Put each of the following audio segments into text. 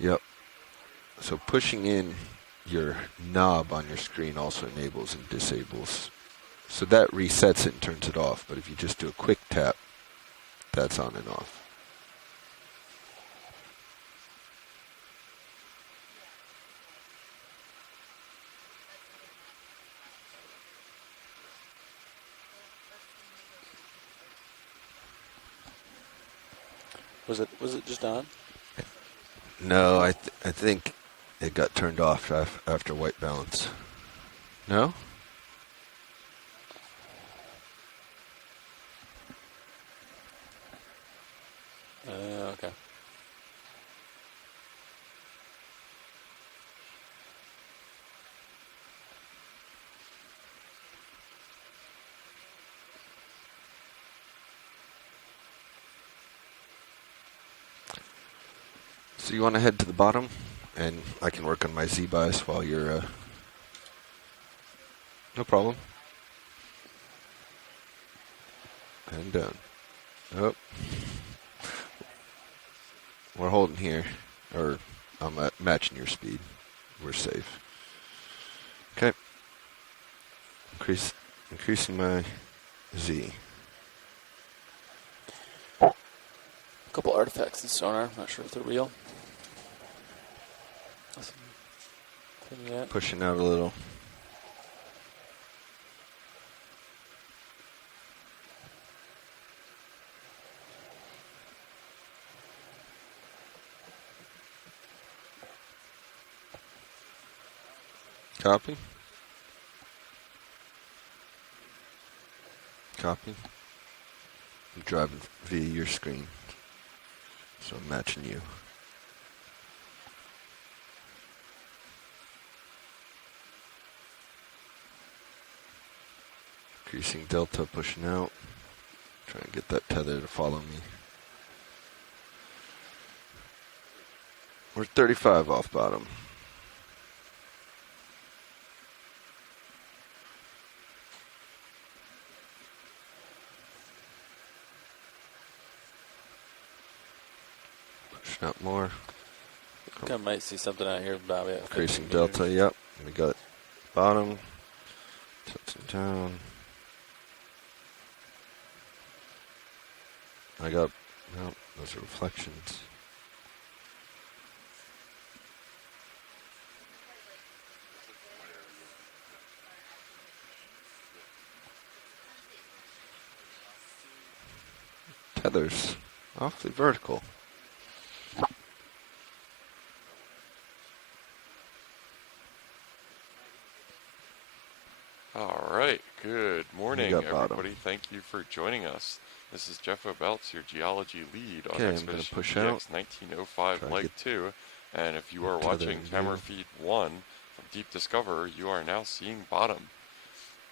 Yep. So pushing in your knob on your screen also enables and disables. So that resets it and turns it off. But if you just do a quick tap, that's on and off. Was it just on? No, I think it got turned off after white balance. No? Okay. So you want to head to the bottom, and I can work on my Z-bias while you're... no problem. And down. Oh. We're holding here, or I'm matching your speed. We're safe. Okay. Increasing my Z. A couple artifacts in sonar. I'm not sure if they're real. Pushing out a little. Copy. Copy. I'm driving via your screen, so I'm matching you. Increasing delta, pushing out. Trying to get that tether to follow me. We're 35 off bottom. Pushing out more. I think I might see something out here about it. Increasing delta, yep. We got bottom. Tilting down. I got, no, those are reflections. Tethers, awfully vertical. All right, good morning, got everybody. bottom. Thank you for joining us. This is Jeff O'Belts, your geology lead on Okay, I'm Expedition gonna push out. EX1905L2. And if you are watching camera feed 1 from Deep Discover, you are now seeing bottom.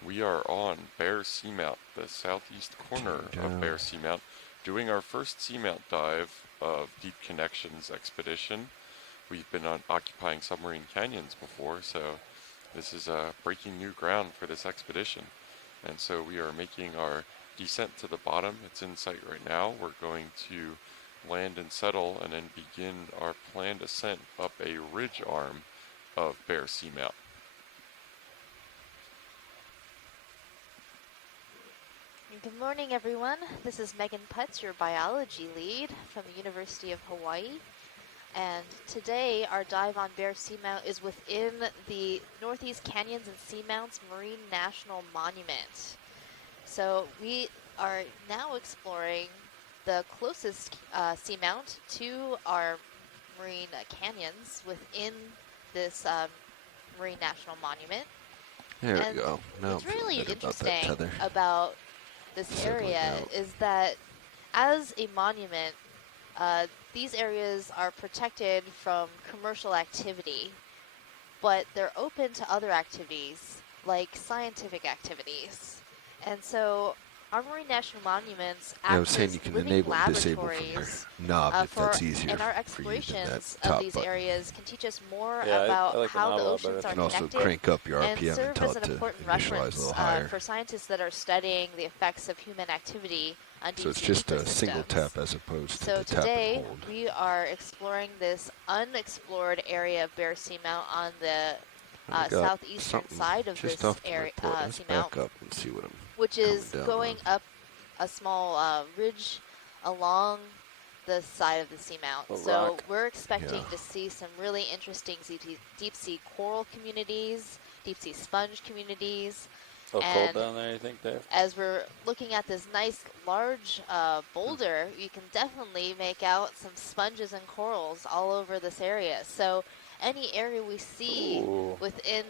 We are on Bear Seamount, the southeast corner of Bear Seamount, doing our first seamount dive of Deep Connections expedition. We've been occupying submarine canyons before, so this is breaking new ground for this expedition. And so we are making our descent to the bottom. It's in sight right now. We're going to land and settle and then begin our planned ascent up a ridge arm of Bear Seamount. Good morning, everyone. This is Megan Putz, your biology lead from the University of Hawaii. And today, our dive on Bear Seamount is within the Northeast Canyons and Seamounts Marine National Monument. So we are now exploring the closest seamount to our marine canyons within this Marine National Monument. There we go. Now what's really interesting about, about this area is that as a monument, these areas are protected from commercial activity, but they're open to other activities like scientific activities. And so our marine national monuments act as living laboratories knob if that's easier. And our explorations of these areas can teach us more about like how the oceans are can also connected crank up your and RPM serve as an important initialize reference a little higher. for scientists that are studying the effects of human activity on deep So it's sea just a single ecosystems. tap as opposed to So the tap and today hold. we are exploring this unexplored area of Bear Seamount on the I got southeastern something side of just this off the area, report. Let's seamount, back up and see what I'm which coming is down going on. up a small ridge along the side of the seamount. A So rock. we're expecting Yeah. to see some really interesting deep sea coral communities, deep sea sponge communities. Oh, cold And down there, you think, Dave? as we're looking at this nice large boulder, you can definitely make out some sponges and corals all over this area. So any area we see Ooh. within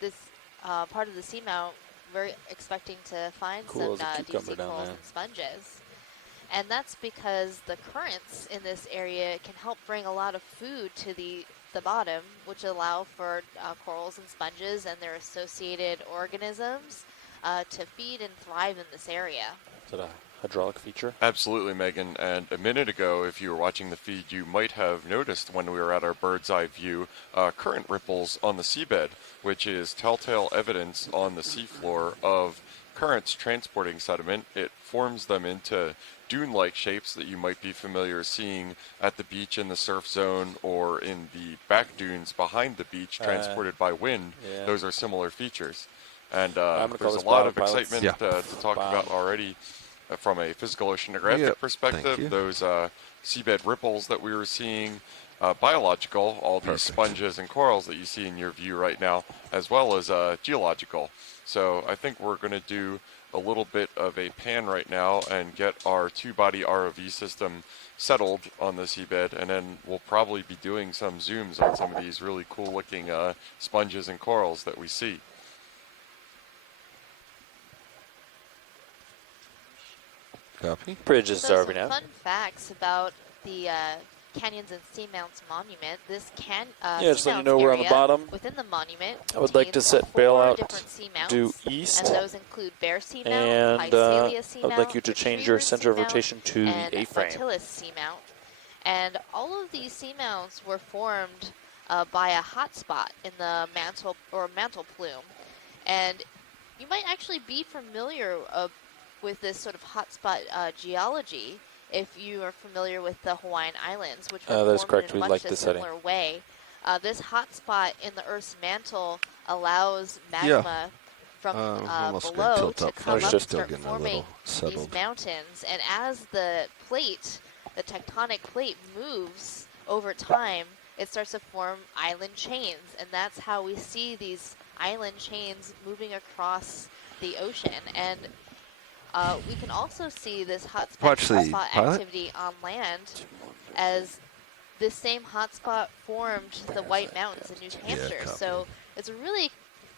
this part of the seamount, we're expecting to find Cool some as a deep cucumber sea down corals there. and sponges. And that's because the currents in this area can help bring a lot of food to the bottom, which allow for corals and sponges and their associated organisms to feed and thrive in this area. Is that a hydraulic feature? Absolutely, Megan. And a minute ago, if you were watching the feed, you might have noticed when we were at our bird's eye view, current ripples on the seabed, which is telltale evidence on the seafloor of currents transporting sediment. It forms them into dune-like shapes that you might be familiar seeing at the beach in the surf zone or in the back dunes behind the beach transported by wind. Yeah. Those are similar features. And I'm gonna call there's a this lot bottom, of pilots. excitement Yeah. to talk Bottom. about already from a physical oceanographic Yep, thank perspective. you. Those seabed ripples that we were seeing, biological, all these Perfect. sponges and corals that you see in your view right now, as well as geological. So I think we're going to do a little bit of a pan right now and get our two-body ROV system settled on the seabed, and then we'll probably be doing some zooms on some of these really cool-looking sponges and corals that we see. Copy. Bridge is So some starving out. fun facts about the Canyons and Seamounts monument. This Yeah, just letting you Seamounts know we're on the area bottom. within the monument I would like to contains set 4 bailout different seamounts, due east. and those include Bear Seamount, And Hycelia Seamount, I would like you to change your Retriever center of Seamount, rotation to and the A-frame. Nautilus Seamount. And all of these seamounts were formed by a hotspot in the mantle plume. And you might actually be familiar with this sort of hotspot geology if you are familiar with the Hawaiian Islands, which were That is formed correct. in We much like a this setting. similar way. This hotspot in the Earth's mantle allows magma from Almost gonna below tilt to up come for up you. and Still start getting a forming little these settled. mountains. And as the tectonic plate moves over time, it starts to form island chains, and that's how we see these island chains moving across the ocean. And we can also see this Watch the hotspot pilot. activity on land, as this same hotspot formed the White Mountains in New Hampshire. copy. So it's a really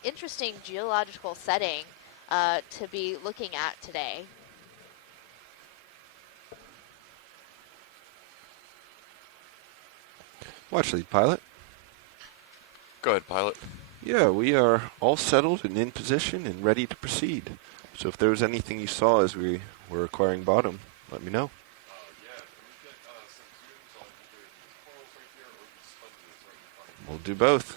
interesting geological setting to be looking at today. Watch lead, pilot. Go ahead, pilot. Yeah, we are all settled and in position and ready to proceed. So if there was anything you saw as we were acquiring bottom, let me know. We'll do both.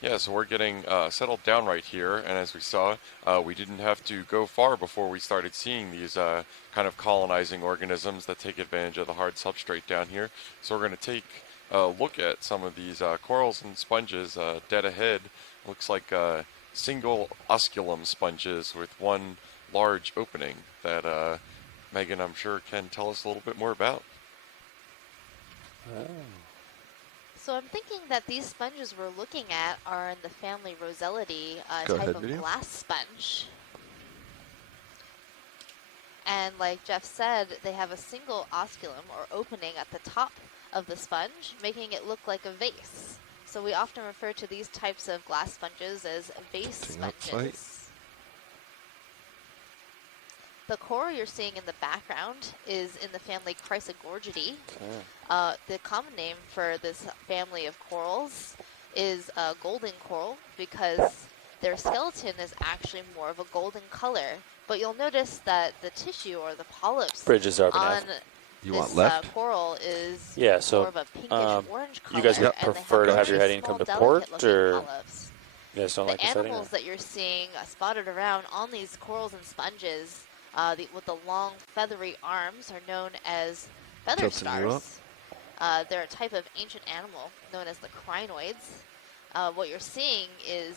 Yeah, so we're getting settled down right here, and as we saw, we didn't have to go far before we started seeing these kind of colonizing organisms that take advantage of the hard substrate down here. So we're going to take a look at some of these corals and sponges dead ahead. Looks like single osculum sponges with one large opening that Megan, I'm sure, can tell us a little bit more about. Oh. So I'm thinking that these sponges we're looking at are in the family Rosellidae Go type ahead, of video. glass sponge. And like Jeff said, they have a single osculum or opening at the top of the sponge, making it look like a vase. So we often refer to these types of glass sponges as vase Tilting up sponges. sight. The coral you're seeing in the background is in the family Chrysogorgidae. Okay. The common name for this family of corals is golden coral because their skeleton is actually more of a golden color. But you'll notice that the tissue or the polyps Bridge is starving on out. You this want left? coral is Yeah, so, more of a pinkish orange color. you guys would and they prefer have to have very your heading small, come to delicate port, looking or? polyps. You guys don't like The the setting? animals that you're seeing spotted around on these corals and sponges with the long feathery arms are known as feather Tilting you up. stars. They're a type of ancient animal known as the crinoids. What you're seeing is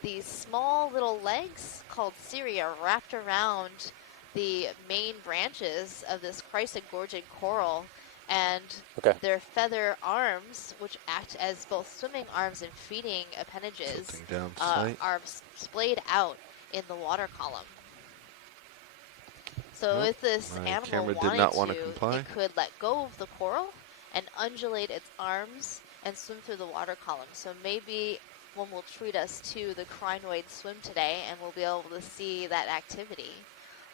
these small little legs called cilia wrapped around the main branches of this chrysogorgid coral, and Okay. their feather arms, which act as both swimming arms and feeding appendages, Tilting down sight. are splayed out in the water column. So Nope, if this my animal camera did wanted not want to to, comply. it could let go of the coral and undulate its arms and swim through the water column. So maybe one will treat us to the crinoid swim today, and we'll be able to see that activity.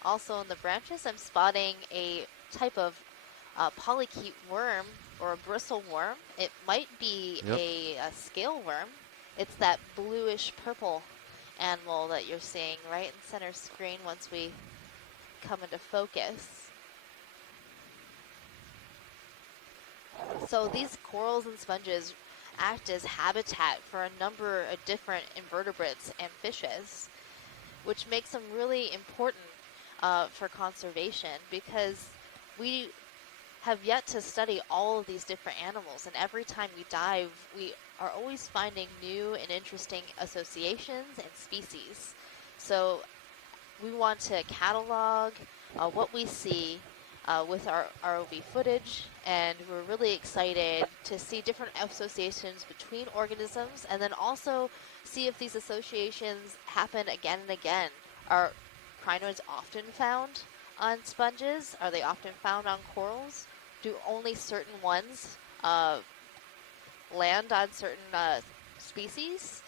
Also in the branches, I'm spotting a type of polychaete worm or a bristle worm. It might be Yep. a scale worm. It's that bluish purple animal that you're seeing right in center screen once we come into focus. So these corals and sponges act as habitat for a number of different invertebrates and fishes, which makes them really important for conservation, because we have yet to study all of these different animals, and every time we dive, we are always finding new and interesting associations and species. So we want to catalog what we see with our ROV footage, and we're really excited to see different associations between organisms, and then also see if these associations happen again and again. Are crinoids often found on sponges? Are they often found on corals? Do only certain ones land on certain species?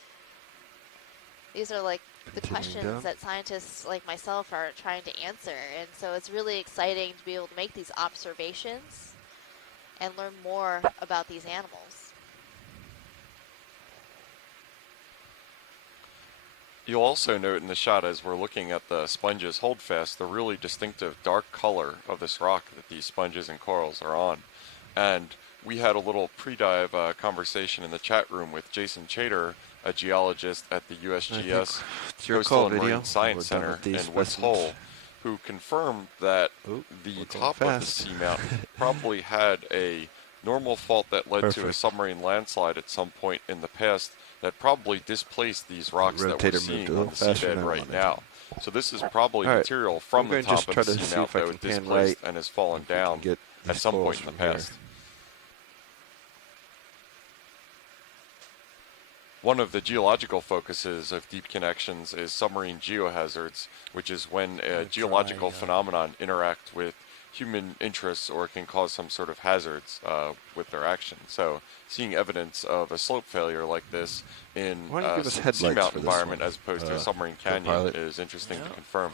These are like the Continuing questions down. that scientists like myself are trying to answer, and so it's really exciting to be able to make these observations and learn more about these animals. You'll also note in the shot, as we're looking at the sponges holdfast, the really distinctive dark color of this rock that these sponges and corals are on. And we had a little pre-dive conversation in the chat room with Jason Chater, a geologist at the USGS It's your Coastal call, and video. Marine Science We're done Center with these in Woods specimens. Hole, who confirmed that Oop, the we're going top of the fast. seamount probably had a normal fault that led to a Perfect. submarine landslide at some point in the past that probably displaced these rocks that we're Rotator moved seeing a on little the faster seabed than I right wanted. now. So this is probably All right, material from I'm the going to top just of try the to see seamount if I that can was pan displaced right and has fallen if we can down get at these some corals point in the from here. past. One of the geological focuses of Deep Connections is submarine geohazards, which is when a geological phenomenon interact with human interests or can cause some sort of hazards with their action. So seeing evidence of a slope failure like this in Why don't you a give us headlights seamount for this environment one, as opposed to a submarine canyon co-pilot? is interesting to confirm.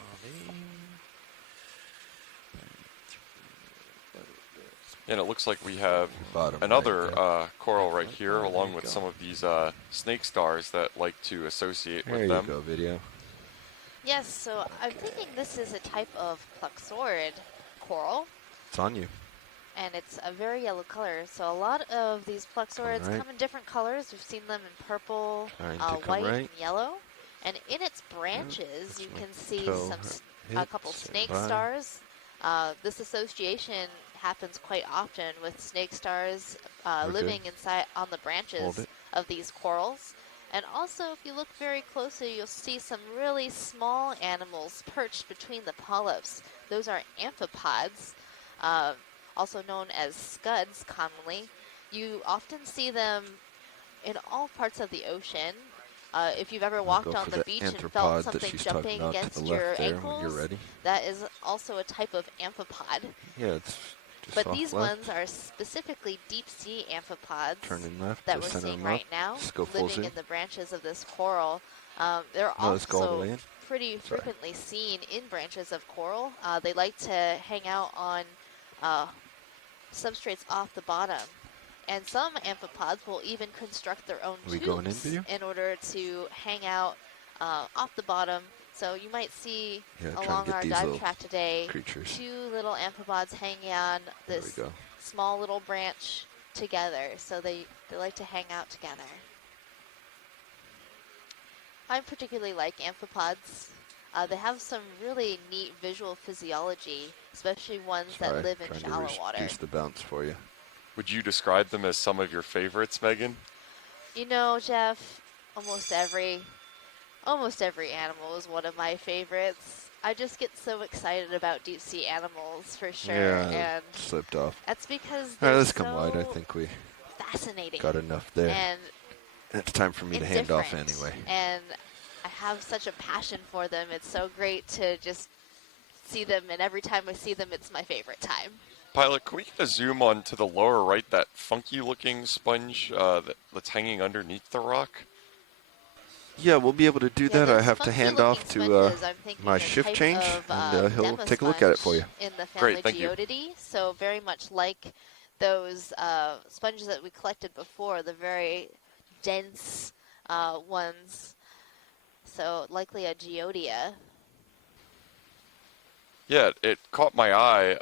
And it looks like we have Bottom another right there. coral right here, There along you with go. some of these snake stars that like to associate There with you them. go, video. Yes, so I'm thinking this is a type of plexaurid coral, It's on you. and it's a very yellow color. So a lot of these plexaurids right. come in different colors. We've seen them in purple, Trying to come white, right. and yellow. And in its branches, That's you my can see toe a hit, couple stand snake by. stars. This association happens quite often with snake stars We're living good. inside on the Hold branches it. of these corals. And also, if you look very closely, you'll see some really small animals perched between the polyps. Those are amphipods, also known as scuds commonly. You often see them in all parts of the ocean. If you've ever I'll walked go on for the the beach and felt anthropod that something she's talking jumping about to against the your left there when ankles, you're ready. that is also a type of amphipod. Yeah, it's just But off these left. ones are specifically deep-sea amphipods Turning left that to we're center seeing them right up. now, Just go full living zoom. in the branches of this coral. They're No, let's go all the also way in. pretty Sorry. frequently seen in branches of coral. They like to hang out on substrates off the bottom. And some amphipods will even construct their own Are we going in, tubes video? in order to hang out off the bottom. So you might see Yeah, trying to along get our these dive little track today creatures. 2 little amphipods hanging on There we this go. small little branch together. So they like to hang out together. I particularly like amphipods. They have some really neat visual physiology, especially ones that Sorry, live in trying to shallow water. reduce the bounce for you. Would you describe them as some of your favorites, Megan? You know, Jeff, almost every animal is one of my favorites. I just get so excited about deep sea animals for sure, Yeah, and slipped off. that's because All right, they're let's come wide. I so think we fascinating got enough there. and It's time for me to hand off different. anyway. And I have such a passion for them. It's so great to just see them, and every time I see them, it's my favorite time. Pilot, can we get a zoom on to the lower right, that funky-looking sponge that's hanging underneath the rock? Yeah, we'll be able to do Yeah, that. I those have to hand off funky-looking to sponges, I'm thinking my a shift type change, of and he'll demo take a look at it for you. sponge in the Great, family thank you. Geodidae. So very much like those sponges that we collected before, the very dense ones. So likely a Geodia. Yeah, it caught my eye.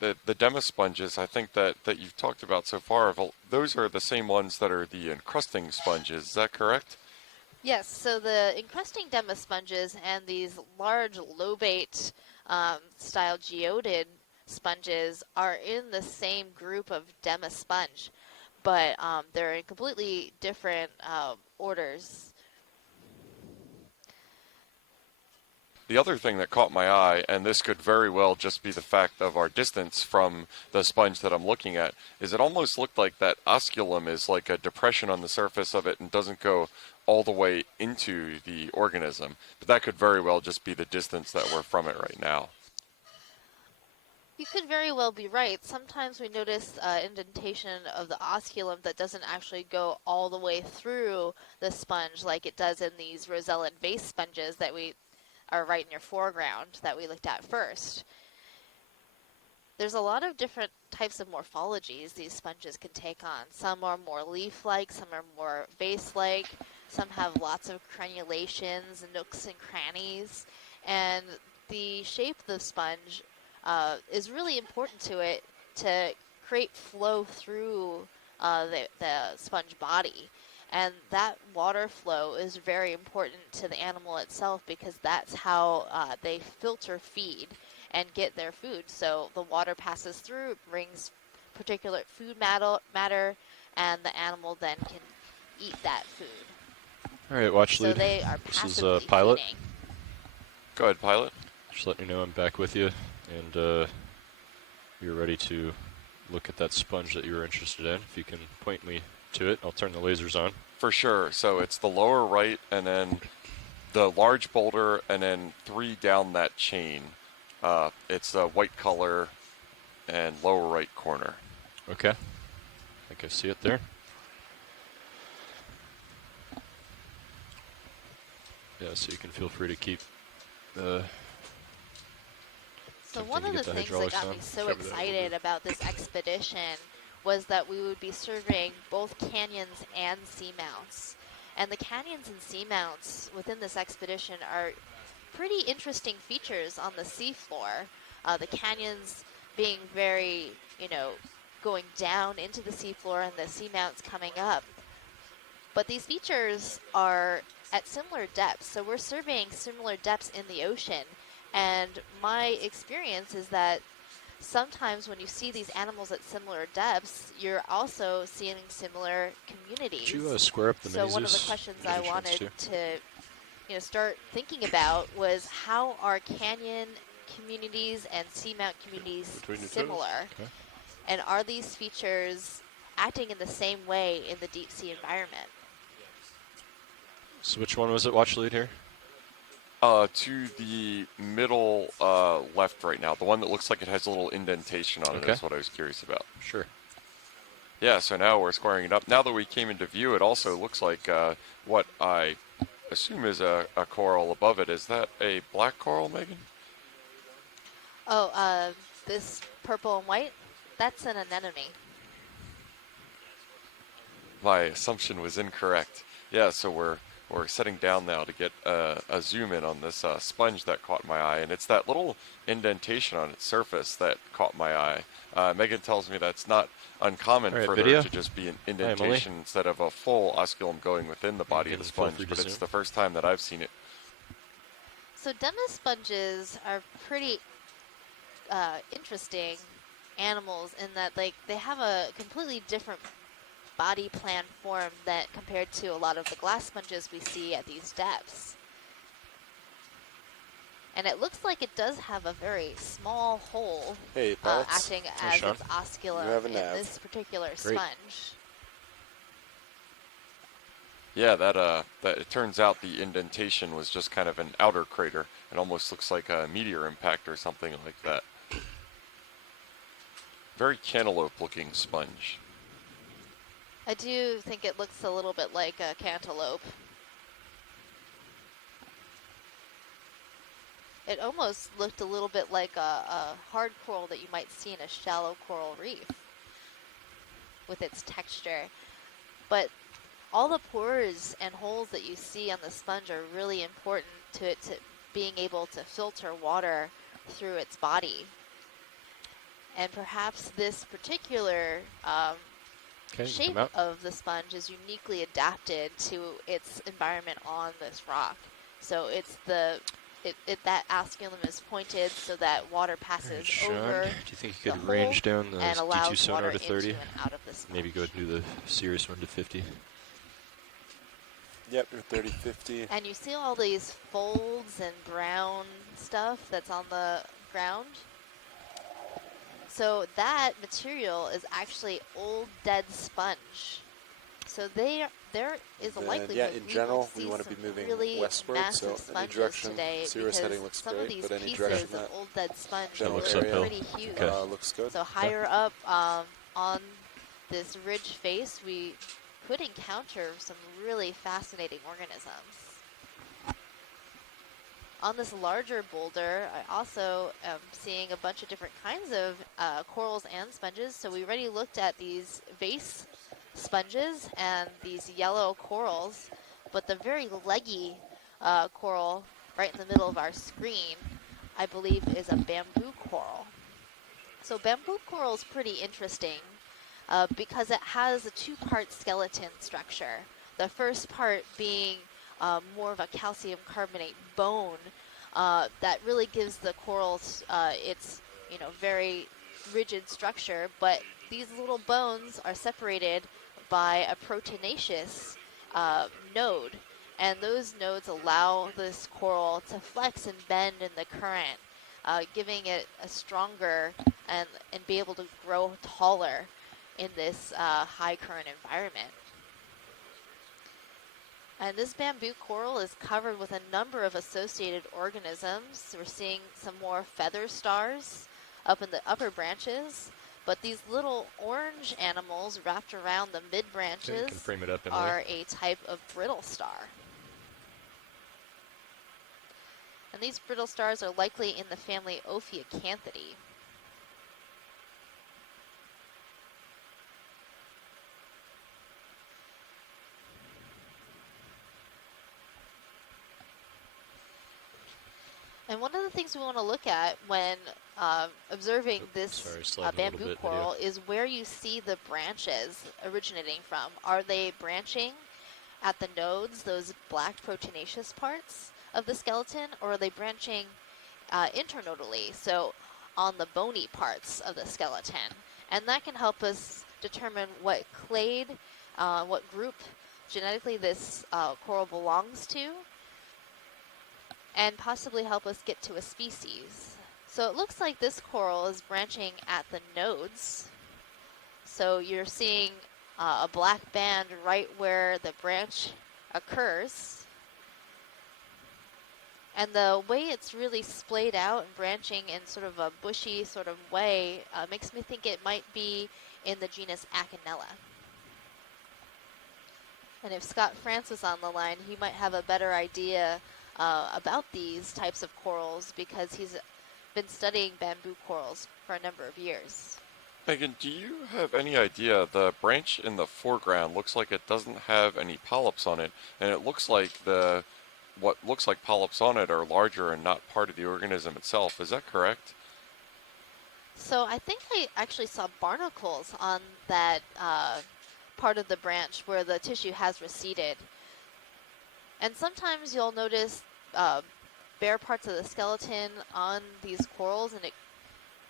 The demo sponges, I think that you've talked about so far, those are the same ones that are the encrusting sponges. Is that correct? Yes, so the encrusting demo sponges and these large lobate style geodid sponges are in the same group of demo sponge, but they're in completely different orders. The other thing that caught my eye, and this could very well just be the fact of our distance from the sponge that I'm looking at, is it almost looked like that osculum is like a depression on the surface of it and doesn't go all the way into the organism. But that could very well just be the distance that we're from it right now. You could very well be right. Sometimes we notice indentation of the osculum that doesn't actually go all the way through the sponge like it does in these rosella vase sponges that we are right in your foreground that we looked at first. There's a lot of different types of morphologies these sponges can take on. Some are more leaf-like, some are more vase-like, some have lots of crenulations, nooks and crannies, and the shape of the sponge is really important to it to create flow through the sponge body. And that water flow is very important to the animal itself because that's how they filter feed and get their food. So the water passes through, brings particulate food matter, and the animal then can eat that food. All right, watch So lead. they are This is passively Pilot. feeding. Go ahead, Pilot. Just letting you know I'm back with you, and you're ready to look at that sponge that you were interested in. If you can point me to it, I'll turn the lasers on. For sure. So it's the lower right, and then the large boulder, and then 3 down that chain. It's a white color and lower right corner. Okay. I think I see it there. Yeah, so you can feel free to keep So one of the things that got me so excited about this expedition was that we would be surveying both canyons and seamounts. And the canyons and seamounts within this expedition are pretty interesting features on the seafloor. The canyons being very, going down into the seafloor and the seamounts coming up. But these features are at similar depths, so we're surveying similar depths in the ocean. And my experience is that sometimes when you see these animals at similar depths, you're also seeing similar communities. Could you square up the So one of the questions I wanted to start thinking about was how are canyon communities and seamount communities similar? Okay. And are these features acting in the same way in the deep sea environment? So which one was it, watch lead here? To the middle left right now. The one that looks like it has a little indentation on it is what I was curious about. Sure. Yeah, so now we're squaring it up. Now that we came into view, it also looks like what I assume is a coral above it. Is that a black coral, Megan? Oh, this purple and white? That's an anemone. My assumption was incorrect. Yeah, so we're We're setting down now to get a zoom in on this sponge that caught my eye, and it's that little indentation on its surface that caught my eye. Megan tells me that's not uncommon All right, for video. there to just be an indentation instead of a full osculum going within the body of the Feel sponge, free to but it's zoom. the first time that I've seen it. So Demis sponges are pretty interesting animals in that like they have a completely different body plan form that compared to a lot of the glass sponges we see at these depths. And it looks like it does have a very small hole Hey, Pats. acting Hey, as Sean. its osculum You have a in nav. this particular Great. sponge. Yeah, that it turns out the indentation was just kind of an outer crater. It almost looks like a meteor impact or something like that. Very cantaloupe-looking sponge. I do think it looks a little bit like a cantaloupe. It almost looked a little bit like a hard coral that you might see in a shallow coral reef with its texture. But all the pores and holes that you see on the sponge are really important to it to being able to filter water through its body. And perhaps this particular Okay, you can shape come out. of the sponge is uniquely adapted to its environment on this rock. So it's that osculum is pointed so that water All passes right, Sean, over do you think you the could hole range down the and D2 allows sonar water to 30? into and out of the sponge. Maybe go ahead and do the serious one to 50. Yep, you're 30-50. And you see all these folds and brown stuff that's on the ground. So that material is actually old dead sponge. So there is a Then, likelihood yeah, in we general, will we see want to some be moving really westward, massive so any sponges direction today Cirrus because heading looks some of great, these but any pieces direction of that old dead sponge general are looks area uphill. pretty huge. Okay. looks good. So higher up on this ridge face, we could encounter some really fascinating organisms. On this larger boulder, I also am seeing a bunch of different kinds of corals and sponges. So we already looked at these vase sponges and these yellow corals, but the very leggy coral right in the middle of our screen, I believe is a bamboo coral. So bamboo coral is pretty interesting because it has a two-part skeleton structure. The first part being more of a calcium carbonate bone that really gives the corals its very rigid structure, but these little bones are separated by a proteinaceous node, and those nodes allow this coral to flex and bend in the current, giving it a stronger and be able to grow taller in this high current environment. And this bamboo coral is covered with a number of associated organisms. We're seeing some more feather stars up in the upper branches, but these little orange animals wrapped around the mid Okay, you can branches frame it up, Emily. are a type of brittle star. And these brittle stars are likely in the family Ophiacanthidae. And one of the things we want to look at when observing this Sorry, sliding a little bamboo bit, coral video. is where you see the branches originating from. Are they branching at the nodes, those black proteinaceous parts of the skeleton, or are they branching internodally, so on the bony parts of the skeleton? And that can help us determine what clade, what group genetically this coral belongs to, and possibly help us get to a species. So it looks like this coral is branching at the nodes. So you're seeing a black band right where the branch occurs. And the way it's really splayed out and branching in sort of a bushy sort of way makes me think it might be in the genus Acanella. And if Scott France was on the line, he might have a better idea about these types of corals because he's been studying bamboo corals for a number of years. Megan, do you have any idea? The branch in the foreground looks like it doesn't have any polyps on it, and it looks like what looks like polyps on it are larger and not part of the organism itself. Is that correct? So I think I actually saw barnacles on that part of the branch where the tissue has receded. And sometimes you'll notice bare parts of the skeleton on these corals, and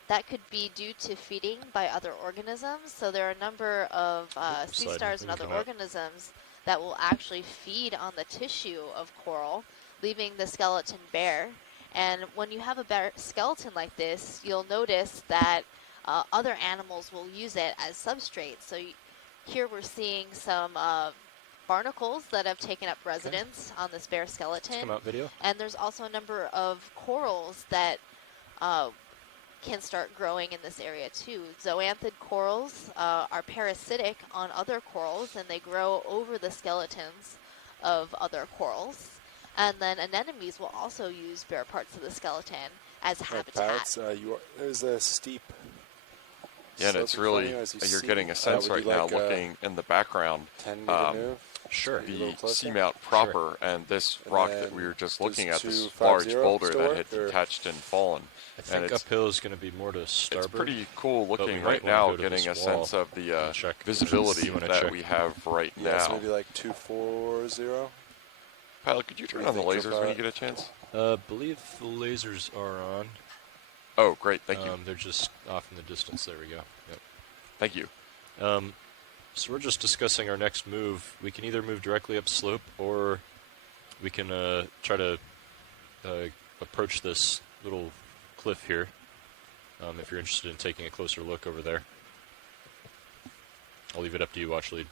that could be due to feeding by other organisms. So there are a number of sea stars and other organisms that will actually feed on the tissue of coral, leaving the skeleton bare. And when you have a bare skeleton like this, you'll notice that other animals will use it as substrate. So here we're seeing some barnacles that have taken up residence on this bare skeleton. Come out video. And there's also a number of corals that can start growing in this area too. Zoanthid corals are parasitic on other corals, and they grow over the skeletons of other corals. And then anemones will also use bare parts of the skeleton as habitat. There's a steep. Yeah, and it's really, you're getting a sense right now looking in the background. 10 meter move. Sure. The Seamount proper and this rock that we were just looking at, this large boulder that had detached and fallen. I think uphill is going to be more to starboard. It's pretty cool looking right now, getting a sense of the visibility that we have right now. Yeah, so maybe like 240. Pilot, could you turn on the lasers when you get a chance? Believe the lasers are on. Oh, great, thank you. They're just off in the distance. There we go. Yep. Thank you. So we're just discussing our next move. We can either move directly up slope, or we can try to approach this little cliff here, if you're interested in taking a closer look over there. I'll leave it up to you, watch lead.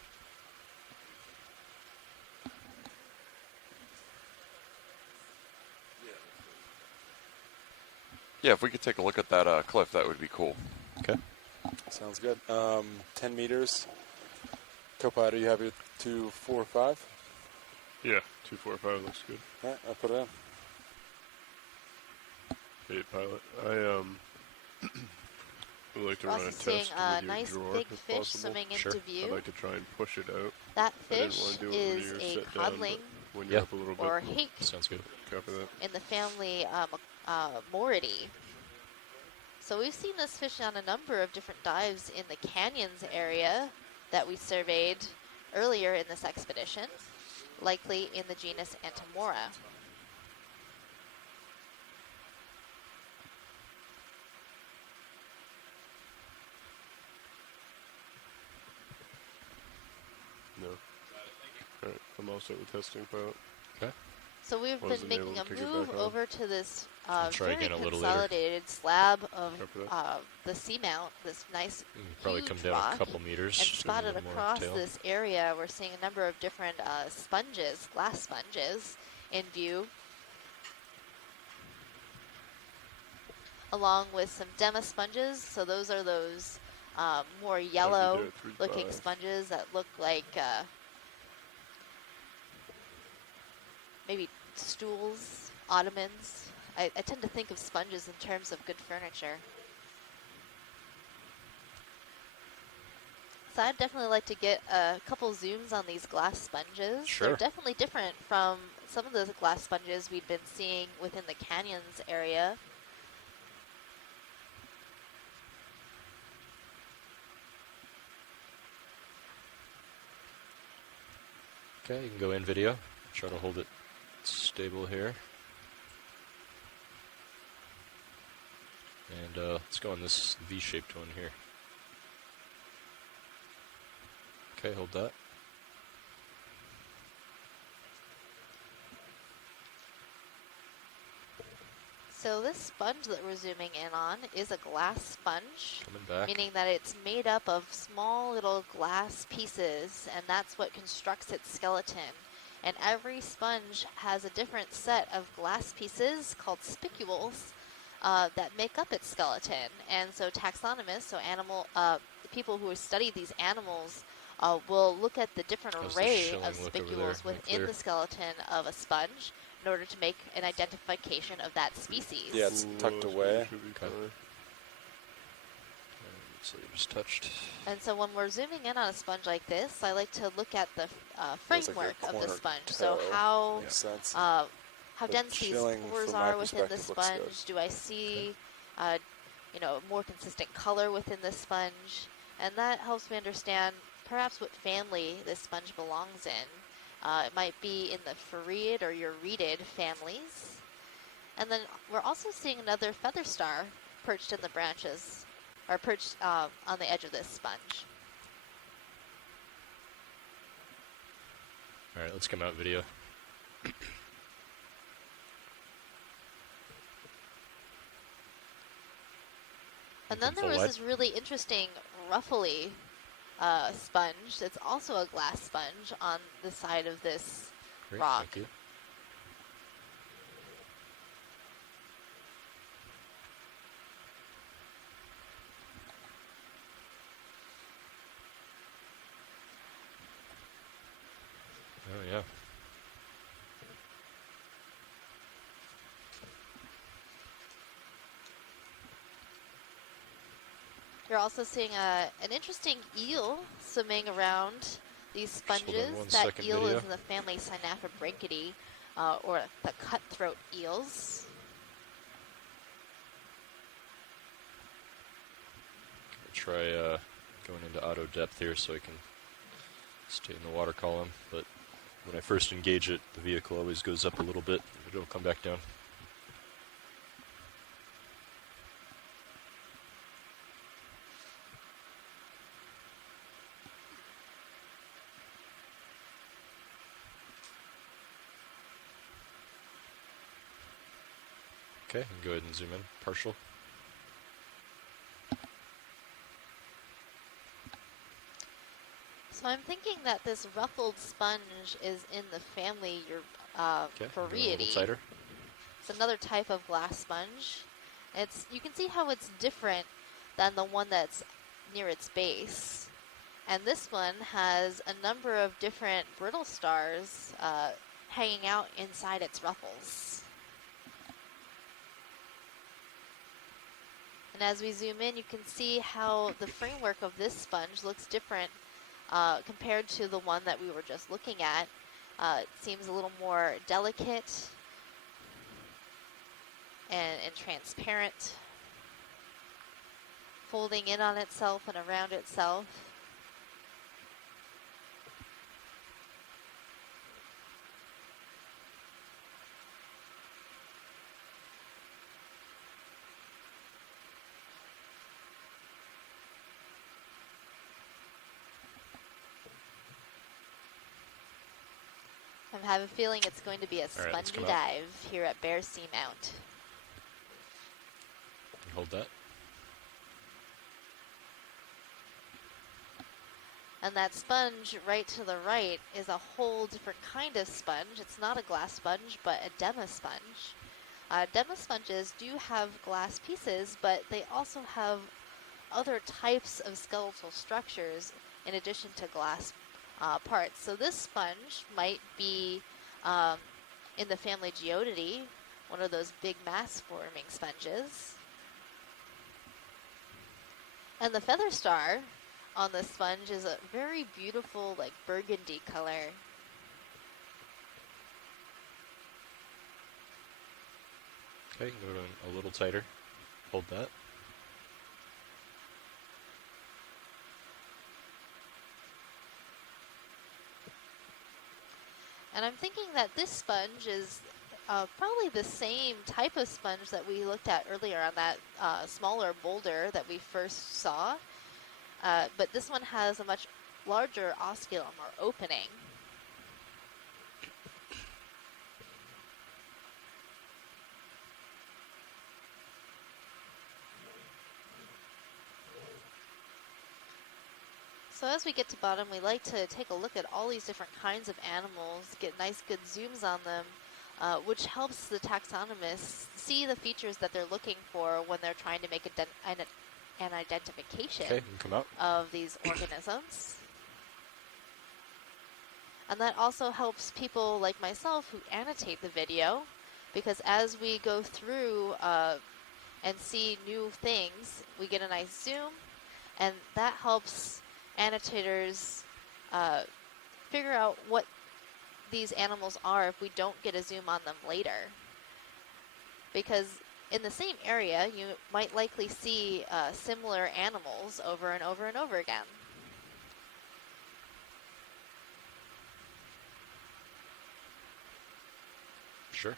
Yeah, if we could take a look at that cliff, that would be cool. Okay. Sounds good. 10 meters. Co-pilot, are you happy with 245? Yeah, 245 looks good. All right, I'll put it in. Hey, pilot. I would like to run a Also test seeing with a your nice drawer, big if fish possible. swimming Sure. into view. I'd like to try and push it out. That I didn't fish want to do it when is you're a set codling down, but when you're up a little bit. or hake Sounds good. Copy that. in the family Moridae. So we've seen this fish on a number of different dives in the canyons area that we surveyed earlier in this expedition, likely in the genus Antemora. No. All right, I'm all set with testing, pilot. Okay. So we've Wasn't been able making to a kick it move back on. over to this try very again a little later. consolidated slab of Copy that. the seamount, this nice You can probably huge come down rock, a couple meters. and just a spotted little more across tail. this area, we're seeing a number of different sponges, glass sponges, in view, along with some dema sponges. So those are those more yellow looking sponges that look like maybe stools, ottomans. I tend to think of sponges in terms of good furniture. So I'd definitely like to get a couple zooms on these glass sponges. Sure. They're definitely different from some of the glass sponges we've been seeing within the canyons area. Okay, you can go in video. Try to hold it stable here. And let's go on this V-shaped one here. Okay, hold that. So this sponge that we're zooming in on is a glass sponge, Coming back. meaning that it's made up of small little glass pieces, and that's what constructs its skeleton. And every sponge has a different set of glass pieces called spicules that make up its skeleton. And so taxonomists, so people who study these animals, will look at the different How's the array shilling of look over there? spicules Not within clear. the skeleton of a sponge in order to make an identification of that species. Yeah, it's tucked Well, away. should be Okay. fine. So you just touched. And so when we're zooming in on a sponge like this, I like to look at the Feels like a framework of the corner sponge. toe. So how Makes sense. how But dense these chilling pores from my are within the perspective looks good. sponge. Do I see, more consistent color within the sponge? And that helps me understand perhaps what family this sponge belongs in. It might be in the Farreid or Euretid families. And then we're also seeing another feather star perched in the branches, or perched on the edge of this sponge. All right, let's come out video. And then there was this really interesting ruffly sponge. It's also a glass sponge on the side of this Great, rock. thank you. Oh yeah. You're also seeing an interesting eel swimming around these hold on sponges. one That second, eel video. is in the family Synaphobranchidae, or the cutthroat eels. I'll try going into auto depth here so I can stay in the water column. But when I first engage it, the vehicle always goes up a little bit, but it'll come back down. Okay, and go ahead and zoom in, partial. So I'm thinking that this ruffled sponge is in the family Okay, go a little Farreidae. tighter. It's another type of glass sponge. You can see how it's different than the one that's near its base. And this one has a number of different brittle stars hanging out inside its ruffles. And as we zoom in, you can see how the framework of this sponge looks different compared to the one that we were just looking at. It seems a little more delicate and transparent, folding in on itself and around itself. I have a feeling it's going to be a All right, let's spongy come out. dive here at Bear Seamount. Hold that. And that sponge right to the right is a whole different kind of sponge. It's not a glass sponge, but a demasponge. Demasponges do have glass pieces, but they also have other types of skeletal structures in addition to glass parts. So this sponge might be in the family Geodidae, one of those big mass-forming sponges. And the feather star on the sponge is a very beautiful, like, burgundy color. Okay, go to a little tighter. Hold that. And I'm thinking that this sponge is probably the same type of sponge that we looked at earlier on that smaller boulder that we first saw. But this one has a much larger osculum or opening. So as we get to bottom, we like to take a look at all these different kinds of animals, get nice good zooms on them, which helps the taxonomists see the features that they're looking for when they're trying to make an identification Okay, you can come out. of these organisms. And that also helps people like myself who annotate the video, because as we go through and see new things, we get a nice zoom, And that helps annotators figure out what these animals are if we don't get a zoom on them later. Because in the same area, you might likely see similar animals over and over and over again. Sure.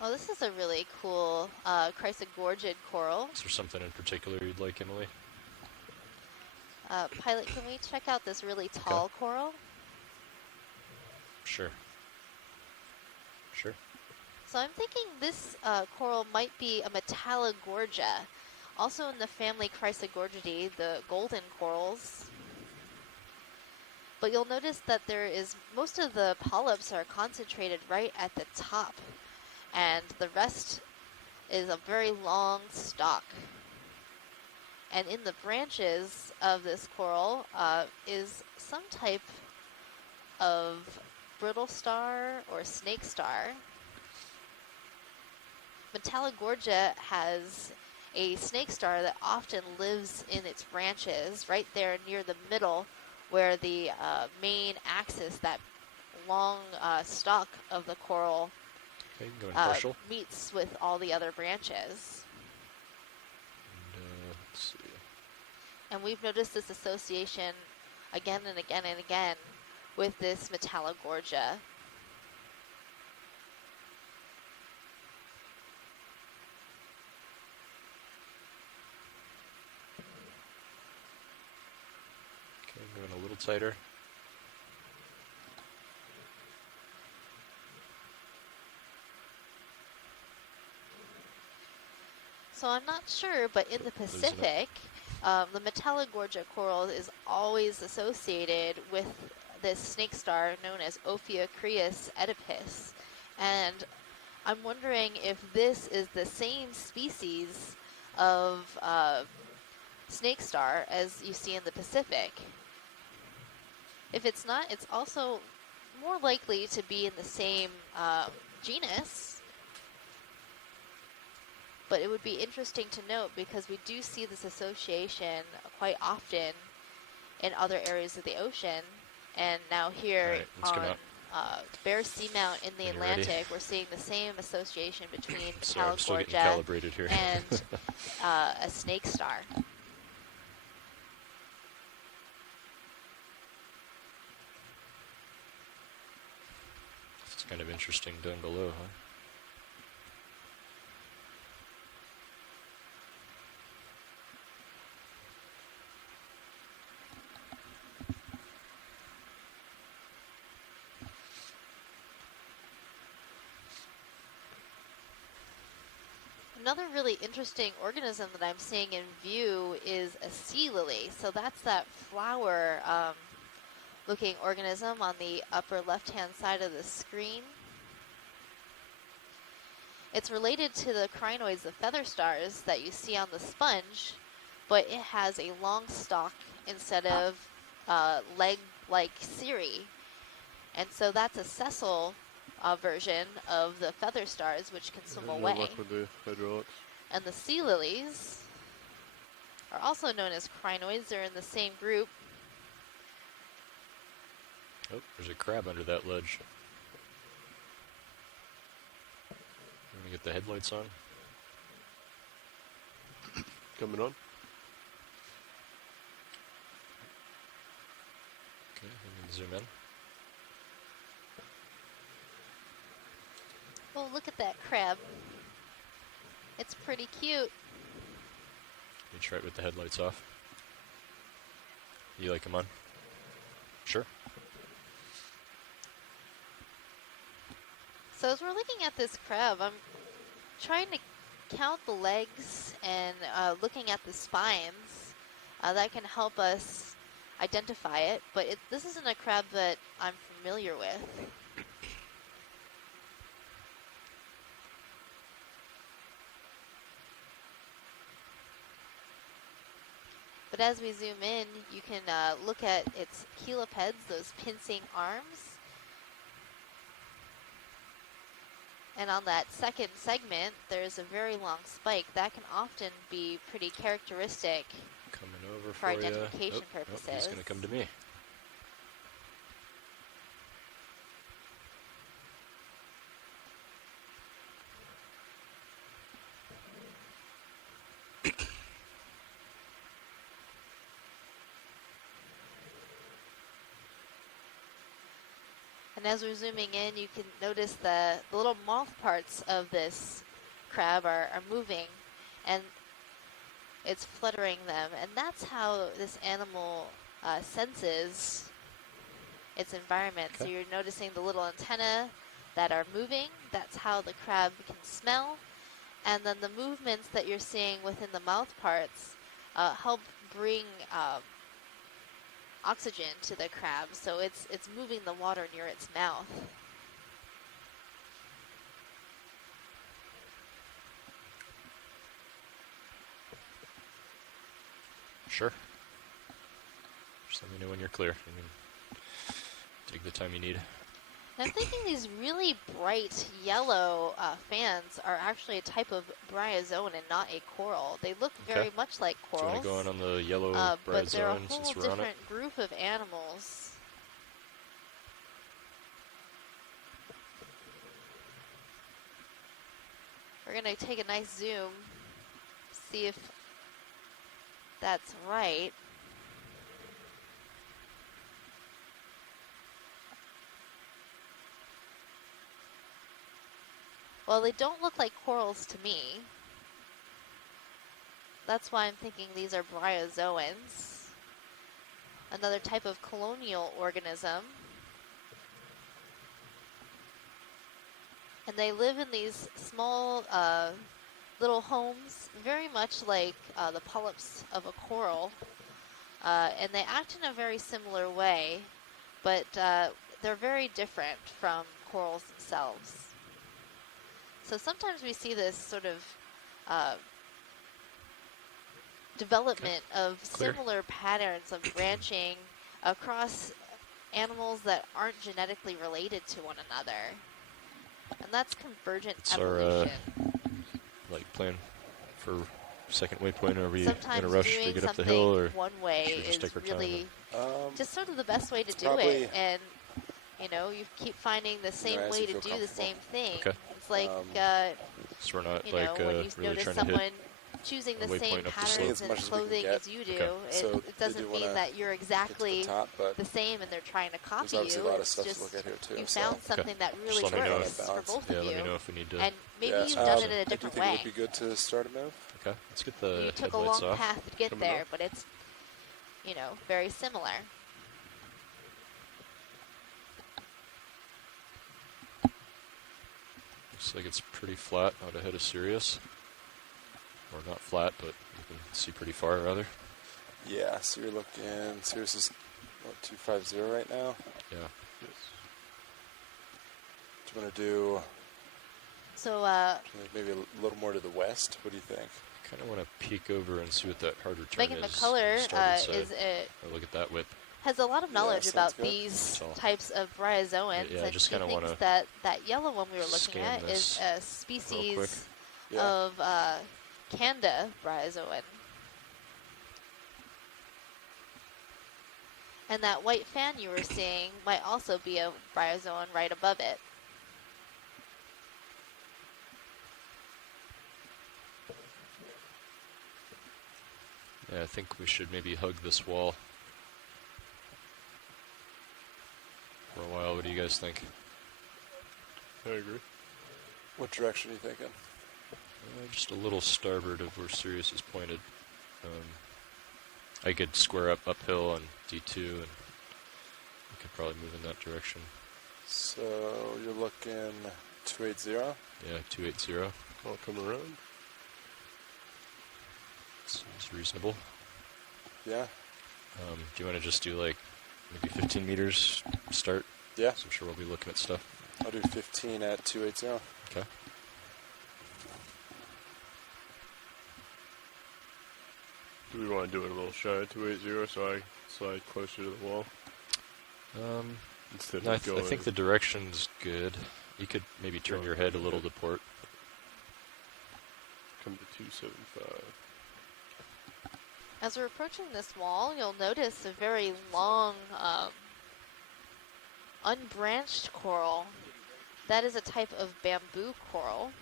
Well, this is a really cool chrysogorgid coral. Is there something in particular you'd like, Emily? Pilot, can we check out this really tall coral? Sure. Sure. So I'm thinking this coral might be a Metallogorgia, also in the family Chrysogorgidae, the golden corals. But you'll notice that most of the polyps are concentrated right at the top, and the rest is a very long stalk. And in the branches of this coral is some type of brittle star or snake star. Metallogorgia has a snake star that often lives in its branches right there near the middle where the main axis, that long stalk of the coral, Okay, go in partial. meets with all the other branches. And, let's see. And we've noticed this association again and again and again with this Metallogorgia. Okay, going a little tighter. So I'm not sure, but in the Pacific, the Metallogorgia coral is always associated with this snake star known as Ophiocreus oedipus. And I'm wondering if this is the same species of snake star as you see in the Pacific. If it's not, it's also more likely to be in the same genus. But it would be interesting to note because we do see this association quite often in other areas of the ocean. And now here on Bear Seamount in the Atlantic, we're seeing the same association between Metallogorgia and a snake star. It's kind of interesting down below, huh? Another really interesting organism that I'm seeing in view is a sea lily. So that's that flower looking organism on the upper left-hand side of the screen. It's related to the crinoids, the feather stars that you see on the sponge, but it has a long stalk instead of leg-like cirri. And so that's a sessile version of the feather stars, which can swim away. No luck with the hydraulics. And the sea lilies are also known as crinoids. They're in the same group. Oh, there's a crab under that ledge. Let me get the headlights on. Coming on. Okay, we can zoom in. Oh, look at that crab. It's pretty cute. Let me try it with the headlights off. You like them on? Sure. So as we're looking at this crab, I'm trying to count the legs and looking at the spines. That can help us identify it, but this isn't a crab that I'm familiar with. But as we zoom in, you can look at its helipeds, those pincing arms. And on that second segment, there's a very long spike. That can often be pretty characteristic over for you. identification Nope, purposes. he's going to come to me. And as we're zooming in, you can notice the little mouth parts of this crab are moving, and it's fluttering them. And that's how this animal senses its environment. Okay. So you're noticing the little antennae that are moving. That's how the crab can smell. And then the movements that you're seeing within the mouth parts help bring oxygen to the crab, so it's moving the water near its mouth. Sure. Just let me know when you're clear. You can take the time you need. And I'm thinking these really bright yellow fans are actually a type of bryozoan and not a coral. They look very much like Do you corals. want to go on the yellow but they're a bryozoan whole since we're on it? different group of animals. We're going to take a nice zoom, see if that's right. Well, they don't look like corals to me. That's why I'm thinking these are bryozoans, another type of colonial organism. And they live in these small little homes, very much like the polyps of a coral. And they act in a very similar way, but they're very different from corals themselves. So sometimes we see this sort of development of similar patterns of branching across animals that aren't genetically related to one another. And that's convergent evolution. Our plan for second waypoint. Are we Sometimes in a rush doing to get up the something hill, or one way should we just is take our time really just sort of the best way to do probably- it. And you know, you keep finding the same as way you to feel do the comfortable. same thing. Okay. It's like so we're not you like know, when you really notice trying to someone hit choosing a the same waypoint up the patterns slope? As in much as we can clothing get. as you do, Okay. So it they doesn't do mean wanna that you're get to the exactly top, but the same and they're trying to copy there's obviously you. a lot of It's stuff to just look at here too. you so. found something that really Just let me know works if- for both Yeah, of let me you. know if we need to. And maybe Yeah, you've done it in I a do different think way. it would be good to start a move. Okay, let's get the You took a headlights long off. path to get Coming there, up. but it's, you know, very similar. Looks like it's pretty flat out ahead of Sirius. Or not flat, but you can see pretty far, rather. Yeah, so you're looking, Sirius is, what, 250 right now? Yeah. Yes. Do you want to do So maybe a little more to the west? What do you think? I kind of want to peek over and see what that harder turn Megan is. McCullough on the starboard side. is Oh, look at that whip. has a lot of Yeah, knowledge sounds about good. these So- types of bryozoans, Yeah, I and just she kinda thinks wanna that yellow one we were looking scan at this is a quick. species Yeah. of Canda bryozoan. And that white fan you were seeing might also be a bryozoan right above it. Yeah, I think we should maybe hug this wall for a while. What do you guys think? I agree. What direction are you thinking? Just a little starboard of where Sirius is pointed. I could square up uphill on D2, and we could probably move in that direction. So you're looking 280. Yeah, 280. I'll come around. Seems reasonable. Yeah. Do you want to just do like maybe 15 meters start? Yeah. So I'm sure we'll be looking at stuff. I'll do 15 at 280. Okay. Do we want to do it a little shy of 280 so I slide closer to the wall instead No, I of going? think the direction's good. You could maybe turn your head a little to port. Come to 275. As we're approaching this wall, you'll notice a very long, unbranched coral. That is a type of bamboo coral.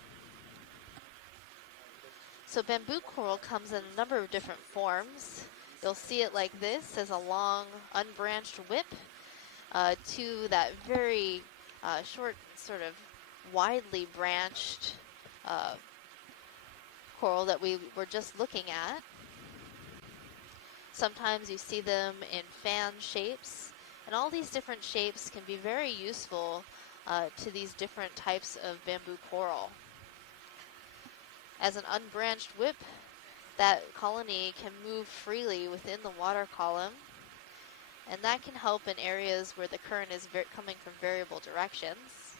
So bamboo coral comes in a number of different forms. You'll see it like this as a long, unbranched whip to that very short, sort of widely branched coral that we were just looking at. Sometimes you see them in fan shapes, and all these different shapes can be very useful to these different types of bamboo coral. As an unbranched whip, that colony can move freely within the water column, and that can help in areas where the current is coming from variable directions.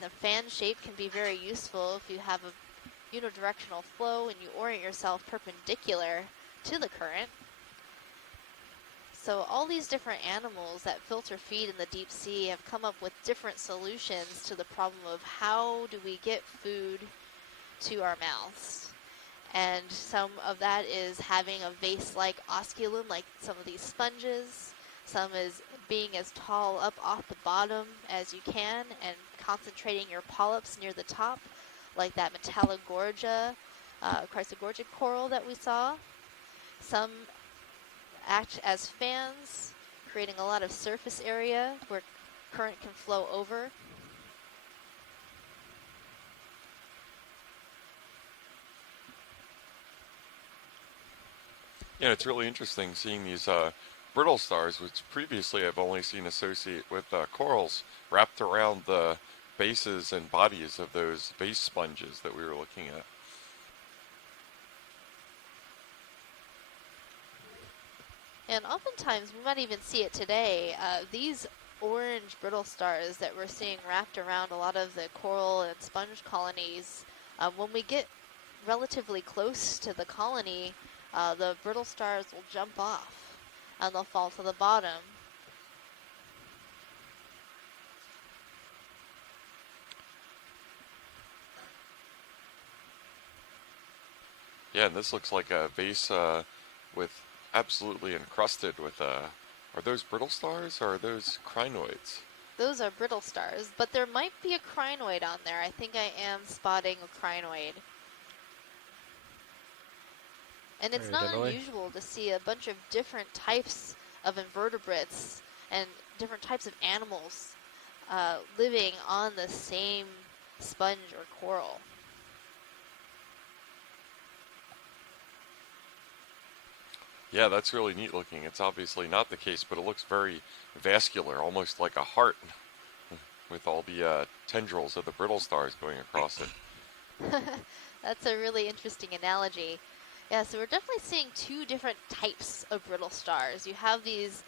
The fan shape can be very useful if you have a unidirectional flow and you orient yourself perpendicular to the current. So all these different animals that filter feed in the deep sea have come up with different solutions to the problem of how do we get food to our mouths. And some of that is having a vase-like osculum like some of these sponges. Some is being as tall up off the bottom as you can and concentrating your polyps near the top, like that Metallogorgia, Chrysogorgic coral that we saw. Some act as fans, creating a lot of surface area where current can flow over. Yeah, it's really interesting seeing these brittle stars, which previously I've only seen associate with corals, wrapped around the bases and bodies of those base sponges that we were looking at. And oftentimes, we might even see it today, these orange brittle stars that we're seeing wrapped around a lot of the coral and sponge colonies, when we get relatively close to the colony, the brittle stars will jump off and they'll fall to the bottom. Yeah, and this looks like a vase with absolutely encrusted with are those brittle stars or are those crinoids? Those are brittle stars, but there might be a crinoid on there. I think I am spotting a crinoid. And it's not unusual to see a bunch of different types of invertebrates and different types of animals living on the same sponge or coral. Yeah, that's really neat looking. It's obviously not the case, but it looks very vascular, almost like a heart, with all the tendrils of the brittle stars going across it. That's a really interesting analogy. Yeah, so we're definitely seeing two different types of brittle stars. You have these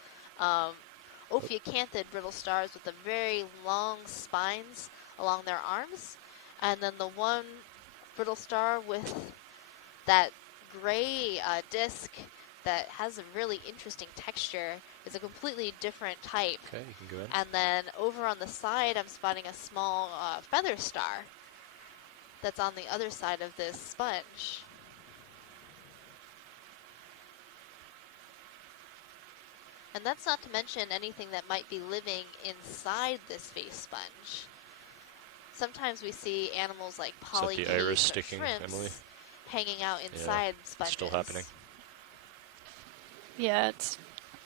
ophiacanthid brittle stars with the very long spines along their arms, and then the one brittle star with that gray disc that has a really interesting texture is a completely different type. Okay, you can go in. And then over on the side, I'm spotting a small feather star that's on the other side of this sponge. And that's not to mention anything that might be living inside this face sponge. Sometimes we see animals like polychaetes the iris or sticking, shrimps Emily? hanging out inside sponges. It's still happening. Yeah, it's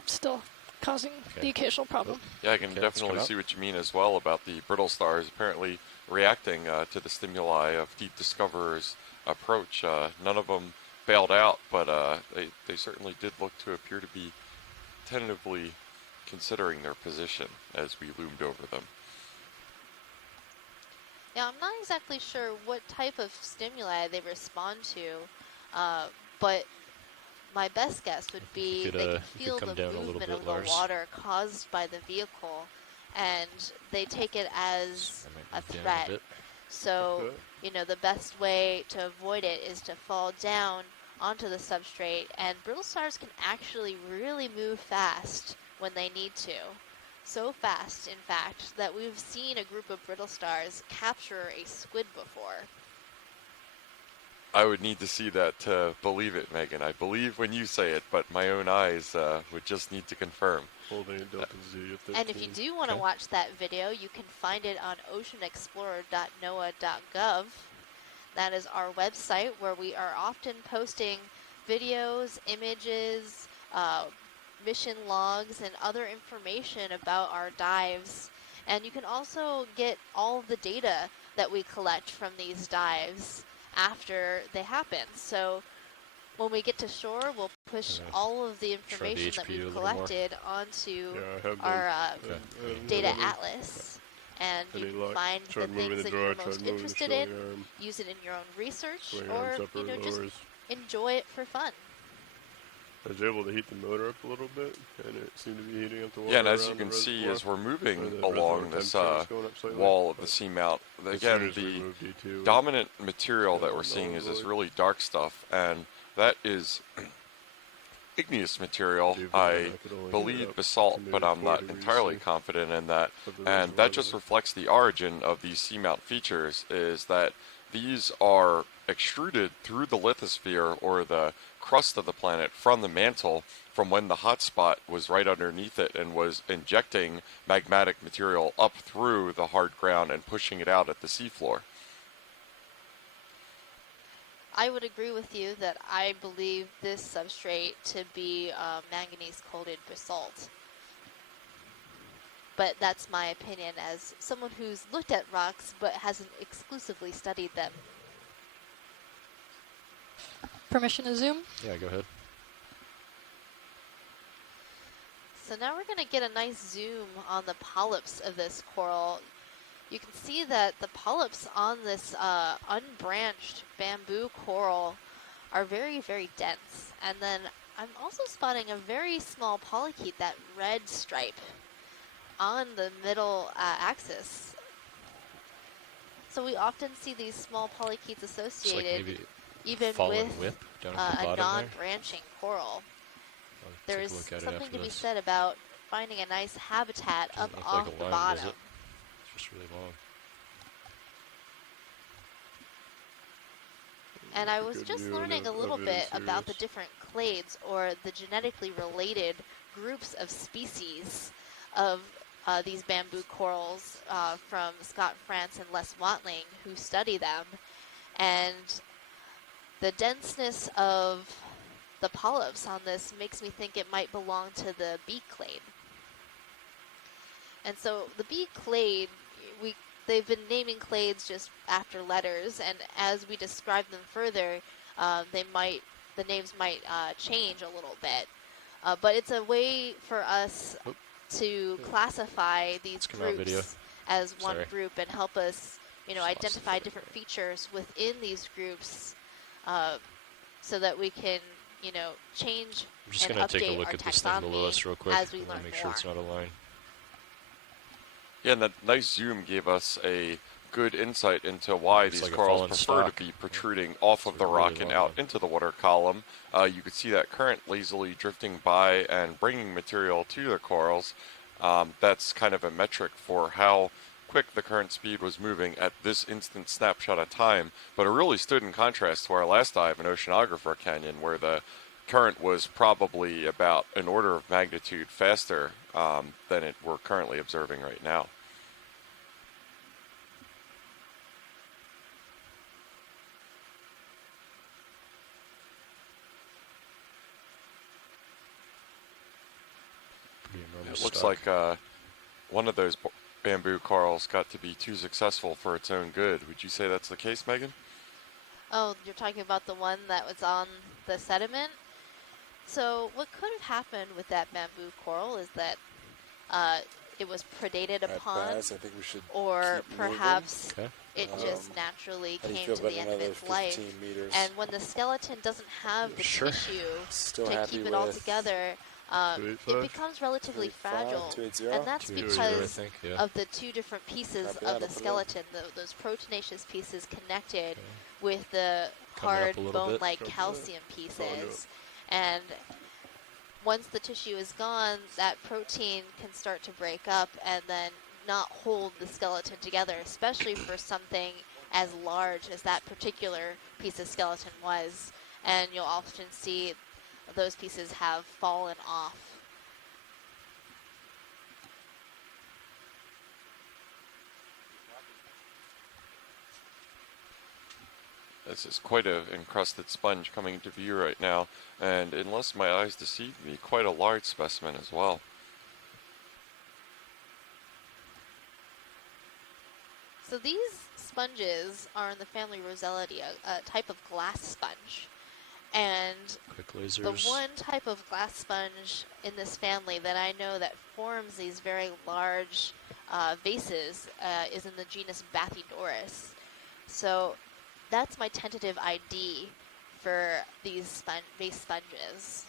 still causing the occasional problem. Yeah, I can definitely see what you mean as well about the brittle stars apparently reacting to the stimuli of Deep Discoverer's approach. None of them bailed out, but they certainly did look to appear to be tentatively considering their position as we loomed over them. Yeah, I'm not exactly sure what type of stimuli they respond to, but my best guess would be they can feel the movement of the water caused by the vehicle, and they take it as a threat. So, you know, the best way to avoid it is to fall down onto the substrate, and brittle stars can actually really move fast when they need to. So fast, in fact, that we've seen a group of brittle stars capture a squid before. I would need to see that to believe it, Megan. I believe when you say it, but my own eyes would just need to confirm. Holding a Delta Z at 13. And if you do want to watch that video, you can find it on oceanexplorer.noaa.gov. That is our website where we are often posting videos, images, mission logs, and other information about our dives. And you can also get all of the data that we collect from these dives after they happen. So when we get to shore, we'll push all of the information that we've collected onto our data atlas. And you can find the things that you're most interested in, use it in your own research, or just enjoy it for fun. I was able to heat the motor up a little bit, and it seemed to be heating up the water. Yeah, and as you can see, as we're moving along this wall of the seamount, again, the dominant material that we're seeing is this really dark stuff, and that is igneous material. I believe basalt, but I'm not entirely confident in that. And that just reflects the origin of these seamount features, is that these are extruded through the lithosphere, or the crust of the planet, from the mantle, from when the hot spot was right underneath it and was injecting magmatic material up through the hard ground and pushing it out at the seafloor. I would agree with you that I believe this substrate to be manganese-coated basalt. But that's my opinion as someone who's looked at rocks but hasn't exclusively studied them. Permission to zoom? Yeah, go ahead. So now we're going to get a nice zoom on the polyps of this coral. You can see that the polyps on this unbranched bamboo coral are very, very dense. And then I'm also spotting a very small polychaete, that red stripe, on the middle axis. So we often see these small polychaetes associated even with a non-branching coral. There's something to be said about finding a nice habitat up off the bottom. It's just really long. And I was just learning a little bit about the different clades, or the genetically related groups of species of these bamboo corals from Scott France and Les Watling, who study them. And the denseness of the polyps on this makes me think it might belong to the beak clade. And so the beak clade, they've been naming clades just after letters, and as we describe them further, the names might change a little bit. But it's a way for us to classify these groups as one group and help us, identify different features within these groups, so that we can, change I'm just and going to update take a look our at this thing below us real quick. as we learn make sure it's not a line. Yeah, and that nice zoom gave us a good insight into why these corals prefer to be protruding off of the rock and out into the water column. You could see that current lazily drifting by and bringing material to the corals. That's kind of a metric for how quick the current speed was moving at this instant snapshot of time, but it really stood in contrast to our last dive in Oceanographer Canyon, where the current was probably about an order of magnitude faster than it we're currently observing right now. It looks like one of those bamboo corals got to be too successful for its own good. Would you say that's the case, Megan? Oh, you're talking about the one that was on the sediment? So what could have happened with that bamboo coral is that it was predated upon, I think we should or perhaps it just naturally came to the end of its life. And when the skeleton doesn't have the tissue to keep it all together, it becomes relatively fragile, and that's because of the two different pieces of the skeleton, those proteinaceous pieces connected with the hard bone-like calcium pieces. And once the tissue is gone, that protein can start to break up and then not hold the skeleton together, especially for something as large as that particular piece of skeleton was, and you'll often see those pieces have fallen off. This is quite an encrusted sponge coming into view right now, and unless my eyes deceive me, quite a large specimen as well. So these sponges are in the family Rosellida, a type of glass sponge. And Quick lasers. the one type of glass sponge in this family that I know that forms these very large vases is in the genus Bathydoris. So that's my tentative ID for these vase sponges.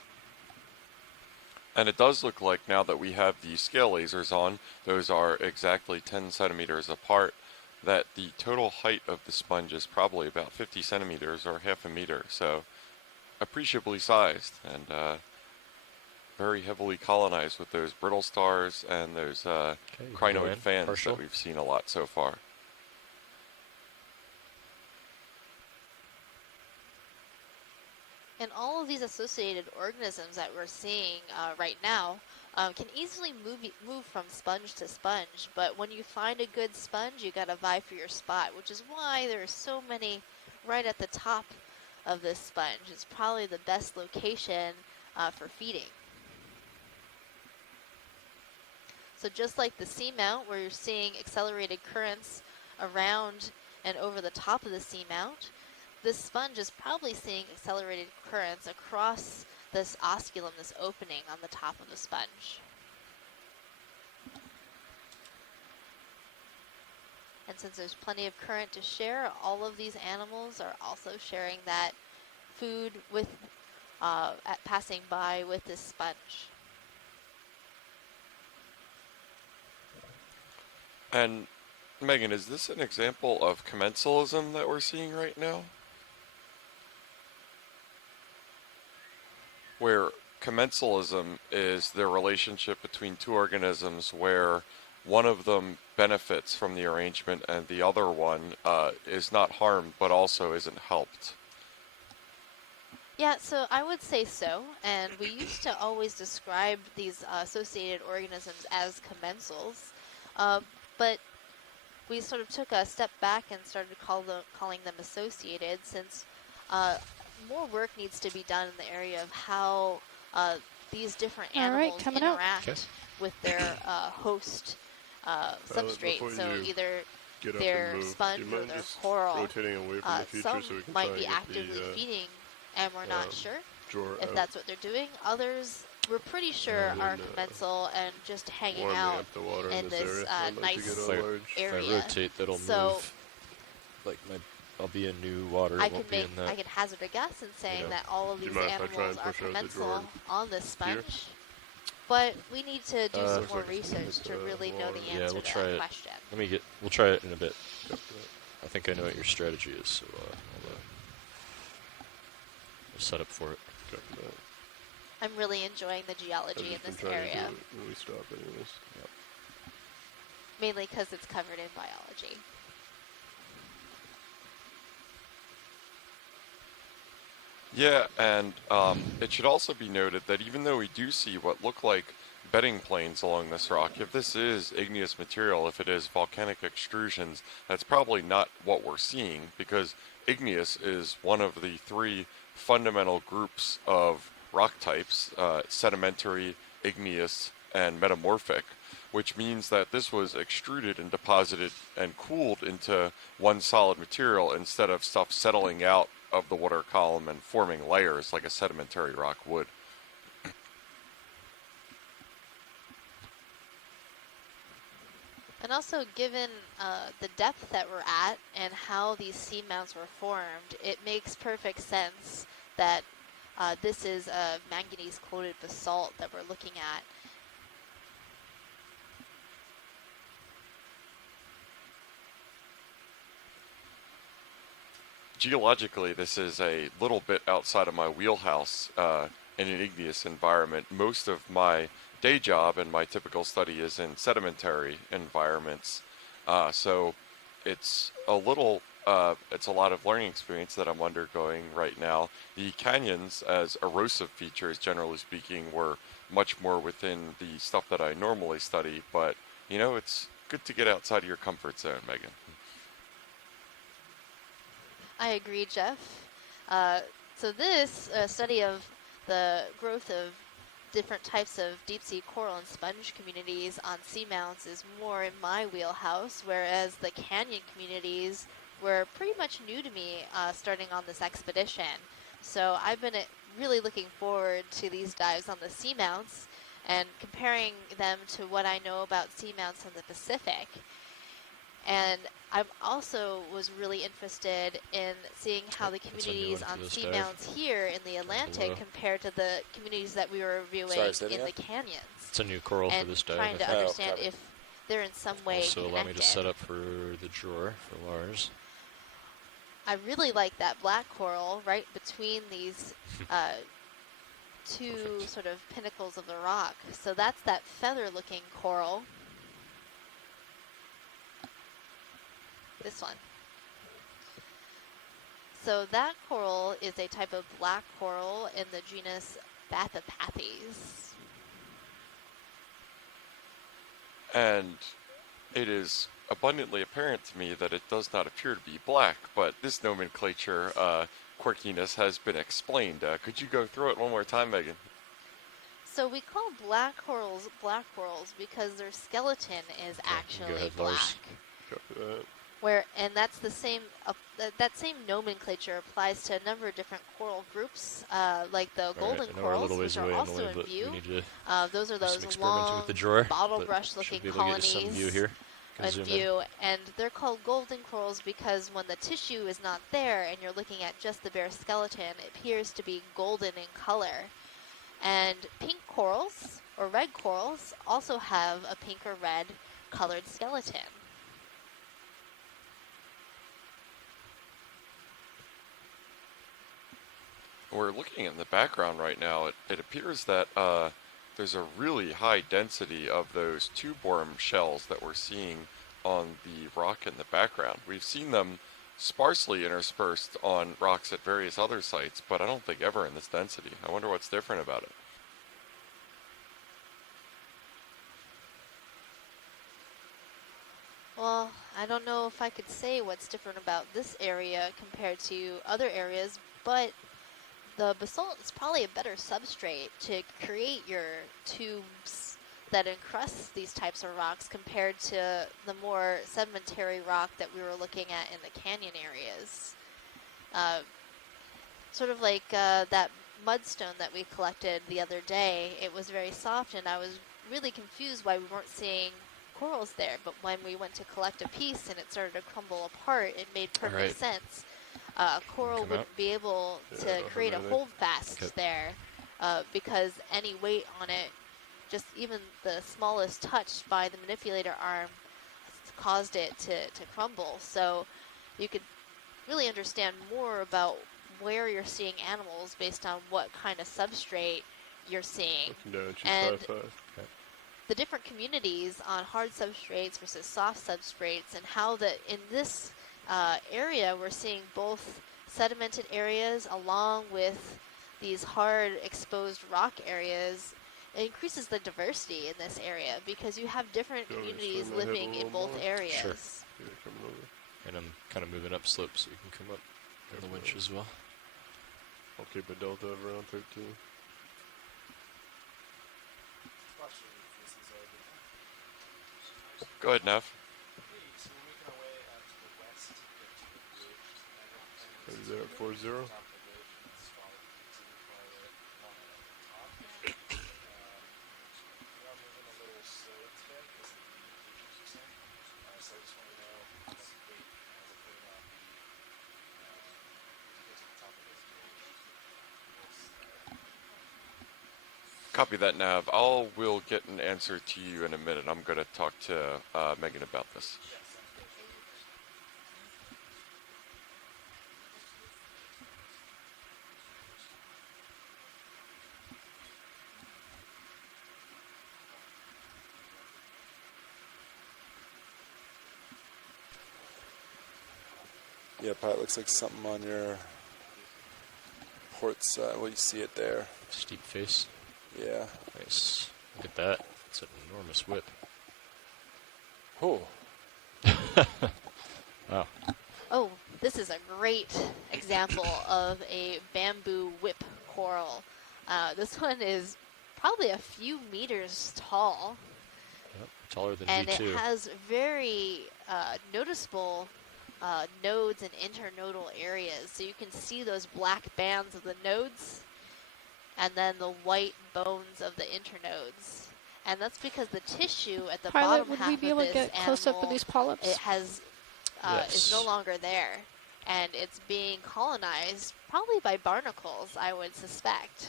And it does look like now that we have the scale lasers on, those are exactly 10 centimeters apart, that the total height of the sponge is probably about 50 centimeters or half a meter. So appreciably sized and very heavily colonized with those brittle stars and those crinoid fans that we've seen a lot so far. And all of these associated organisms that we're seeing right now can easily move from sponge to sponge, but when you find a good sponge, you gotta vie for your spot, which is why there are so many right at the top of this sponge. It's probably the best location for feeding. So just like the seamount, where you're seeing accelerated currents around and over the top of the seamount, this sponge is probably seeing accelerated currents across this osculum, this opening on the top of the sponge. And since there's plenty of current to share, all of these animals are also sharing that food with passing by with this sponge. And Megan, is this an example of commensalism that we're seeing right now? Where commensalism is the relationship between two organisms where one of them benefits from the arrangement and the other one is not harmed but also isn't helped. Yeah, so I would say so, and we used to always describe these associated organisms as commensals, but we sort of took a step back and started calling them associated, since more work needs to be done in the area of how these different animals interact with their host substrate. So either their sponge or their coral, some might be actively feeding, and we're not sure if that's what they're doing. Others, we're pretty sure are commensal and just hanging out in this nice area. If I rotate, that'll move. Like I'll be in new water. I can hazard a guess in saying that all of these animals are commensal on this sponge. But we need to do some more research to really know the answer to that question. We'll try it in a bit. I think I know what your strategy is, so I'll set up for it. I'm really enjoying the geology in this area. When we stop anyways. Yep. Mainly because it's covered in biology. Yeah, and it should also be noted that even though we do see what look like bedding planes along this rock, if this is igneous material, if it is volcanic extrusions, that's probably not what we're seeing, because igneous is one of the three fundamental groups of rock types, sedimentary, igneous, and metamorphic, which means that this was extruded and deposited and cooled into one solid material instead of stuff settling out of the water column and forming layers like a sedimentary rock would. And also, given the depth that we're at and how these seamounts were formed, it makes perfect sense that this is a manganese-coated basalt that we're looking at. Geologically, this is a little bit outside of my wheelhouse in an igneous environment. Most of my day job and my typical study is in sedimentary environments, so it's a little it's a lot of learning experience that I'm undergoing right now. The canyons, as erosive features, generally speaking, were much more within the stuff that I normally study, but you know, it's good to get outside of your comfort zone, Megan. I agree, Jeff. So this study of the growth of different types of deep sea coral and sponge communities on seamounts is more in my wheelhouse, whereas the canyon communities were pretty much new to me starting on this expedition. So I've been really looking forward to these dives on the seamounts and comparing them to what I know about seamounts in the Pacific. And I also was really interested in seeing how the That's a new communities one on for this seamounts here in the Atlantic below. compared to the communities that we were viewing Sorry, say it in again? the canyons. It's a new coral for And this dive. trying to Oh, understand got it. if they're in some way Also, connected. allow me to set up for the drawer for Lars. I really like that black coral right between these two Perfect. sort of pinnacles of the rock. So that's that feather-looking coral. This one. So that coral is a type of black coral in the genus Bathypathes. And it is abundantly apparent to me that it does not appear to be black, but this nomenclature quirkiness has been explained. Could you go through it one more time, Megan? So we call black corals because their skeleton is actually go ahead, black. Lars. Copy that. And that's the same. That same nomenclature applies to a number of different coral groups, like the golden I know we're a corals, little which ways are away, also Emily, in but view. we need to Those are do some those experimenting long with the drawer. bottle but brush looking should be able to get you some view colonies here. Can in zoom in. view, and they're called golden corals because when the tissue is not there and you're looking at just the bare skeleton, it appears to be golden in color. And pink corals, or red corals, also have a pink or red colored skeleton. We're looking in the background right now. It appears that there's a really high density of those tube worm shells that we're seeing on the rock in the background. We've seen them sparsely interspersed on rocks at various other sites, but I don't think ever in this density. I wonder what's different about it. Well, I don't know if I could say what's different about this area compared to other areas, but the basalt is probably a better substrate to create your tubes that encrust these types of rocks compared to the more sedimentary rock that we were looking at in the canyon areas. Sort of like that mudstone that we collected the other day. It was very soft, and I was really confused why we weren't seeing corals there. But when we went to collect a piece and it started to crumble apart, it made perfect right. sense. A coral Come wouldn't out. be able Yeah, to I don't create a have anything. holdfast Okay. there because any weight on it, just even the smallest touch by the manipulator arm, caused it to crumble. So you could really understand more about where you're seeing animals based on what kind of substrate you're seeing. I can down And 255. the different communities on hard substrates versus soft substrates, and how in this area we're seeing both sedimented areas along with these hard exposed rock areas. It increases the diversity in this area because you have different Do you want me to communities swing my head a living in little both more? areas. Sure. Yeah, coming over. And I'm kind of moving up slope so you can come up on the winch as well. I'll keep a delta of around 13. Go ahead, Nev. Is there at 40? Copy that, Nav. We'll get an answer to you in a minute. I'm going to talk to Megan about this. Yeah, pilot, looks like something on your port side. Well, you see it there. Steep face. Yeah. Nice. Look at that. It's an enormous whip. Oh. Wow. Oh, this is a great example of a bamboo whip coral. This one is probably a few meters tall. Yep. Taller than And V2. it has very noticeable nodes and internodal areas. So you can see those black bands of the nodes and then the white bones of the internodes. And that's because the tissue at the Pilot, bottom would half we be of able to this get close up animal, of these polyps? it has is no Yes. longer there. And it's being colonized probably by barnacles, I would suspect.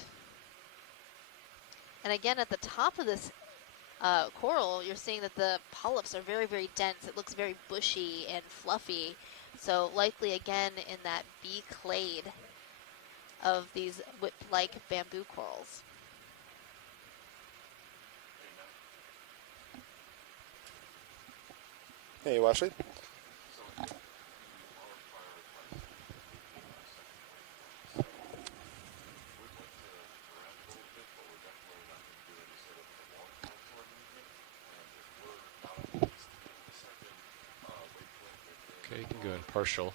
And again, at the top of this coral, you're seeing that the polyps are very, very dense. It looks very bushy and fluffy. So likely, again, in that B clade of these whip-like bamboo corals. Hey, Washley. Okay, you can go in partial.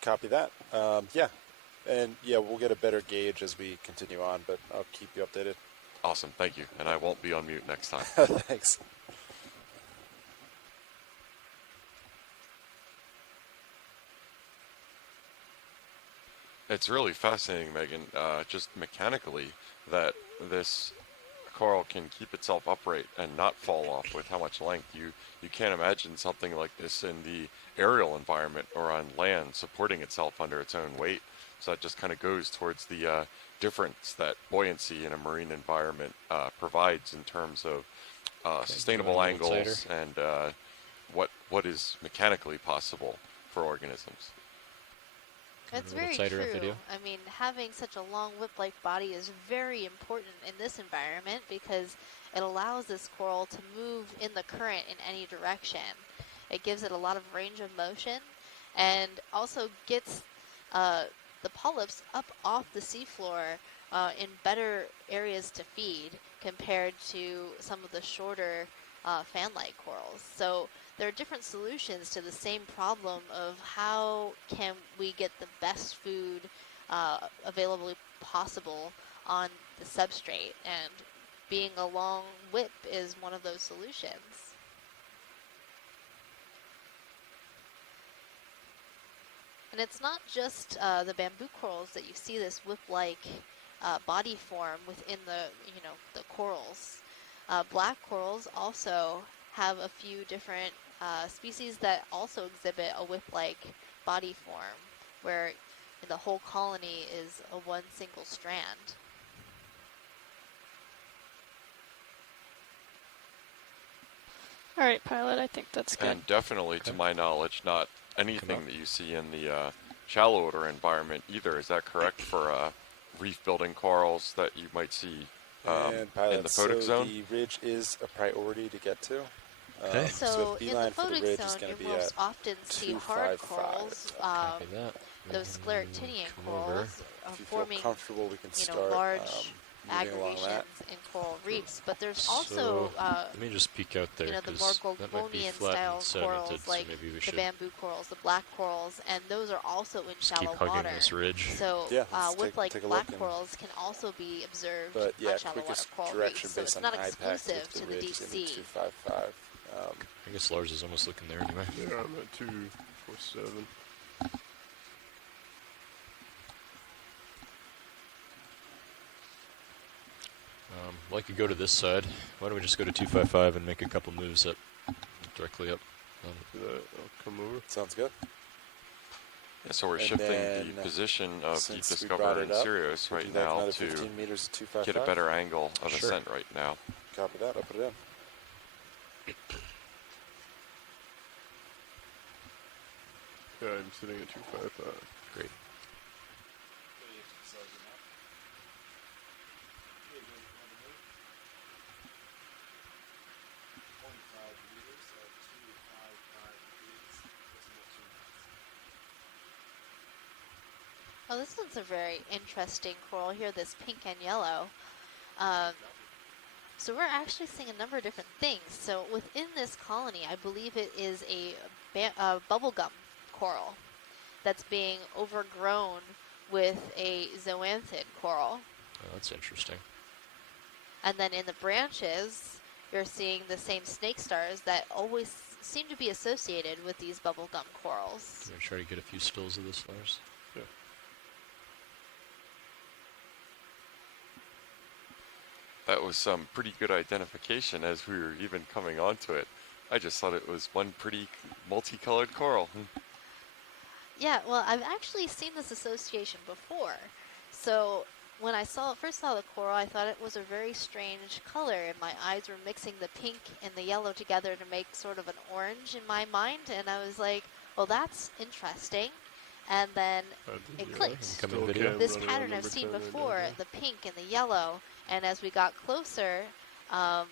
Copy that. Yeah. And yeah, we'll get a better gauge as we continue on, but I'll keep you updated. Awesome, thank you. And I won't be on mute next time. Thanks. It's really fascinating, Megan, just mechanically, that this coral can keep itself upright and not fall off with how much length. You can't imagine something like this in the aerial environment or on land supporting itself under its own weight. So that just kind of goes towards the difference that buoyancy in a marine environment provides in terms of sustainable angles and what is mechanically possible for organisms. That's A little very tighter in true. video. I mean, having such a long whip-like body is very important in this environment because it allows this coral to move in the current in any direction. It gives it a lot of range of motion and also gets the polyps up off the seafloor in better areas to feed compared to some of the shorter fan-like corals. So there are different solutions to the same problem of how can we get the best food available possible on the substrate, and being a long whip is one of those solutions. And it's not just the bamboo corals that you see this whip-like body form within the corals. Black corals also have a few different species that also exhibit a whip-like body form, where the whole colony is a one single strand. All right, pilot, I think that's good. And definitely, to my knowledge, not anything that you see in the shallow water environment either. Is that correct for reef-building corals that you might see And pilot, in the photic zone? the ridge is a priority to get to. Okay. So in the beeline for the photic ridge is zone, going you to be most at often see hard 255. corals, Copy that. those And scleractinian come over. corals If you forming feel comfortable, we can start large moving along that. aggregations in coral reefs. But there's So, also let me just peek out there, the more because that might be Goldbonian flat style and sedimented, corals, so like maybe we the should bamboo corals, the black corals, and those are also in just keep shallow hugging water. this ridge. So Yeah, let's whip-like take a black look and- corals can also be observed But yeah, on shallow water quickest coral direction reefs. So based it's on not high exclusive pack to the the ridge deep is going to be sea. 255. I guess Lars is almost looking there anyway. Yeah, I'm at 247. I'd like to go to this side. Why don't we just go to 255 and make a couple moves up, directly up? So that I'll come over. Sounds good. Yeah, so we're And shifting then, the position of Deep since we brought Discover it and up, Sirius we'll right do that now another to 15 meters at 255. get a better angle of Sure. ascent right now. Copy that. I'll put it in. Yeah, I'm sitting at 255. Great. Oh, this one's a very interesting coral here, this pink and yellow. Um, so we're actually seeing a number of different things. So within this colony, I believe it is a bubblegum coral that's being overgrown with a zoanthid coral. Oh, that's interesting. And then in the branches, you're seeing the same snake stars that always seem to be associated with these bubblegum corals. I'm going to try to get a few stills of this, Lars. Yeah. That was some pretty good identification as we were even coming onto it. I just thought it was one pretty multicolored coral. Yeah, well, I've actually seen this association before. So when I first saw the coral, I thought it was a very strange color, and my eyes were mixing the pink and the yellow together to make sort of an orange in my mind, and I was like, well, that's interesting. And then it clicked. Incoming video. This pattern I've seen before, the pink and the yellow, and as we got closer, and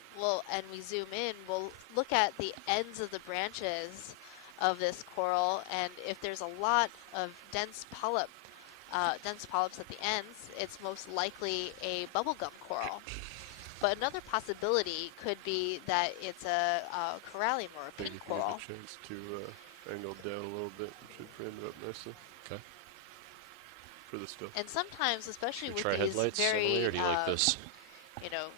we zoom in, we'll look at the ends of the branches of this coral, and if there's a lot of dense polyps at the ends, it's most likely a bubblegum coral. But another possibility could be that it's a corallium or a I think pink you can coral. have a chance to angle it down a little bit. It should frame it up nicely. Okay. For the still. And sometimes, especially Should we with try these headlights, very, Emily, or do you like this?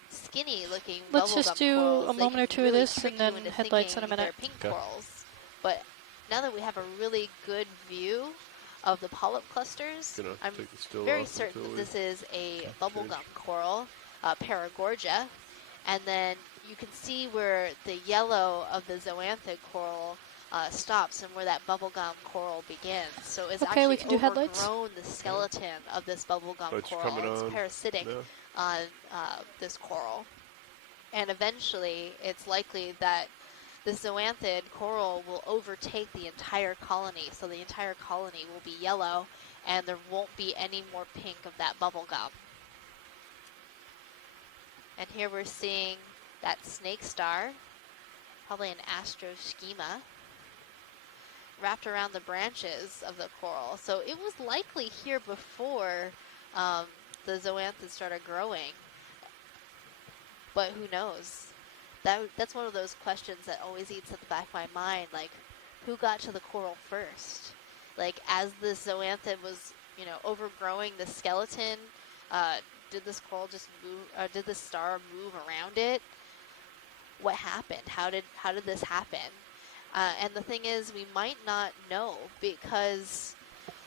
skinny looking Let's bubblegum just do corals, a they moment can or two of really this trick and then you into headlights in a thinking minute. they're pink Okay. corals. But now that we have a really good view of the polyp clusters, Gonna I'm take the still very off certain until that we this is a change. bubblegum coral, Paragorgia. And then you can see where the yellow of the zoanthid coral stops and where that bubblegum coral begins. So it's Okay, we actually can do headlights. overgrown the skeleton of this bubblegum Lights are coral. coming It's on parasitic now. on this coral. And eventually, it's likely that the zoanthid coral will overtake the entire colony. So the entire colony will be yellow, and there won't be any more pink of that bubble gum. And here we're seeing that snake star, probably an astroschema, wrapped around the branches of the coral. So it was likely here before the zoanthids started growing. But who knows? That's one of those questions that always eats at the back of my mind, like, who got to the coral first? Like, as this zoanthid was, overgrowing the skeleton, did this coral just move, or did the star move around it? What happened? How did this happen? And the thing is, we might not know, because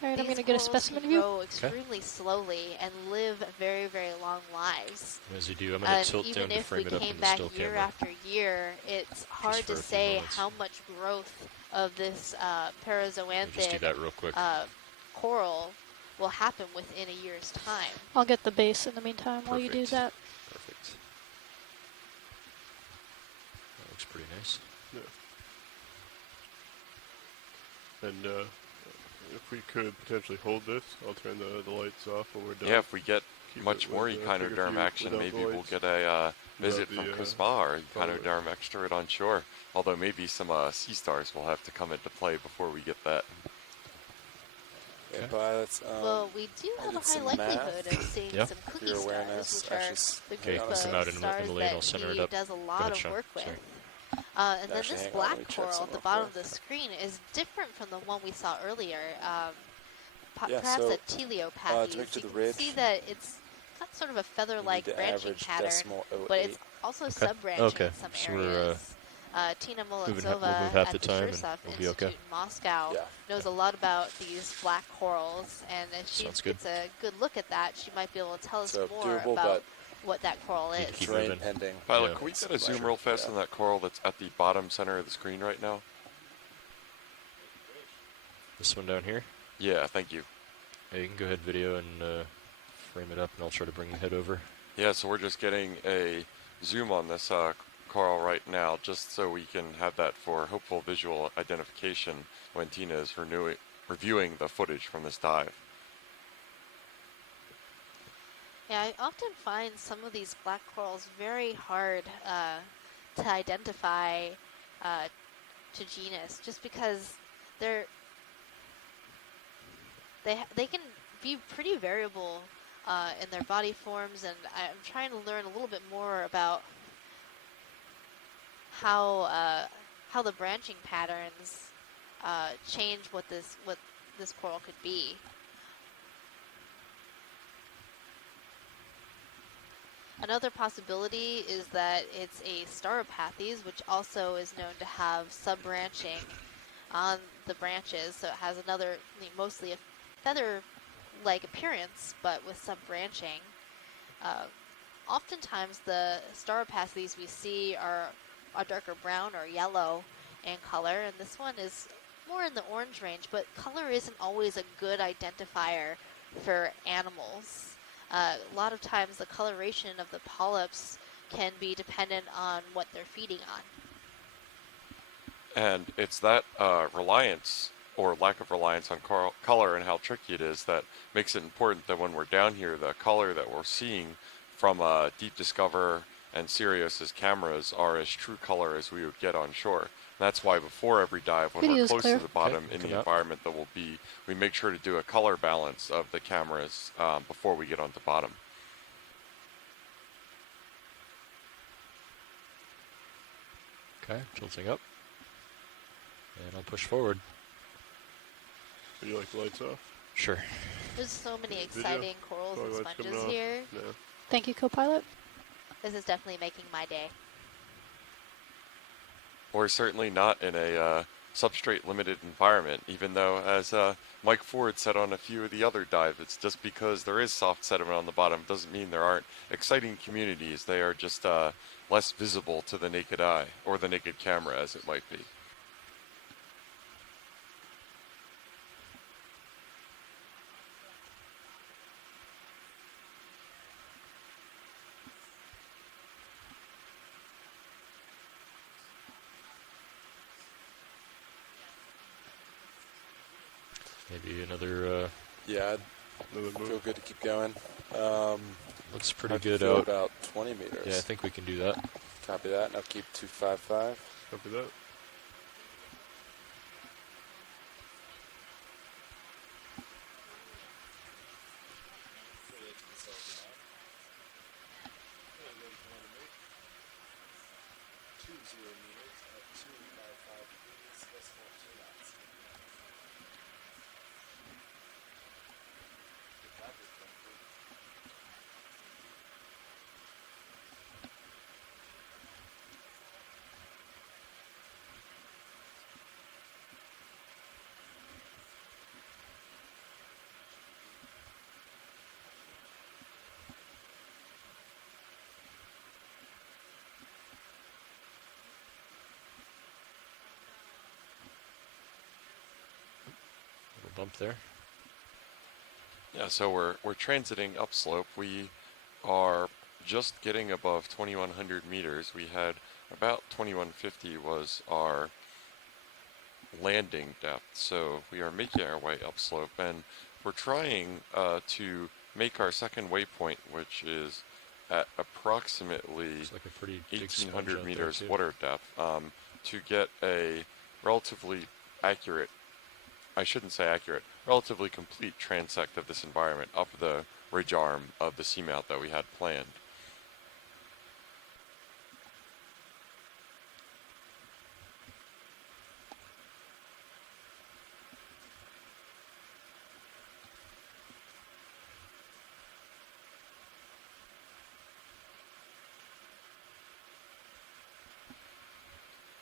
All right, I'm these going to get a corals specimen can view. grow extremely slowly and live very, very long lives. As you do, I'm going to tilt Even down to if we frame it up came in the back still year camera. after year, it's hard for to a few say moments. how much growth of this I'll just do parazoanthid that real quick. coral will happen within a year's time. I'll get the base in the meantime while you do Perfect. that. Perfect. That looks pretty nice. Yeah. And if we could potentially hold this, I'll turn the lights off when we're done. Yeah, if we get Keep much it more with, take a echinoderm few action, without maybe the we'll lights, get a visit without from the, Kusma or follow echinoderm extra on shore. Although maybe some sea stars will have to come into play before we get that. Yeah, Okay. but it's, Well, we do I have a did high some likelihood math. of seeing Yeah. some cookie Your stars, awareness which are actually the Okay, group I'll come out of in stars Emily and I'll that center he it up. does a Go lot ahead, of Sean. work with. Sorry. And then Actually, this hang on, let black me check coral some at the real bottom of quick. the screen is different from the one we saw earlier. Yeah, Perhaps so, a teleopathy. to make to You the can ridge, see that it's got sort of a you feather-like need to branching average pattern, decimal but 08. it's also Okay. sub-branching Okay, in some so we're, areas. Tina we'll move Molodtsova half at the the time and Sursov we'll be Institute okay. in Moscow Yeah. knows a lot about these black corals, and if she Sounds good. gets a good look at that, she might be able to tell us So more doable, about but what that coral Need to is. keep terrain moving. pending. Pilot, Yeah. can we It's get a zoom pressure. real fast Yeah. on that coral that's at the bottom center of the screen right now? This one down here. Yeah, thank you. Yeah, you can go ahead video and frame it up, and I'll try to bring the head over. Yeah, so we're just getting a zoom on this coral right now, just so we can have that for hopeful visual identification when Tina is reviewing the footage from this dive. Yeah, I often find some of these black corals very hard to identify to genus, just because they can be pretty variable in their body forms, and I'm trying to learn a little bit more about how the branching patterns change what this coral could be. Another possibility is that it's a Stauropathes, which also is known to have sub-branching on the branches, so it has another, mostly a feather-like appearance, but with sub-branching. Oftentimes the Stauropathes we see are a darker brown or yellow in color, and this one is more in the orange range, but color isn't always a good identifier for animals. A lot of times the coloration of the polyps can be dependent on what they're feeding on. And it's that reliance or lack of reliance on color and how tricky it is that makes it important that when we're down here, the color that we're seeing from Deep Discover and Sirius's cameras are as true color as we would get on shore. That's why before every dive, when we're close to the bottom in the environment that we'll be, we make sure to do a color balance of the cameras before we get onto bottom. Okay, tilting up. And I'll push forward. Would you like the lights off? Sure. There's so many exciting corals and sponges here. No. Thank you, co-pilot. This is definitely making my day. We're certainly not in a substrate limited environment, even though, as Mike Ford said on a few of the other dives, it's just because there is soft sediment on the bottom doesn't mean there aren't exciting communities. They are just less visible to the naked eye, or the naked camera as it might be. Maybe another. Yeah, I'd feel good to keep going. Looks pretty I good feel out. about 20 meters. Yeah, I think we can do that. Copy that, and I'll keep 255. Copy that. Little bump there. Yeah, so we're transiting upslope. We are just getting above 2,100 meters. We had about 2,150 was our landing depth. So we are making our way upslope, and we're trying to make our second waypoint, which is at approximately It's like a pretty big sponge 1,800 out meters there, too. water depth to get a relatively accurate, I shouldn't say accurate, relatively complete transect of this environment up the ridge arm of the seamount that we had planned.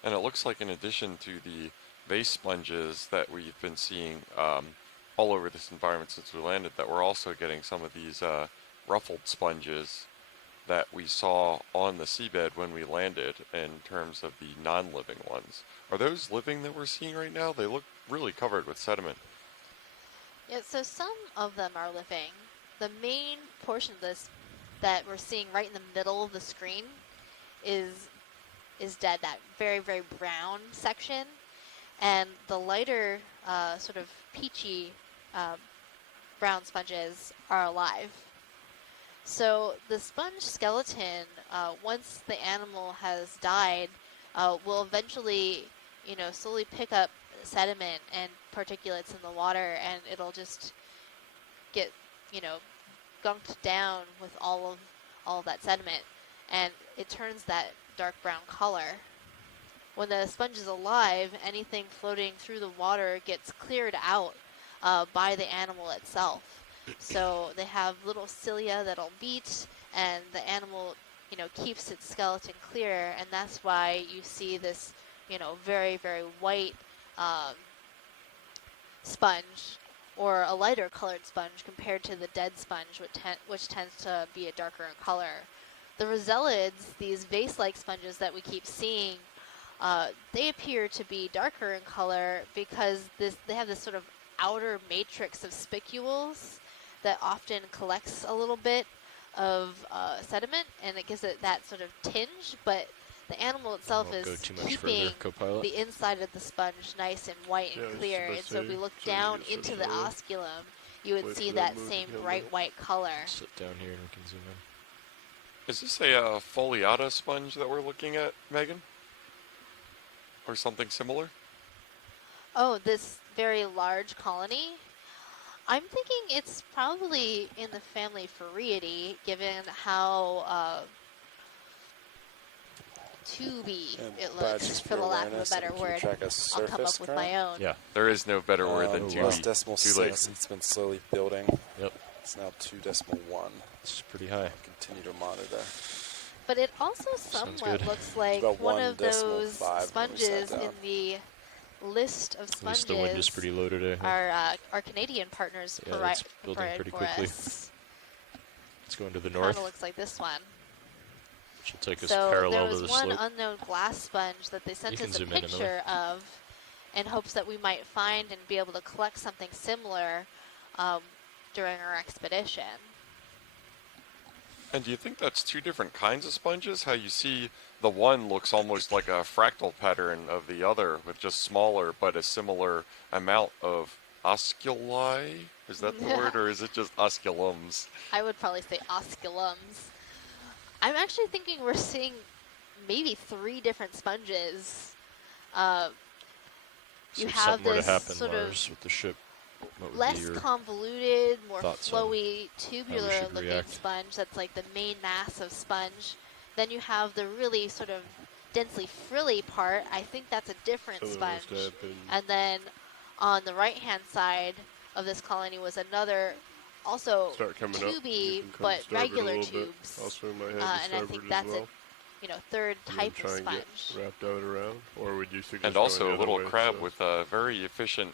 And it looks like in addition to the vase sponges that we've been seeing all over this environment since we landed, that we're also getting some of these ruffled sponges that we saw on the seabed when we landed in terms of the non-living ones. Are those living that we're seeing right now? They look really covered with sediment. Yeah, so some of them are living. The main portion of this that we're seeing right in the middle of the screen is dead, that very, very brown section. And the lighter, sort of peachy brown sponges are alive. So the sponge skeleton, once the animal has died, will eventually, slowly pick up sediment and particulates in the water, and it'll just get, you know, gunked down with all of that sediment, and it turns that dark brown color. When the sponge is alive, anything floating through the water gets cleared out by the animal itself. So they have little cilia that'll beat, and the animal, you know, keeps its skeleton clear, and that's why you see this, you know, very, very white sponge, or a lighter colored sponge compared to the dead sponge, which tends to be a darker in color. The roselids, these vase-like sponges that we keep seeing, they appear to be darker in color because they have this sort of outer matrix of spicules that often collects a little bit of sediment, and it gives it that sort of tinge, but the animal itself is keeping the inside of the sponge nice and white and clear, and so if we look down into the osculum, you would see that same bright white color. Sit down here and we can zoom in. Is this a foliata sponge that we're looking at, Megan? Or something similar? Oh, this very large colony? I'm thinking it's probably in the family Farreidae, given how tubey it looks, for the lack of a better word. I'll come up with my own. Yeah. There is no better word than tubey. Last decimal 6, it's been slowly building. Yep. It's now 2.1. It's pretty high. Continue to monitor. But it also somewhat looks like one of those sponges in the list of sponges. At least the wind is pretty low today. Our Canadian partners it's building pretty quickly. Us. Let's go into the north. Kind of looks like this one. Which will take us so parallel to there the was one slope. unknown glass sponge that they sent us a picture of in hopes that we might find and be able to collect something similar during our expedition. And do you think that's two different kinds of sponges? How you see the one looks almost like a fractal pattern of the other with just smaller but a similar amount of osculi? Is that the word, or is it just osculums? I would probably say osculums. I'm actually thinking we're seeing maybe 3 different sponges. You have this sort of with the ship. less convoluted, more flowy, tubular-looking sponge that's like the main mass of sponge. Then you have the really sort of densely frilly part. I think that's a different sponge. And then on the right-hand side of this colony was another, also tubey, but regular tubes. And I think that's a third type of sponge. Wrapped out around, or would you suggest? And also a little crab with a very efficient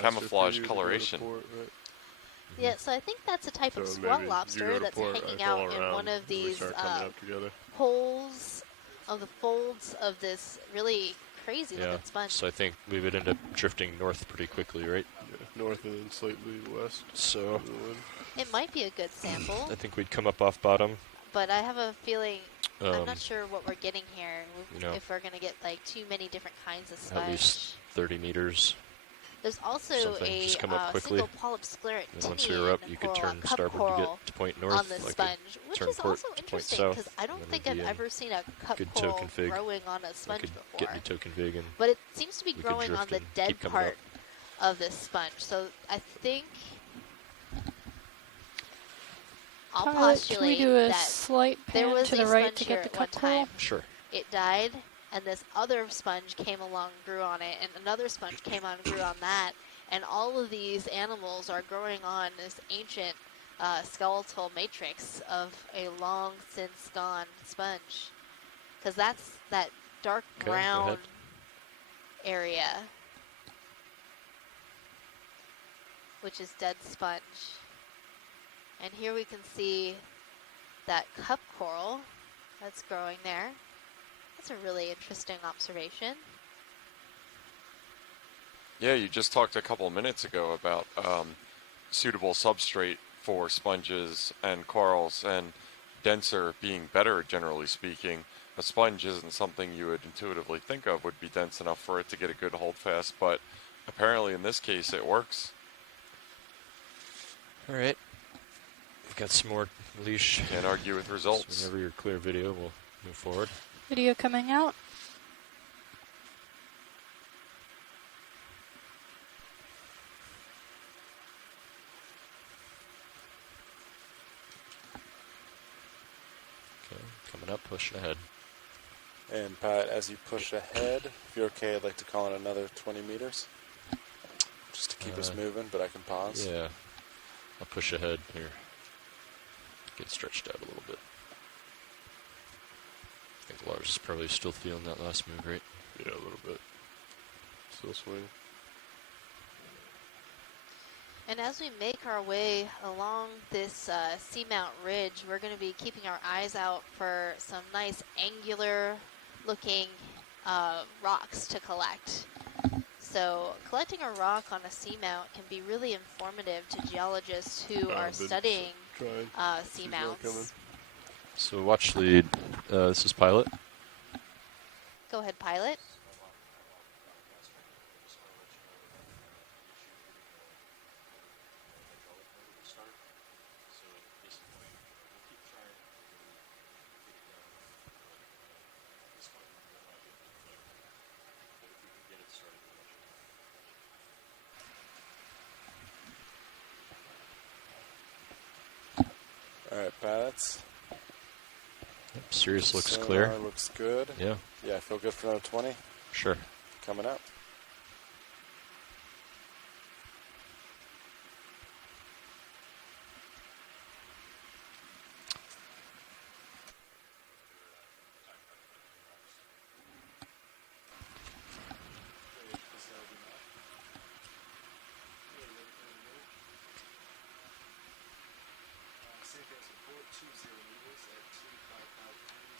camouflage coloration. Yeah, so I think that's a type of squat lobster that's hanging out in one of these holes of the folds of this really crazy looking sponge. So I think we would end up drifting north pretty quickly, right? Yeah, north and then slightly west. So it might be a good sample. I think we'd come up off bottom. But I have a feeling, I'm not sure what we're getting here. If we're going to get like too many different kinds of sponge. At least 30 meters. There's also a single polyp sclerotinia once we were up, you could turn starboard to get to point north on the sponge, which is also interesting because I don't think I've ever seen a cup coral growing on a sponge before. Get me token vig, and but it seems to be growing on the dead part of this sponge. So I think I'll postulate that there was a sponge here at one time. Sure. It died, and this other sponge came along and grew on it, and another sponge came on and grew on that, and all of these animals are growing on this ancient skeletal matrix of a long since gone sponge. Because that's that dark brown area, which is dead sponge. And here we can see that cup coral that's growing there. That's a really interesting observation. Yeah, you just talked a couple minutes ago about suitable substrate for sponges and corals, and denser being better, generally speaking. A sponge isn't something you would intuitively think of would be dense enough for it to get a good hold fast, but apparently in this case it works. All right. We've got some more leash. Can't argue with results. So whenever you're clear video, we'll move forward. Video coming out. Coming up, push ahead. And Pat, as you push ahead, if you're okay, I'd like to call in another 20 meters. Just to keep us moving, but I can pause. Yeah. I'll push ahead here. Get stretched out a little bit. I think Lars is probably still feeling that last move, right? Yeah, a little bit. Still swing. And as we make our way along this Seamount Ridge, we're going to be keeping our eyes out for some nice angular looking rocks to collect. So collecting a rock on a seamount can be really informative to geologists who are studying seamounts. So watch lead. This is pilot. Go ahead, pilot. All right, Pat. Yep, Sirius looks clear. Looks good. Yeah. Yeah, I feel good for another 20. Sure. Coming up.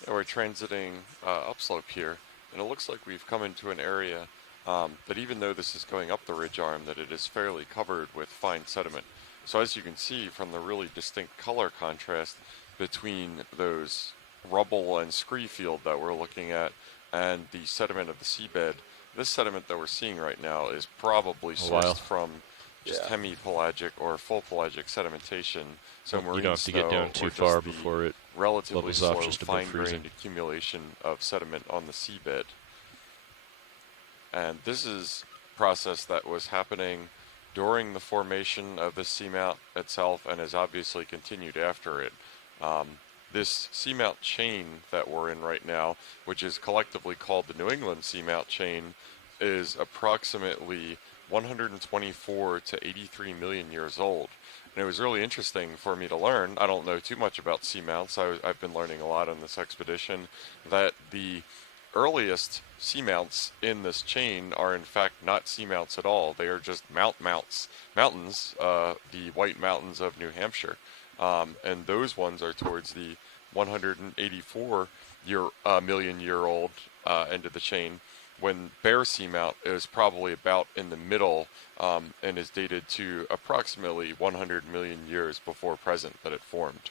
Yeah, we're transiting upslope here, and it looks like we've come into an area that even though this is going up the ridge arm, that it is fairly covered with fine sediment. So as you can see from the really distinct color contrast between those rubble and scree field that we're looking at and the sediment of the seabed, this sediment that we're seeing right now is probably sourced from just hemipelagic or full pelagic sedimentation. So you don't have to get down too far before it relatively levels off slow, just above freezing. fine-grained accumulation of sediment on the seabed. And this is a process that was happening during the formation of the seamount itself and has obviously continued after it. This seamount chain that we're in right now, which is collectively called the New England Seamount Chain, is approximately 124 to 83 million years old. And it was really interesting for me to learn. I don't know too much about seamounts. I've been learning a lot on this expedition, that the earliest seamounts in this chain are in fact not seamounts at all. They are just mountains, the White Mountains of New Hampshire. And those ones are towards the 184 million year old end of the chain, when Bear Seamount is probably about in the middle and is dated to approximately 100 million years before present that it formed.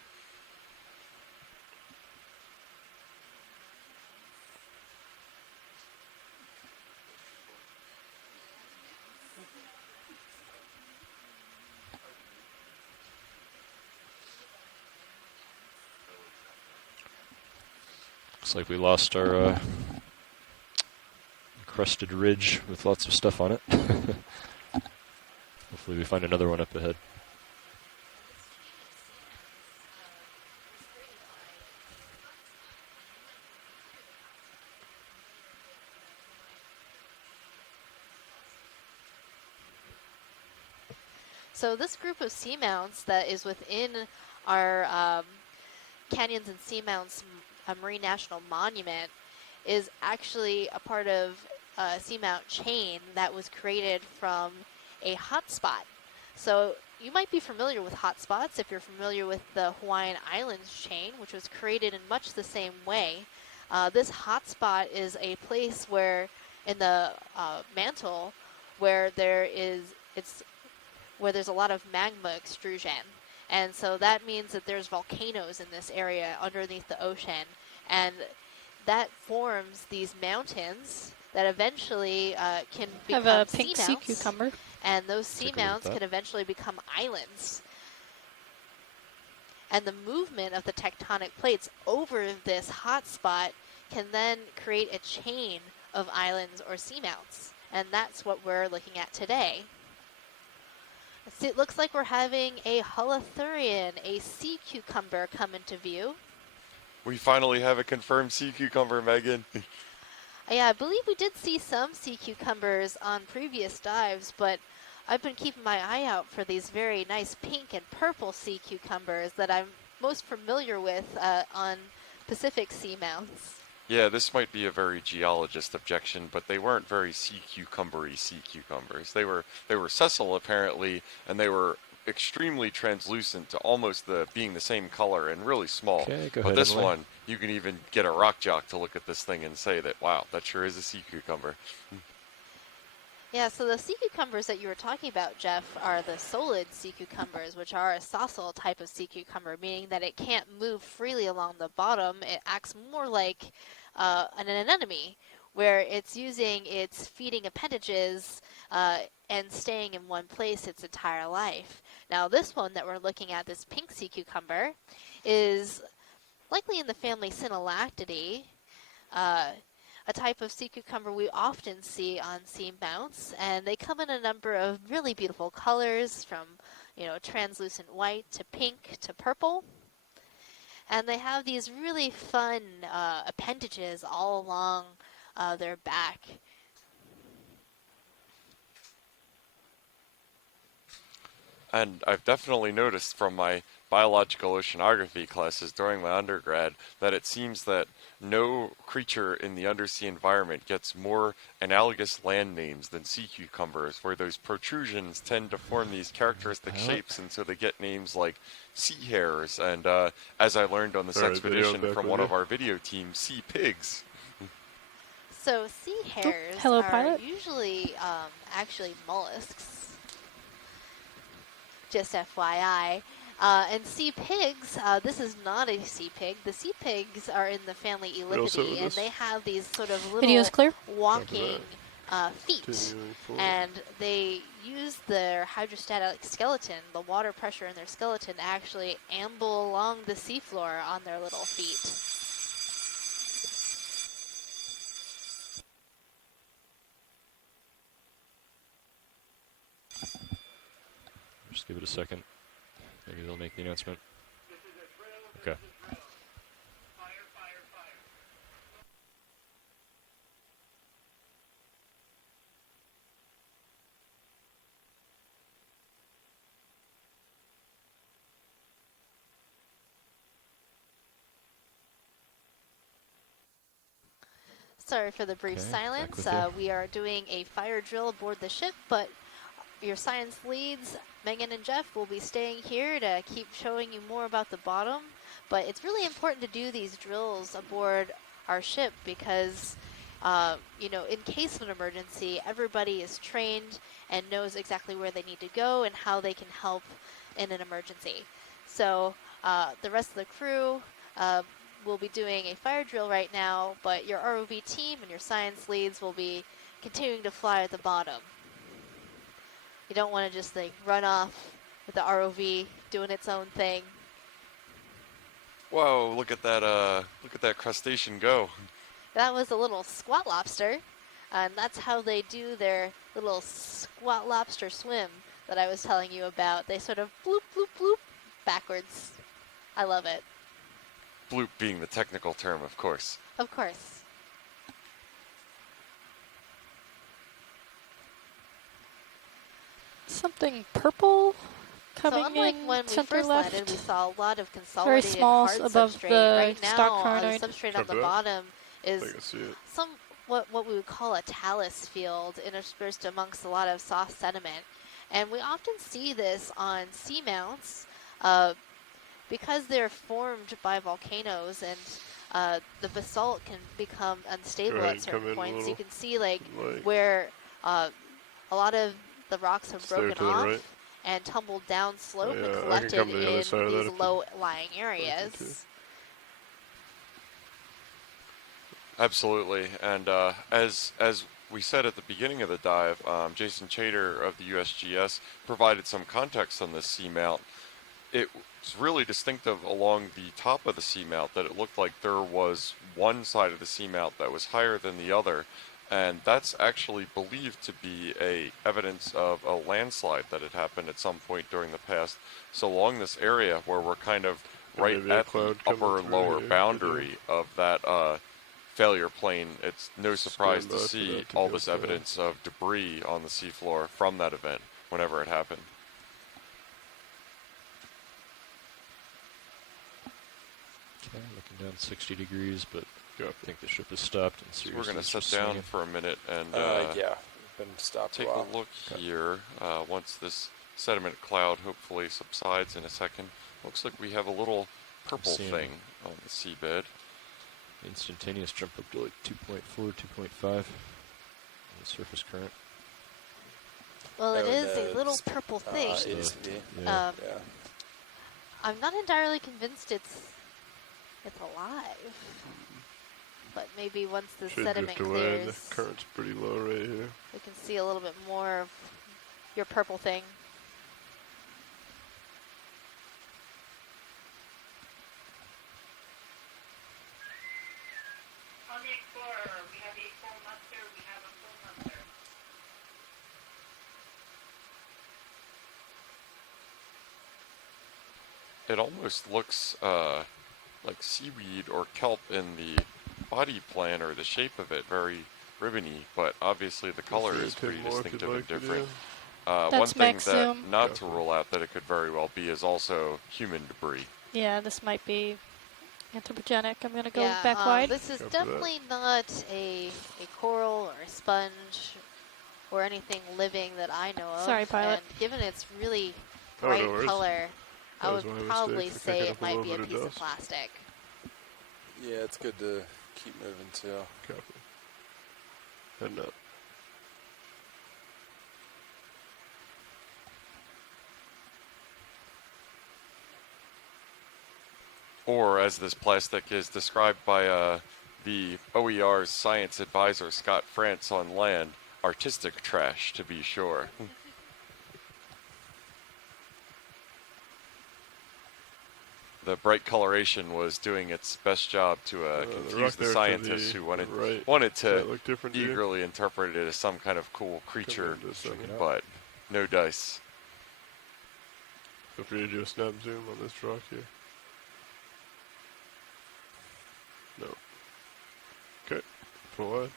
Looks like we lost our crusted ridge with lots of stuff on it. Hopefully we find another one up ahead. So this group of seamounts that is within our Canyons and Seamounts Marine National Monument is actually a part of a seamount chain that was created from a hotspot. So you might be familiar with hotspots if you're familiar with the Hawaiian Islands chain, which was created in much the same way. This hotspot is a place where, in the mantle, where there's a lot of magma extrusion. And so that means that there's volcanoes in this area underneath the ocean. And that forms these mountains that eventually can become have a pink sea seamounts. cucumber. And those seamounts can eventually become islands. And the movement of the tectonic plates over this hotspot can then create a chain of islands or seamounts. And that's what we're looking at today. It looks like we're having a holothurian, a sea cucumber, come into view. We finally have a confirmed sea cucumber, Megan. Yeah, I believe we did see some sea cucumbers on previous dives, but I've been keeping my eye out for these very nice pink and purple sea cucumbers that I'm most familiar with on Pacific seamounts. Yeah, this might be a very geologist objection, but they weren't very sea cucumbers. They were sessile apparently, and they were extremely translucent to almost being the same color and really small. Okay, go But ahead, this Emily. one, you can even get a rock jock to look at this thing and say that, wow, that sure is a sea cucumber. Yeah, so the sea cucumbers that you were talking about, Jeff, are the solid sea cucumbers, which are a sessile type of sea cucumber, meaning that it can't move freely along the bottom. It acts more like an anemone, where it's using its feeding appendages and staying in one place its entire life. Now, this one that we're looking at, this pink sea cucumber, is likely in the family Synallactidae, a type of sea cucumber we often see on seamounts, and they come in a number of really beautiful colors, from translucent white to pink to purple. And they have these really fun appendages all along their back. And I've definitely noticed from my biological oceanography classes during my undergrad that it seems that no creature in the undersea environment gets more analogous land names than sea cucumbers, where those protrusions tend to form these characteristic shapes, and so they get names like sea hares, and as I learned on this expedition from one of our video teams, sea pigs. So sea hares hello, are pilot. usually actually mollusks. Just FYI. And sea pigs, this is not a sea pig. The sea pigs are in the family Elapidae, and they have these sort of little Video's clear. walking feet. And they use their hydrostatic skeleton, the water pressure in their skeleton, to actually amble along the seafloor on their little feet. Just give it a second. Maybe they'll make the announcement. Okay. Sorry for the brief Okay, silence. back with We are doing a fire drill aboard the ship, but your science leads, Megan and Jeff, will be staying here to keep showing you more about the bottom. But it's really important to do these drills aboard our ship because, in case of an emergency, everybody is trained and knows exactly where they need to go and how they can help in an emergency. So the rest of the crew will be doing a fire drill right now, but your ROV team and your science leads will be continuing to fly at the bottom. You don't want to just run off with the ROV doing its own thing. Whoa, look at that crustacean go. That was a little squat lobster, and that's how they do their little squat lobster swim that I was telling you about. They sort of bloop, bloop, bloop backwards. I love it. Bloop being the technical term, of course. Of course. Something purple coming so unlike in when we center first left. landed, we saw a lot of Very consolidated small hard above substrate. the Right now, stock the paranoid. substrate on Copy the that. bottom I is can see it. what we would call a talus field interspersed amongst a lot of soft sediment. And we often see this on seamounts because they're formed by volcanoes, and the basalt can become unstable ahead at and come certain in a points. You little can see like light. where a lot of the rocks have Stare broken to the off right. and tumbled down slope yeah, and I can collected come to the other in side of that these if you low-lying too. areas. Absolutely, and as we said at the beginning of the dive, Jason Chater of the USGS provided some context on this seamount. It was really distinctive along the top of the seamount that it looked like there was one side of the seamount that was higher than the other, and that's actually believed to be evidence of a landslide that had happened at some point during the past. So along this area where we're kind of right maybe a at the cloud coming upper through lower here, boundary of that failure plane. It's no surprise Stand to by for see that to all go this down. evidence of debris on the seafloor from that event whenever it happened. Okay, looking down 60 degrees, but Copy. I think the ship has stopped. And So we're seriously going to just sit down swinging. for a minute and Yeah, been stopped take a while. a look here. Once this sediment cloud hopefully subsides in a second, looks like we have a little purple Seeing thing on the seabed. Instantaneous jump up to like 2.4, 2.5 on the surface current. Well, it Oh, is the a little purple thing. ADCV. Yeah. Yeah. I'm not entirely convinced it's alive. But maybe once the Should sediment drift away, and the clears, current's pretty low right here. we can see a little bit more of your purple thing. On the Explorer, we have a full muster, we have a full muster. It almost looks like seaweed or kelp in the body plan or the shape of it, very ribbony, but obviously the color Feel is it pretty take more if distinctive you'd and like, different. That's One thing max that zoom. not to rule out that it could very well be is also human debris. Yeah, this might be anthropogenic. I'm going to go Yeah, back wide. this is Copy that. definitely not a coral or a sponge or anything living that I know of. Sorry, pilot. And given its really Oh, bright no worries. color, I That was would my probably mistake for say picking it up a might little be a bit of piece of dust. plastic. Yeah, it's good to keep moving too. Copy. Heading up. Or, as this plastic is described by the OER's science advisor, Scott France, on land, artistic trash, to be sure. The bright coloration was doing its best job to the confuse rock the there to scientists the who wanted right. Does that to look different to you? eagerly interpret it as some kind of cool creature, into a second. but no dice. Feel free to do a snap zoom on this rock here. No. Okay. Pull wide.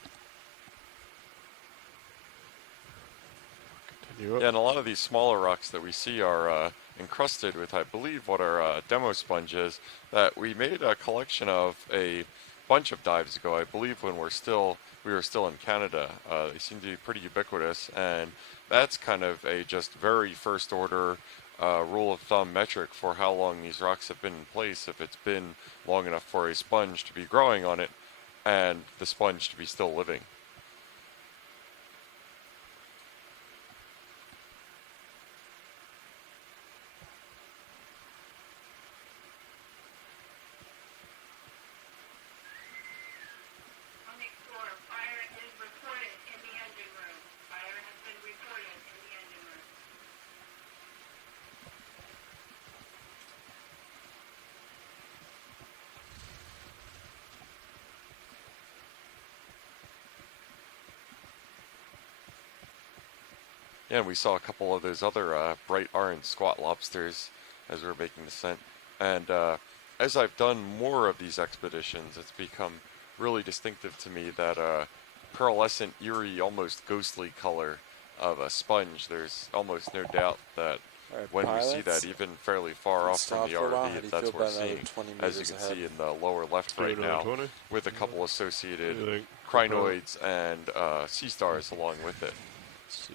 Continue up. Yeah, and a lot of these smaller rocks that we see are encrusted with, I believe, what are demo sponges that we made a collection of a bunch of dives ago. I believe when we were still in Canada. They seem to be pretty ubiquitous, and that's kind of a just very first order rule of thumb metric for how long these rocks have been in place. If it's been long enough for a sponge to be growing on it, and the sponge to be still living. On the Explorer, fire is reported in the engine room. Fire has been reported in the engine room. Yeah, and we saw a couple of those other bright orange squat lobsters as we were making the descent. And as I've done more of these expeditions, it's become really distinctive to me that pearlescent, eerie, almost ghostly color of a sponge. There's almost no doubt that Alright, when we see pilots, that even fairly far off from stop the for a while. How do RV, you that's feel what we're about another seeing, 20 as you meters can ahead? see in the lower left Do right another now, 20? with a couple associated What do you think? crinoids and sea stars along with it. Let's see.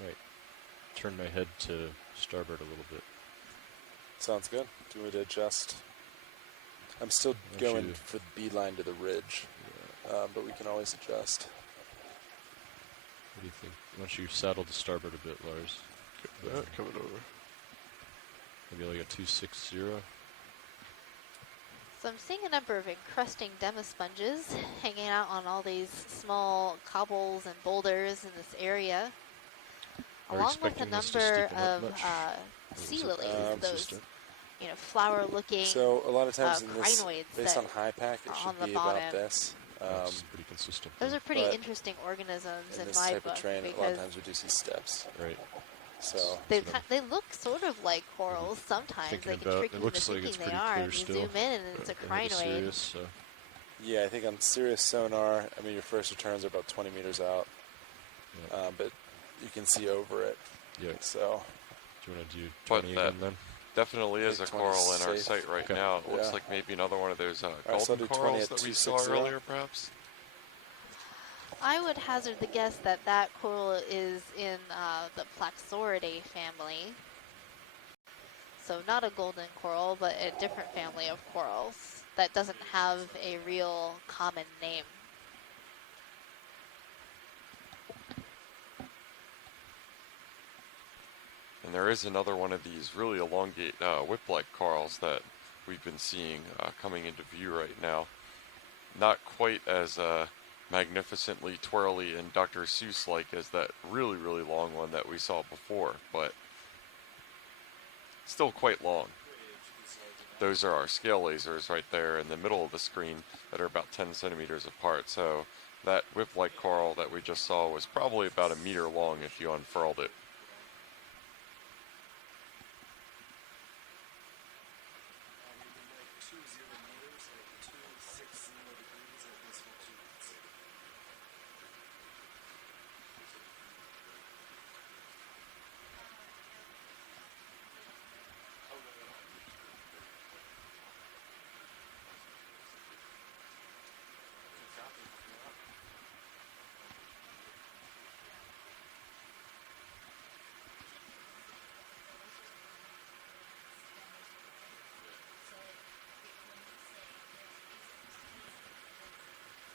I might turn my head to starboard a little bit. Sounds good. Do you want me to adjust? I'm still Why don't going you- for the beeline to the ridge, but we can always adjust. What do you think? Why don't you saddle to starboard a bit, Lars? Okay, that coming over. Maybe like a 260. So I'm seeing a number of encrusting demosponges hanging out on all these small cobbles and boulders in this area, Are you along with a expecting this to number steepen up of much? sea is it lilies, those consistent? flower-looking. So a lot of times in this, crinoids based on that high pack, it are should on the be about bottom. this. That's pretty consistent. Those then. are pretty but interesting organisms in in this my type book of terrain, a lot because of times we do see steps. Right. So They look sort of like corals sometimes. Thinking They can about, trick it you looks into like it's thinking they pretty are. clear And you still. zoom in and it's a Ahead of crinoid. Sirius, so. yeah, I think on Sirius sonar, I mean your first returns are about 20 meters out, but you can see over it. Yeah. So. Do you want to do But 20 that again then? definitely is a 20 coral in our safe. sight right Okay. now. It looks Yeah. like maybe another one of those so I'll golden do 20 corals at that we saw 260. earlier, perhaps. I would hazard the guess that that coral is in the Plaxoridae family. So not a golden coral, but a different family of corals that doesn't have a real common name. And there is another one of these really elongate whip-like corals that we've been seeing coming into view right now. Not quite as magnificently twirly and Dr. Seuss-like as that really, really long one that we saw before, but still quite long. Those are our scale lasers right there in the middle of the screen that are about 10 centimeters apart. So that whip-like coral that we just saw was probably about a meter long if you unfurled it.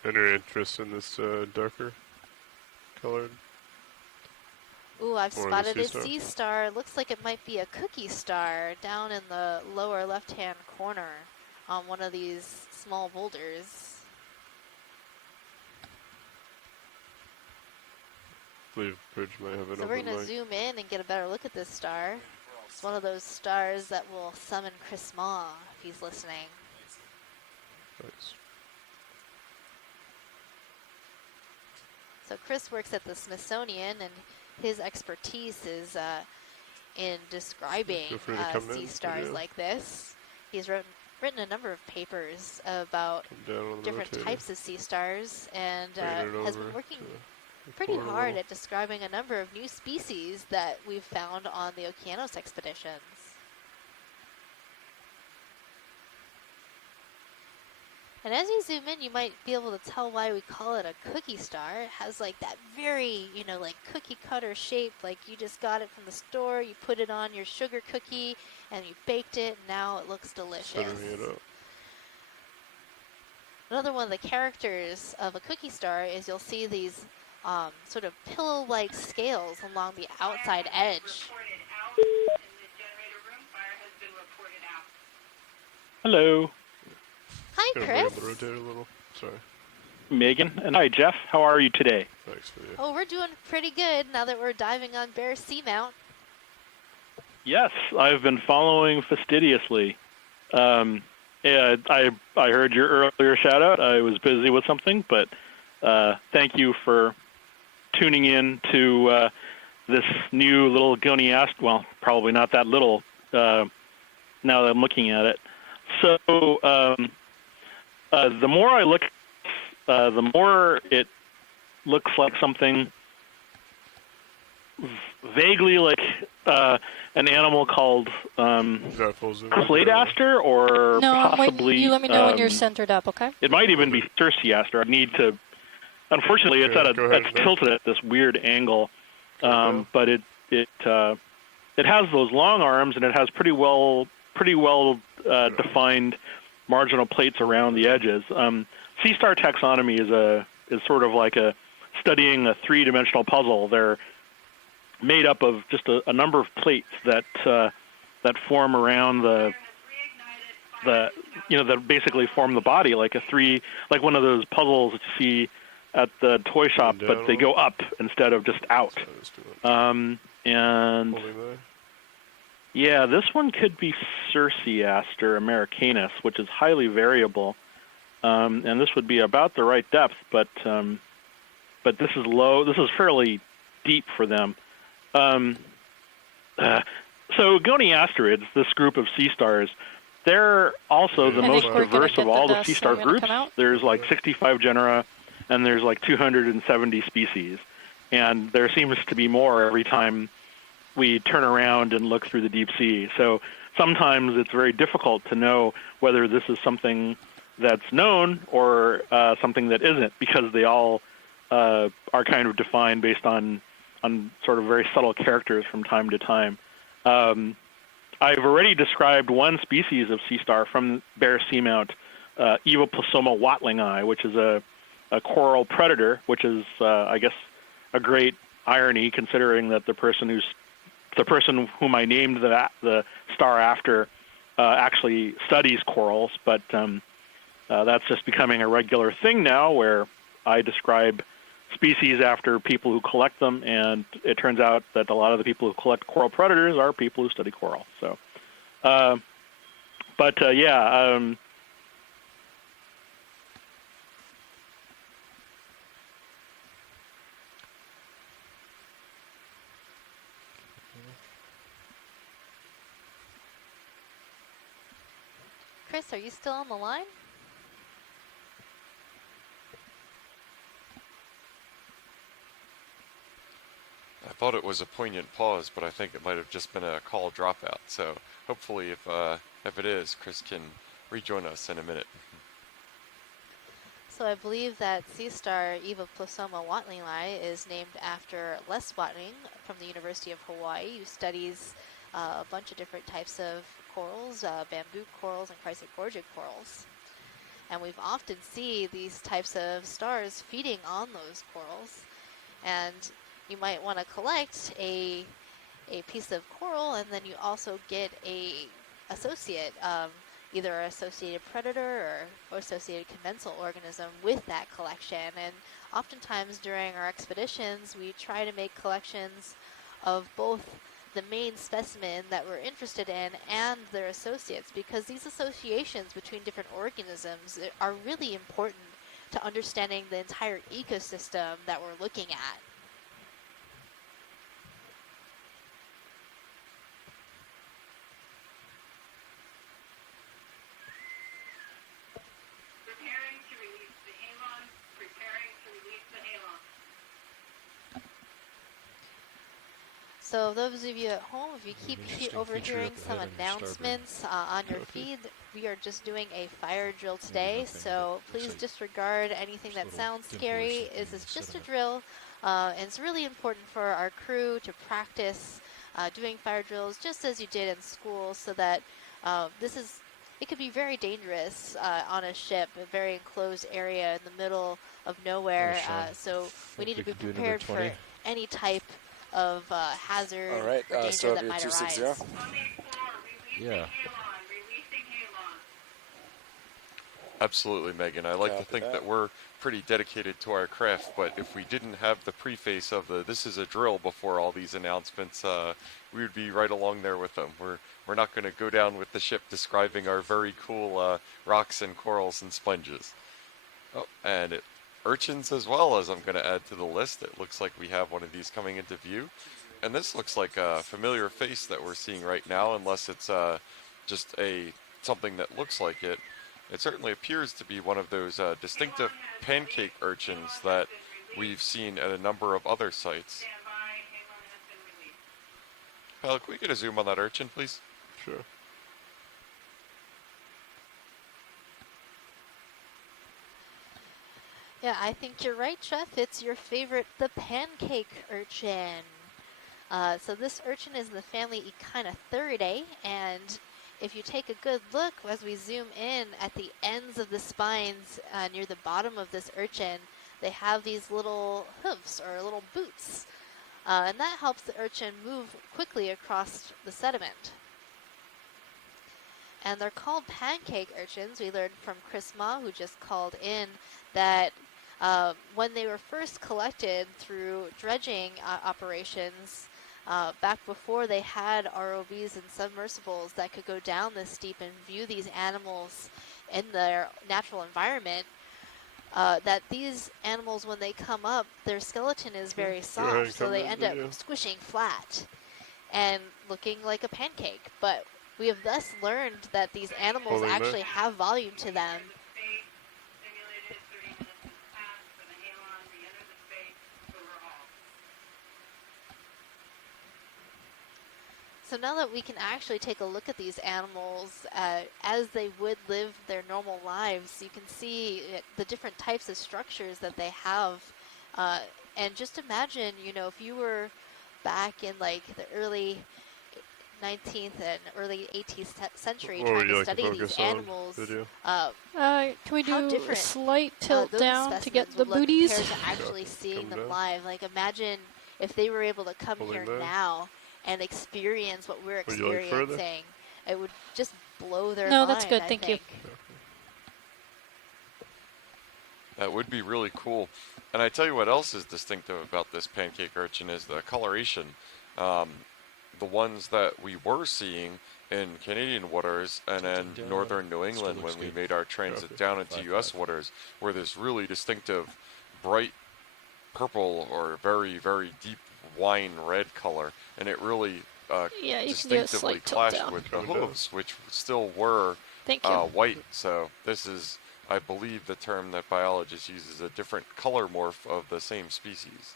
Any interest in this darker colored? Ooh, I've Or the spotted a sea star? sea star. Looks like it might be a cookie star down in the lower left-hand corner on one of these small boulders. I believe Bridge might have it So open we're going to mic. zoom in and get a better look at this star. It's one of those stars that will summon Chris Ma if he's listening. Nice. So Chris works at the Smithsonian, and his expertise is in describing Feel free to come sea in, stars yeah. like this. He's written a number of papers about Come down on the different rotator. types of sea stars, and Bring it has over been working to pretty forward a hard little. at describing a number of new species that we've found on the Okeanos expeditions. And as you zoom in, you might be able to tell why we call it a cookie star. It has like that very, like cookie cutter shape, like you just got it from the store, you put it on your sugar cookie, and you baked it, and now it looks delicious. Centering it up. Another one of the characters of a cookie star is you'll see these sort of pillow-like scales along the outside edge. Reported out in the generator room. Fire has been reported out. Hello, Hi, Gonna Chris. bring up the rotator a little. Sorry. Megan, and hi, Jeff. How are you today? Thanks for you. Oh, we're doing pretty good now that we're diving on Bear Seamount. Yes, I've been following fastidiously. Yeah, I heard your earlier shout out. I was busy with something, but thank you for tuning in to this new little Goniast. Well, probably not that little now that I'm looking at it. So the more I look, the more it looks like something vaguely like an animal called Cladaster, or No, possibly. you let me know when you're centered up, okay? It might even be Circeaster. I need to. Unfortunately, it's it's tilted at this weird angle, but it has those long arms, and it has pretty well defined marginal plates around the edges. Sea star taxonomy is sort of like studying a three-dimensional puzzle. They're made up of just a number of plates that form around that basically form the body, like one of those puzzles that you see at the toy shop, but they go up instead of just out. And yeah, this one could be Circeaster americanus, which is highly variable, and this would be about the right depth, but this is low. This is fairly deep for them. So goniasterids, this group of sea stars, they're also the I most think we're gonna diverse get of all the dust, sea so star I'm gonna groups. come out. There's like 65 genera, and there's like 270 species. And there seems to be more every time we turn around and look through the deep sea. So sometimes it's very difficult to know whether this is something that's known or something that isn't, because they all are kind of defined based on sort of very subtle characters from time to time. I've already described one species of sea star from Bear Seamount, Evoplasoma watlingi, which is a coral predator, which is, I guess, a great irony considering that the person whom I named the star after actually studies corals, but that's just becoming a regular thing now, where I describe species after people who collect them, and it turns out that a lot of the people who collect coral predators are people who study coral. So, yeah. Chris, are you still on the line? I thought it was a poignant pause, but I think it might have just been a call dropout. So hopefully, if it is, Chris can rejoin us in a minute. So I believe that sea star Evoplasoma watlingi is named after Les Watling from the University of Hawaii, who studies a bunch of different types of corals, bamboo corals and chrysogorgic corals. And we've often see these types of stars feeding on those corals. And you might want to collect a piece of coral, and then you also get a associate, either an associated predator or associated commensal organism with that collection. And oftentimes during our expeditions, we try to make collections of both the main specimen that we're interested in and their associates, because these associations between different organisms are really important to understanding the entire ecosystem that we're looking at. Preparing to release the halon. Preparing to release the halon. So those of you at home, if you keep overhearing some announcements on your feed, we are just doing a fire drill today, so please disregard anything that sounds scary. This is just a drill, and it's really important for our crew to practice doing fire drills just as you did in school, so that it could be very dangerous on a ship, a very enclosed area in the middle of nowhere, so we need to be prepared for any type of hazard All right, or danger start that your might 260. arise. On the explorer, releasing halon. Releasing halon. Absolutely, Megan. I like to Copy think that. that we're pretty dedicated to our craft, but if we didn't have the preface of the "this is a drill" before all these announcements, we would be right along there with them. We're not going to go down with the ship describing our very cool rocks and corals and sponges. Oh, and urchins as well, as I'm going to add to the list. It looks like we have one of these coming into view. And this looks like a familiar face that we're seeing right now, unless it's just something that looks like it. It certainly appears to be one of those distinctive pancake urchins that we've seen at a number of other sites. Stand by. Halon has been released. Can we get a zoom on that urchin, please? Sure. Yeah, I think you're right, Jeff. It's your favorite, the pancake urchin. So this urchin is in the family Echinotheridae, and if you take a good look as we zoom in at the ends of the spines near the bottom of this urchin, they have these little hooves or little boots, and that helps the urchin move quickly across the sediment. And they're called pancake urchins. We learned from Chris Ma, who just called in, that when they were first collected through dredging operations, back before they had ROVs and submersibles that could go down this steep and view these animals in their natural environment, that these animals, when they come up, their skeleton is very soft, so they end up squishing flat. and looking like a pancake. But we have thus learned that these animals Holding actually back. have volume to them. Space simulated 30 minutes has passed for the halon re-enter the space overhaul. So now that we can actually take a look at these animals as they would live their normal lives, you can see the different types of structures that they have. And just imagine, you know, if you were back in like the early 19th and early 18th century Or trying would you to like to study these focus on animals, video? Can we how do a different slight tilt those down to get specimens the would look booties? compared to actually Okay, seeing come them down. live. Like imagine if they were able to come Holding here back. now and experience what we're Would you like further? experiencing. It would just blow their No, mind, that's good, I thank you. think. That would be really cool. And I tell you what else is distinctive about this pancake urchin is the coloration. The ones that we were seeing in Canadian waters and then Tilting down. northern New Still England looks when we good. made our transit Okay. down into 5-5. U.S. waters were this really distinctive bright purple or very, very deep wine red color. And it really Yeah, you can do a distinctively slight tilt clashed down. with the Coming down. hooves, which still were Thank you. white. So this is, I believe, the term that biologists use is a different color morph of the same species.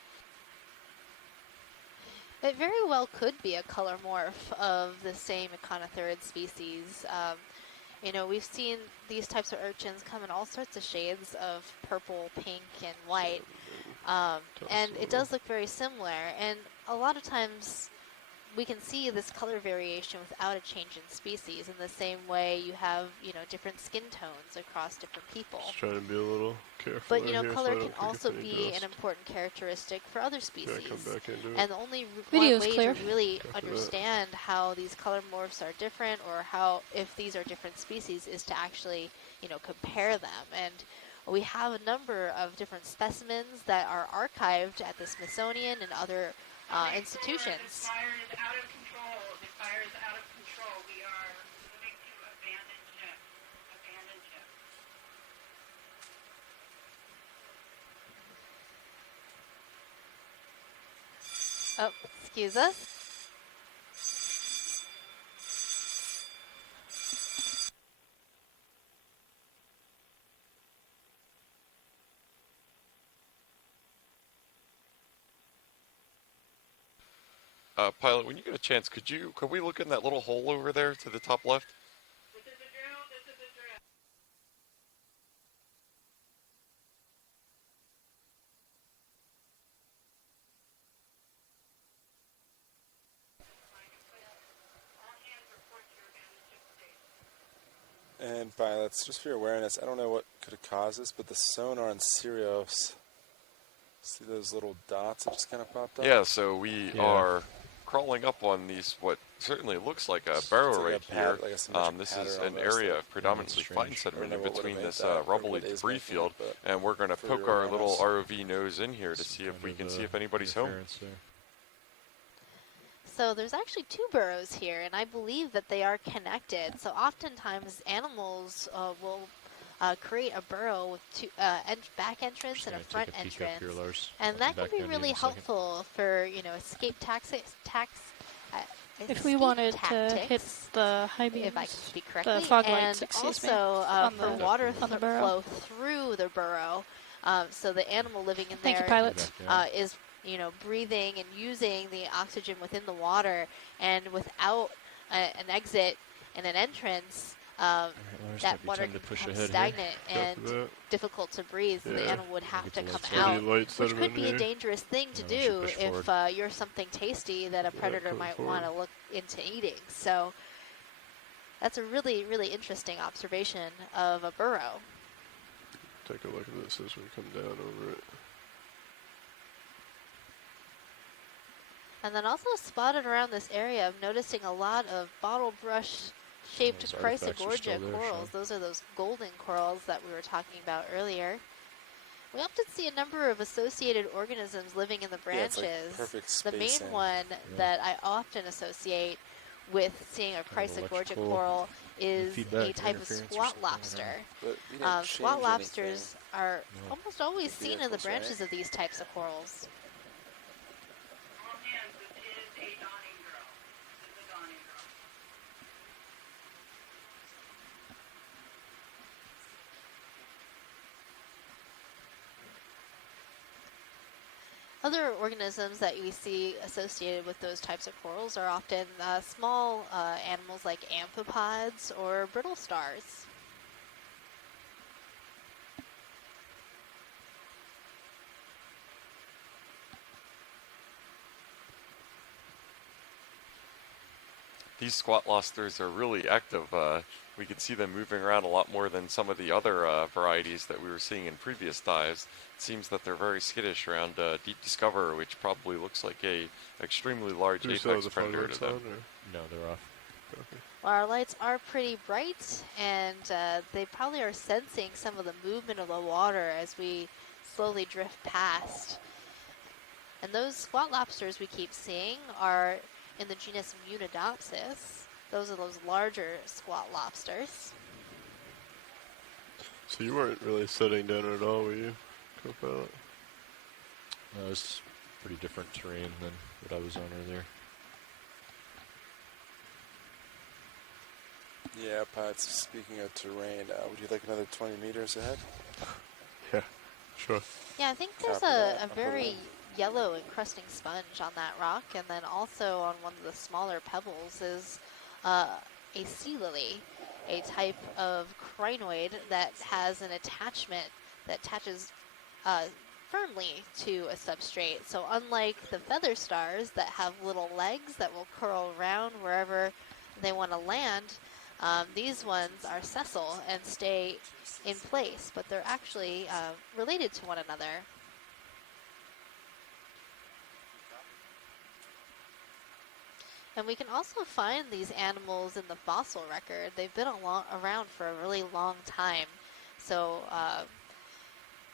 It very well could be a color morph of the same Echinotherid species. You know, we've seen these types of urchins come in all sorts of shades of purple, pink, and white. And it does look very similar. And a lot of times we can see this color variation without a change in species. In the same way you have, you know, different skin tones across different people. Just trying to be a little careful. But, you know, here so color I can don't pick up also any be dust. an important characteristic for other Yeah, species. come back into it. And the only Video one is way clear. to really After that. understand how these color morphs are different or how if these are different species is to actually, you know, compare them. And we have a number of different specimens that are archived at the Smithsonian and other institutions. The fire is out of control. The fire is out of control. We are moving to abandoned ship. Abandoned ship. Oh, excuse us. Pilot, when you get a chance, could we look in that little hole over there to the top left? This is a drill. This is a drill. All hands report to your abandoned ship state. And pilots, just for your awareness, I don't know what could have caused this, but the sonar on Sirius, see those little dots that just kind of popped up? Yeah, so we Yeah. are crawling up on these, what certainly looks like a barrow It's like a right pat- here. like a symmetric This is pattern an almost, area like- of predominantly strange. fine I sediment don't in know what between would've this made that, or rubbly what is debris making field, it, but and we're going to for poke your our little awareness. ROV nose in here to see if Kind we of, can see if anybody's home. interference there. So there's actually two burrows here, and I believe that they are connected. So oftentimes animals will create a burrow with two back entrance Just and a gonna front take a peek up entrance, here, Lars. and I'll that come can be back down to you really in a second. helpful for, you know, escape If we wanted to tactics, hit the high beams, if I can speak correctly, the fog and lights, excuse me, also on for the- water on the burrow. flow through the burrow, so the animal living in Thank you, there pilots. Back down. is, you know, breathing and using the oxygen within the water, and without an exit and an entrance, Alright, Lars, that might be water time can to push become ahead stagnant Copy and that. difficult to breathe, so the Yeah. animal would have Get to the come lights Pretty out, light which could sediment be a here. dangerous thing to Yeah, we should do push if forward. you're something tasty that a Yeah, predator come might forward. want to look into eating. So that's a really, really interesting observation of a burrow. Take a look at this as we come down over it. And then also spotted around this area, I'm noticing a lot of bottle brush shaped Those artifacts are Chrysogorgia still there, corals. Sean. Those are those golden corals that we were talking about earlier. We often see a number of associated organisms living in the Yeah, it's branches. like perfect The main spacing. one that I often associate with seeing a Kind of Chrysogorgia electrical coral is feedback a type of interference or squat something, I don't lobster. know. But you didn't change Squat anything. lobsters are No. almost always The seen in the vehicles, right? branches of these types of corals. All hands, this is a dawning drill. Other organisms that we see associated with those types of corals are often small animals like amphipods or brittle stars. These squat lobsters are really active. We can see them moving around a lot more than some of the other varieties that we were seeing in previous dives. It seems that they're very skittish around Deep Discoverer, which probably looks like a extremely large apex predator to them. No, they're off. Okay. Well, our lights are pretty bright, and they probably are sensing some of the movement of the water as we slowly drift past. And those squat lobsters we keep seeing are in the genus Munidopsis. Those are those larger squat lobsters. So you weren't really setting down at all, were you, co-pilot? No, it's pretty different terrain than what I was on earlier. Yeah, Pat, speaking of terrain, would you like another 20 meters ahead? Yeah, sure. Yeah, I think there's Copy a that. very yellow encrusting sponge on that rock, and then also on one of the smaller pebbles is a sea lily, a type of crinoid that has an attachment that attaches firmly to a substrate. So unlike the feather stars that have little legs that will curl around wherever they want to land, these ones are sessile and stay in place, but they're actually related to one another. And we can also find these animals in the fossil record. They've been around for a really long time. So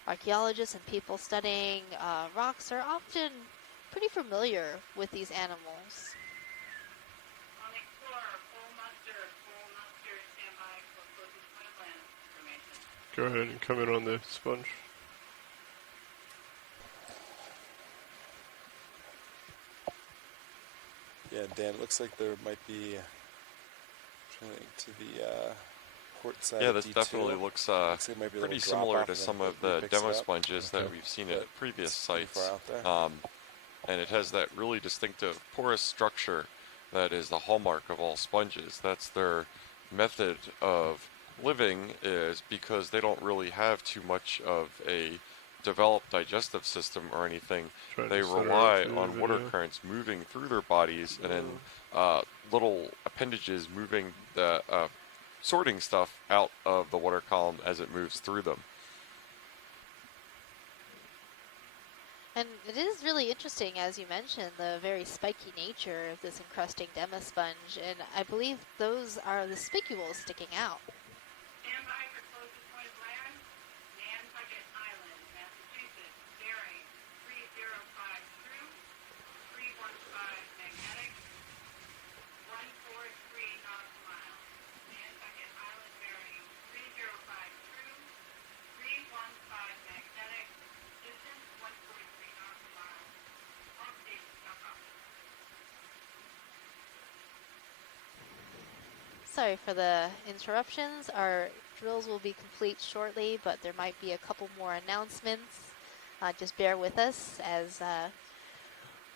archaeologists and people studying rocks are often pretty familiar with these animals. On Explorer, full muster, stand by for closest point of land information. Go ahead and come in on the sponge. Yeah, Dan, it looks like there might be to the port side. Yeah, of this D2. definitely looks Looks like it might be a pretty little drop similar off to and then some of he the picks it demo up. sponges that Okay. we've seen But at previous it's pretty sites. far out there. And it has that really distinctive porous structure that is the hallmark of all sponges. That's their method of living, is because they don't really have too much of a developed digestive system or anything. Trying They to center rely it to on the water video. currents moving through their bodies and then little appendages moving the sorting stuff out of the water column as it moves through them. And it is really interesting, as you mentioned, the very spiky nature of this encrusting demasponge, and I believe those are the spicules sticking out. Stand by for closest point of land, Nantucket Island, Massachusetts, bearing 305 true, 315 magnetic, 143 nautical miles. Nantucket Island bearing 305 true, 315 magnetic, distance 143 nautical miles. On station, knock off. Sorry for the interruptions. Our drills will be complete shortly, but there might be a couple more announcements. Just bear with us as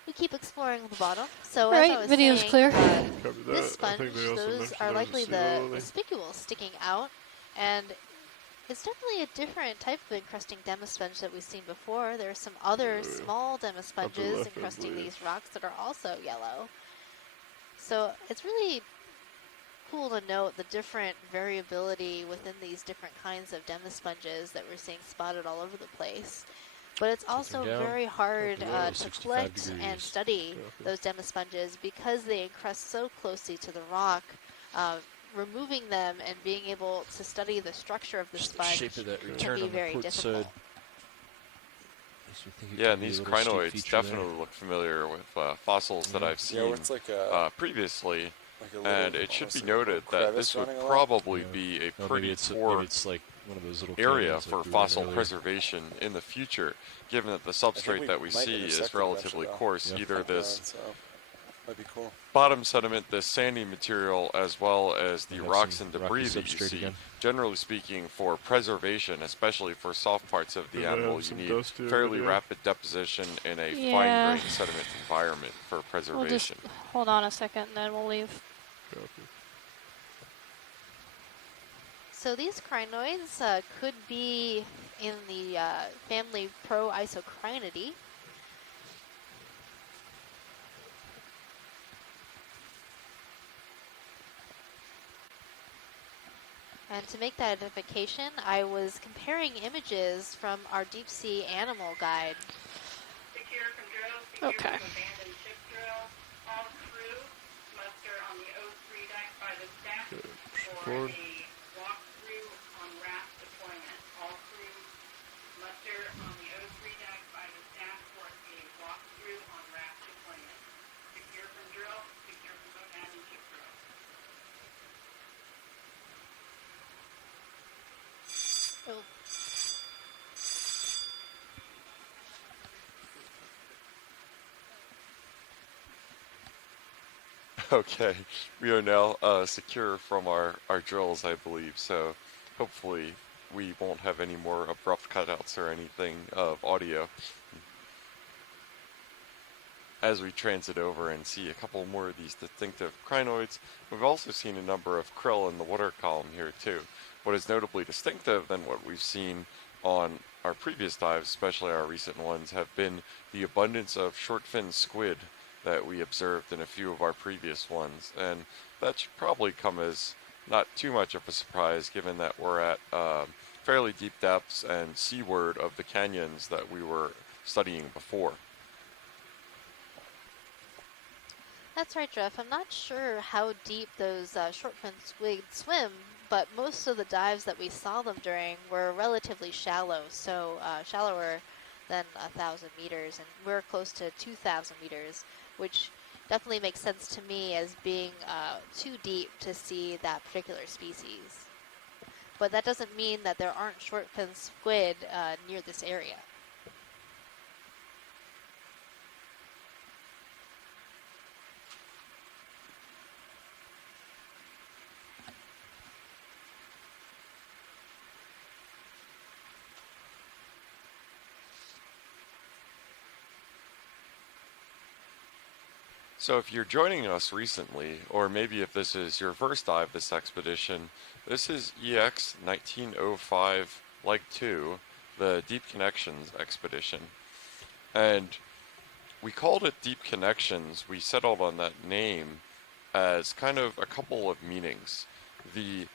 we keep exploring the bottom. So All as right, I was video's saying, clear. Copy that. this I think sponge, they also those mentioned are there's a likely sea the lily. spicules sticking out, and it's definitely a different type of encrusting demasponge that we've seen before. There are some other small demasponges left, I encrusting believe. these rocks that are also yellow. So it's really cool to note the different variability within these different kinds of demasponges that we're seeing spotted all over the place. But it's also down. very hard Copy that. to 65 collect and degrees. study Copy. those demasponges because they encrust so closely to the rock. Removing them and being able to study the structure of the Just the sponge shape of that can return be on the very port difficult. side. Makes me think it Yeah, could and be a these little steep crinoids feature there. definitely look familiar with fossils that Yeah. I've Yeah, seen where it's like a, previously. like a little, And it should almost be like a little noted that crevice this would running along. probably Yeah. be a Oh, pretty maybe it's poor like one of those little area canyons for like we were in fossil earlier. preservation in the future, given that the I think substrate that we might see intersect is it relatively eventually, though. course. Yeah. Either Like this that, so That'd be cool. Bottom sediment, the sandy material, as well as the We have rocks some and debris rocky that you substrate see, again. generally speaking, for preservation, especially for soft parts of the Does it have animal, you some need dust to it, fairly yeah? rapid deposition in a Yeah. fine-grained sediment environment for We'll just preservation. hold on a second, and then we'll leave. Copy. So these crinoids could be in the family Proisocrinidae. And to make that identification, I was comparing images from our deep sea animal guide. Secure from drill, secure Okay. from abandoned ship drill. All crew muster on the O3 deck by the staff for forward. a walkthrough on raft deployment. All crew muster on the O3 deck by the staff for a walkthrough on raft deployment. Secure from drill, secure from abandoned ship drill. Oh, Okay, we are now secure from our drills, I believe, so hopefully we won't have any more abrupt cutouts or anything of audio as we transit over and see a couple more of these distinctive crinoids. We've also seen a number of krill in the water column here too. What is notably distinctive than what we've seen on our previous dives, especially our recent ones, have been the abundance of short-finned squid that we observed in a few of our previous ones, and that should probably come as not too much of a surprise given that we're at fairly deep depths and seaward of the canyons that we were studying before. that's right, Jeff. I'm not sure how deep those short-fin squid swim, but most of the dives that we saw them during were relatively shallow, so shallower than 1,000 meters, and we're close to 2,000 meters, which definitely makes sense to me as being too deep to see that particular species. But that doesn't mean that there aren't short-fin squid near this area. So if you're joining us recently, or maybe if this is your first dive this expedition, this is EX1905L2, the Deep Connections expedition. And we called it Deep Connections. We settled on that name as kind of a couple of meanings. The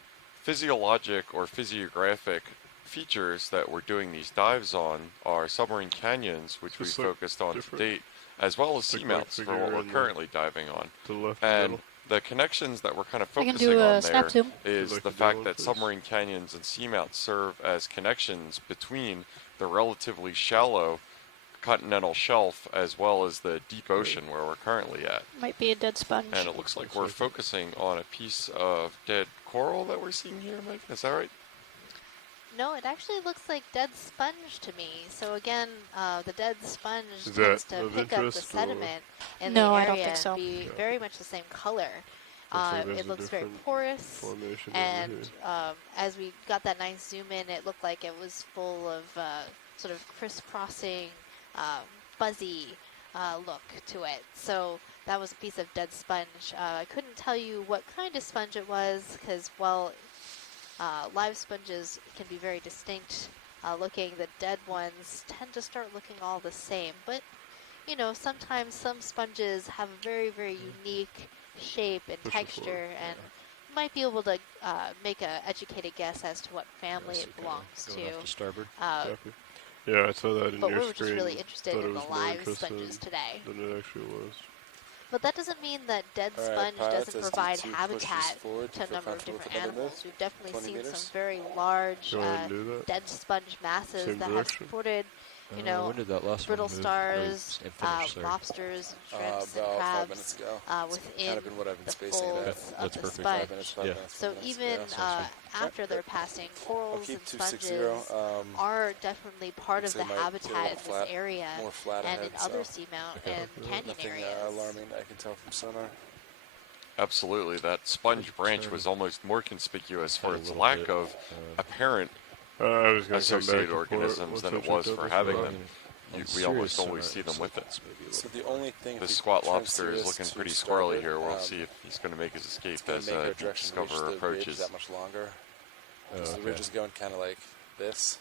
physiologic or physiographic features that we're doing these dives on are submarine canyons, which we've Just like focused on to different- date, as well as like seamounts for what we're figure in currently diving on. To the left And middle. the connections that we're kind of I can focusing do a on snap there zoom. is Like the the fact one, that please. submarine canyons and seamounts serve as connections between the relatively shallow continental shelf as well as the deep ocean where we're currently at. Might be a dead sponge. And it looks like Looks we're like it. focusing on a piece of dead coral that we're seeing here, Mike. Is that right? No, it actually looks like dead sponge to me. So again, the dead sponge Is tends that to of pick up the interest, or- sediment in No, the I area don't think so. and be very much the same color. Looks like there's It a looks very different porous, formation over and here. as we got that nice zoom in, it looked like it was full of sort of crisscrossing, fuzzy look to it. So that was a piece of dead sponge. I couldn't tell you what kind of sponge it was because, well, live sponges can be very distinct looking. The dead ones tend to start looking all the same. But, you know, sometimes some sponges have a very, very unique shape and Push it texture, forward. and you might be able to make an educated guess as to what family So it kinda belongs going off to starboard. Copy. Yeah, I saw that in but your we were just screen. really interested Thought in it the was more live interesting sponges today. than it actually was. But that doesn't mean that dead All right, sponge pilots, doesn't as provide D2 pushes habitat forward, to a feel number of comfortable different with another animals. move? We've definitely 20 seen meters? some very large Go ahead and do that. dead sponge masses Same that have direction. supported you know, when did that last brittle one move? stars, Finish, sorry. lobsters, shrimps, and About 5 crabs minutes ago. within Kind of been what I've been the spacing it folds at. of That's the perfect. sponge. 5 minutes, 5 Yeah. minutes. 5 So minutes. even sounds after they're passing, corals keep and 260. sponges are definitely part of they the might get a habitat little in this flat, area more flat and in ahead, other so seamount Okay. and canyon nothing areas. alarming I can tell from sonar. Absolutely, that sponge branch turn was almost more conspicuous for a its little lack bit, of apparent I was going to come back associated to port organisms once than I it was checked out for this having route. them. On We almost serious always sonar, see it them looks with like it. it's maybe a So little the far. only thing, This if you squat try to see lobster is this looking to pretty start squirrely with, here. We'll see if he's going to make his escape it's going as to make our Deep direction reach Discoverer the ridge approaches. that much longer. Oh, Because the okay. ridge is going kind of like this.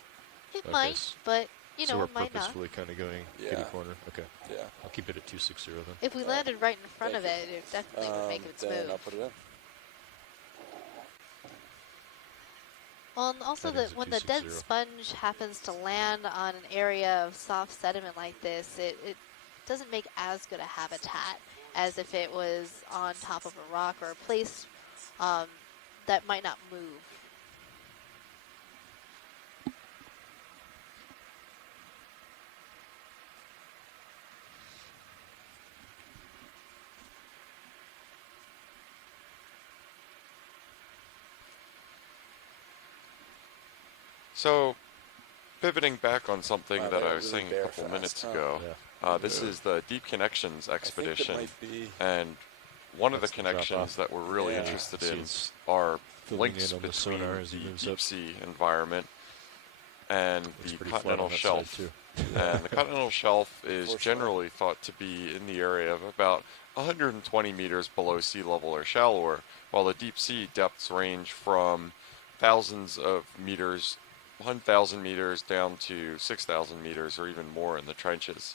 It Okay, might, so but you know, we're it might not. purposefully kind of going Yeah. kitty corner. Okay, Yeah. I'll keep it at 260 then. If we landed right in front Thank of you. it, it definitely would make its Then move. I'll put it in. Well, and also Heading's that at when the dead 260. sponge happens to land on an area of soft sediment like this, it doesn't make as good a habitat as if it was on top of a rock or a place that might not move. So, pivoting back on something Wow, that they're I was really saying a bare couple fast, minutes huh? ago, Yeah. this is the Deep Connections expedition, I think it might be. and one of the That's the drop connections off. that we're really Yeah. interested See, in it's are filling links in on the between sonar as the he moves deep up. sea environment and Looks the pretty flat continental on that shelf. side too. And the continental shelf is Fortunately. generally thought to be in the area of about 120 meters below sea level or shallower, while the deep sea depths range from thousands of meters, 1,000 meters down to 6,000 meters or even more in the trenches.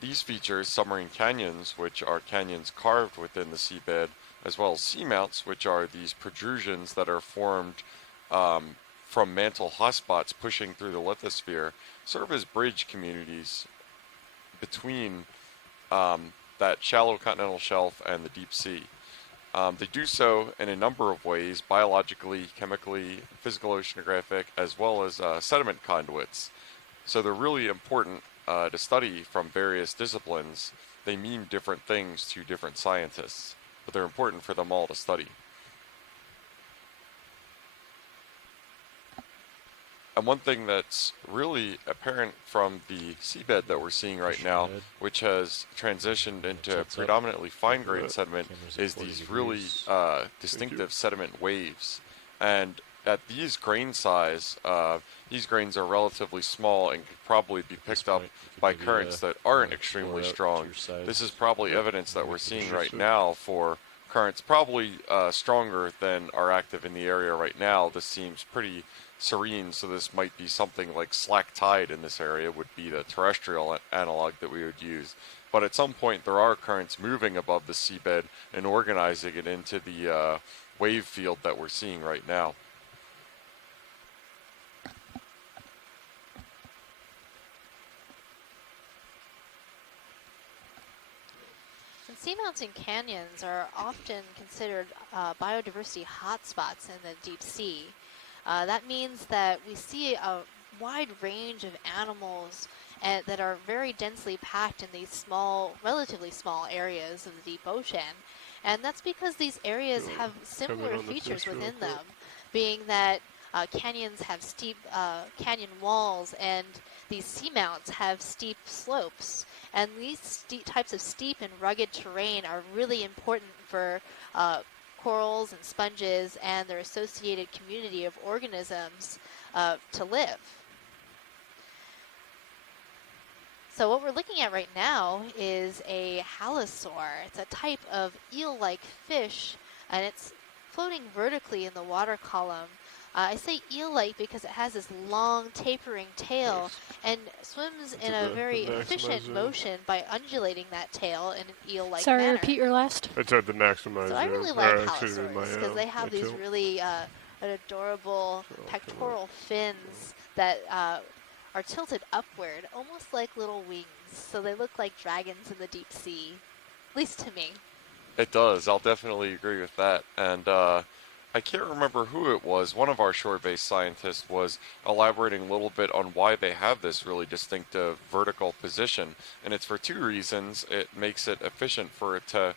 These features submarine canyons, which are canyons carved within the seabed, as well as seamounts, which are these protrusions that are formed from mantle hotspots pushing through the lithosphere, serve as bridge communities between that shallow continental shelf and the deep sea. They do so in a number of ways: biologically, chemically, physical oceanographic, as well as sediment conduits. So they're really important to study from various disciplines. They mean different things to different scientists, but they're important for them all to study. And one thing that's really apparent from the seabed that we're seeing right now, ahead. which has transitioned into Jets up. predominantly fine-grained sediment, Camera's at is 40 these really degrees. distinctive sediment waves. And at these grain size, these grains are relatively small and could probably be picked up point, you could by maybe, currents that aren't explore extremely out to strong. your side. This is probably evidence that we're seeing right Interesting. now for currents probably stronger than are active in the area right now. This seems pretty serene, so this might be something like slack tide in this area would be the terrestrial analog that we would use. But at some point there are currents moving above the seabed and organizing it into the wave field that we're seeing right now. And seamounts and canyons are often considered biodiversity hotspots in the deep sea. That means that we see a wide range of animals that are very densely packed in these small, relatively small areas of the deep ocean. And that's because these areas have similar on the features fish real within quick. them, being that canyons have steep canyon walls and these seamounts have steep slopes. And these types of steep and rugged terrain are really important for corals and sponges and their associated community of organisms to live. So what we're looking at right now is a halosaur. It's a type of eel-like fish, and it's floating vertically in the water column. I say eel-like because it has this long tapering tail and swims in a very efficient motion by undulating that tail in an eel-like Sorry, manner. repeat your last. It's at the maximizer. So I really like or actually halosaurs because they have my these tilt. really adorable pectoral fins that are tilted upward, almost like little wings. So they look like dragons in the deep sea, at least to me. It does. I'll definitely agree with that. And I can't remember who it was. One of our shore-based scientists was elaborating a little bit on why they have this really distinctive vertical position, and it's for two reasons. It makes it efficient for it to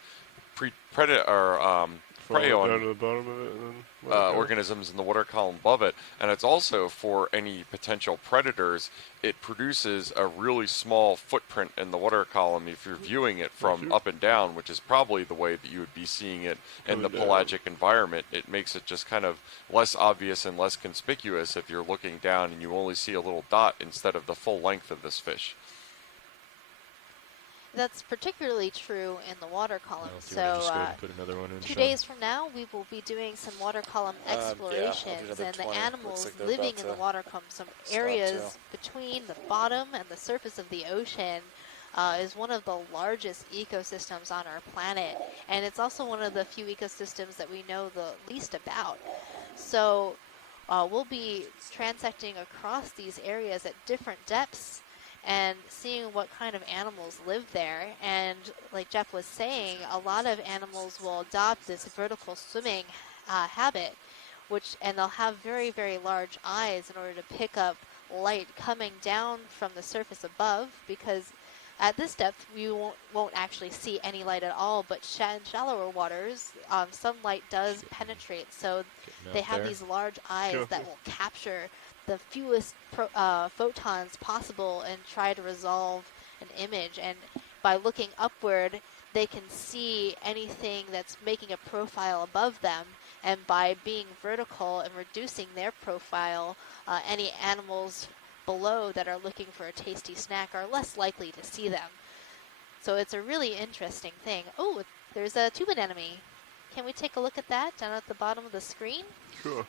predator or prey Fall on down to the bottom of it and then let it go. organisms in the water column above it, and it's also for any potential predators. It produces a really small footprint in the water column if you're viewing it from up and down, which is probably the way that you would be seeing it in the Coming down. pelagic environment. It makes it just kind of less obvious and less conspicuous if you're looking down and you only see a little dot instead of the full length of this fish. That's particularly true in the water column. Well, if you wanna just So go ahead and put another one in, 2 Sean. days from now, we will be doing some water column Yeah, I'll do explorations, another and the 20. animals Looks like they're living about in the to water column, some stop, areas too. between the bottom and the surface of the ocean, is one of the largest ecosystems on our planet, and it's also one of the few ecosystems that we know the least about. So we'll be transecting across these areas at different depths and seeing what kind of animals live there. And like Jeff was saying, a lot of animals will adopt this vertical swimming habit, and they'll have very, very large eyes in order to pick up light coming down from the surface above, because at this depth we won't actually see any light at all, but in shallower waters some light does penetrate, so they have these large eyes that will capture the fewest photons possible and try to resolve an image. And by looking upward, they can see anything that's making a profile above them, and by being vertical and reducing their profile, any animals below that are looking for a tasty snack are less likely to see them. So it's a really interesting thing. Oh, there's a tube anemone. Can we take a look at that down at the bottom of the screen? Sure.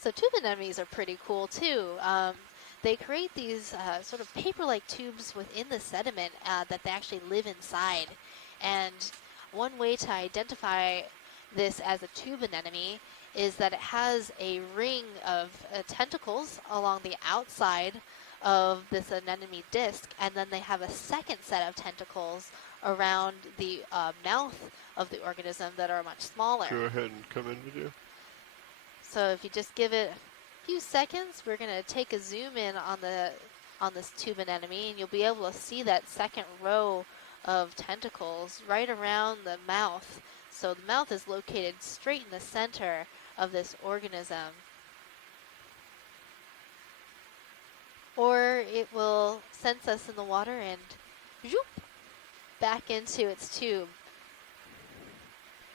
So tube anemones are pretty cool too. They create these sort of paper-like tubes within the sediment that they actually live inside. And one way to identify this as a tube anemone is that it has a ring of tentacles along the outside of this anemone disc, and then they have a second set of tentacles around the mouth of the organism that are much smaller. Go ahead and come in video. So if you just give it a few seconds, we're going to take a zoom in on this tube anemone, and you'll be able to see that second row of tentacles right around the mouth. So the mouth is located straight in the center of this organism. Or it will sense us in the water and zoop, back into its tube.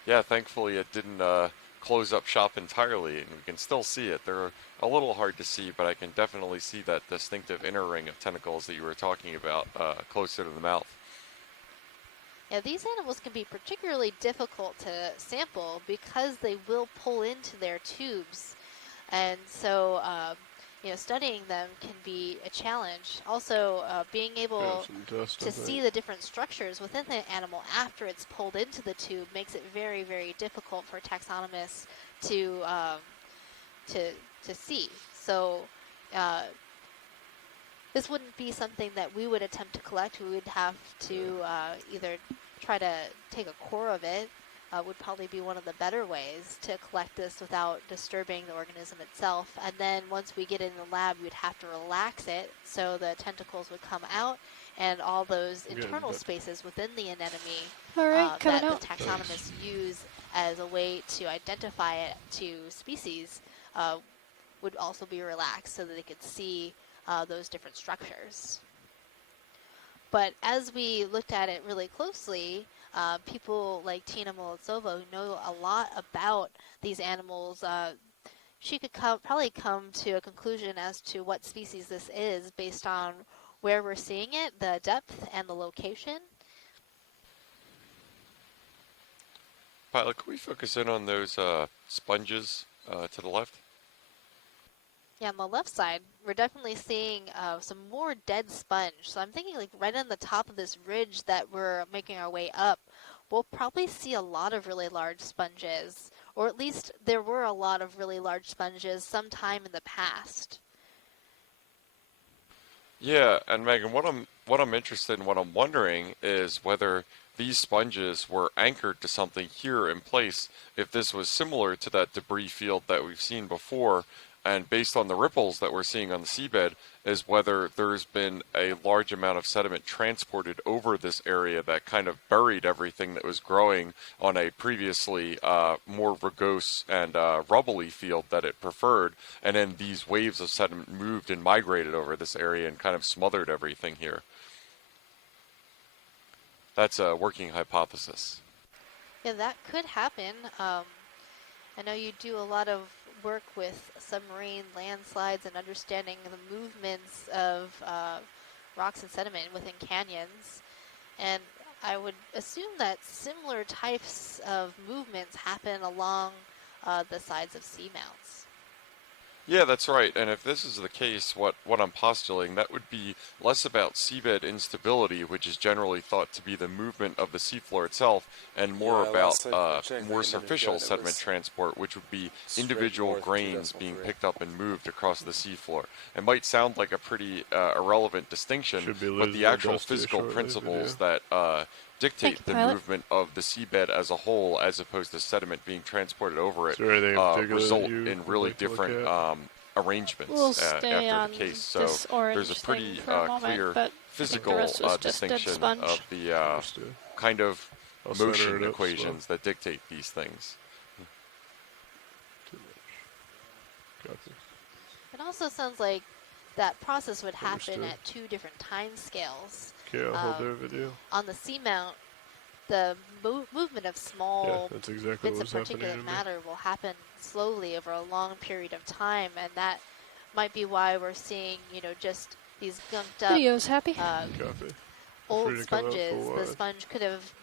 Yeah, thankfully it didn't close up shop entirely, and we can still see it. They're a little hard to see, but I can definitely see that distinctive inner ring of tentacles that you were talking about closer to the mouth. Yeah, these animals can be particularly difficult to sample because they will pull into their tubes. And so, studying them can be a challenge. Also, being able to see the different structures within the animal after it's pulled into the tube makes it very, very difficult for taxonomists to see. So, this wouldn't be something that we would attempt to collect. We would have to either try to take a core of it. Would probably be one of the better ways to collect this without disturbing the organism itself. And then once we get it in the lab, you'd have to relax it so the tentacles would come out, and all those internal spaces within the anemone that the taxonomists use as a way to identify it to species would also be relaxed so that they could see those different structures. But as we looked at it really closely, people like Tina Molodtsova, who know a lot about these animals, she could probably come to a conclusion as to what species this is based on where we're seeing it, the depth, and the location. Pilot, can we focus in on those sponges to the left? Yeah, on the left side, we're definitely seeing some more dead sponge. So I'm thinking like right on the top of this ridge that we're making our way up, we'll probably see a lot of really large sponges, or at least there were a lot of really large sponges sometime in the past. Yeah, and Megan, what I'm interested in, what I'm wondering is whether these sponges were anchored to something here in place, if this was similar to that debris field that we've seen before, and based on the ripples that we're seeing on the seabed, is whether there's been a large amount of sediment transported over this area that kind of buried everything that was growing on a previously more rugose and rubbly field that it preferred, and then these waves of sediment moved and migrated over this area and kind of smothered everything here. That's a working hypothesis. Yeah, that could happen. I know you do a lot of work with submarine landslides and understanding the movements of rocks and sediment within canyons. And I would assume that similar types of movements happen along the sides of seamounts. Yeah, that's right. And if this is the case, what I'm postulating, that would be less about seabed instability, which is generally thought to be the movement of the seafloor itself, and more about more superficial sediment transport, which would be individual grains being picked up and moved across the seafloor. It might sound like a pretty irrelevant distinction, but the actual physical principles that dictate the movement of the seabed as a whole, as opposed to sediment being transported over it, result in really different arrangements after the case. So there's a pretty clear physical distinction of the kind of motion equations that dictate these things. It also sounds like that process would happen at two different time scales. Okay, I'll hold their video. On the seamount, the movement of small bits of particulate matter will happen slowly over a long period of time, and that might be why we're seeing, just these gunked up Video's happy. old sponges. The sponge could have,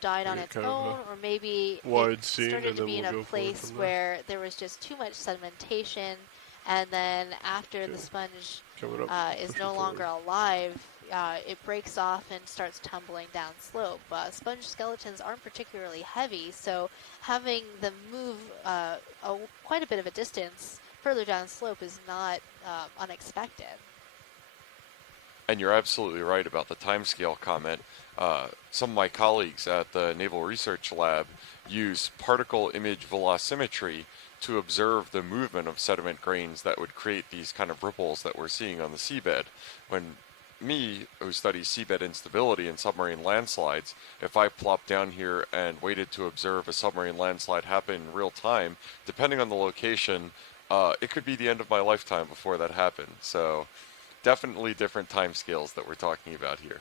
died on its own, or maybe it started to be in a place where there was just too much sedimentation, and then after the sponge is no longer alive, it breaks off and starts tumbling down slope. Sponge skeletons aren't particularly heavy, so having them move quite a bit of a distance further down slope is not unexpected. And you're absolutely right about the timescale comment. Some of my colleagues at the Naval Research Lab use particle image velocimetry to observe the movement of sediment grains that would create these kind of ripples that we're seeing on the seabed. When me, who studies seabed instability and submarine landslides, if I plopped down here and waited to observe a submarine landslide happen in real time, depending on the location, it could be the end of my lifetime before that happened. So definitely different time scales that we're talking about here.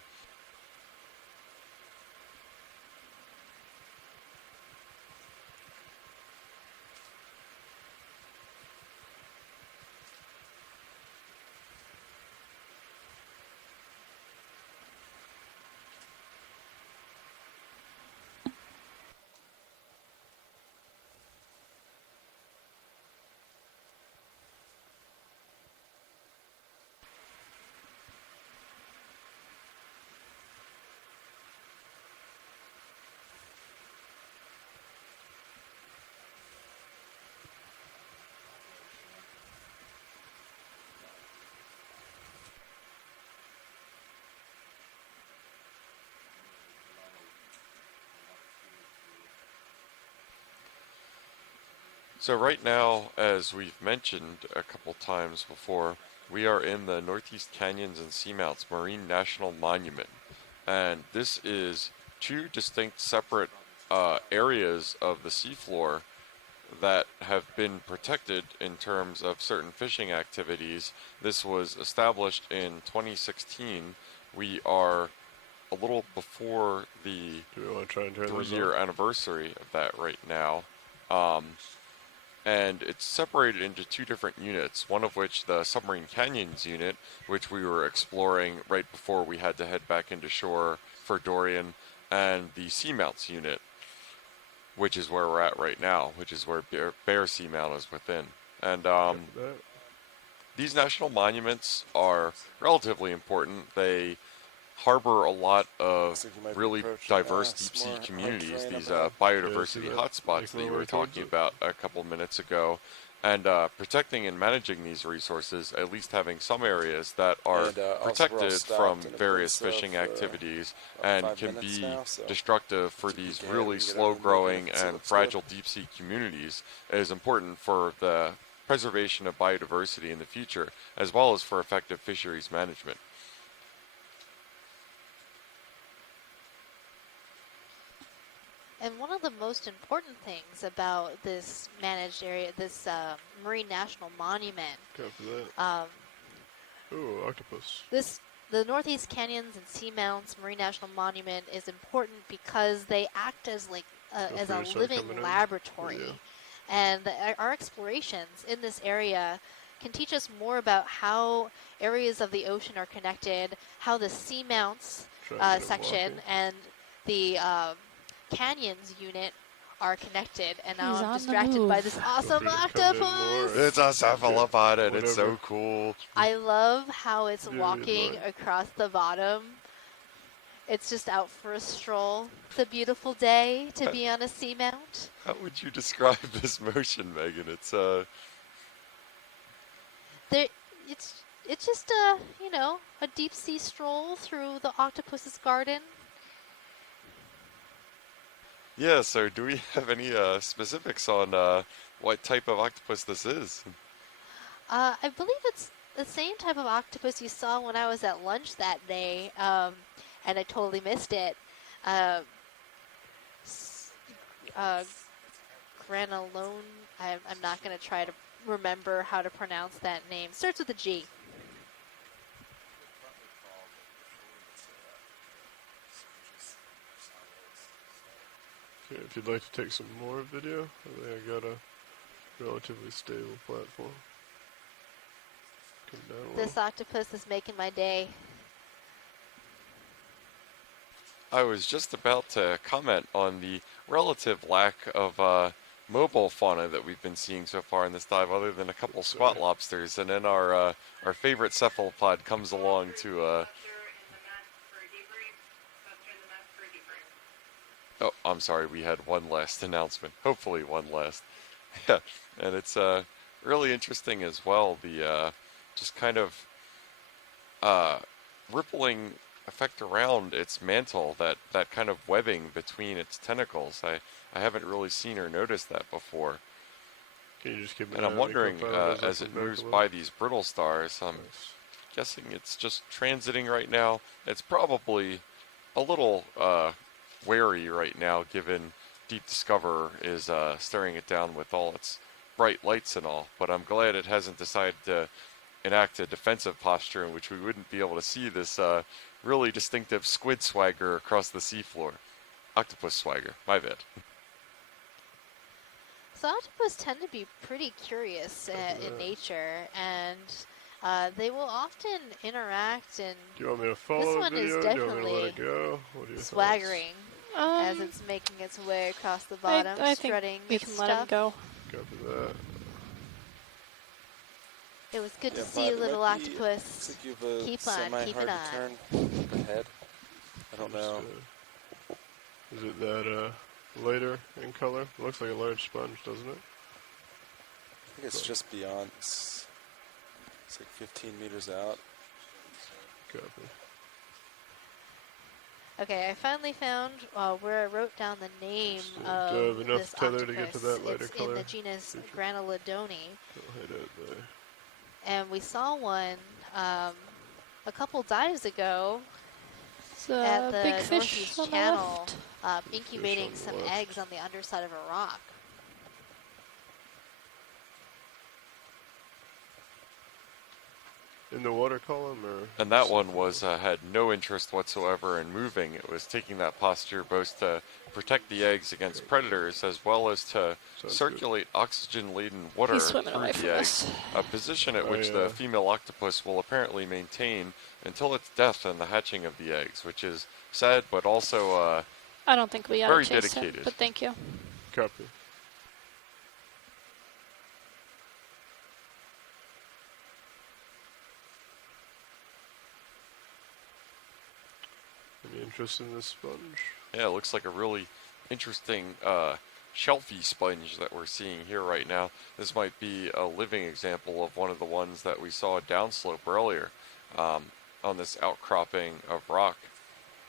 So right now, as we've mentioned a couple times before, we are in the Northeast Canyons and Seamounts Marine National Monument. And this is two distinct separate areas of the seafloor that have been protected in terms of certain fishing activities. This was established in 2016. We are a little before the 3-year anniversary of that right now. And it's separated into two different units, one of which the Submarine Canyons unit, which we were exploring right before we had to head back into shore for Dorian, and the Seamounts unit, which is where we're at right now, which is where Bear Seamount is within. And these national monuments are relatively important. They harbor a lot of really diverse deep-sea communities, these biodiversity hotspots that you were talking about a couple minutes ago. And protecting and managing these resources, at least having some areas that are And, also, we're all protected from stopped in a various place fishing of, activities about and 5 can minutes be now, so destructive for if you these can, we really can get slow on and growing make it so it and looks fragile deep sea communities is important for the preservation of biodiversity in the future, as well as for effective fisheries management. And one of the most important things about this managed area, this Marine National Monument, Copy that. um, Ooh, octopus. the Northeast Canyons and Seamounts Marine National Monument is important because they act as like Feel as free a to start living coming in. laboratory, Yeah. and our explorations in this area can teach us more about how areas of the ocean are connected, how the Seamounts Try to get him section walking. and the canyons unit are connected. And now He's I'm on the distracted by move. this Feel awesome free to come in more. octopus. It's a cephalopod and it's so Whatever. cool. I love how it's Yeah, you'd walking like. across the bottom. It's just out for a stroll. It's a beautiful day to be on a seamount. How would you describe this motion, Megan? It's There, it's just a deep sea stroll through the octopus's garden. yeah. So, do we have any specifics on what type of octopus this is? I believe it's the same type of octopus you saw when I was at lunch that day, and I totally missed it. Uh, s- uh, Granulone. I'm not going to try to remember how to pronounce that name. Starts with a G. Okay, if you'd like to take some more video, I think I got a relatively stable platform. Come down a little. This octopus is making my day. I was just about to comment on the relative lack of mobile fauna that we've been seeing so far in this dive, other than a couple squat lobsters, and then our favorite cephalopod comes along to. Oh, I'm sorry. We had one last announcement. Hopefully, one last. Yeah, and it's really interesting as well. The just kind of rippling effect around its mantle, that kind of webbing between its tentacles. I haven't really seen or noticed that before. Can you just keep an And eye I'm on me, wondering, Cup? I don't know if I as come it back moves a little. by these brittle stars, I'm Nice. guessing it's just transiting right now. It's probably a little wary right now, given Deep Discoverer is staring it down with all its bright lights and all. But I'm glad it hasn't decided to enact a defensive posture in which we wouldn't be able to see this really distinctive squid swagger across the seafloor. Octopus swagger, my bad. So octopus tend to be pretty curious in nature, and they will often interact. And Do you want me to this follow one video? is Do you want me to let definitely it go? What are your swaggering as Um, it's making its way across the bottom, I think strutting we its can stuff. let him go. thoughts? Copy that. It was good Yeah, to see you, Pod, it little might be- octopus. looks like you have a Keep on semi-hard keeping to on. turn ahead. I don't know. Is it that later in color? It looks like a large sponge, doesn't it? I think it's just beyond. It's like 15 meters out. Copy. Okay, I finally found where I wrote down the name Do I have of enough this tether octopus. to get to that lighter It's color in the genus feature? Granulodone, I'll head out there. and we saw one a couple dives ago It's at a the big fish Northeast on the Channel, left. incubating on the some left. eggs on the underside of a rock. In the water column, or? And that one was had no interest whatsoever in moving. It was taking that posture both to protect the eggs against predators as well as to Sounds circulate oxygen-laden water He's swimming through away the from eggs, us. a position at which I, the female octopus will apparently maintain until its death and the hatching of the eggs, which is sad but also I don't think we ought very to chase him, dedicated. but thank you. Copy. Any interest in this sponge? Yeah, it looks like a really interesting shelfy sponge that we're seeing here right now. This might be a living example of one of the ones that we saw downslope earlier on this outcropping of rock.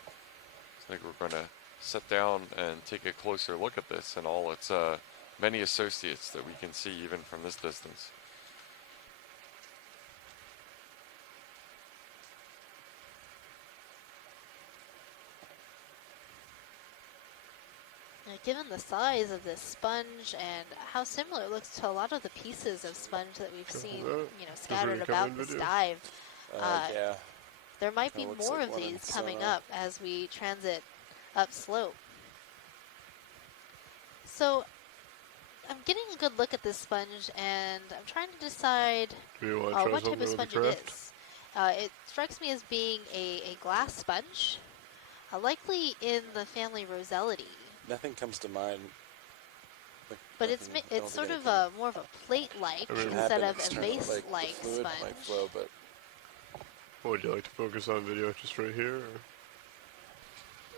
I think we're going to sit down and take a closer look at this and all its many associates that we can see even from this distance. Now, given the size of this sponge and how similar it looks to a lot of the pieces of sponge that we've seen, scattered about this dive, Yeah. there might be Kinda looks more like of one in these coming sonar. up as we transit upslope. So I'm getting a good look at this sponge, and I'm trying to decide Do you want to try what type something of with the sponge it craft? is. It strikes me as being a glass sponge, likely in the family Rosellida. Nothing comes to mind. Like, But nothing- I don't it's think sort of anything more of a plate-like I mean, can instead happen of a external, like, the vase-like fluid sponge. might flow, but Would you like to focus on video just right here?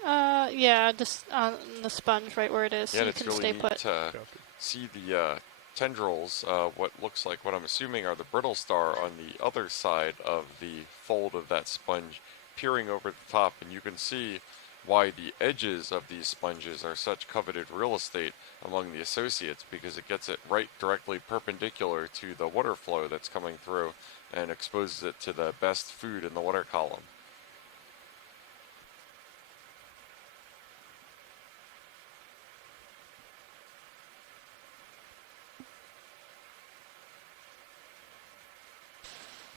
Or? Yeah, just on the sponge right where it is, Yeah, so and you it's can really stay neat put. to Copy. see the tendrils, what looks like, what I'm assuming are the brittle star on the other side of the fold of that sponge peering over the top, and you can see why the edges of these sponges are such coveted real estate among the associates, because it gets it right directly perpendicular to the water flow that's coming through and exposes it to the best food in the water column.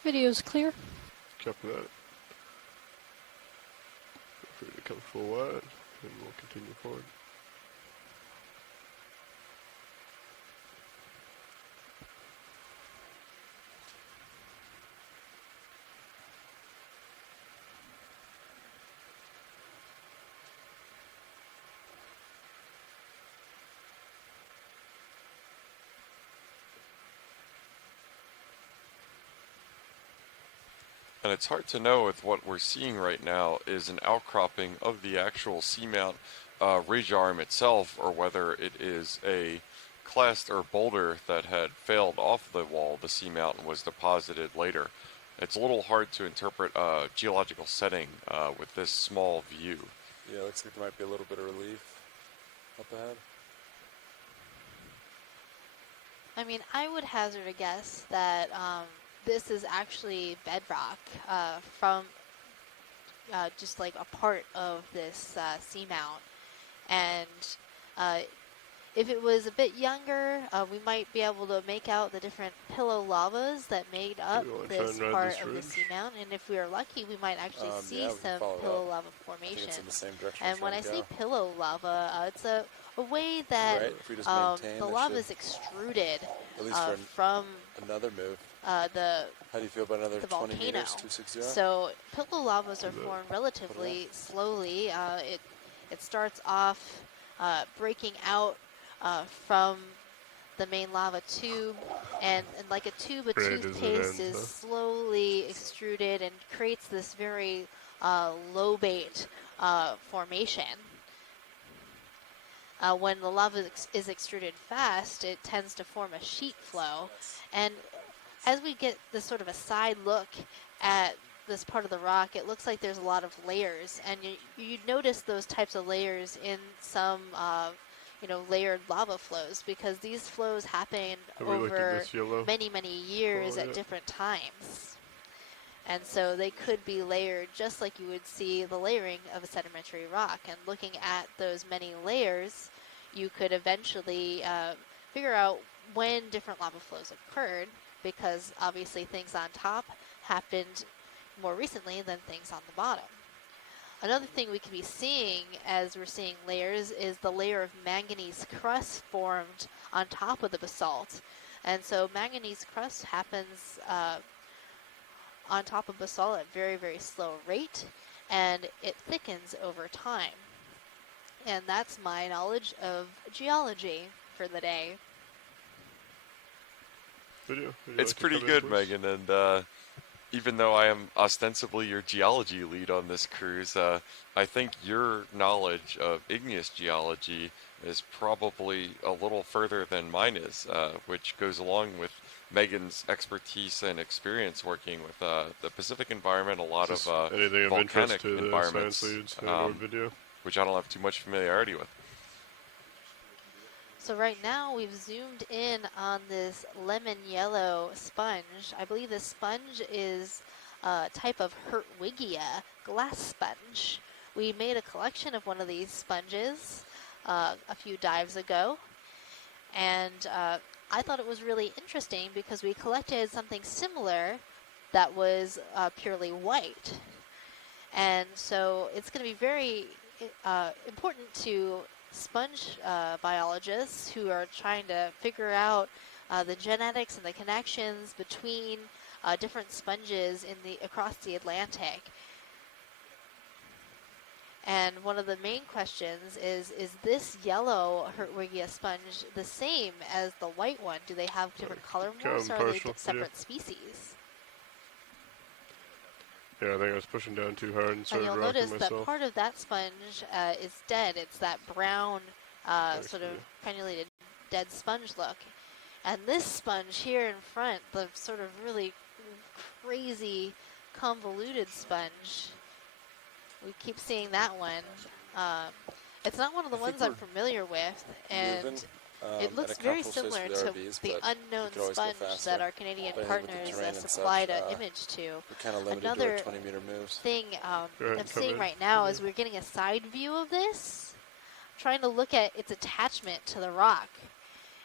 Video's clear. Copy that. Feel free to come full wide, and we'll continue forward. And it's hard to know if what we're seeing right now is an outcropping of the actual Seamount ridge arm itself, or whether it is a clast or boulder that had failed off the wall, the Seamount, and was deposited later. It's a little hard to interpret a geological setting with this small view. yeah, looks like there might be a little bit of relief up ahead. I mean, I would hazard a guess that this is actually bedrock from just like a part of this seamount. And if it was a bit younger, we might be able to make out the different pillow lavas that made up You wanna try this and ride part this of the ridge? seamount. And if we are lucky, we might actually see Yeah, we can some follow pillow that. lava I think it's in the formations. same direction. And we're when I trying say to go. pillow lava, it's a way that Right, if we just maintain, the that lava should- is extruded at least for from another move. the How do you feel about another the 20 volcano. meters, 260? So pillow lavas are formed relatively slowly. It starts off breaking out from the main lava tube, and like a tube of Right as it toothpaste ends, is huh? slowly extruded and creates this very lobate formation. When the lava is extruded fast, it tends to form a sheet flow. And as we get this sort of a side look at this part of the rock, it looks like there's a lot of layers. And you notice those types of layers in some, layered lava flows, because these flows happen Have we looked at over this yellow? many, many years at yet? different times. And so they could be layered just like you would see the layering of a sedimentary rock. And looking at those many layers, you could eventually figure out when different lava flows occurred, because obviously things on top happened more recently than things on the bottom. Another thing we could be seeing as we're seeing layers is the layer of manganese crust formed on top of the basalt. And so manganese crust happens on top of basalt at very, very slow rate, and it thickens over time. And that's my knowledge of geology for the day. Video? Would you It's like to pretty come in, good, please? Megan, and even though I am ostensibly your geology lead on this cruise, I think your knowledge of igneous geology is probably a little further than mine is, which goes along with Megan's expertise and experience working with the Pacific environment, a lot of anything of interest volcanic to the environments, science leads or video? which I don't have too much familiarity with. So right now we've zoomed in on this lemon yellow sponge. I believe this sponge is a type of Hertwiggia glass sponge. We made a collection of one of these sponges a few dives ago, and I thought it was really interesting because we collected something similar that was purely white. And so it's going to be very important to sponge biologists who are trying to figure out the genetics and the connections between different sponges across the Atlantic. And one of the main questions is this yellow Hertwiggia sponge the same as the white one? Do they have different color morphs, or are they separate species? Yeah, I think I was pushing down too hard and started And you'll rocking notice myself. that part of that sponge is dead. It's that brown, sort of granulated dead sponge look. And this sponge here in front, the sort of really crazy convoluted sponge, we keep seeing that one. It's not one of the ones I'm familiar with, and it looks very similar to the unknown sponge that our Canadian partners supplied an image to. Another thing I'm seeing right now is we're getting a side view of this, trying to look at its attachment to the rock.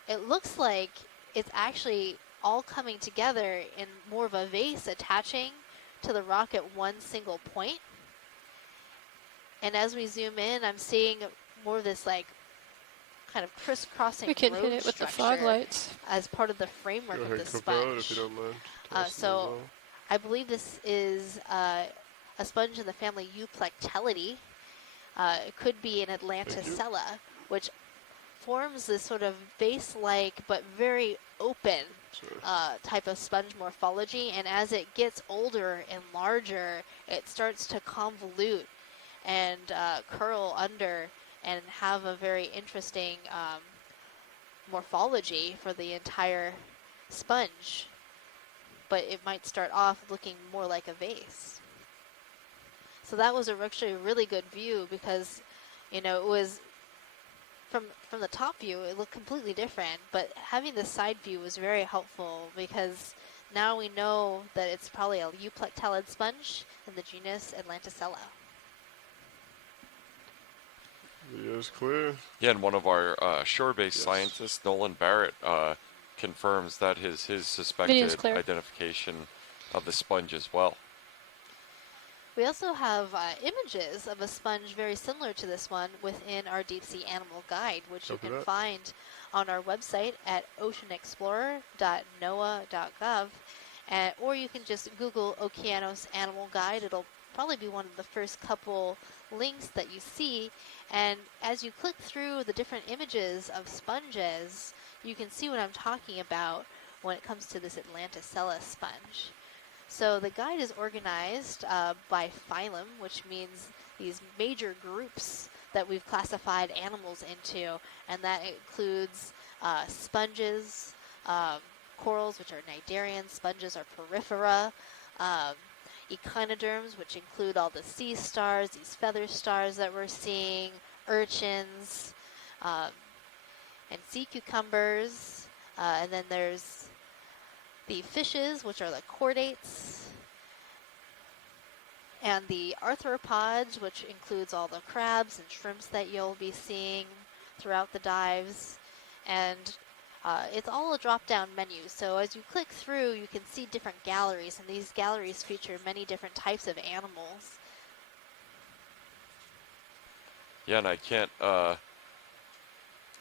It looks like it's actually all coming together in more of a vase attaching to the rock at one single point. And as we zoom in, I'm seeing more of this like kind of crisscrossing We can road hit it with the structure fog lights as part of the framework of the sponge. If you don't mind. So I believe this is a sponge in the family Euplectellidae. It could be an Atlanticella, which forms this sort of vase-like but very open type of sponge morphology. And as it gets older and larger, it starts to convolute and curl under and have a very interesting morphology for the entire sponge. But it might start off looking more like a vase. So that was actually a really good view because, you know, it was from the top view, it looked completely different. But having the side view was very helpful because now we know that it's probably a euplectellid sponge in the genus Atlanticella. Video's clear. Yeah, and one of our shore-based scientists, Nolan Barrett, confirms that his suspected identification of the sponge as well. We also have images of a sponge very similar to this one within our deep sea animal guide, which you can find on our website at oceanexplorer.noaa.gov, or you can just Google Okeanos Animal Guide. It'll probably be one of the first couple links that you see, and as you click through the different images of sponges, you can see what I'm talking about when it comes to this Atlanticella sponge. So the guide is organized by phylum, which means these major groups that we've classified animals into, and that includes sponges, corals, which are cnidarian, sponges are porifera, echinoderms, which include all the sea stars, these feather stars that we're seeing, urchins, and sea cucumbers, and then there's the fishes, which are the chordates, and the arthropods, which includes all the crabs and shrimps that you'll be seeing throughout the dives. And it's all a drop-down menu. So as you click through, you can see different galleries, and these galleries feature many different types of animals. Yeah, and I can't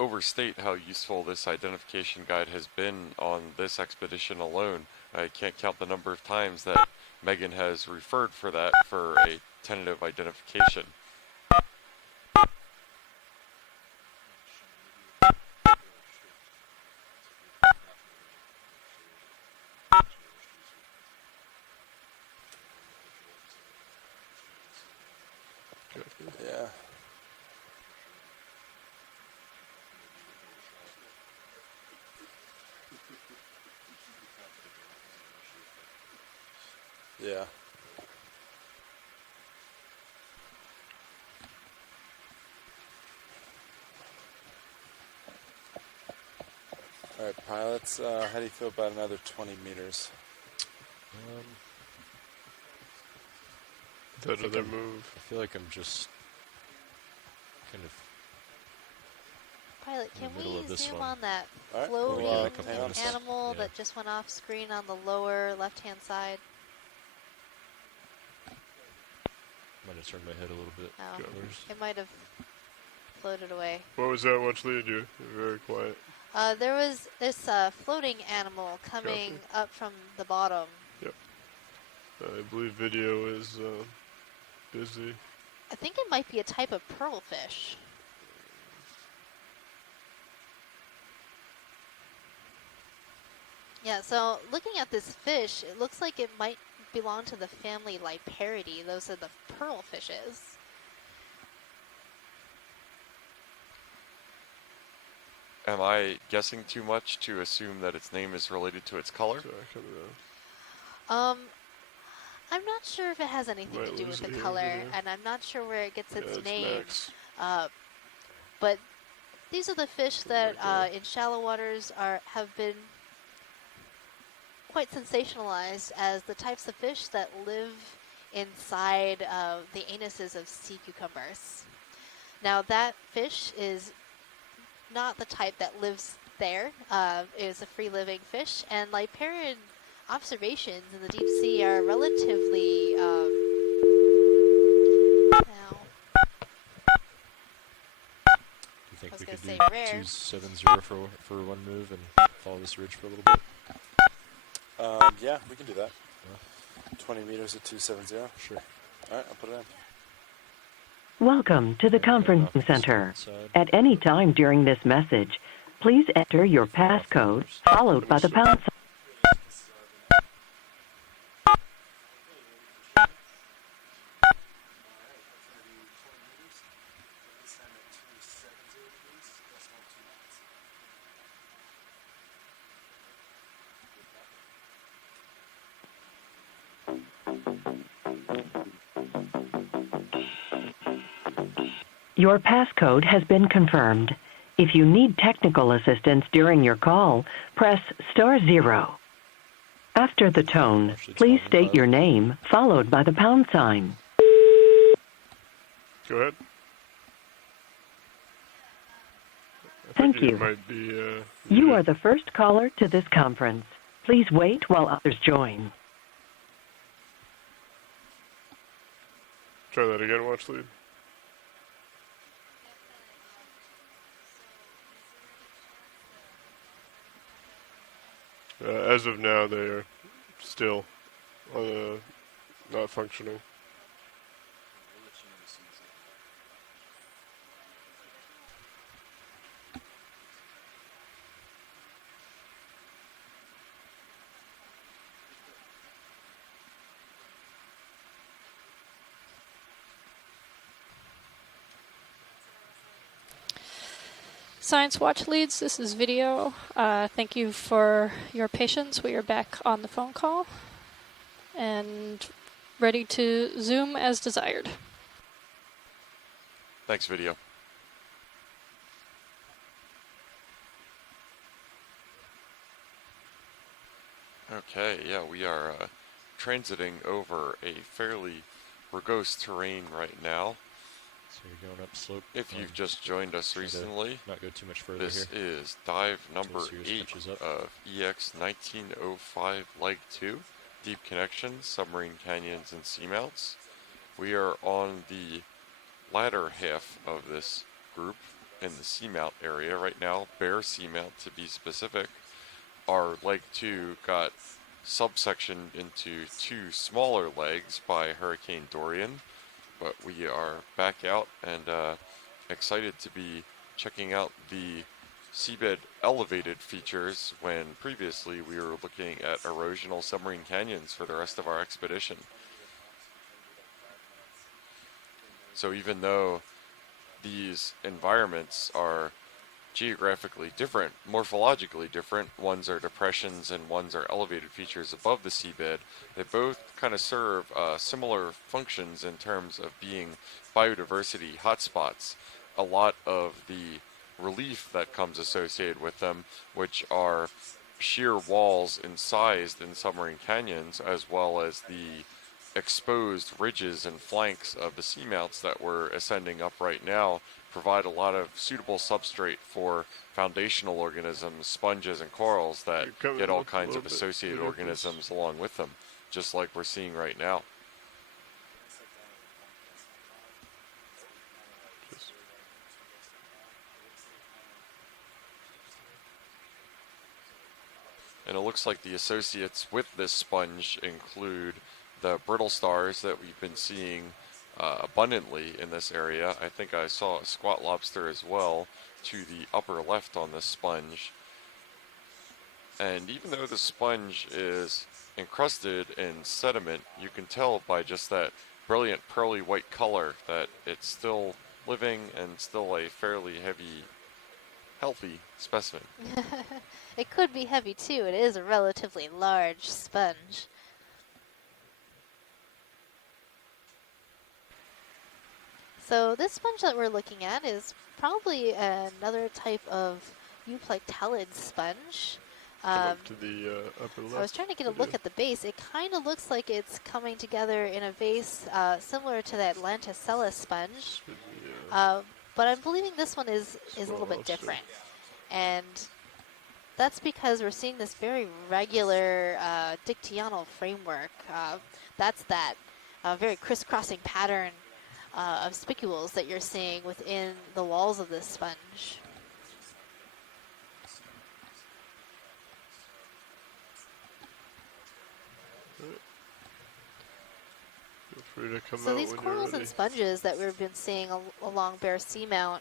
overstate how useful this identification guide has been on this expedition alone. I can't count the number of times that Megan has referred for that for a tentative identification. Yeah. Yeah. All right, pilots. How do you feel about another 20 meters? Is that another move? I feel like I'm just kind of Pilot, in can the middle we of this zoom one. on that All right, floating well, a couple minutes. animal Yeah. that just went off screen on the lower left-hand side? Might have turned my head a little bit. Oh, Gosh. it might have floated away. What was that? Watch lead you. You're very quiet. There was this floating animal coming up from the bottom. Yep. I believe video is busy. I think it might be a type of pearlfish. Yeah, so looking at this fish, it looks like it might belong to the family Liparidae. Those are the pearl fishes. Am I guessing too much to assume that its name is related to its color? Sorry, coming I'm not sure if it has anything Might to do lose with it the here, color, video. and I'm not sure where it gets its it's name. Max. But these are the fish that right there. in shallow waters have been quite sensationalized as the types of fish that live inside the anuses of sea cucumbers. Now that fish is not the type that lives there. It is a free-living fish, and Liparid observations in the deep sea are relatively now. Do you think I was we gonna could say do rare. 270 for one move and follow this ridge for a little bit? Yeah, we can do that. 20 meters at 270. Sure. All right, I'll put it in. Welcome to the conferencing center. At any time during this message, please enter your passcode followed by the pound sign. Your passcode has been confirmed. If you need technical assistance during your call, press *0. After the tone, please state your name, followed by the pound sign. Go ahead. Thank you. Might be, You are the first caller to this conference. Please wait while others join. Try that again, watch lead. As of now, they are still not functioning. Science Watch leads, this is video. Thank you for your patience. We are back on the phone call and ready to zoom as desired. Thanks, video. Okay, yeah, we are transiting over a fairly rugose terrain right now. So you're going up slope. If you've just joined us recently, not go too much further this here. is dive number Serious 8 touches up. of EX1905 Leg 2, Deep Connections, Submarine Canyons, and Seamounts. We are on the latter half of this group in the Seamount area right now, Bear Seamount to be specific. Our Leg 2 got subsectioned into 2 smaller legs by Hurricane Dorian, but we are back out and excited to be checking out the seabed elevated features when previously we were looking at erosional submarine canyons for the rest of our expedition. So even though these environments are geographically different, morphologically different. Ones are depressions and ones are elevated features above the seabed. They both kind of serve similar functions in terms of being biodiversity hotspots. A lot of the relief that comes associated with them, which are sheer walls incised in submarine canyons, as well as the exposed ridges and flanks of the seamounts that we're ascending up right now, provide a lot of suitable substrate for foundational organisms, sponges and corals that get all kinds of associated organisms along with them, just like we're seeing right now. And it looks like the associates with this sponge include the brittle stars that we've been seeing abundantly in this area. I think I saw a squat lobster as well to the upper left on this sponge. And even though the sponge is encrusted in sediment, you can tell by just that brilliant pearly white color that it's still living and still a fairly healthy specimen. It could be heavy too. It is a relatively large sponge. So this sponge that we're looking at is probably another type of euplectellid sponge. Up to the upper left. I was trying to get a look at the base. It kind of looks like it's coming together in a vase similar to that Lanticella sponge. But I'm believing this one is a little bit different. And that's because we're seeing this very regular dictyonal framework. That's that very crisscrossing pattern of spicules that you're seeing within the walls of this sponge. Feel free to come So out these when corals you're ready. and sponges that we've been seeing along Bear Seamount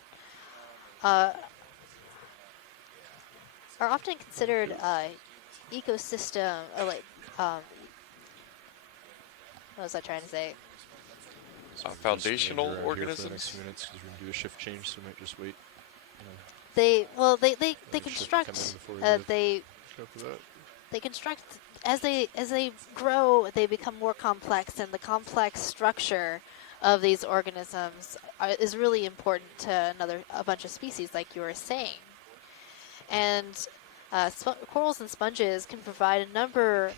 are often considered ecosystem, or like, what was I trying to say? Foundational Here organisms? for the next few minutes because we're going to do a shift change, so we might just wait. They Shift construct come in before we leave. they construct as they grow, they become more complex, and the complex structure of these organisms is really important to a bunch of species, like you were saying. And corals and sponges can provide a number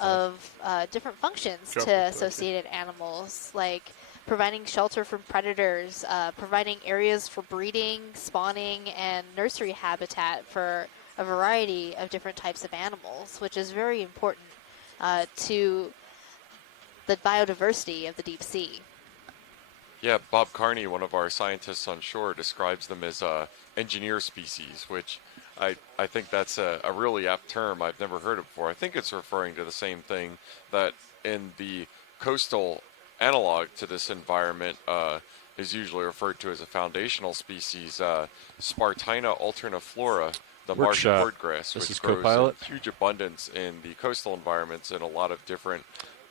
of different functions to associated animals, like providing shelter from predators, providing areas for breeding, spawning, and nursery habitat for a variety of different types of animals, which is very important to the biodiversity of the deep sea. Yeah, Bob Carney, one of our scientists on shore, describes them as engineer species, which I think that's a really apt term. I've never heard it before. I think it's referring to the same thing that in the coastal analog to this environment is usually referred to as a foundational species, Spartina alterniflora, the marsh cordgrass, which grows in huge abundance in the coastal environments in a lot of different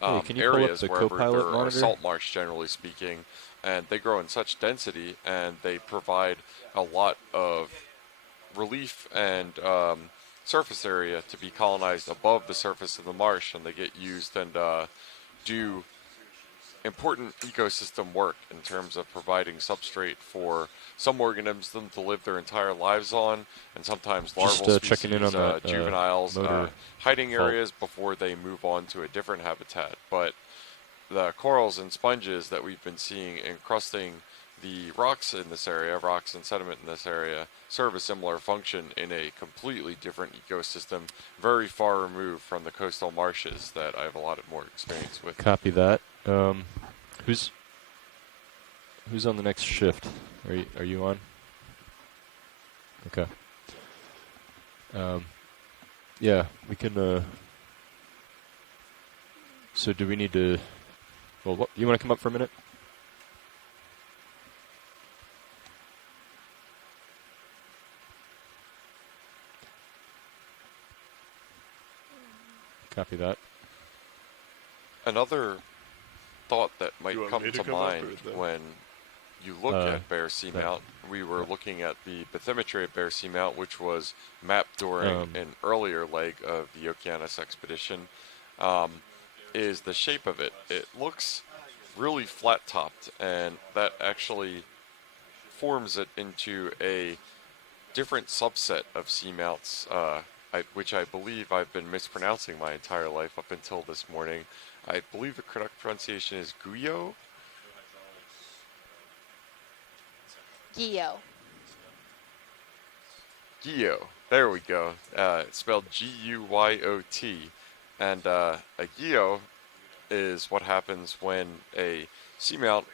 areas wherever there are salt marsh, generally speaking. And they grow in such density, and they provide a lot of relief and surface area to be colonized above the surface of the marsh, and they get used and do important ecosystem work in terms of providing substrate for some organisms to live their entire lives on, and sometimes larval species, in on that, juveniles, hiding areas before they move on to a different habitat. But the corals and sponges that we've been seeing encrusting the rocks in this area, rocks and sediment in this area, serve a similar function in a completely different ecosystem, very far removed from the coastal marshes that I have a lot more experience with. Copy that. Who's on the next shift? Are you on? Okay. Yeah, we can. So do we need to? Well, you want to come up for a minute? Copy that. Another thought that might come to mind when you look at Bear Seamount, we were looking at the bathymetry of Bear Seamount, which was mapped during an earlier leg of the Okeanos expedition, is the shape of it. It looks really flat-topped, and that actually forms it into a different subset of seamounts, which I believe I've been mispronouncing my entire life up until this morning. I believe the correct pronunciation is Guyo. Guyot. Guyot. There we go. It's spelled Guyot. And a Guyot is what happens when a seamount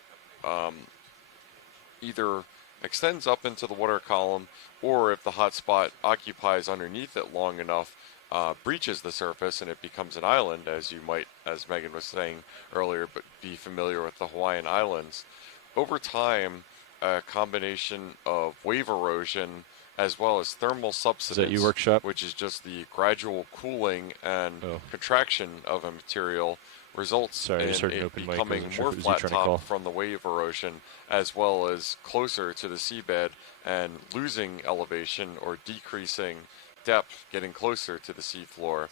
either extends up into the water column, or if the hot spot occupies underneath it long enough, breaches the surface and it becomes an island, as you might, as Megan was saying earlier, but be familiar with the Hawaiian Islands. Over time, a combination of wave erosion as well as thermal subsidence, you, Workshop? which is just the gradual cooling and contraction of a material, results in it becoming more flat-topped from the wave erosion, as well as closer to the seabed and losing elevation or decreasing depth, getting closer to the seafloor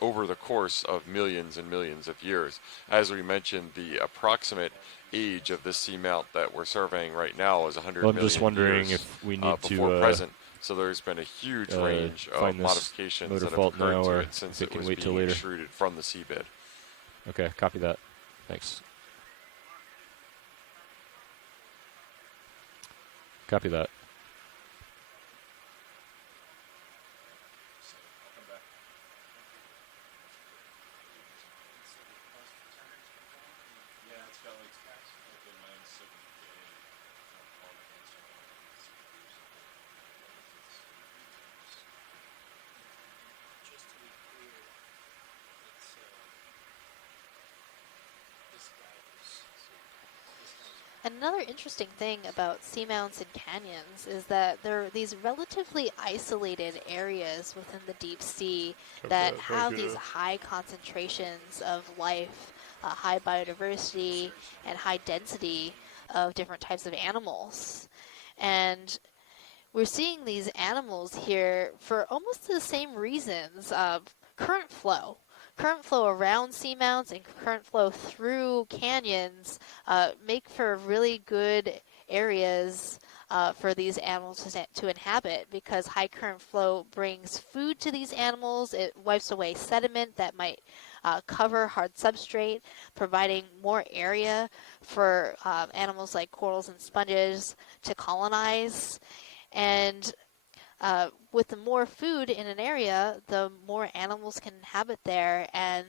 over the course of millions and millions of years. As we mentioned, the approximate age of this seamount that we're surveying right now is 100 million I'm just wondering years if we need before to present. So there's been a huge range of modifications that have occurred to it since it was being extruded from the seabed. Okay, copy that. Thanks. Copy that. Another interesting thing about seamounts and canyons is that there are these relatively isolated areas within the deep sea that have these high concentrations of life, high biodiversity, and high density of different types of animals. And we're seeing these animals here for almost the same reasons of current flow. Current flow around seamounts and current flow through canyons make for really good areas for these animals to inhabit, because high current flow brings food to these animals. It wipes away sediment that might cover hard substrate, providing more area for animals like corals and sponges to colonize. And with the more food in an area, the more animals can inhabit there. And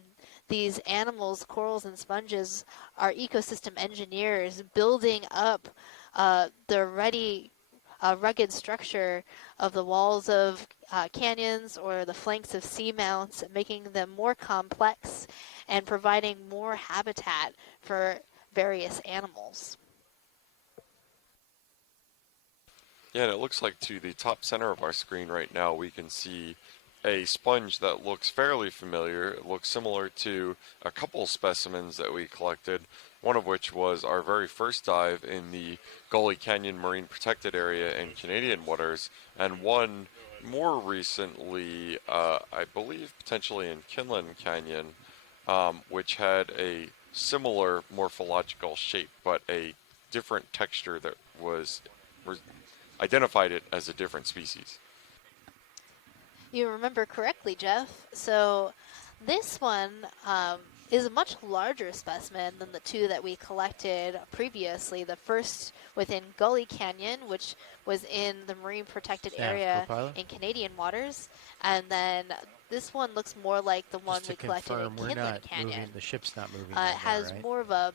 these animals, corals and sponges, are ecosystem engineers building up the rugged structure of the walls of canyons or the flanks of seamounts, making them more complex and providing more habitat for various animals. Yeah, and it looks like to the top center of our screen right now, we can see a sponge that looks fairly familiar. It looks similar to a couple specimens that we collected, one of which was our very first dive in the Gully Canyon Marine Protected Area in Canadian waters, and one more recently, I believe potentially in Kinlan Canyon, which had a similar morphological shape, but a different texture that was identified it as a different species. You remember correctly, Jeff. So this one is a much larger specimen than the two that we collected previously. The first within Gully Canyon, which was in the marine protected area in Canadian waters. And then this one looks more like the one we collected in Kinlan Canyon. The ship's not moving. It has more of a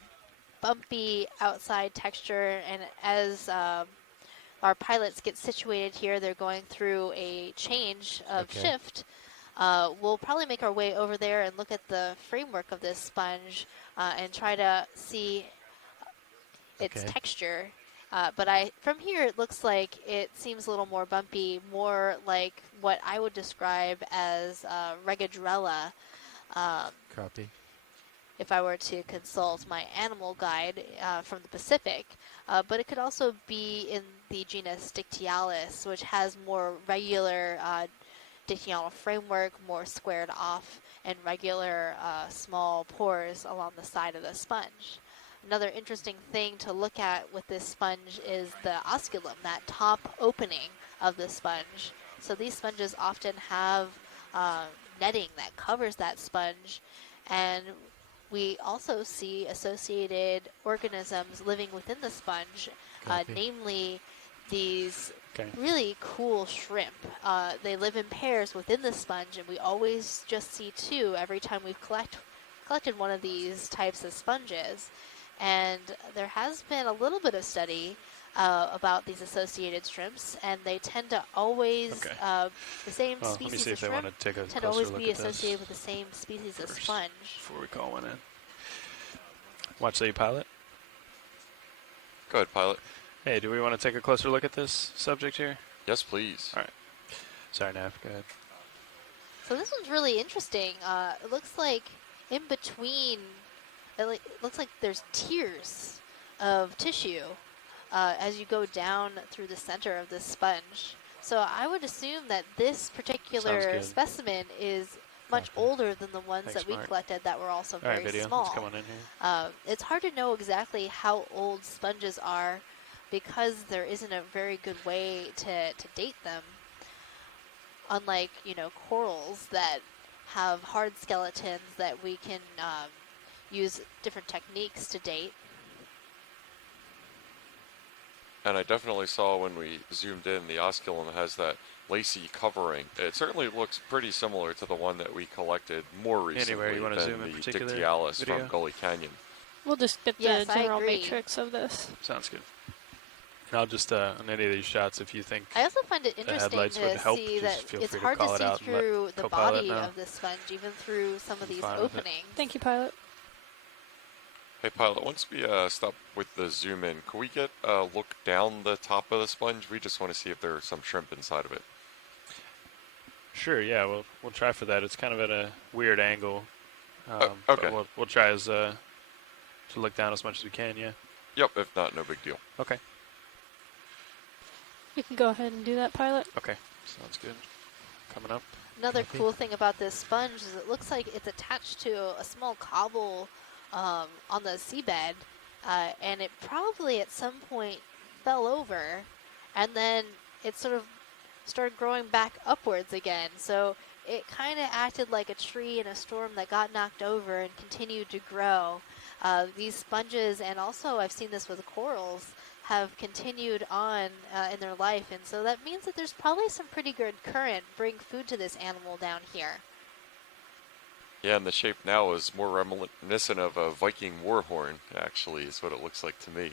bumpy outside texture, and as our pilots get situated here, they're going through a change of shift. We'll probably make our way over there and look at the framework of this sponge and try to see its texture. But from here, it looks like it seems a little more bumpy, more like what I would describe as regadrella. Copy. if I were to consult my animal guide from the Pacific. But it could also be in the genus Dictyalis, which has more regular dictyonal framework, more squared off and regular small pores along the side of the sponge. Another interesting thing to look at with this sponge is the osculum, that top opening of the sponge. So these sponges often have netting that covers that sponge, and we also see associated organisms living within the sponge, namely these really cool shrimp. They live in pairs within the sponge, and we always just see two every time we've collected one of these types of sponges. And there has been a little bit of study about these associated shrimps, and they tend to always, the same species of shrimp tend to always be associated with the same species of sponge. Before we call one in. Watch the pilot. Go ahead, pilot. Hey, do we want to take a closer look at this subject here? Yes, please. All right. Sorry, Nav. Go ahead. So this one's really interesting. It looks like in between, it looks like there's tiers of tissue as you go down through the center of this sponge. So I would assume that this particular specimen is much older than the ones that we collected that were also very small. Let's come on in here. It's hard to know exactly how old sponges are because there isn't a very good way to date them. Unlike, you know, corals that have hard skeletons that we can use different techniques to date. And I definitely saw when we zoomed in, the osculum has that lacy covering. It certainly looks pretty similar to the one that we collected more recently than the Dictyalis from Gully Canyon. We'll just get the general matrix of this. Sounds good. And I'll just, on any of these shots, if you think I also find it interesting to help, see that it's hard to see through the body of the sponge, even through some of these openings. Thank you, pilot. Hey, pilot, once we stop with the zoom in, can we get a look down the top of the sponge? We just want to see if there's some shrimp inside of it. Sure, yeah, we'll try for that. It's kind of at a weird angle. Okay. But we'll try to look down as much as we can, yeah? Yep, if not, no big deal. Okay. You can go ahead and do that, pilot. Okay, sounds good. Coming up. Another cool thing about this sponge is it looks like it's attached to a small cobble on the seabed, and it probably at some point fell over, and then it sort of started growing back upwards again. So it kind of acted like a tree in a storm that got knocked over and continued to grow. These sponges, and also I've seen this with corals, have continued on in their life, and so that means that there's probably some pretty good current bring food to this animal down here. Yeah, and the shape now is more reminiscent of a Viking war horn, actually, is what it looks like to me.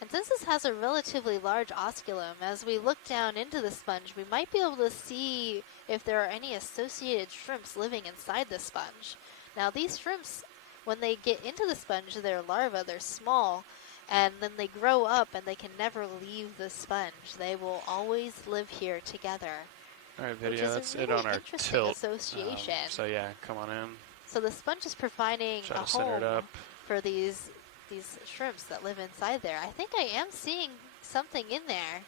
And since this has a relatively large osculum, as we look down into the sponge, we might be able to see if there are any associated shrimps living inside the sponge. Now, these shrimps, when they get into the sponge, they're larvae, they're small, and then they grow up and they can never leave the sponge. They will always live here together. All right, video, that's it on our tilt. Association. So yeah, come on in. So the sponge is providing a home for these shrimps that live inside there. I think I am seeing something in there.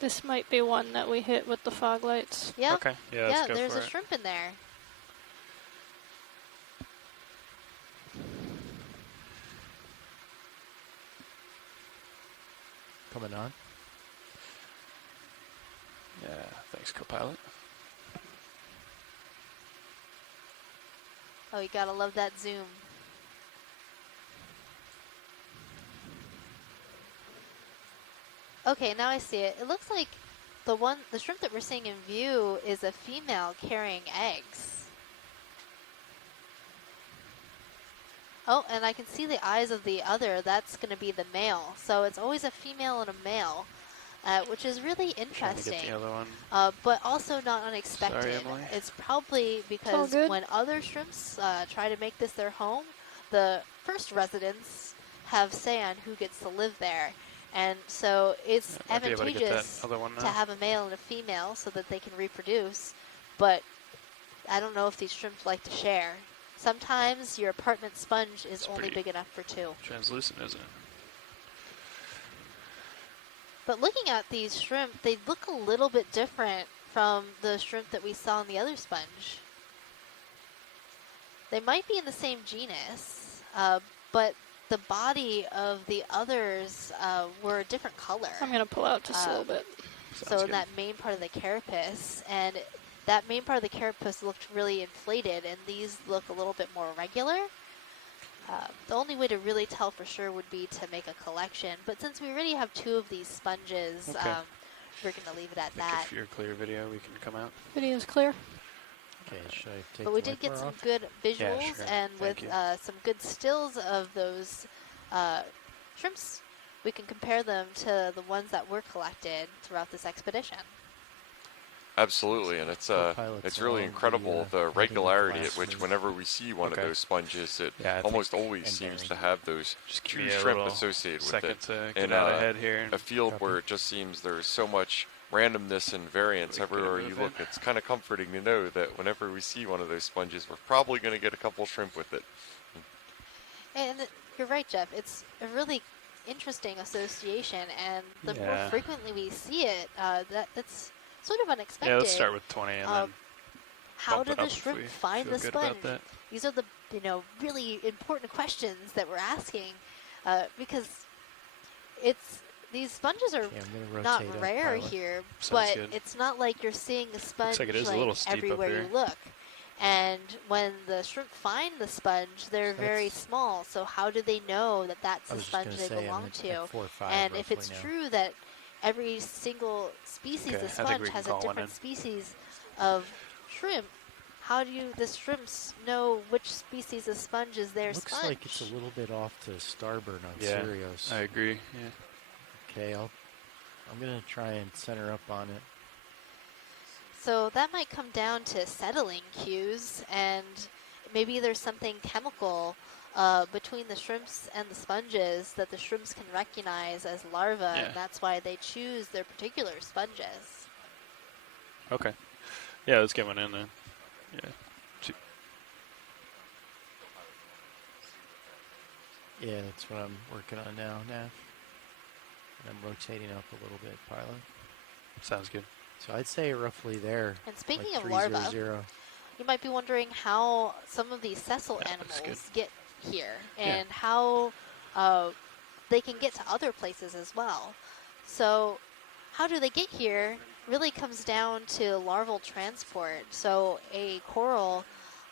This might be one that we hit with the fog lights. Yeah. Okay. Yeah, let's go there's for a shrimp in there. Coming on. Yeah, thanks, co-pilot. Oh, you gotta love that zoom. Okay, now I see it. It looks like the shrimp that we're seeing in view is a female carrying eggs. Oh, and I can see the eyes of the other. That's going to be the male. So it's always a female and a male, which is really interesting. Get the other one. But also not unexpected. Sorry, Emily. It's probably because when other shrimps try to make this their home, the first residents have say on who gets to live there. And so it's advantageous to have a male and a female so that they can reproduce. but I don't know if these shrimp like to share. Sometimes your apartment sponge is only big enough for 2. Translucent, isn't it? But looking at these shrimp, they look a little bit different from the shrimp that we saw in the other sponge. They might be in the same genus, but the body of the others were a different color. I'm going to pull out just a little bit. So in that main part of the carapace, and that main part of the carapace looked really inflated, and these look a little bit more regular. The only way to really tell for sure would be to make a collection, but since we already have 2 of these sponges, we're going to leave it at that. If you're clear video, we can come out. Video's clear. Okay, should I take But we did get some good visuals, and with some good stills of those shrimps, we can compare them to the ones that were collected throughout this expedition. Absolutely, and it's really incredible the regularity at which whenever we see one of those sponges, it almost always seems to have those 2 shrimp associated with it. In a field where it just seems there's so much randomness and variance everywhere you look, it's kind of comforting to know that whenever we see one of those sponges, we're probably going to get a couple shrimp with it. And you're right, Jeff. It's a really interesting association, and the more frequently we see it, that's sort of unexpected. Yeah, let's start with 20 and then how did the shrimp find the sponge? These are the really important questions that we're asking, because these sponges are not rare here, but it's not like you're seeing a sponge like everywhere you look. And when the shrimp find the sponge, they're very small. So how do they know that that's the sponge they belong to? And if it's true that every single species of sponge has a different species of shrimp, how do the shrimps know which species of sponge is their sponge? Looks like it's a little bit off to starboard on Sirius. I agree. Yeah. Okay, I'm going to try and center up on it. So that might come down to settling cues, and maybe there's something chemical between the shrimps and the sponges that the shrimps can recognize as larvae, and that's why they choose their particular sponges. Okay. Yeah, let's get one in then. Yeah. Yeah, that's what I'm working on now, Nav. And I'm rotating up a little bit, pilot. Sounds good. So I'd say roughly there. And speaking like of larvae, you might be wondering how some of these sessile animals get here and how they can get to other places as well. So how do they get here really comes down to larval transport. So a coral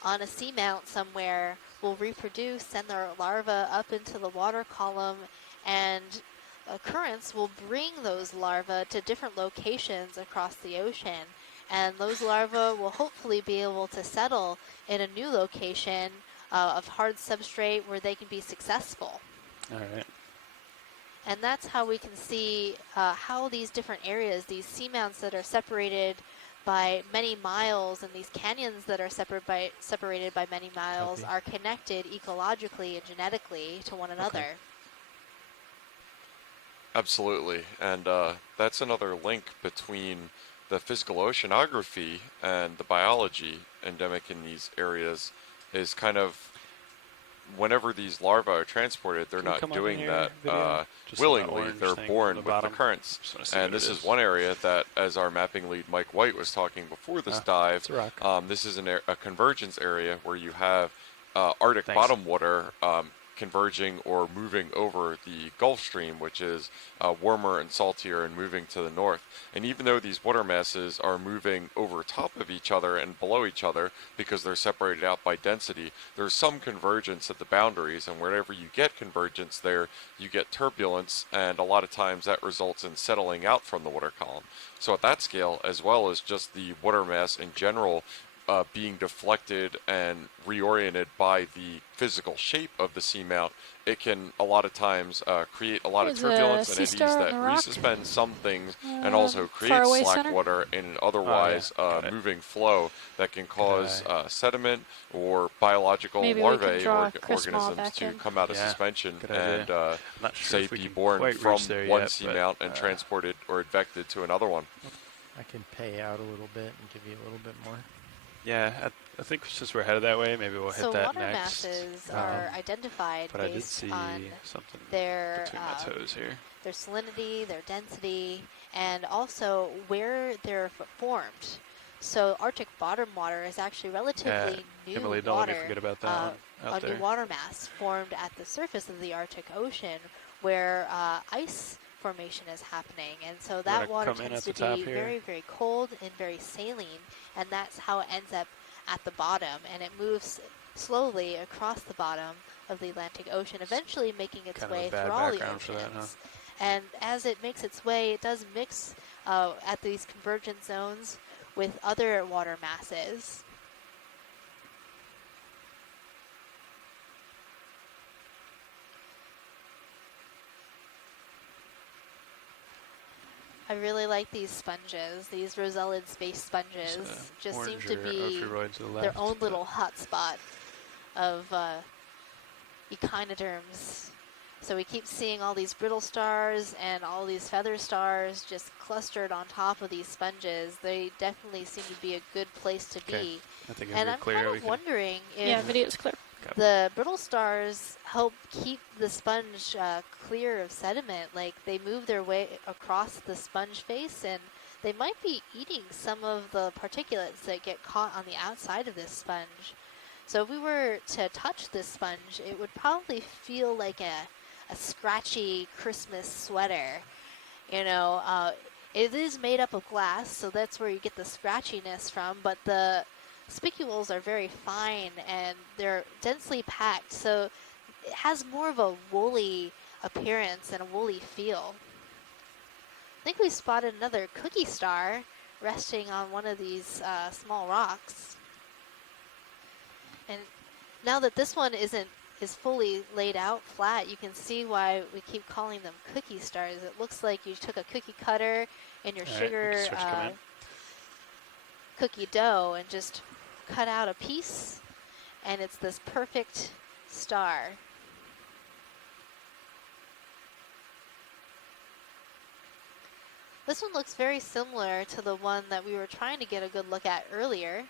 on a seamount somewhere will reproduce, send their larvae up into the water column, and currents will bring those larvae to different locations across the ocean, and those larvae will hopefully be able to settle in a new location of hard substrate where they can be successful. All right. And that's how we can see how these different areas, these seamounts that are separated by many miles, and these canyons that are separated by many miles, are connected ecologically and genetically to one another. Absolutely, and that's another link between the physical oceanography and the biology endemic in these areas is kind of whenever these larvae are transported, they're not doing that willingly. They're born with the currents. And this is one area that, as our mapping lead Mike White was talking before this dive, this is a convergence area where you have Arctic bottom water converging or moving over the Gulf Stream, which is warmer and saltier and moving to the north. And even though these water masses are moving over top of each other and below each other because they're separated out by density, there's some convergence at the boundaries, and wherever you get convergence there, you get turbulence, and a lot of times that results in settling out from the water column. So at that scale, as well as just the water mass in general being deflected and reoriented by the physical shape of the seamount, it can a lot of times create a lot of turbulence and eddies that resuspend some things and also create slack water in an otherwise moving flow that can cause sediment or biological larvae or organisms to come out of suspension and say be born from one seamount and transported or advected to another one. I can pay out a little bit and give you a little bit more. Yeah, I think since we're headed that way, maybe we'll So hit that water next. masses are identified But I did based see on something their between my toes here. their salinity, their density, and also where they're formed. So Arctic bottom water is actually relatively new Emily, don't water, let me forget about that one out a there. new water mass formed at the surface of the Arctic Ocean where ice formation is happening. And so that water tends to be very, very cold and very saline, and that's how it ends up at the bottom, and it moves slowly across the bottom of the Atlantic Ocean, eventually making its way through all the oceans. And as it makes its way, it does mix at these convergent zones with other water masses. I really like these sponges. These rosellid space sponges just seem to be their own little hotspot of echinoderms. So we keep seeing all these brittle stars and all these feather stars just clustered on top of these sponges. They definitely seem to be a good place to be. I think and I'm kind of wondering if video's clear. the brittle stars help keep the sponge clear of sediment. Like they move their way across the sponge face, and they might be eating some of the particulates that get caught on the outside of this sponge. So if we were to touch this sponge, it would probably feel like a scratchy Christmas sweater. You know, it is made up of glass, so that's where you get the scratchiness from, but the spicules are very fine and they're densely packed, so it has more of a woolly appearance and a woolly feel. I think we spotted another cookie star resting on one of these small rocks. And now that this one is fully laid out flat, you can see why we keep calling them cookie stars. It looks like you took a cookie cutter and your sugar cookie dough and just cut out a piece, and it's this perfect star. This one looks very similar to the one that we were trying to get a good look at earlier.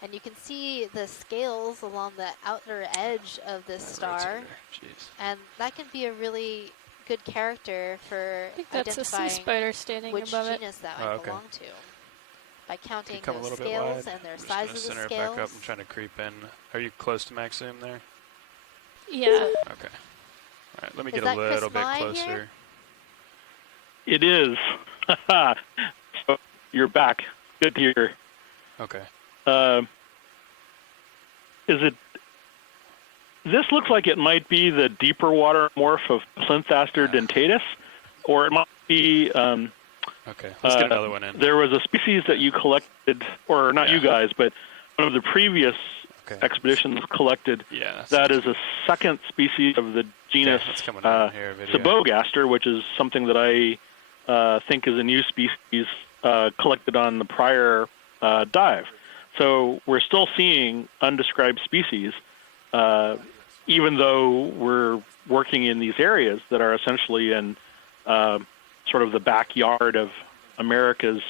And you can see the scales along the outer edge of this star. And that can be a really good character for identifying a sea spider standing which above genus that might belong to. By counting those scales and their size of the scales. Back up. I'm trying to creep in. Are you close to max zoom there? Yeah. Okay. All right, let me get a little bit closer. Here? It is. So you're back. Good to hear. Okay. This looks like it might be the deeper water morph of Plinthaster dentatus, or it might be. Okay, let's get another one in. There was a species that you collected, or not you guys, but one of the previous expeditions collected. Yeah, that is a second species of the genus Sabogaster, which is something that I think is a new species collected on the prior dive. So we're still seeing undescribed species, even though we're working in these areas that are essentially in sort of the backyard of America's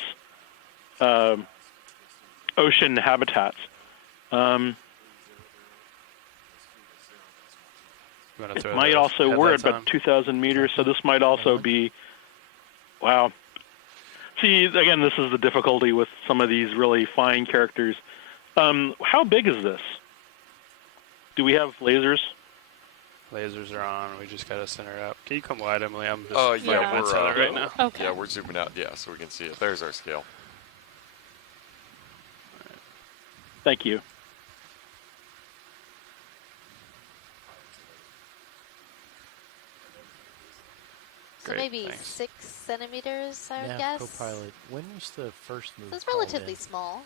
ocean habitats. It might also, we're at about 2,000 meters, so this might also be, wow. See, again, this is the difficulty with some of these really fine characters. How big is this? Do we have lasers? Lasers are on. We just got to center it up. Can you come wide, Emily? I'm just we're right now. Okay. Yeah, we're zooming out. Yeah, so we can see it. There's our scale. Right. Thank you. So maybe 6 centimeters, I would guess. Co-pilot, when was the first move? So it's relatively small.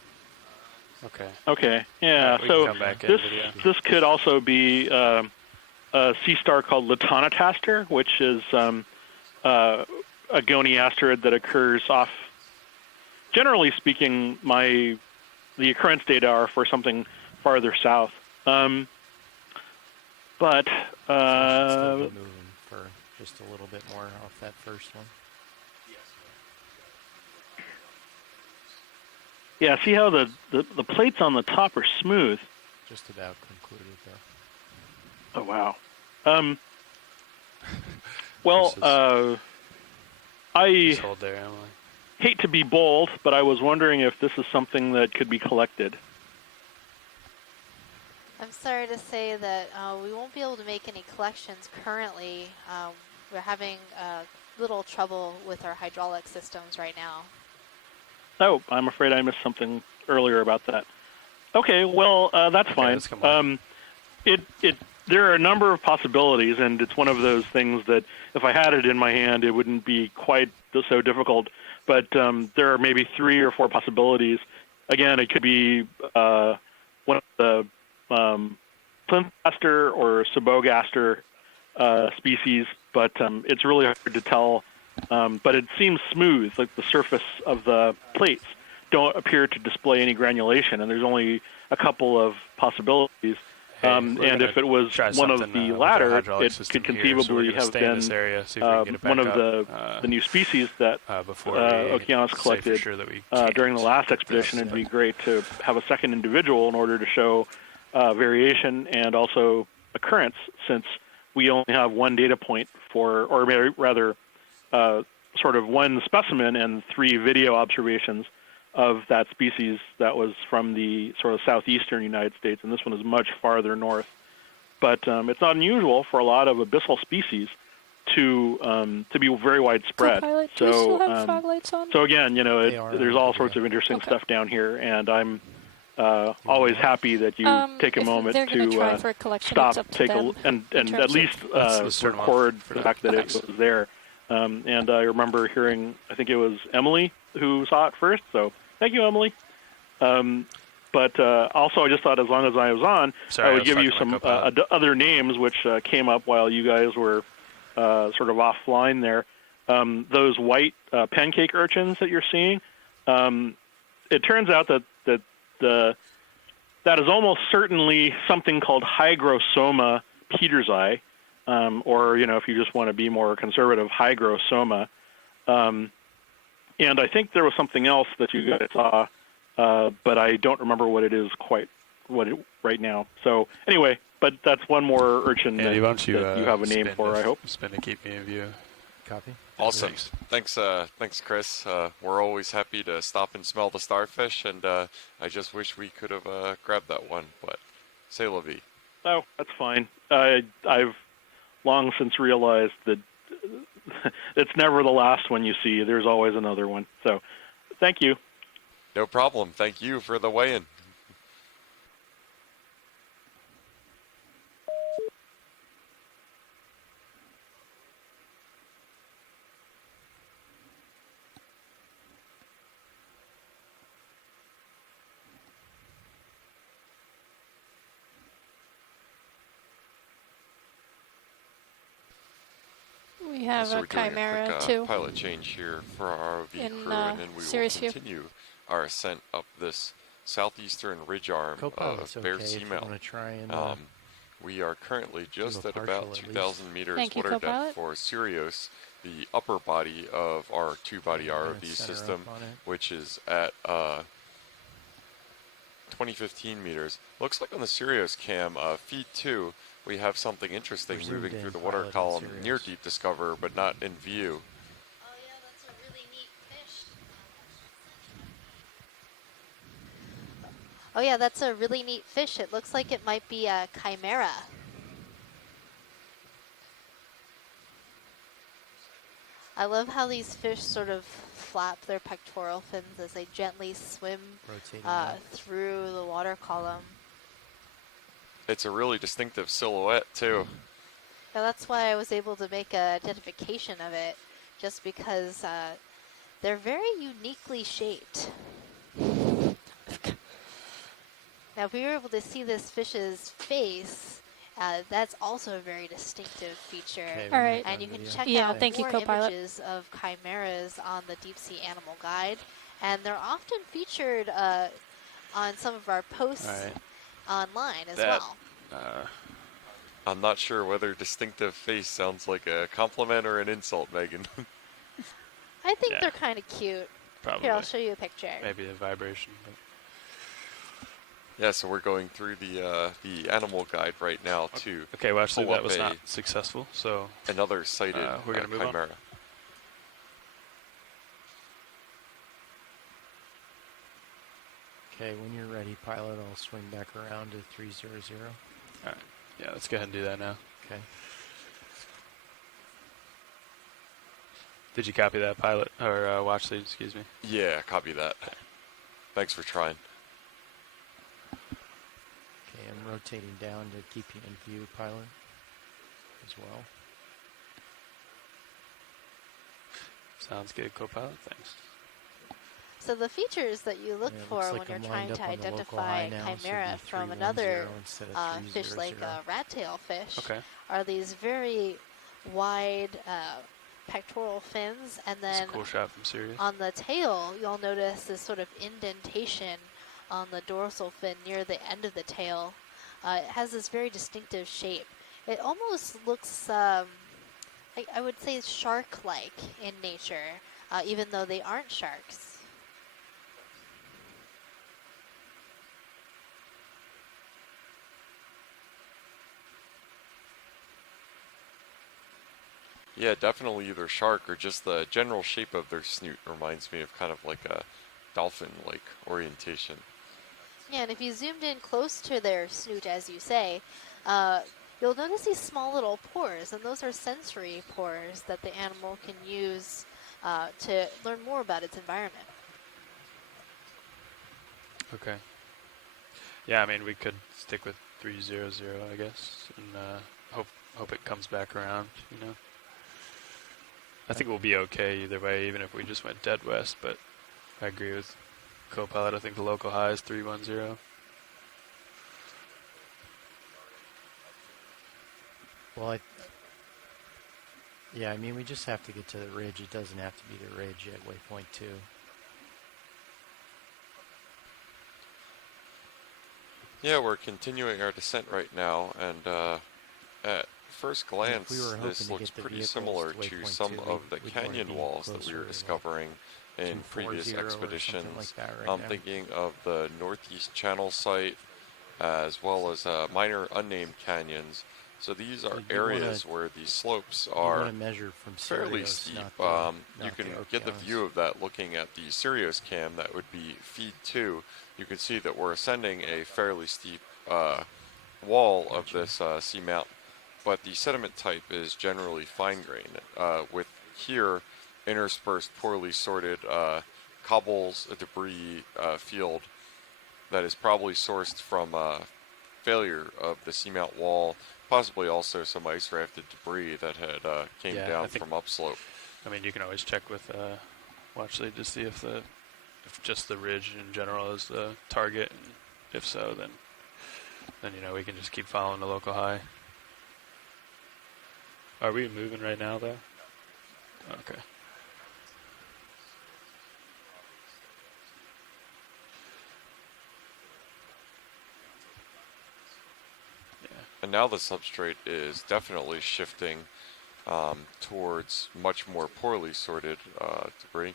Okay. Okay. Yeah. So this could also be a sea star called Latonataster, which is a goniasterid that occurs off. Generally speaking, the occurrence data are for something farther south. But moving for just a little bit more off that first one. Yeah, see how the plates on the top are smooth? Just about concluded, though. Oh, wow. Well, I Just hold there, Emily. hate to be bold, but I was wondering if this is something that could be collected. I'm sorry to say that we won't be able to make any collections currently. We're having little trouble with our hydraulic systems right now. Oh, I'm afraid I missed something earlier about that. Okay, well, that's fine. There are a number of possibilities, and it's one of those things that if I had it in my hand, it wouldn't be quite so difficult. But there are maybe 3 or 4 possibilities. Again, it could be one of the Plinthgaster or Sabogaster species, but it's really hard to tell. But it seems smooth, like the surface of the plates don't appear to display any granulation, and there's only a couple of possibilities. And if it was one of the latter, it could conceivably have been one of the new species that Okeanos collected during the last expedition. It'd be great to have a second individual in order to show variation and also occurrence, since we only have one data point for, or rather, sort of one specimen and 3 video observations of that species that was from the sort of southeastern United States, and this one is much farther north. But it's not unusual for a lot of abyssal species to be very widespread. Co-pilot, do you still have fog lights on? So again, you know, there's all sorts of interesting stuff down here, and I'm always happy that you take a moment to stop, take and at least record the fact that it was there. And I remember hearing, I think it was Emily who saw it first, so thank you, Emily. But also, I just thought as long as I was on, I would give you some other names which came up while you guys were sort of offline there. Those white pancake urchins that you're seeing, it turns out that is almost certainly something called Hygrosoma petersi, or, you know, if you just want to be more conservative, Hygrosoma. And I think there was something else that you guys saw, but I don't remember what it is quite right now. So anyway, but that's one more urchin that you have a name for, I hope. Spin to keep me in view. Copy. Awesome. Thanks, Chris. We're always happy to stop and smell the starfish, and I just wish we could have grabbed that one, but c'est la vie. Oh, that's fine. I've long since realized that it's never the last one you see. There's always another one. So thank you. No problem. Thank you for the weigh-in. We have so a we're doing Chimera a quick, too. Pilot change here for our ROV crew, and then we will Sirius view. continue our ascent up this southeastern ridge arm of Bear Seamount. We are currently just at about 2,000 meters water depth for Sirius, the upper body of our 2-body ROV system, which is at 2015 meters. Looks like on the Sirius cam, feed 2, we have something interesting moving through the water column near Deep Discover, but not in view. Oh yeah, that's a really neat fish. Oh yeah, that's a really neat fish. It looks like it might be a chimera. I love how these fish sort of flap their pectoral fins as they gently swim through the water column. It's a really distinctive silhouette too. Now that's why I was able to make an identification of it, just because they're very uniquely shaped. Now if we were able to see this fish's face, that's also a very distinctive feature. Okay, all right. And you can check out more images of chimeras on the Deep Sea Animal Guide. And they're often featured on some of our posts online as well. I'm not sure whether distinctive face sounds like a compliment or an insult, Megan. I think they're kind of cute. Probably. Here, I'll show you a picture. Maybe a vibration. But. Yeah, so we're going through the animal guide right now to Okay, well actually pull that up was not successful, so another sighted we're gonna move chimera. on. Okay, when you're ready, pilot, I'll swing back around to 300. Alright, yeah, let's go ahead and do that now. Okay. Did you copy that, pilot, or watch lead, excuse me? Yeah, copy that. Thanks for trying. Okay, I'm rotating down to keep you in view, pilot, as well. Sounds good, co-pilot, thanks. So the features that you look for looks when like you're I'm trying lined to up on the local identify high a now, so it'd chimera be from 310 another instead of fish 300. like a rat-tail fish Okay. are these very wide pectoral fins, and That's then a cool shot from Sirius. on the tail you'll notice this sort of indentation on the dorsal fin near the end of the tail. It has this very distinctive shape. It almost looks, I would say, shark-like in nature, even though they aren't sharks. Yeah, definitely either shark or just the general shape of their snoot reminds me of kind of like a dolphin-like orientation. Yeah, and if you zoomed in close to their snoot, as you say, you'll notice these small little pores, and those are sensory pores that the animal can use to learn more about its environment. Okay. Yeah, I mean, we could stick with 300, I guess, and hope it comes back around, you know. I think we'll be okay either way, even if we just went dead west, but I agree with co-pilot. I think the local high is 310. Well, yeah, I mean, we just have to get to the ridge. It doesn't have to be the ridge at waypoint 2. Yeah, we're continuing our descent right now, and at first glance, this looks pretty similar to some of the canyon walls that we were discovering in previous expeditions. I'm thinking of the Northeast Channel site, as well as minor unnamed canyons. So these are areas where the slopes are fairly steep. You can get the view of that looking at the Sirius cam. That would be feed 2. You can see that we're ascending a fairly steep wall of this seamount, but the sediment type is generally fine-grained, with here interspersed poorly sorted cobbles, a debris field that is probably sourced from failure of the seamount wall, possibly also some ice-rafted debris that had came down from upslope. I mean, you can always check with watch lead to see if just the ridge in general is the target, and if so, then you know we can just keep following the local high. Are we moving right now, though? Okay. Yeah. And now the substrate is definitely shifting towards much more poorly sorted debris.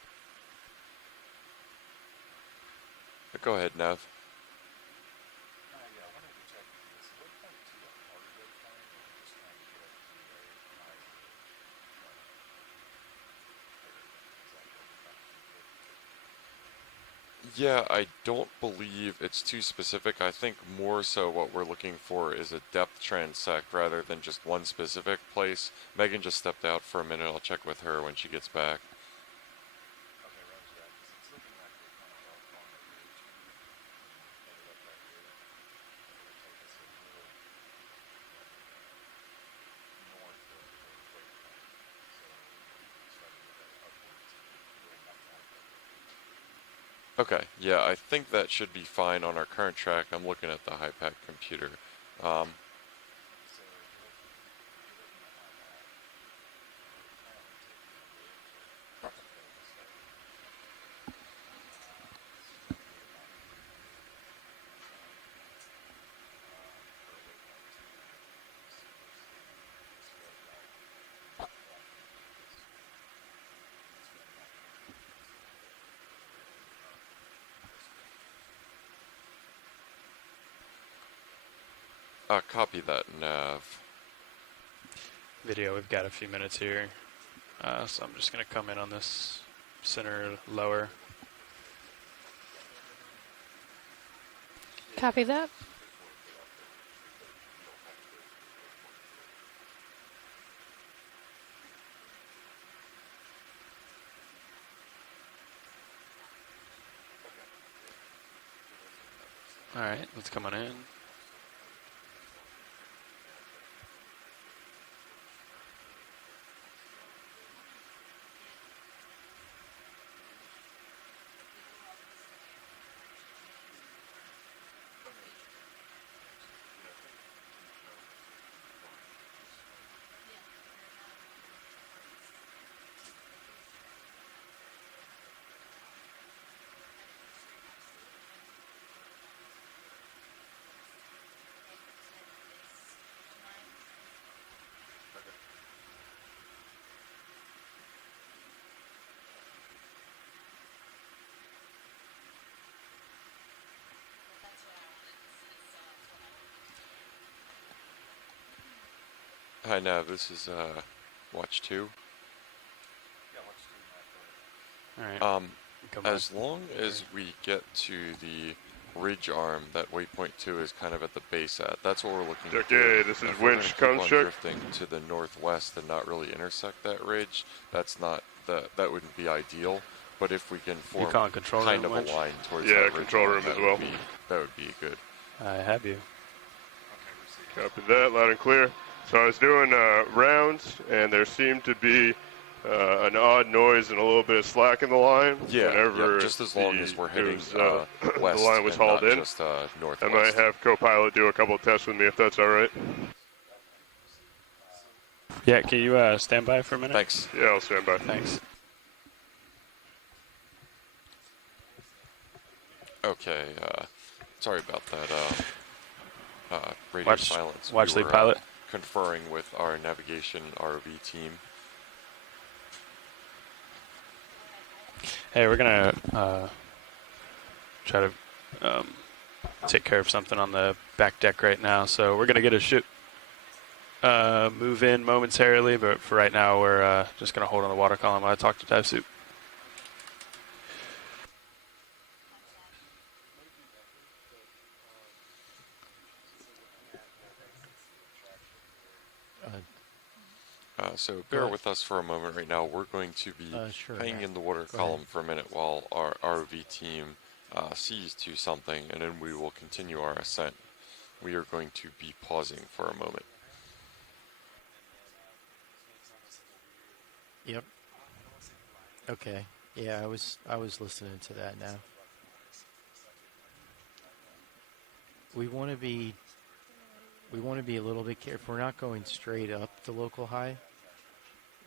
But go ahead, Nev. Yeah, I don't believe it's too specific. I think more so what we're looking for is a depth transect rather than just one specific place. Megan just stepped out for a minute. I'll check with her when she gets back. Okay, yeah, I think that should be fine on our current track. I'm looking at the HiPAC computer. Copy that, Nav. Video, we've got a few minutes here. So I'm just going to come in on this center lower. Copy that. All right, let's come on in. Hi, Nav. This is Watch 2. All right. As long as we get to the ridge arm that waypoint 2 is kind of at the base at, that's what we're looking to do. Okay, this is If we're winch gonna keep on construct. drifting to the northwest and not really intersect that ridge, that's not that wouldn't be ideal. But if we can form calling control kind room of winch? a line towards Yeah, that ridge control arm, room that as well. that would be good. I have you. Copy that, loud and clear. So I was doing rounds, and there seemed to be an odd noise and a little bit of slack in the line. Yeah, whenever just as long as we're heading west, west the line was and hauled not in. just northwest. I might have co-pilot do a couple of tests with me if that's all right. Yeah, can you stand by for a minute? Thanks. Yeah, I'll stand by. Thanks. Okay, sorry about that radio Watch silence. lead We were pilot. conferring with our navigation RV team. Hey, we're going to try to take care of something on the back deck right now. So we're going to get a ship move in momentarily, but for right now we're just going to hold on the water column while I talk to Dive Soup. So bear with us for a moment right now. We're going to be hanging in the water column for a minute while our RV team sees to something, and then we will continue our ascent. We are going to be pausing for a moment. Yep. Okay. Yeah, I was listening to that now. We want to be a little bit careful. We're not going straight up the local high.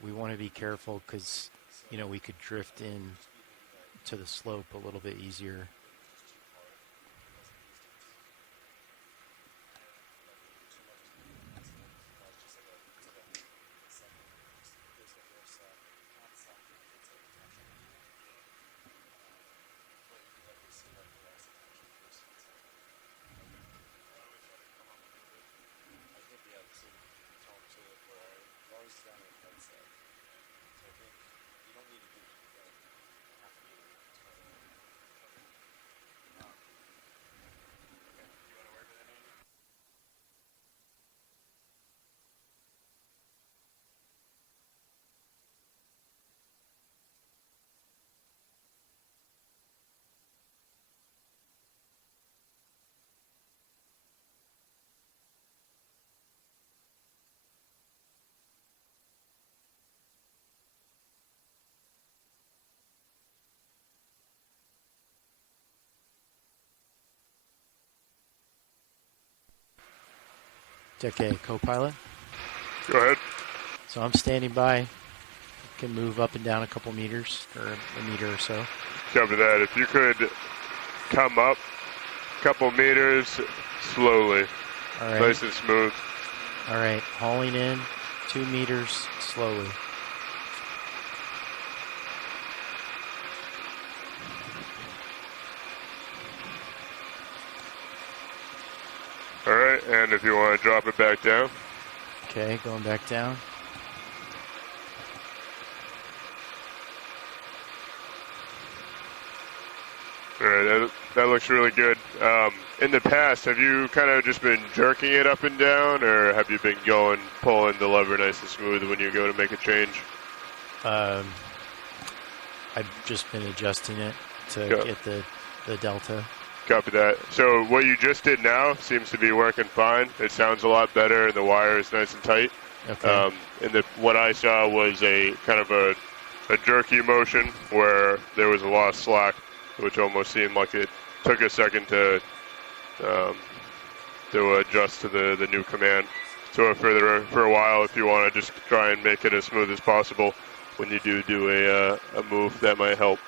We want to be careful because, we could drift in to the slope a little bit easier. Deck A, co-pilot. Go ahead. So I'm standing by. Can move up and down a couple meters, or a meter or so. Copy that. If you could come up a couple meters slowly. All right. Nice and smooth. All right. Hauling in 2 meters slowly. All right. And if you want to drop it back down. Okay, going back down. All right, that looks really good. In the past, have you kind of just been jerking it up and down, or have you been pulling the lever nice and smooth when you go to make a change? I've just been adjusting it to get the delta. Copy that. So what you just did now seems to be working fine. It sounds a lot better, and the wire is nice and tight. Okay. And what I saw was a kind of a jerky motion where there was a lot of slack, which almost seemed like it took a second to adjust to the new command. So for a while, if you want to just try and make it as smooth as possible when you do a move, that might help.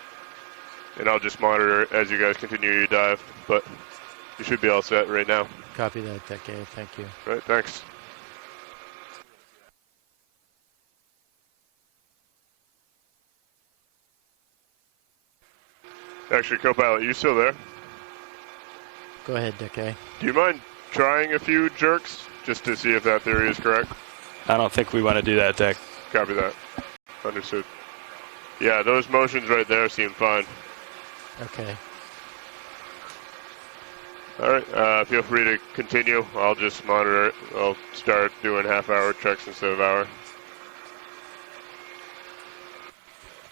And I'll just monitor as you guys continue your dive, but you should be all set right now. Copy that, Decade. Thank you. All right, thanks. Actually, co-pilot, you still there? Go ahead, Decade. Do you mind trying a few jerks just to see if that theory is correct? I don't think we want to do that, Deck. Copy that. Understood. Yeah, those motions right there seem fine. Okay. All right, feel free to continue. I'll just monitor it. I'll start doing half-hour checks instead of hour.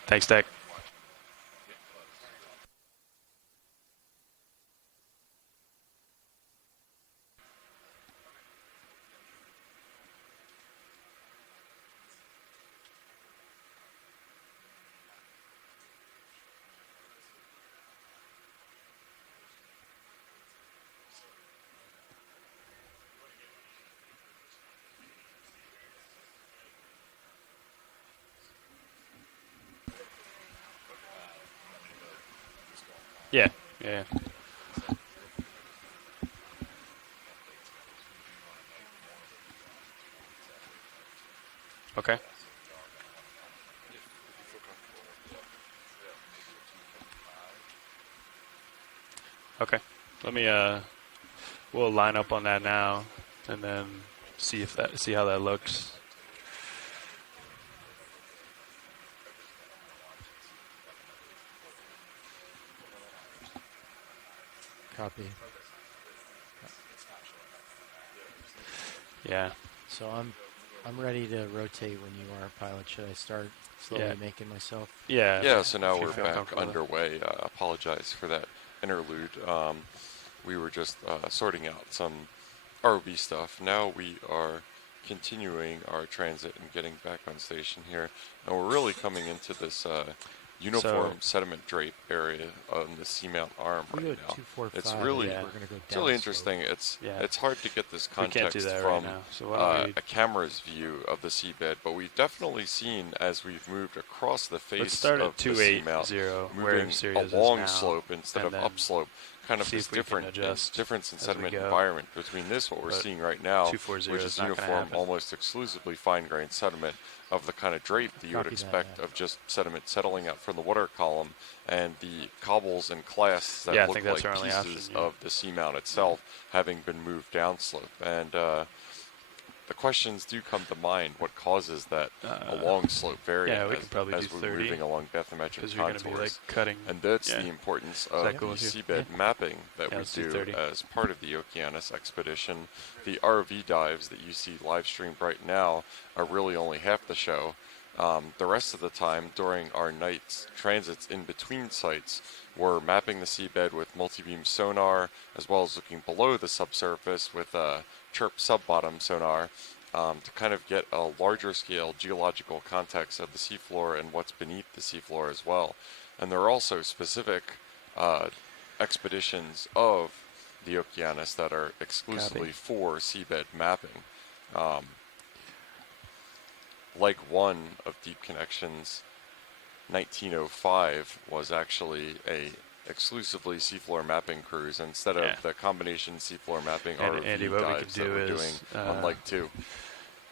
Thanks, Deck. Yeah. Okay. Okay. Let me we'll line up on that now and then see how that looks. Copy. Yeah. So I'm ready to rotate when you are, pilot. Should I start slowly making myself? Yeah, so now we're back underway. Apologize for that interlude. We were just sorting out some ROV stuff. Now we are continuing our transit and getting back on station here. And we're really coming into this uniform sediment drape area on the Seamount arm right now. It's really, it's really interesting. It's hard to get this context from a camera's view of the seabed, but we've definitely seen as we've moved across the face of the Seamount, moving along slope instead of upslope, kind of this difference in sediment environment between what we're seeing right now, which is uniform, almost exclusively fine-grained sediment of the kind of drape that you would expect of just sediment settling out from the water column, and the cobbles and clasts that look like pieces of the Seamount itself having been moved downslope. And the questions do come to mind: what causes that along slope variant as we're moving along bathymetric contours? And that's the importance of the seabed mapping that we do as part of the Okeanos expedition. The ROV dives that you see live streamed right now are really only half the show. The rest of the time during our night's transits in between sites, we're mapping the seabed with multi-beam sonar, as well as looking below the subsurface with chirp sub-bottom sonar to kind of get a larger scale geological context of the seafloor and what's beneath the seafloor as well. And there are also specific expeditions of the Okeanos that are exclusively for seabed mapping. Like one of Deep Connections, 1905 was actually a exclusively seafloor mapping cruise instead of the combination seafloor mapping ROV dives that we're doing on Lake 2.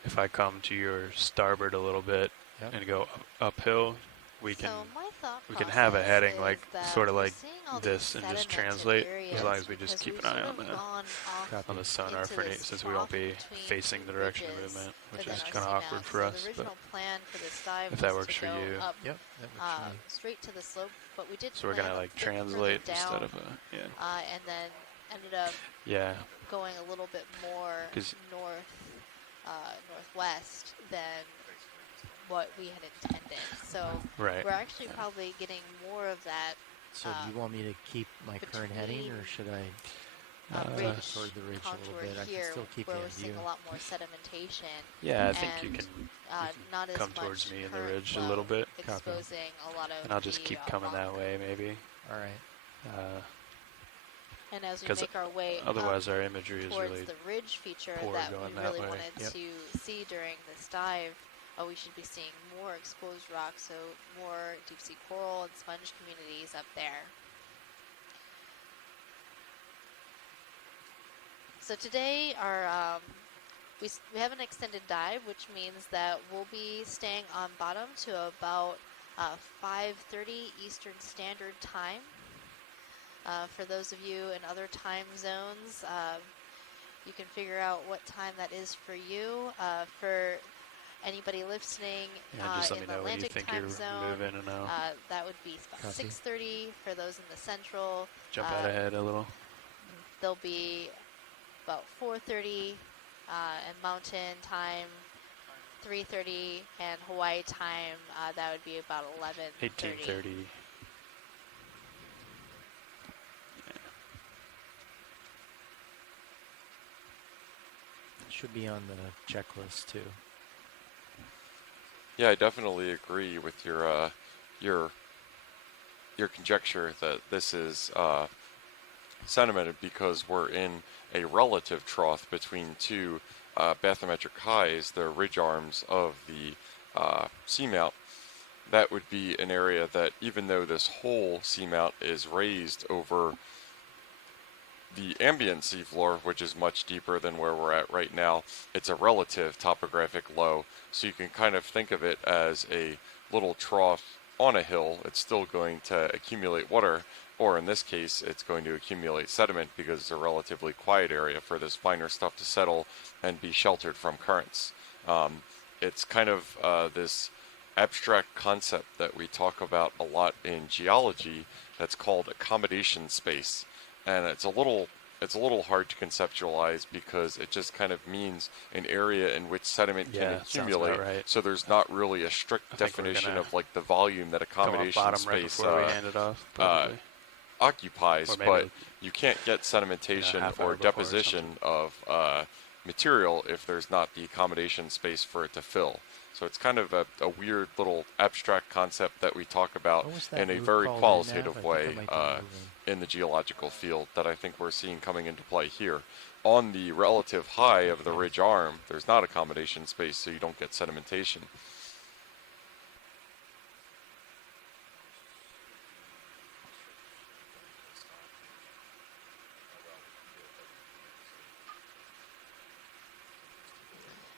If I come to your starboard a little bit and go uphill, we can thought we can have a process heading is like that sort of we're like seeing all this these and just sedimented translate, areas as long as we just because keep we've an eye sort on of gone off the sonar into for this since we trough won't be between facing the two direction of ridges movement, which within is our kind of awkward seamount. for So us. the original plan for this dive if was that works to for go you, up Yep, that works for me. straight to the slope, but we did so we're plan gonna a like bit further translate instead down, of a and then ended up yeah. going a little bit more 'Cause- northwest than what we had intended. So Right. we're actually probably getting more of that So do you want me to keep my current heading, or should I ridge toward the ridge a little contour bit? I here, can still keep where you we're in seeing view. a lot more sedimentation. Yeah, I think you and, can not as come much towards me in the current ridge a flow, little bit. exposing a lot of and I'll just the, keep coming rock. that way, maybe. All right. And as we 'Cause make our way otherwise up our imagery is towards really the ridge feature poor that going we that really way. wanted to see during this dive, we should be seeing more exposed rock, so more deep sea coral and sponge communities up there. So today we have an extended dive, which means that we'll be staying on bottom to about 5:30 Eastern Standard Time. For those of you in other time zones, you can figure out what time that is for you. For anybody listening just let in me the know when you Atlantic think time you're zone, moving and I'll that would be about 6:30. For those in the Central, jump out ahead a little. there'll be about 4:30 and Mountain Time, 3:30, and Hawaii time. That would be about 11:30. 18:30. Should be on the checklist too. Yeah, I definitely agree with your conjecture that this is sedimented because we're in a relative trough between two bathymetric highs, the ridge arms of the seamount. That would be an area that, even though this whole seamount is raised over the ambient seafloor, which is much deeper than where we're at right now, it's a relative topographic low. So you can kind of think of it as a little trough on a hill. It's still going to accumulate water, or in this case, it's going to accumulate sediment because it's a relatively quiet area for this finer stuff to settle and be sheltered from currents. It's kind of this abstract concept that we talk about a lot in geology that's called accommodation space. And it's a little hard to conceptualize because it just kind of means an area in which sediment can accumulate. Right. So there's not really a strict definition of like the volume that accommodation space occupies, but you can't get sedimentation or deposition of material if there's not the accommodation space for it to fill. So it's kind of a weird little abstract concept that we talk about in a very qualitative way in the geological field that I think we're seeing coming into play here. On the relative high of the ridge arm, there's not accommodation space, so you don't get sedimentation.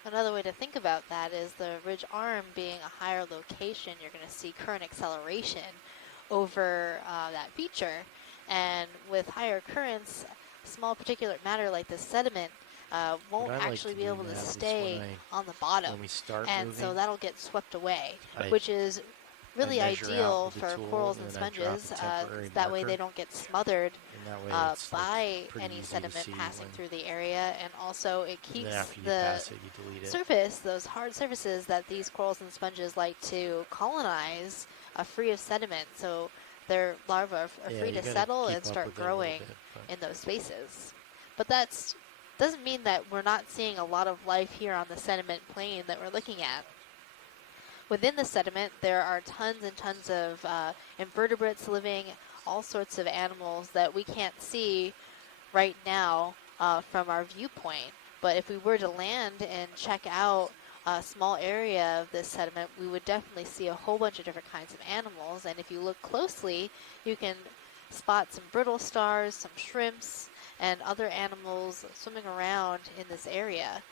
Another way to think about that is the ridge arm being a higher location, you're going to see current acceleration over that feature. And with higher currents, small particulate matter like this sediment won't actually be able to stay on the bottom. And so that'll get swept away, which is really ideal for corals and sponges. That way they don't get smothered by any sediment passing through the area, and also it keeps the surface, those hard surfaces that these corals and sponges like to colonize, free of sediment. So their larvae are free to settle and start growing in those spaces. But that doesn't mean that we're not seeing a lot of life here on the sediment plane that we're looking at. Within the sediment, there are tons and tons of invertebrates living, all sorts of animals that we can't see right now from our viewpoint. But if we were to land and check out a small area of this sediment, we would definitely see a whole bunch of different kinds of animals. And if you look closely, you can spot some brittle stars, some shrimps, and other animals swimming around in this area.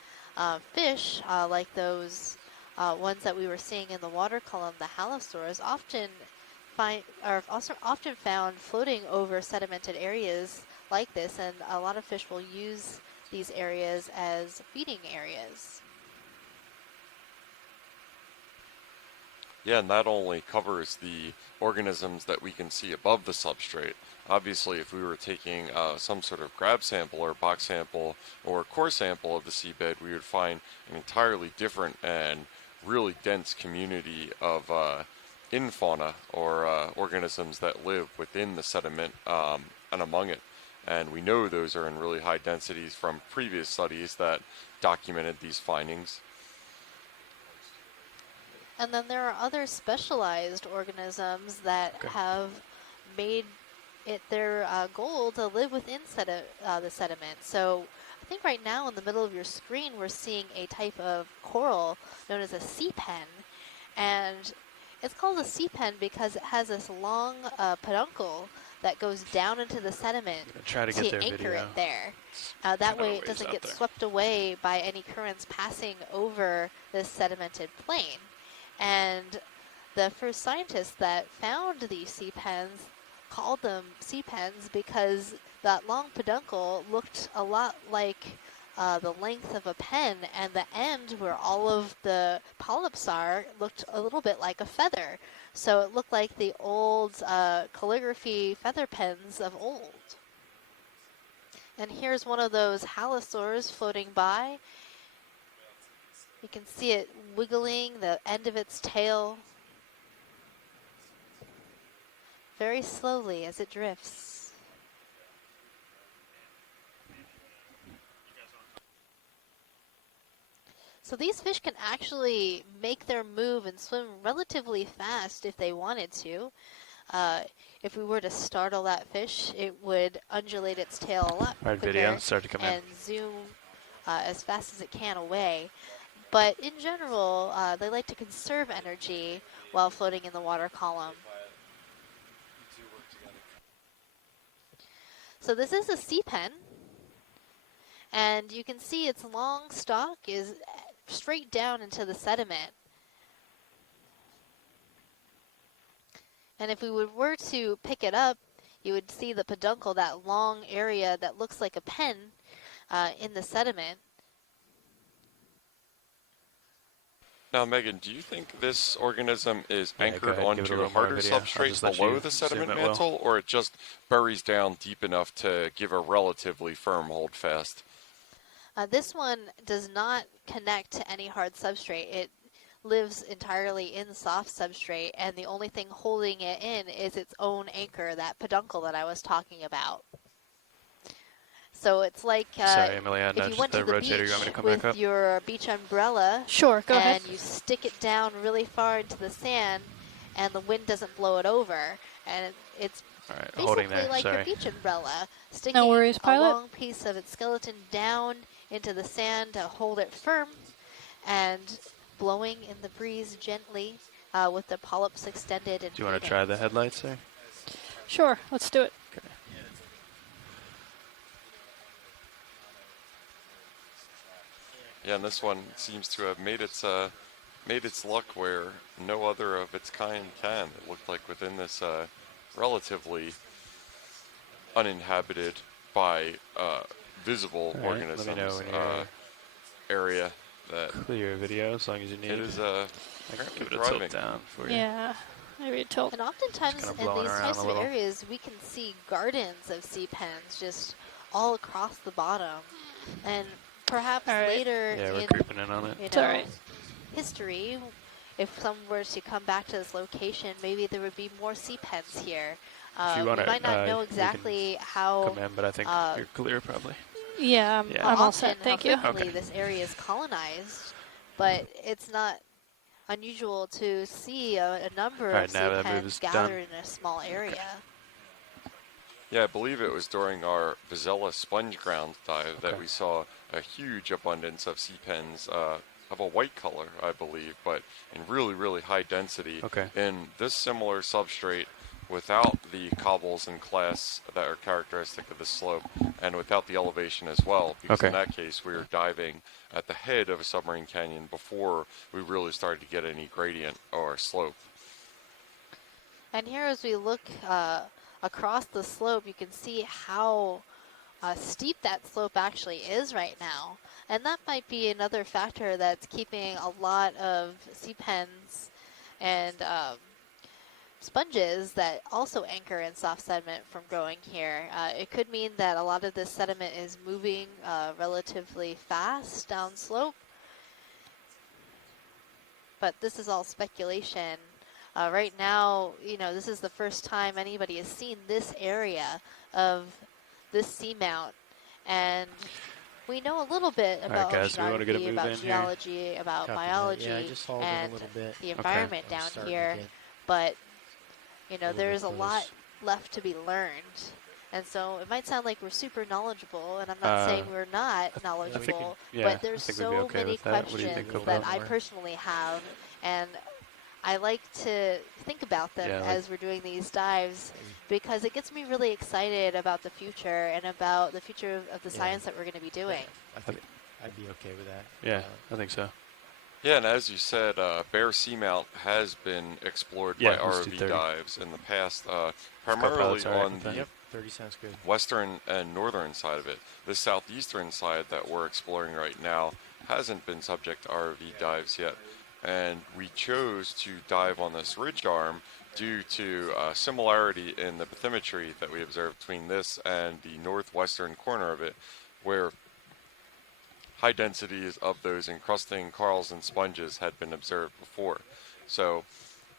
Fish, like those ones that we were seeing in the water column, the halosaurs, often are also often found floating over sedimented areas like this, and a lot of fish will use these areas as feeding areas. Yeah, and that only covers the organisms that we can see above the substrate. Obviously, if we were taking some sort of grab sample or box sample or core sample of the seabed, we would find an entirely different and really dense community of infauna or organisms that live within the sediment and among it. And we know those are in really high densities from previous studies that documented these findings. And then there are other specialized organisms that have made it their goal to live within the sediment. So I think right now in the middle of your screen we're seeing a type of coral known as a sea pen. And it's called a sea pen because it has this long peduncle that goes down into the sediment to anchor it there. That way it doesn't get swept away by any currents passing over this sedimented plain. And the first scientists that found these sea pens called them sea pens because that long peduncle looked a lot like the length of a pen, and the end where all of the polyps are looked a little bit like a feather. So it looked like the old calligraphy feather pens of old. And here's one of those halosaurs floating by. You can see it wiggling the end of its tail very slowly as it drifts. So these fish can actually make their move and swim relatively fast if they wanted to. If we were to startle that fish, it would undulate its tail a lot quicker video, start to come and zoom as fast as it can away. But in general, they like to conserve energy while floating in the water column. So this is a sea pen, and you can see its long stalk is straight down into the sediment. And if we were to pick it up, you would see the peduncle, that long area that looks like a pen in the sediment. Now, Megan, do you think this organism is anchored onto a harder substrate below the sediment mantle, or it just buries down deep enough to give a relatively firm holdfast? This one does not connect to any hard substrate. It lives entirely in soft substrate, and the only thing holding it in is its own anchor, that peduncle that I was talking about. So it's like Sorry, Emily, if you went to the beach with your beach umbrella, sure, go ahead, and you stick it down really far into the sand, and the wind doesn't blow it over, and it's basically like your beach umbrella, sticking a long piece of its skeleton down into the sand to hold it firm, and blowing in the breeze gently with the polyps extended. And do you want to try the headlights there? Sure, let's do it. Okay. Yeah, and this one seems to have made its luck where no other of its kind can. It looked like within this relatively uninhabited by visible organisms area. That clear video as long as you need it. Is I can give it a tilt down for you. Yeah, maybe a tilt. And oftentimes in these types of areas, we can see gardens of sea pens just all across the bottom. And perhaps later we're creeping in on it. You know, history, if someone were to come back to this location, maybe there would be more sea pens here. We might not know exactly how. Come in, but I think you're clear probably. Yeah, I'm all set. Thank you. Okay. This area is colonized, but it's not unusual to see a number of sea pens gathered in a small area. Yeah, I believe it was during our Vizela sponge ground dive that we saw a huge abundance of sea pens of a white color, I believe, but in really, really high density. In this similar substrate, without the cobbles and clasts that are characteristic of the slope, and without the elevation as well, because in that case we were diving at the head of a submarine canyon before we really started to get any gradient or slope. And here as we look across the slope, you can see how steep that slope actually is right now. And that might be another factor that's keeping a lot of sea pens and sponges that also anchor in soft sediment from growing here. It could mean that a lot of this sediment is moving relatively fast down slope, but this is all speculation. Right now, this is the first time anybody has seen this area of this seamount, and we know a little bit about guys, we want to get a oceanography, move about in geology, about Copy that. biology, Yeah, I just hauled in and a little bit. the environment I'm down starting to here, get but little bit there's a lot close. left to be learned. And so it might sound like we're super knowledgeable, and I'm not saying we're not knowledgeable, but there's I think we'd be so okay many with that. What do you think, questions Copel? that I personally have, and I like to think about them as we're doing these dives because it gets me really excited about the future and about the future of the science that we're going to be doing. I think I'd be okay with that. Yeah, I think so. Yeah, and as you said, Bear Seamount has been explored by ROV dives in the past, primarily on the 30 sounds good. western and northern side of it. The southeastern side that we're exploring right now hasn't been subject to ROV dives yet, and we chose to dive on this ridge arm due to similarity in the bathymetry that we observed between this and the northwestern corner of it, where high densities of those encrusting corals and sponges had been observed before. So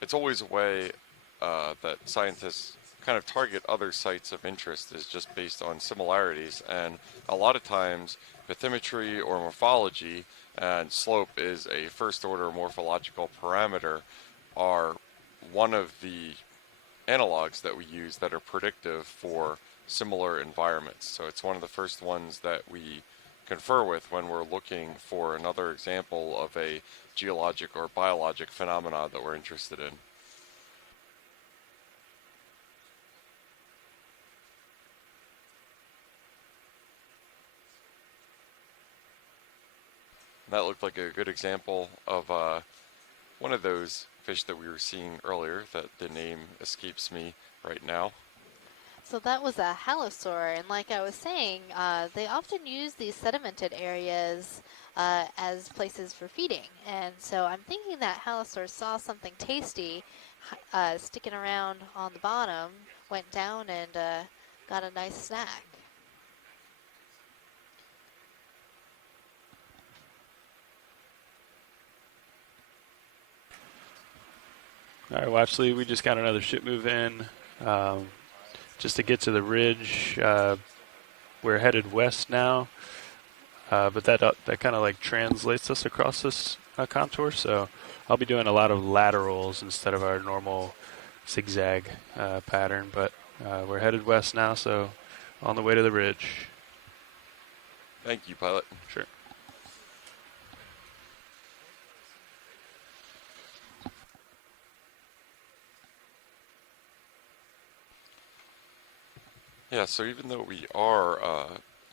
it's always a way that scientists kind of target other sites of interest is just based on similarities, and a lot of times bathymetry or morphology and slope is a first order morphological parameter are one of the analogs that we use that are predictive for similar environments. So it's one of the first ones that we confer with when we're looking for another example of a geologic or biologic phenomena that we're interested in. That looked like a good example of one of those fish that we were seeing earlier that the name escapes me right now. So that was a halosaur, and like I was saying, they often use these sedimented areas as places for feeding. And so I'm thinking that halosaur saw something tasty sticking around on the bottom, went down and got a nice snack. All right, Watchley, we just got another ship move in. Just to get to the ridge, we're headed west now, but that kind of like translates us across this contour. So I'll be doing a lot of laterals instead of our normal zigzag pattern. But we're headed west now, so on the way to the ridge. Thank you, pilot. Sure. Yeah, so even though we are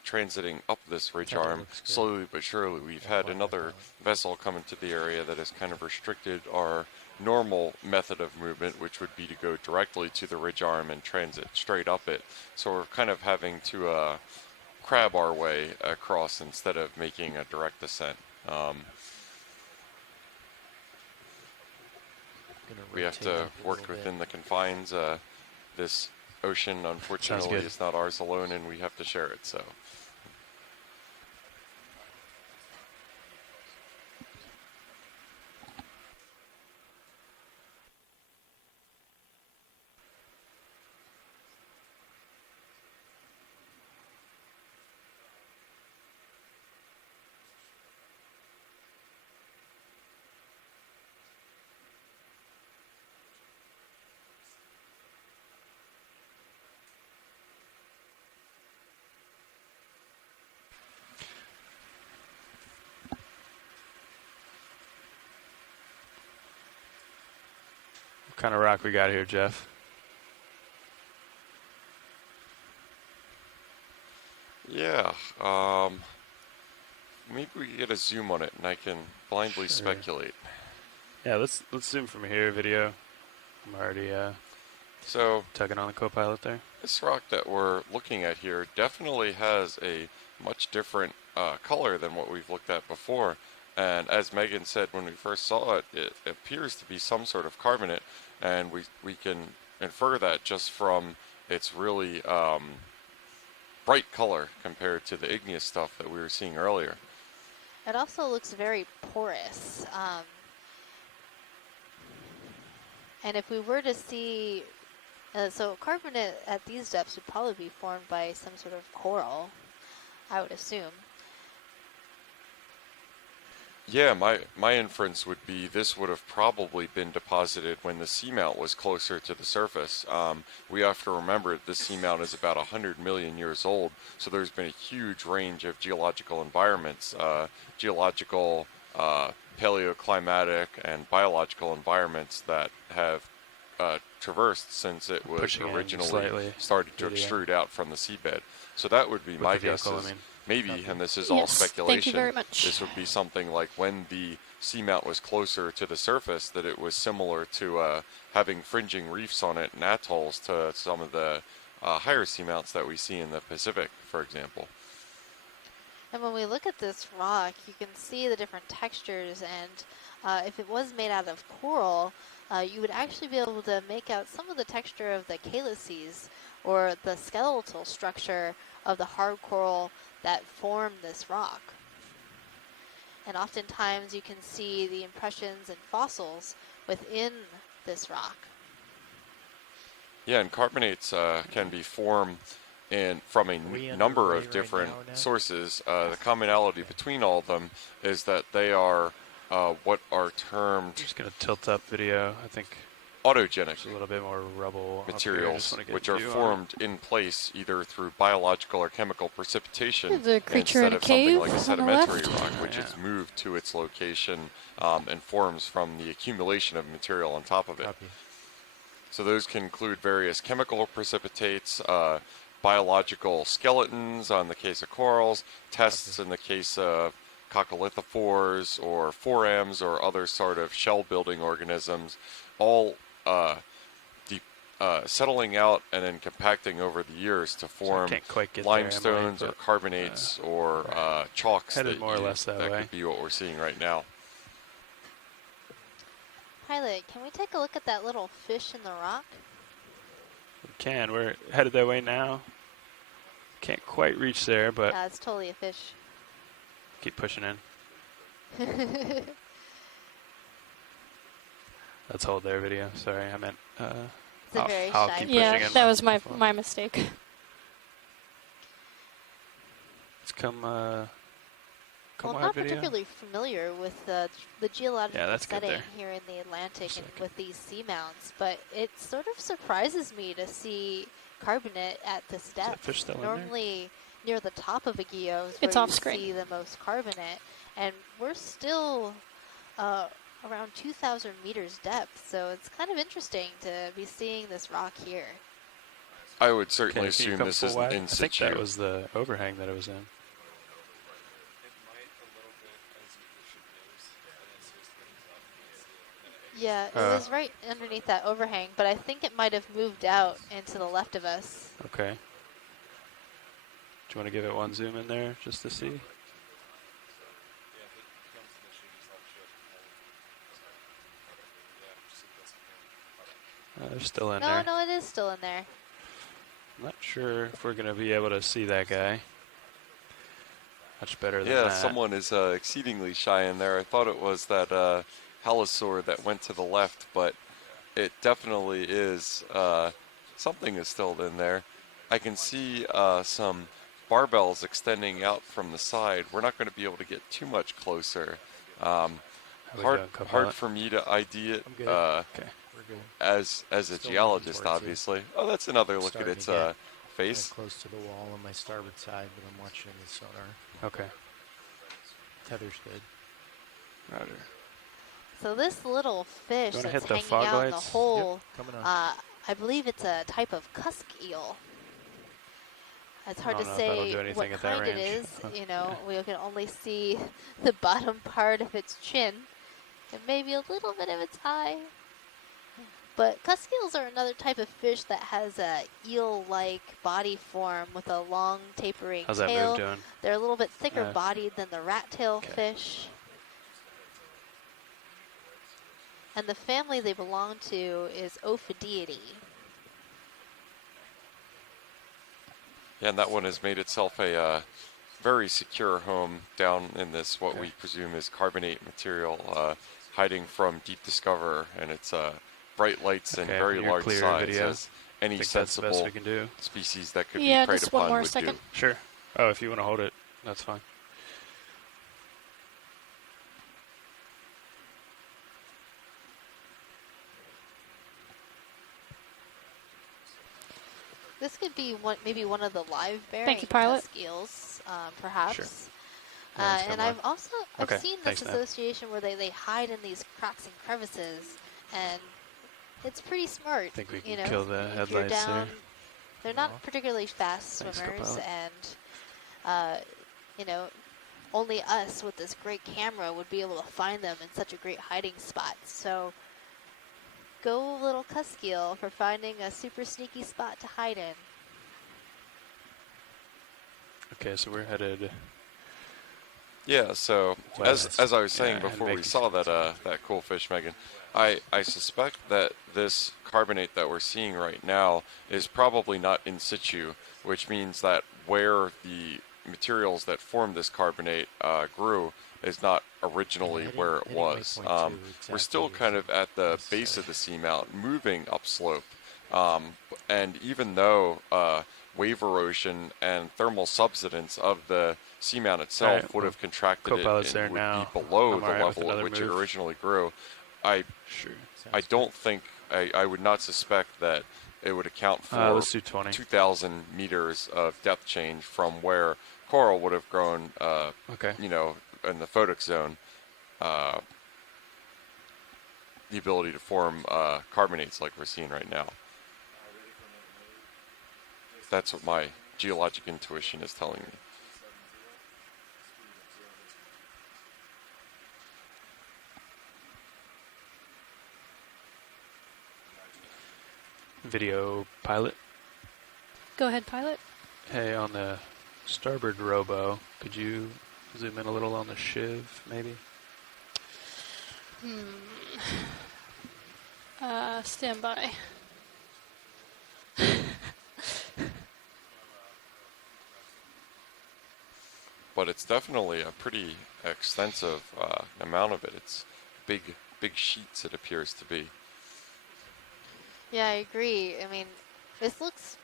transiting up this ridge arm slowly but surely, we've had another vessel come into the area that has kind of restricted our normal method of movement, which would be to go directly to the ridge arm and transit straight up it. So we're kind of having to crab our way across instead of making a direct descent. We have to work within the confines. This ocean, unfortunately, is not ours alone, and we have to share it. So. What kind of rock we got here, Jeff? Yeah, maybe we get a zoom on it and I can blindly speculate. Yeah, let's zoom from here, video. I'm already So tugging on the co-pilot there. this rock that we're looking at here definitely has a much different color than what we've looked at before. And as Megan said when we first saw it, it appears to be some sort of carbonate, and we can infer that just from its really bright color compared to the igneous stuff that we were seeing earlier. It also looks very porous. And if we were to see, so carbonate at these depths would probably be formed by some sort of coral, I would assume. Yeah, my inference would be this would have probably been deposited when the seamount was closer to the surface. We have to remember this seamount is about 100 million years old, so there's been a huge range of geological environments, geological, paleoclimatic, and biological environments that have traversed since it was Pushing in originally slightly. started to extrude out from the seabed. So that would be With my the vehicle, guess. I mean. Maybe, and this is all Yes, speculation, thank you very much. this would be something like when the seamount was closer to the surface, that it was similar to having fringing reefs on it and atolls to some of the higher seamounts that we see in the Pacific, for example. And when we look at this rock, you can see the different textures, and if it was made out of coral, you would actually be able to make out some of the texture of the calyces, or the skeletal structure of the hard coral that form this rock. And oftentimes you can see the impressions and fossils within this rock. Yeah, and carbonates can be formed from a number of different sources. The commonality between all of them is that they are what are termed... Just going to tilt up video, I think. Autogenic. There's a little bit more rubble materials, which are formed in place either through biological or chemical precipitation The creature instead in a of something cave like a on the sedimentary left. rock, which is moved to its location and forms from the accumulation of material on top of it. Copy. So those can include various chemical precipitates, biological skeletons on the case of corals, tests in the case of coccolithophores or forams or other sort of shell-building organisms, all settling out and then compacting over the years to form limestones or carbonates or chalks. Headed more or less that way. Could be what we're seeing right now. Pilot, can we take a look at that little fish in the rock? We can. We're headed that way now. Can't quite reach there, but Yeah, it's totally a fish. keep pushing in. Let's hold their video. Sorry, I meant. It's a very I'll shy keep fish. pushing Yeah, in. that was my mistake. Let's come. Well, Come I'm on, not video. particularly familiar with the geological that's good setting there. here in the Atlantic and with these seamounts, but it sort of surprises me to see carbonate at this that depth. fish still in there? Normally, near the top of a guyot is It's where off you screen. see the most carbonate, and we're still around 2,000 meters depth, so it's kind of interesting to be seeing this rock here. I would certainly Okay, can you assume come this full is wide? in I think situ. that was the overhang that it was in. Yeah, it was right underneath that overhang, but I think it might have moved out into the left of us. Okay. Do you want to give it one zoom in there just to see? They're still in there. No, it is still in there. I'm not sure if we're going to be able to see that guy. Much better than Yeah, that. someone is exceedingly shy in there. I thought it was that halosaur that went to the left, but it definitely is. Something is still in there. I can see some barbels extending out from the side. We're not going to be able to get too much closer. Hard for me to ID it Okay. as a Still geologist, moving towards you. obviously. Oh, that's another look at Starting its to get face. kinda close to the wall on my starboard side, but I'm watching the sonar. Okay. Tether's good. Roger. So this little fish You wanna that's hit the hanging fog out in the lights? hole, Yep, coming on. I believe it's a type of cusk eel. It's hard I to don't know if that'll say do what anything at that kind it range. is. You know, we can only see the bottom part of its chin and maybe a little bit of its eye. But cusk eels are another type of fish that has a eel-like body form with a long tapering How's that tail. move doing? They're a little bit thicker bodied than the rat tail fish. And the family they belong to is Ophidiidae. Yeah, and that one has made itself a very secure home down in this, what we presume is carbonate material, hiding from deep discover, and it's bright lights and very you're large clear, size, video. as any Think that's the best sensible we can do. species that could Yeah, be preyed just one upon more would second. do. Sure. Oh, if you want to hold it, that's fine. This could be maybe one of the live bearing Thank you, pilot. cusk eels, perhaps. Sure. Yeah, And I've also I've Okay, seen thanks, this Nat. association where they hide in these cracks and crevices, and it's pretty smart. Think we can you know, kill the if you're headlights down, there. they're not particularly fast Thanks, swimmers, co-pilot. and you know, only us with this great camera would be able to find them in such a great hiding spot. So go little cusk eel for finding a super sneaky spot to hide in. Okay, so we're headed. Yeah, so West. as I was saying Yeah, before and we saw that that cool fish, Megan, I suspect that this carbonate that we're seeing right now is probably not in situ, which means that where the materials that formed this carbonate grew is not originally where it was. We're still kind of at the base of the seamount, moving upslope, and even though wave erosion and thermal subsidence of the seamount itself would have contracted it co-pilot's and there would now. be below I'm the alright with level at another which it move. originally grew. I don't think, I would not suspect that it would account for Let's do 20. 2,000 meters of depth change from where coral would have grown, you know, in the photic zone, the ability to form carbonates like we're seeing right now. That's what my geologic intuition is telling me. Video pilot. Go ahead, pilot. Hey, on the starboard robo, could you zoom in a little on the shiv, maybe? Stand by. But it's definitely a pretty extensive amount of it. It's big sheets, it appears to be. Yeah, I agree. I mean, this looks,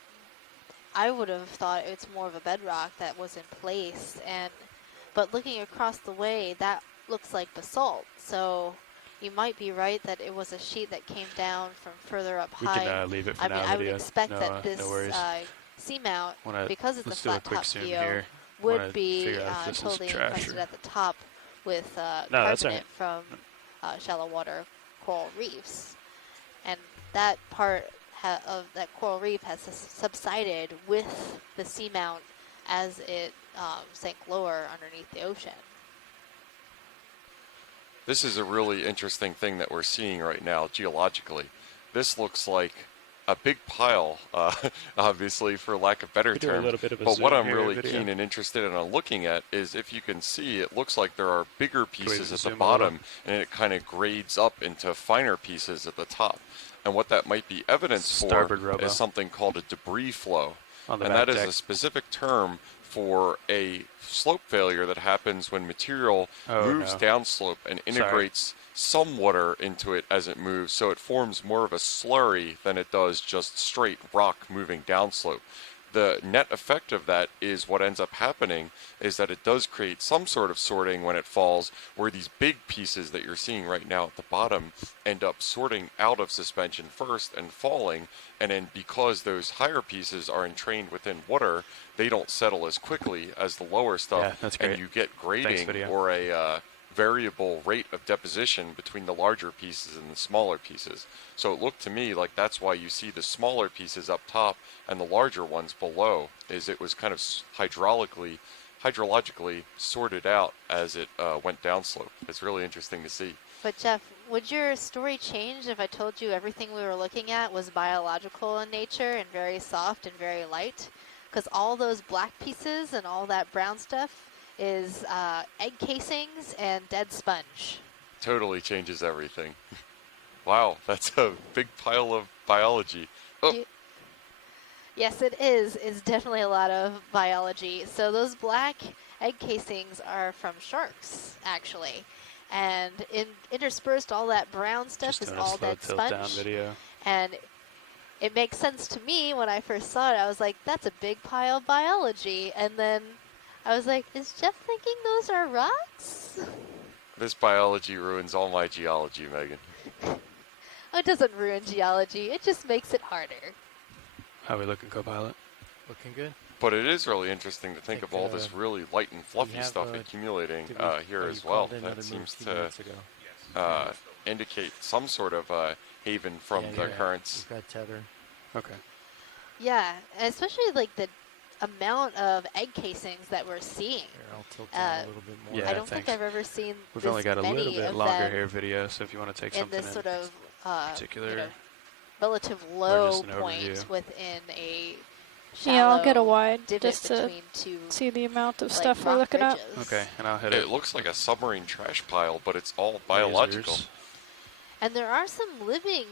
I would have thought it's more of a bedrock that was in place, but looking across the way, that looks like basalt. So you might be right that it was a sheet that came down from further up We high. can leave it for I now. mean, I would video. expect no, that this no worries. seamount, because it's a Let's do a flat quick top zoom geo, here. would be figure out if this is totally trash encrusted or- at the top with No, that's carbonate from shallow water coral reefs. And that part of that coral reef has subsided with the seamount as it sank lower underneath the ocean. This is a really interesting thing that we're seeing right now geologically. This looks like a big pile, obviously, for lack of better We do a terms. little bit of a But what zoom I'm here, really video. keen and interested in looking at is, if you can see, it looks like there are bigger pieces at the zoom a little? bottom, and it kind of grades up into finer pieces at the top. And what that might be evidence Starboard for robo. is something called a debris flow. On the And back that is deck. a specific term for a slope failure that happens when material moves no. downslope and integrates some water into it as it moves, so it forms more of a slurry than it does just straight rock moving downslope. The net effect of that is what ends up happening is that it does create some sort of sorting when it falls, where these big pieces that you're seeing right now at the bottom end up sorting out of suspension first and falling, and then because those higher pieces are entrained within water, they don't settle as quickly as the lower stuff, Yeah, that's great. and you get Thanks, grading video. or a variable rate of deposition between the larger pieces and the smaller pieces. So it looked to me like that's why you see the smaller pieces up top and the larger ones below, is it was kind of hydrologically sorted out as it went downslope. It's really interesting to see. But Jeff, would your story change if I told you everything we were looking at was biological in nature and very soft and very light? Because all those black pieces and all that brown stuff is egg casings and dead sponge. Totally changes everything. Wow, that's a big pile of biology. Oh, Yes, it is. It's definitely a lot of biology. So those black egg casings are from sharks, actually. And interspersed all that brown stuff Just is doing a all slow dead tilt down sponge. video. And it makes sense to me when I first saw it. I was like, that's a big pile of biology. And then I was like, is Jeff thinking those are rocks? this biology ruins all my geology, Megan. Oh, it doesn't ruin geology. It just makes it harder. How are we looking, co-pilot? Looking good. But it is really interesting to think of all this really light and fluffy have, stuff accumulating you here as well. called another That seems move 2 to minutes ago. indicate some sort of haven from the currents. You've got tether. Okay. Yeah, especially like the amount of egg casings that we're seeing. Here, I'll tilt down a little bit more. Yeah, I don't thanks. think I've ever seen We've this only got a many little bit of longer them here video, so if you want to take in something this sort of particular, you know, relative or low just an point overview. within a Yeah, I'll get a shallow wide divot just to between two see the amount of like, stuff we're rock looking at. ridges. Okay, and I'll hit it. It looks like a submarine trash pile, but it's all biological. Lasers. And there are some living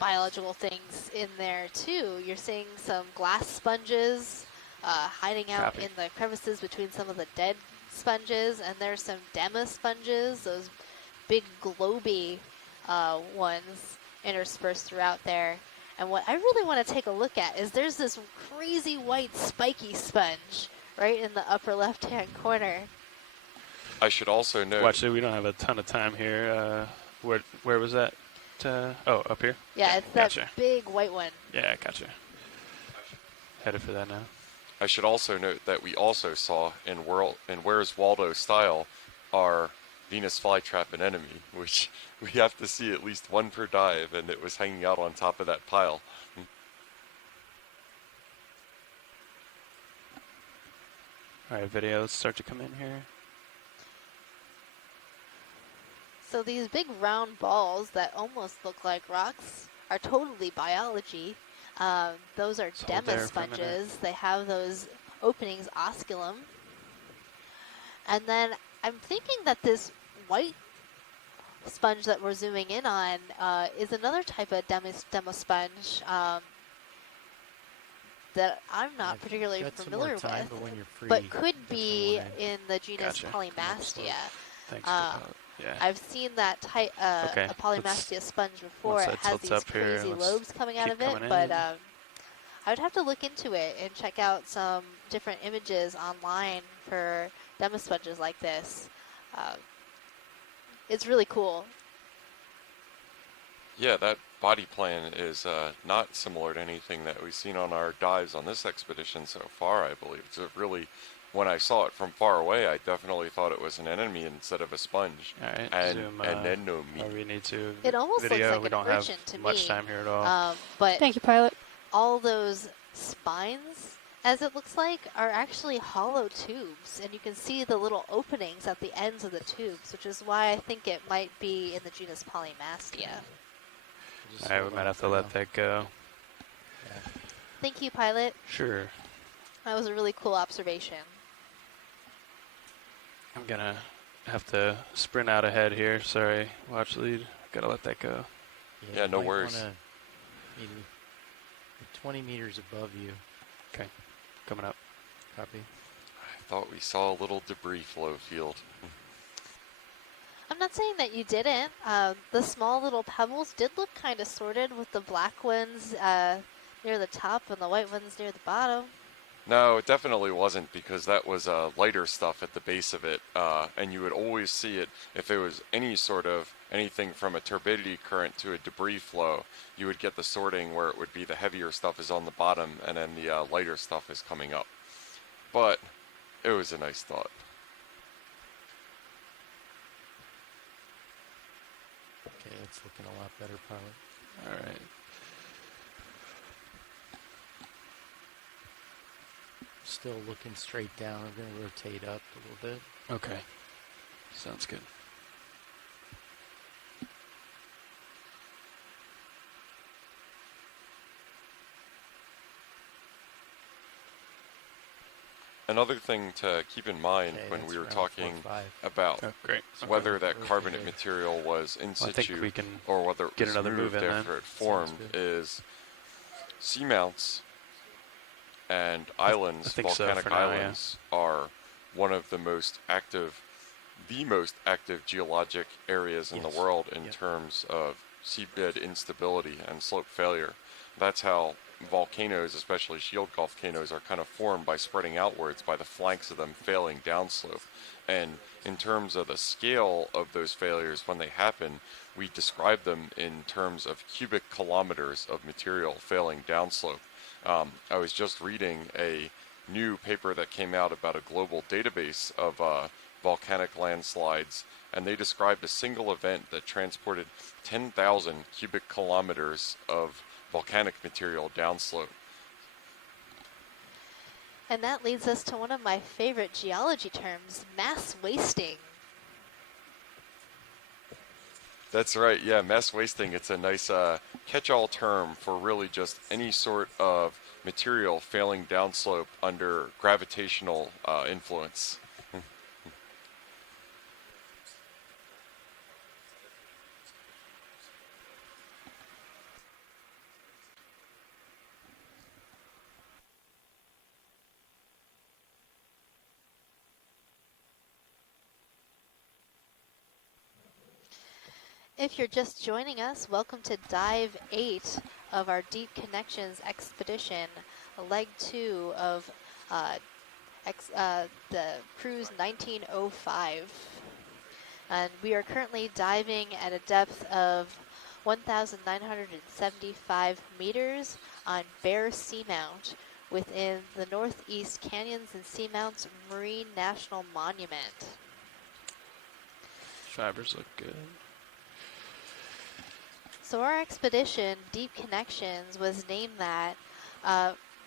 biological things in there too. You're seeing some glass sponges hiding out Copy. in the crevices between some of the dead sponges, and there's some dema sponges, those big globy ones interspersed throughout there. And what I really want to take a look at is there's this crazy white spiky sponge right in the upper left-hand corner. I should also note. Watch it. We don't have a ton of time here. Where was that? Oh, up here. Yeah, it's that Gotcha. big white one. Yeah, gotcha. Headed for that now. I should also note that we also saw in Where's Waldo style our Venus flytrap anemone, which we have to see at least one per dive, and it was hanging out on top of that pile. All right, video. Let's start to come in here. So these big round balls that almost look like rocks are totally biology. Those are Let's hold there dema for a minute. sponges. They have those openings osculum. And then I'm thinking that this white sponge that we're zooming in on is another type of demo sponge that I'm not particularly got some familiar more time, with, but when you're free, but could get be someone in the genus Gotcha. Polymastia. Thanks. Co-pilot. Yeah. I've seen that type, Okay, a Polymastia sponge before. once It that has tilts these up here, crazy let's lobes coming out keep of it, coming but in. I would have to look into it and check out some different images online for demo sponges like this. It's really cool. Yeah, that body plan is not similar to anything that we've seen on our dives on this expedition so far, I believe. It's a really, when I saw it from far away, I definitely thought it was an anemone instead of a sponge. All right, and zoom, anemone. or we need to. It almost video. looks like we an don't have urchin to much me. time here at all. But Thank you, pilot. all those spines, as it looks like, are actually hollow tubes, and you can see the little openings at the ends of the tubes, which is why I think it might be in the genus Polymastia. All right, we might have to let that go. Thank you, pilot. Sure. That was a really cool observation. I'm gonna have to sprint out ahead here. Sorry, watch lead. Gotta let that go. Yeah, no you might worries. wanna maybe 20 meters above you. Okay, coming up. Copy. I thought we saw a little debris flow field. I'm not saying that you didn't. The small little pebbles did look kind of sorted, with the black ones near the top and the white ones near the bottom. No, it definitely wasn't, because that was lighter stuff at the base of it, and you would always see it if there was any sort of anything from a turbidity current to a debris flow. You would get the sorting where it would be the heavier stuff is on the bottom and then the lighter stuff is coming up. But it was a nice thought. Okay, it's looking a lot better, pilot. All right. Still looking straight down. I'm going to rotate up a little bit. Okay. Sounds good. another thing to keep in mind Okay, when that's we were around talking 4.5. about Great. whether that Okay. carbonate material was in Well, I think situ we can or whether it get was another move moved in after then. it formed good. is seamounts and islands, think so volcanic for now, yeah. islands, are one of the most active geologic areas in the Yes. world in Yep. terms of seabed instability and slope failure. That's how volcanoes, especially shield volcanoes, are kind of formed by spreading outwards, by the flanks of them failing downslope. And in terms of the scale of those failures when they happen, we describe them in terms of cubic kilometers of material failing downslope. I was just reading a new paper that came out about a global database of volcanic landslides, and they described a single event that transported 10,000 cubic kilometers of volcanic material downslope. And that leads us to one of my favorite geology terms, mass wasting. That's right, yeah, mass wasting, it's a nice catch-all term for really just any sort of material failing downslope under gravitational influence. If you're just joining us, welcome to Dive 8 of our Deep Connections expedition, leg 2 of the cruise 1905. And we are currently diving at a depth of 1,975 meters on Bear Seamount within the Northeast Canyons and Seamounts Marine National Monument. Fibers look good. So our expedition, Deep Connections, was named that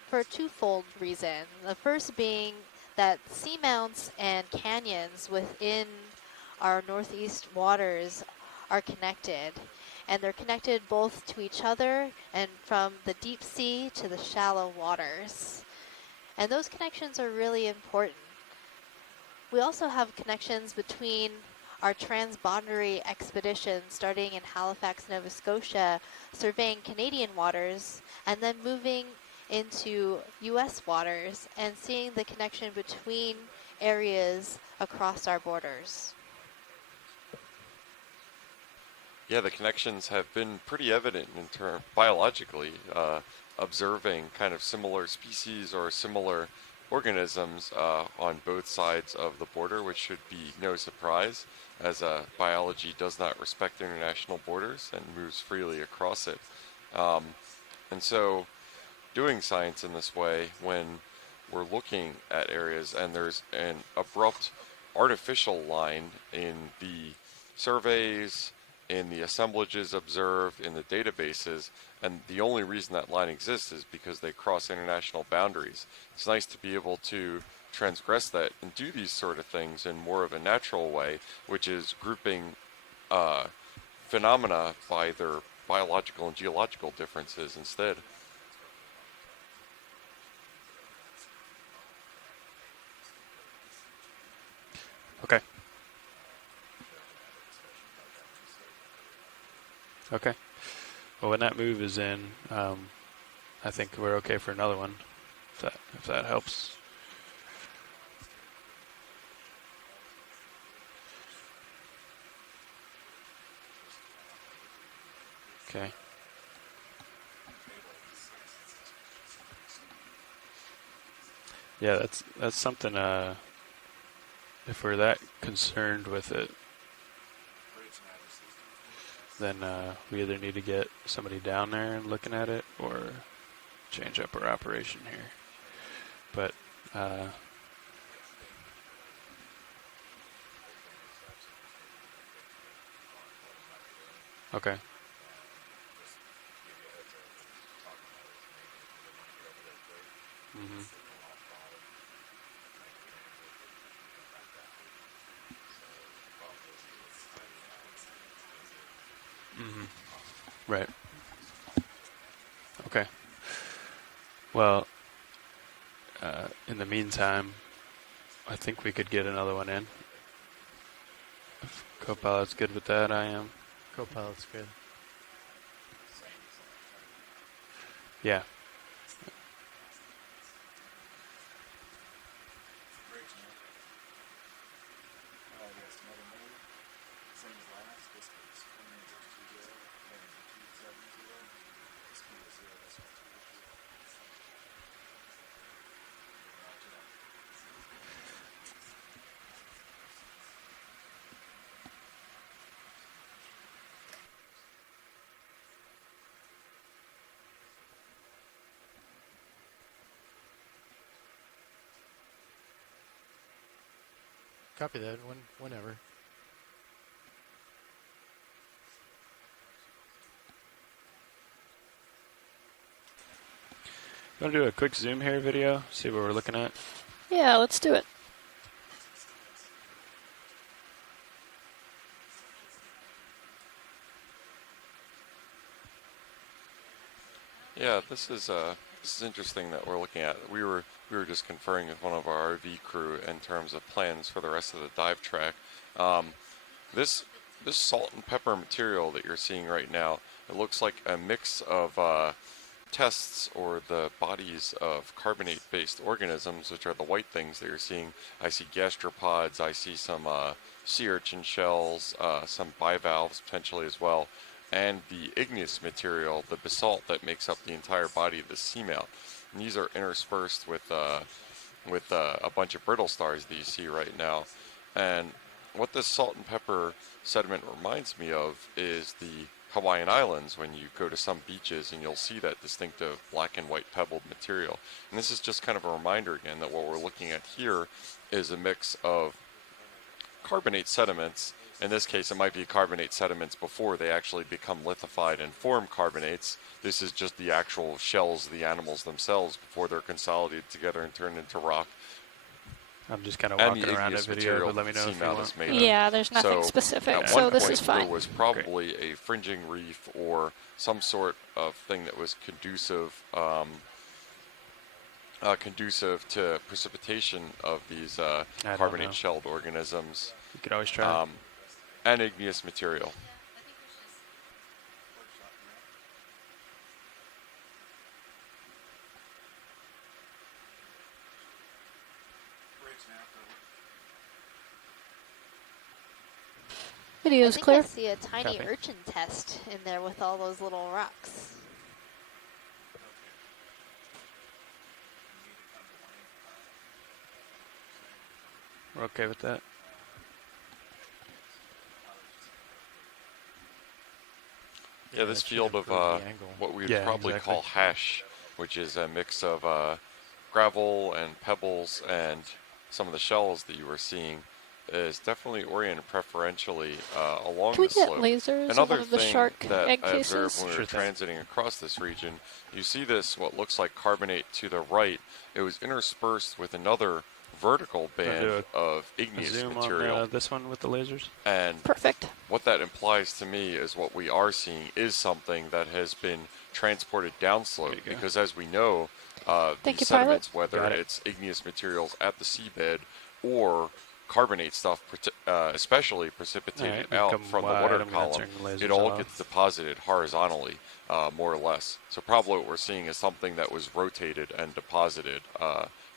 for a twofold reason. The first being that seamounts and canyons within our northeast waters are connected. And they're connected both to each other and from the deep sea to the shallow waters. And those connections are really important. We also have connections between our transboundary expedition starting in Halifax, Nova Scotia, surveying Canadian waters, and then moving into U.S. waters and seeing the connection between areas across our borders. Yeah, the connections have been pretty evident in biologically, observing kind of similar species or similar organisms on both sides of the border, which should be no surprise, as biology does not respect international borders and moves freely across it. And so doing science in this way, when we're looking at areas and there's an abrupt artificial line in the surveys, in the assemblages observed, in the databases, and the only reason that line exists is because they cross international boundaries. It's nice to be able to transgress that and do these sort of things in more of a natural way, which is grouping phenomena by their biological and geological differences instead. Okay. Okay. Well, when that move is in, I think we're okay for another one, if that helps. Okay. Yeah, that's something. If we're that concerned with it, then we either need to get somebody down there and looking at it, or change up our operation here. But okay. Mhm. Mhm. Right. Okay. Well, in the meantime, I think we could get another one in. If Copilot's good with that, I am. Copilot's good. Yeah. Copy that. Whenever. You want to do a quick zoom here video? See what we're looking at? Yeah, let's do it. Yeah, this is interesting that we're looking at. We were just conferring with one of our RV crew in terms of plans for the rest of the dive track. This salt and pepper material that you're seeing right now, it looks like a mix of tests or the bodies of carbonate-based organisms, which are the white things that you're seeing. I see gastropods, I see some sea urchin shells, some bivalves potentially as well, and the igneous material, the basalt that makes up the entire body of the seamount. And these are interspersed with a bunch of brittle stars that you see right now. And what this salt and pepper sediment reminds me of is the Hawaiian Islands, when you go to some beaches and you'll see that distinctive black and white pebbled material. And this is just kind of a reminder again that what we're looking at here is a mix of carbonate sediments. In this case, it might be carbonate sediments before they actually become lithified and form carbonates. This is just the actual shells of the animals themselves before they're consolidated together and turned into rock. I'm just kind of walking around that video, but let me know if you want. Yeah, there's nothing specific, so this is fine. There was probably a fringing reef or some sort of thing that was conducive to precipitation of these carbonate-shelled organisms. You could always try. And igneous material. Video's clear. I see a tiny urchin test in there with all those little rocks. We're okay with that. Yeah, this field of what we would probably call hash, which is a mix of gravel and pebbles and some of the shells that you were seeing, is definitely oriented preferentially along the slope. Can we get lasers Another of the thing shark that egg I cases? observed when we were transiting across this region, you see this, what looks like carbonate to the right. It was interspersed with another vertical band of igneous zoom material. on this one with the lasers. And perfect. What that implies to me is what we are seeing is something that has been transported downslope, because as we know, these sediments, whether it's igneous materials at the seabed or carbonate stuff, especially precipitated out from the water column, it all gets deposited horizontally, more or less. So probably what we're seeing is something that was rotated and deposited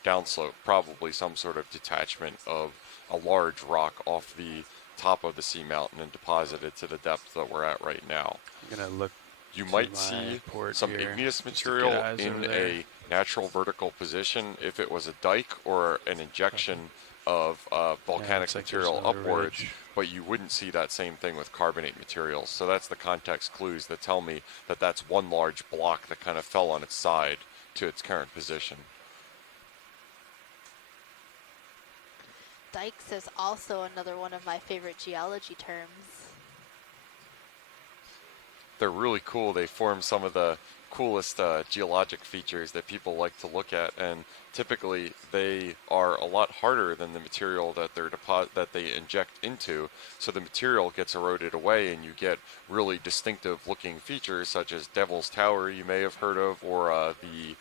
downslope, probably some sort of detachment of a large rock off the top of the seamountain and deposited to the depth that we're at right now. I'm gonna look. You might see some igneous material in a natural vertical position if it was a dike or an injection of volcanic material upwards, but you wouldn't see that same thing with carbonate materials. So that's the context clues that tell me that that's one large block that kind of fell on its side to its current position. Dikes is also another one of my favorite geology terms. they're really cool. They form some of the coolest geologic features that people like to look at, and typically they are a lot harder than the material that that they inject into. So the material gets eroded away, and you get really distinctive looking features such as Devil's Tower, you may have heard of, or the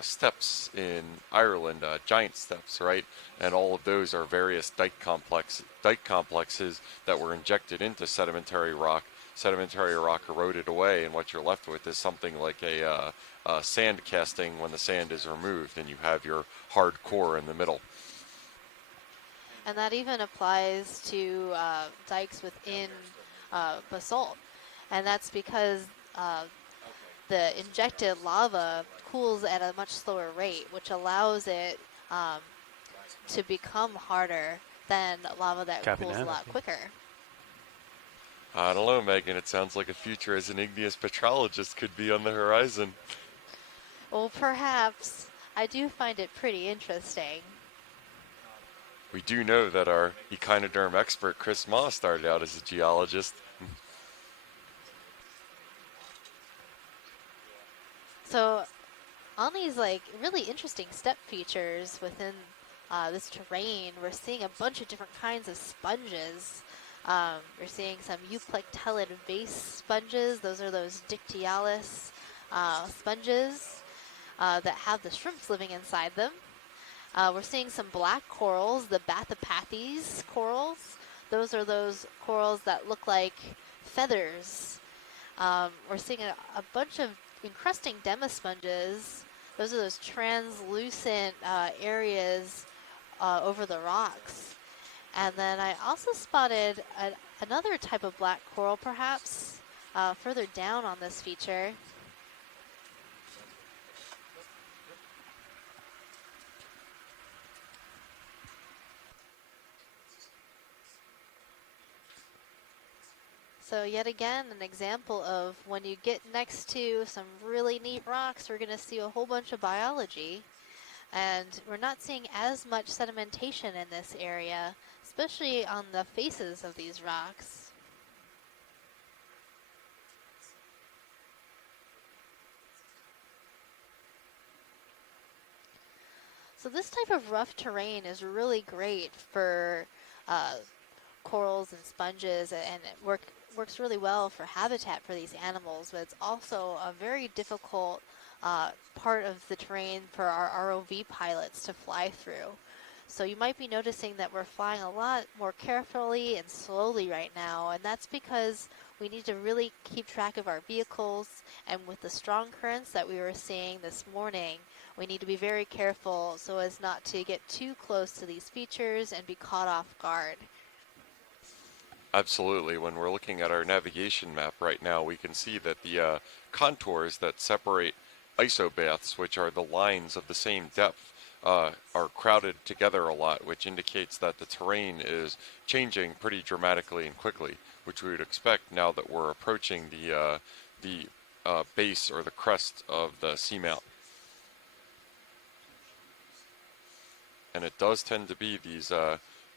steps in Ireland, giant steps, right? And all of those are various dike complexes that were injected into sedimentary rock. Sedimentary rock eroded away, and what you're left with is something like a sand casting when the sand is removed, and you have your hard core in the middle. And that even applies to dikes within basalt. And that's because the injected lava cools at a much slower rate, which allows it to become harder than lava that cools a lot quicker. I don't know, Megan. It sounds like a future as an igneous petrologist could be on the horizon. Well, perhaps. I do find it pretty interesting. We do know that our echinoderm expert, Chris Ma, started out as a geologist. So on these like really interesting step features within this terrain, we're seeing a bunch of different kinds of sponges. We're seeing some euplectellid vase sponges. Those are those dictyalis sponges that have the shrimps living inside them. We're seeing some black corals, the Bathypathes corals. Those are those corals that look like feathers. We're seeing a bunch of encrusting demisponges. Those are those translucent areas over the rocks. And then I also spotted another type of black coral, perhaps, further down on this feature. So yet again, an example of when you get next to some really neat rocks, we're going to see a whole bunch of biology. And we're not seeing as much sedimentation in this area, especially on the faces of these rocks. So this type of rough terrain is really great for corals and sponges, and it works really well for habitat for these animals, but it's also a very difficult part of the terrain for our ROV pilots to fly through. So you might be noticing that we're flying a lot more carefully and slowly right now, and that's because we need to really keep track of our vehicles, and with the strong currents that we were seeing this morning, we need to be very careful so as not to get too close to these features and be caught off guard. Absolutely. When we're looking at our navigation map right now, we can see that the contours that separate isobaths, which are the lines of the same depth, are crowded together a lot, which indicates that the terrain is changing pretty dramatically and quickly, which we would expect now that we're approaching the base or the crest of the seamount. And it does tend to be these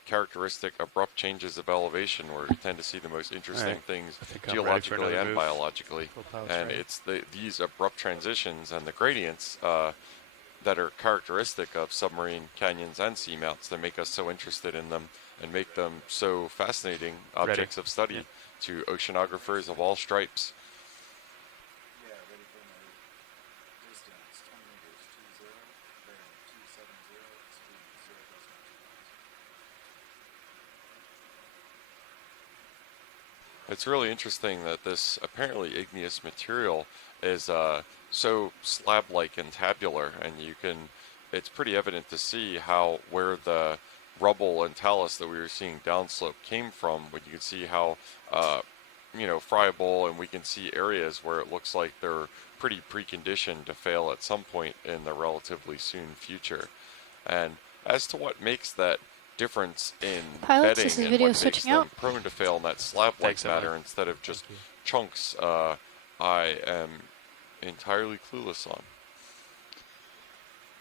characteristic abrupt changes of elevation where we tend to see the most interesting things geologically and biologically. And it's these abrupt transitions and the gradients that are characteristic of submarine canyons and seamounts that make us so interested in them and make them so fascinating objects of study to oceanographers of all stripes. It's really interesting that this apparently igneous material is so slab-like and tabular, and it's pretty evident to see where the rubble and talus that we were seeing downslope came from, when you can see how friable, and we can see areas where it looks like they're pretty preconditioned to fail at some point in the relatively soon future. And as to what makes that difference in Pilots, bedding this is and video what makes switching them out. prone to fail in that slab-like matter instead of just chunks, I am entirely clueless on.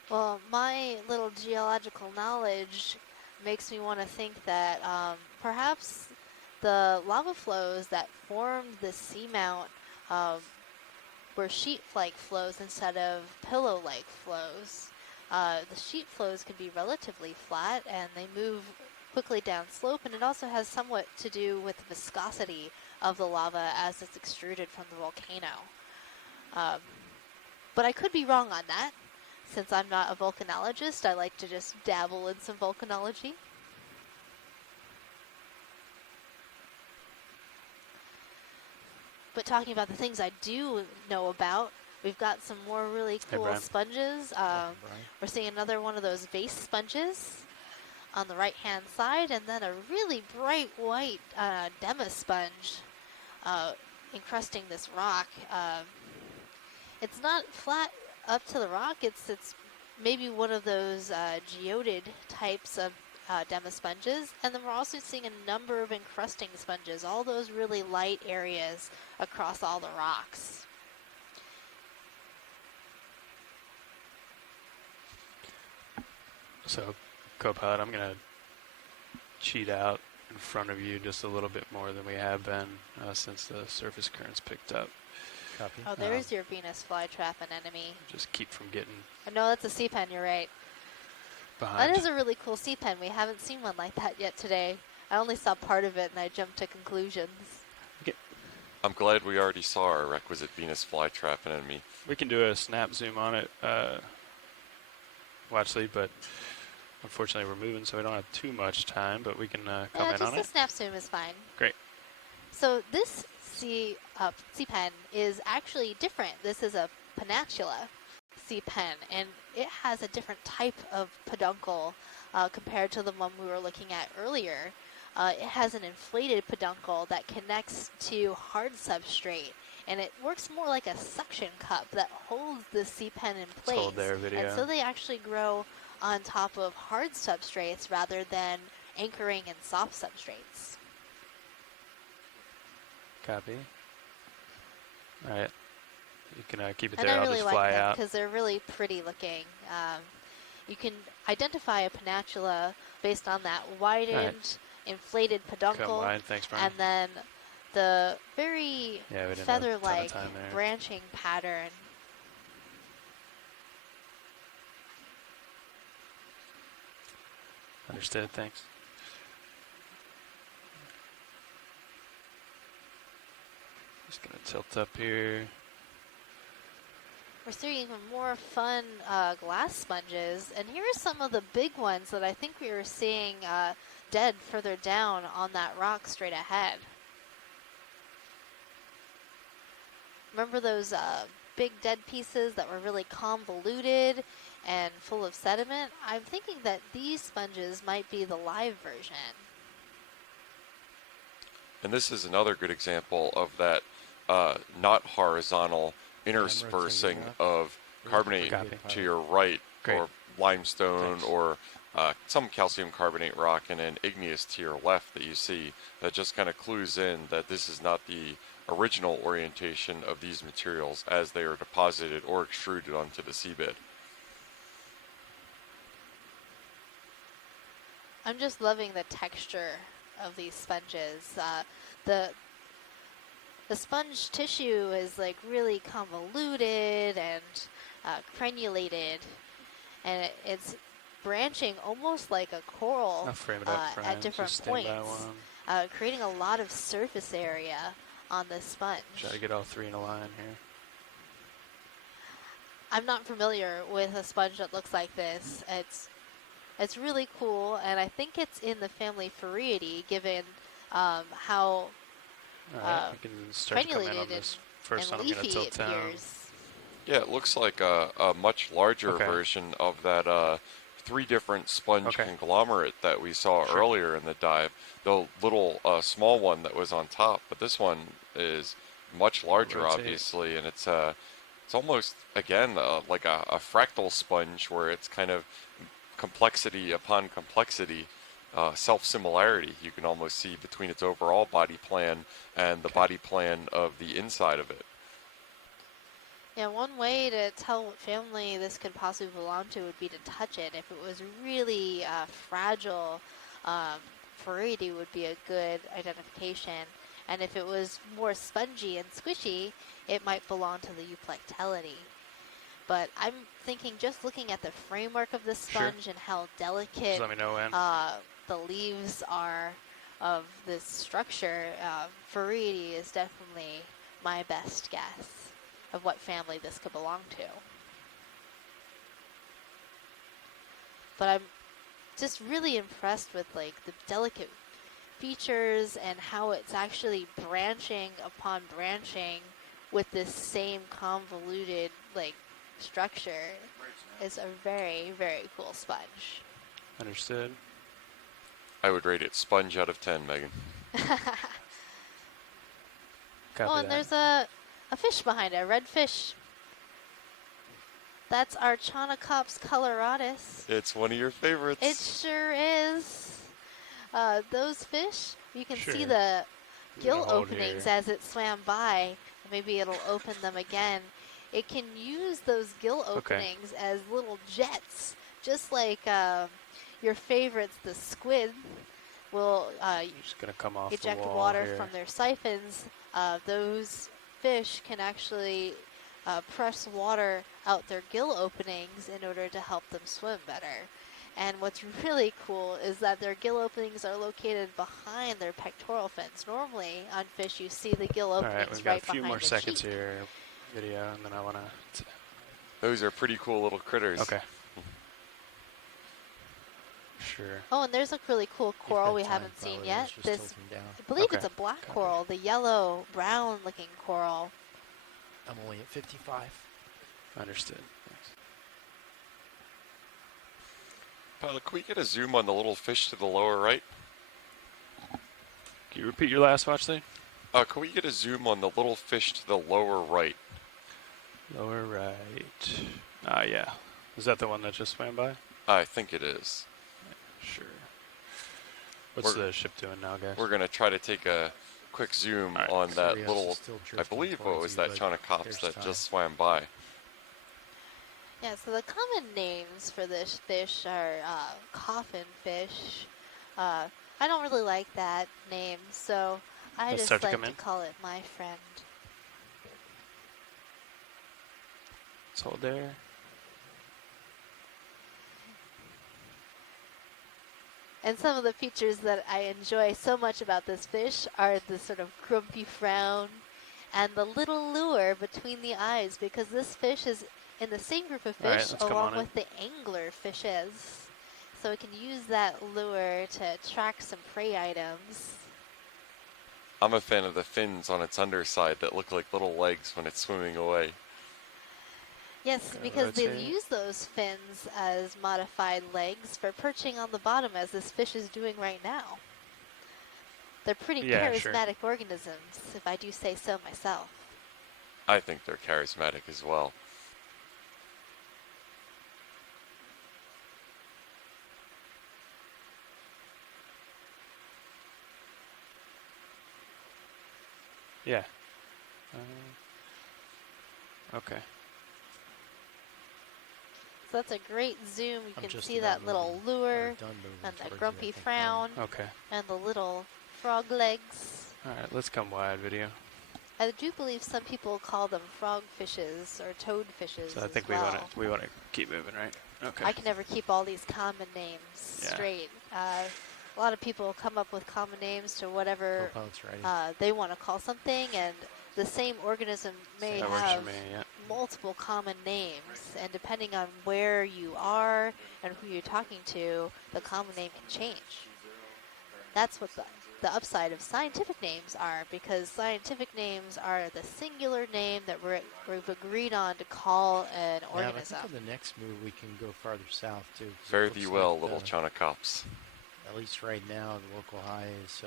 Well, my little geological knowledge makes me want to think that perhaps the lava flows that formed the seamount were sheet-like flows instead of pillow-like flows. The sheet flows can be relatively flat and they move quickly down slope, and it also has somewhat to do with the viscosity of the lava as it's extruded from the volcano. But I could be wrong on that. Since I'm not a volcanologist, I like to just dabble in some volcanology. But talking about the things I do know about, we've got some more really cool sponges. We're seeing another one of those vase sponges on the right-hand side, and then a really bright white Dema sponge encrusting this rock. It's not flat up to the rock. It's maybe one of those geoded types of Dema sponges, and then we're also seeing a number of encrusting sponges, all those really light areas across all the rocks. So, Copilot, I'm going to cheat out in front of you just a little bit more than we have been since the surface currents picked up. Copy. Oh, there's your Venus flytrap anemone. Just keep from getting No, that's a sea pen, you're right. behind. That is a really cool sea pen. We haven't seen one like that yet today. I only saw part of it and I jumped to conclusions. I'm glad we already saw our requisite Venus flytrap anemone. We can do a snap zoom on it, watch lead, but unfortunately we're moving, so we don't have too much time, but we can comment on it. Just a snap zoom is fine. Great. So this sea pen is actually different. This is a Peninsula sea pen, and it has a different type of peduncle compared to the one we were looking at earlier. It has an inflated peduncle that connects to hard substrate, and it works more like a suction cup that holds the sea pen in place. Hold there, video. And so they actually grow on top of hard substrates rather than anchoring in soft substrates. Copy. All right. You can keep it And there. I I'll really just like fly them out. because they're really pretty looking. You can identify a Peninsula based on that widened, inflated peduncle, Come wide. Thanks, Brian. and then the very Yeah, we didn't have a ton of feather-like time there. branching pattern. Understood. Thanks. Just gonna tilt up here. We're seeing even more fun glass sponges, and here are some of the big ones that I think we were seeing dead further down on that rock straight ahead. Remember those big dead pieces that were really convoluted and full of sediment? I'm thinking that these sponges might be the live version. And this is another good example of that not horizontal interspersing of carbonate to your right, or limestone, or some calcium carbonate rock, and an igneous to your left that you see. That just kind of clues in that this is not the original orientation of these materials as they are deposited or extruded onto the seabed. I'm just loving the texture of these sponges. The sponge tissue is like really convoluted and crenulated, and it's branching almost like a coral I'll frame it up, Brian. at different Just stand by points, one. creating a lot of surface area on this sponge. Try to get all three in a line here. I'm not familiar with a sponge that looks like this. It's really cool, and I think it's in the family Farreidae, given how Alright, we can start to come in on granulated this first and one. I'm going to leafy tilt it down. appears. Yeah, it looks like a much larger Okay. version of that three different sponge conglomerate that we saw earlier in the dive. The little small one that was on top, but this one is much larger, Rotate. obviously, and it's almost, again, like a fractal sponge where it's kind of complexity upon complexity, self-similarity you can almost see between its overall body plan and the body plan of the inside of it. Yeah, one way to tell what family this could possibly belong to would be to touch it. If it was really fragile, Farreidae would be a good identification. And if it was more spongy and squishy, it might belong to the Euplectellidae. But I'm thinking, just looking at the framework of the sponge and how delicate Just let me know when. the leaves are of this structure, Faridi is definitely my best guess of what family this could belong to. But I'm just really impressed with like the delicate features and how it's actually branching upon branching with this same convoluted like structure. It's a very, very cool sponge. Understood. I would rate it sponge out of 10, Megan. Oh, and there's a fish behind it, a red fish. That's our Archonycops coloratus. It's one of your favorites. It sure is. Those fish, you can see the gill openings as it swam by. Maybe it'll open them again. It can use those gill openings as little jets, just like your favorites, the squid, will just gonna come off eject the wall water here. from their siphons. Those fish can actually press water out their gill openings in order to help them swim better. And what's really cool is that their gill openings are located behind their pectoral fins. Normally on fish you see the gill openings Alright, we've got right a few behind more the seconds cheek. here, video, and then I wanna... Those are pretty cool little critters. Okay. Sure. Oh, and there's a really cool coral we haven't seen yet. This, I believe Okay. it's a black coral, the yellow, brown looking coral. I'm only at 55. Understood. Thanks. Pilot, can we get a zoom on the little fish to the lower right? Can you repeat your last watch thing? Can we get a zoom on the little fish to the lower right? Lower right. Yeah. Is that the one that just swam by? I think it is. Sure. What's the ship doing now, guys? We're going to try to take a quick zoom on that little, I believe what was that Chaunacops that just swam by. Yeah, so the common names for this fish are coffin fish. I don't really like that name, so I just like to call it my friend. Let's hold there. And some of the features that I enjoy so much about this fish are the sort of grumpy frown and the little lure between the eyes, because this fish is in the same group of fish along with the angler fishes. So it can use that lure to attract some prey items. I'm a fan of the fins on its underside that look like little legs when it's swimming away. Yes, because they use those fins as modified legs for perching on the bottom, as this fish is doing right now. They're pretty charismatic organisms, if I do say so myself. I think they're charismatic as well. Yeah. Okay. So that's a great zoom. You can see that little lure and the grumpy frown and the little frog legs. All right, let's come wide, video. I do believe some people call them frog fishes or toad fishes. So I think we want to keep moving, right? Okay. I can never keep all these common names straight. A lot of people come up with common names to whatever they want to call something, and the same organism may have multiple common names, and depending on where you are and who you're talking to, the common name can change. That's what the upside of scientific names are, because scientific names are the singular name that we've agreed on to call an organism. I think in the next move we can go farther south too. Fare thee well, little Chaunacops. At least right now, the local high is...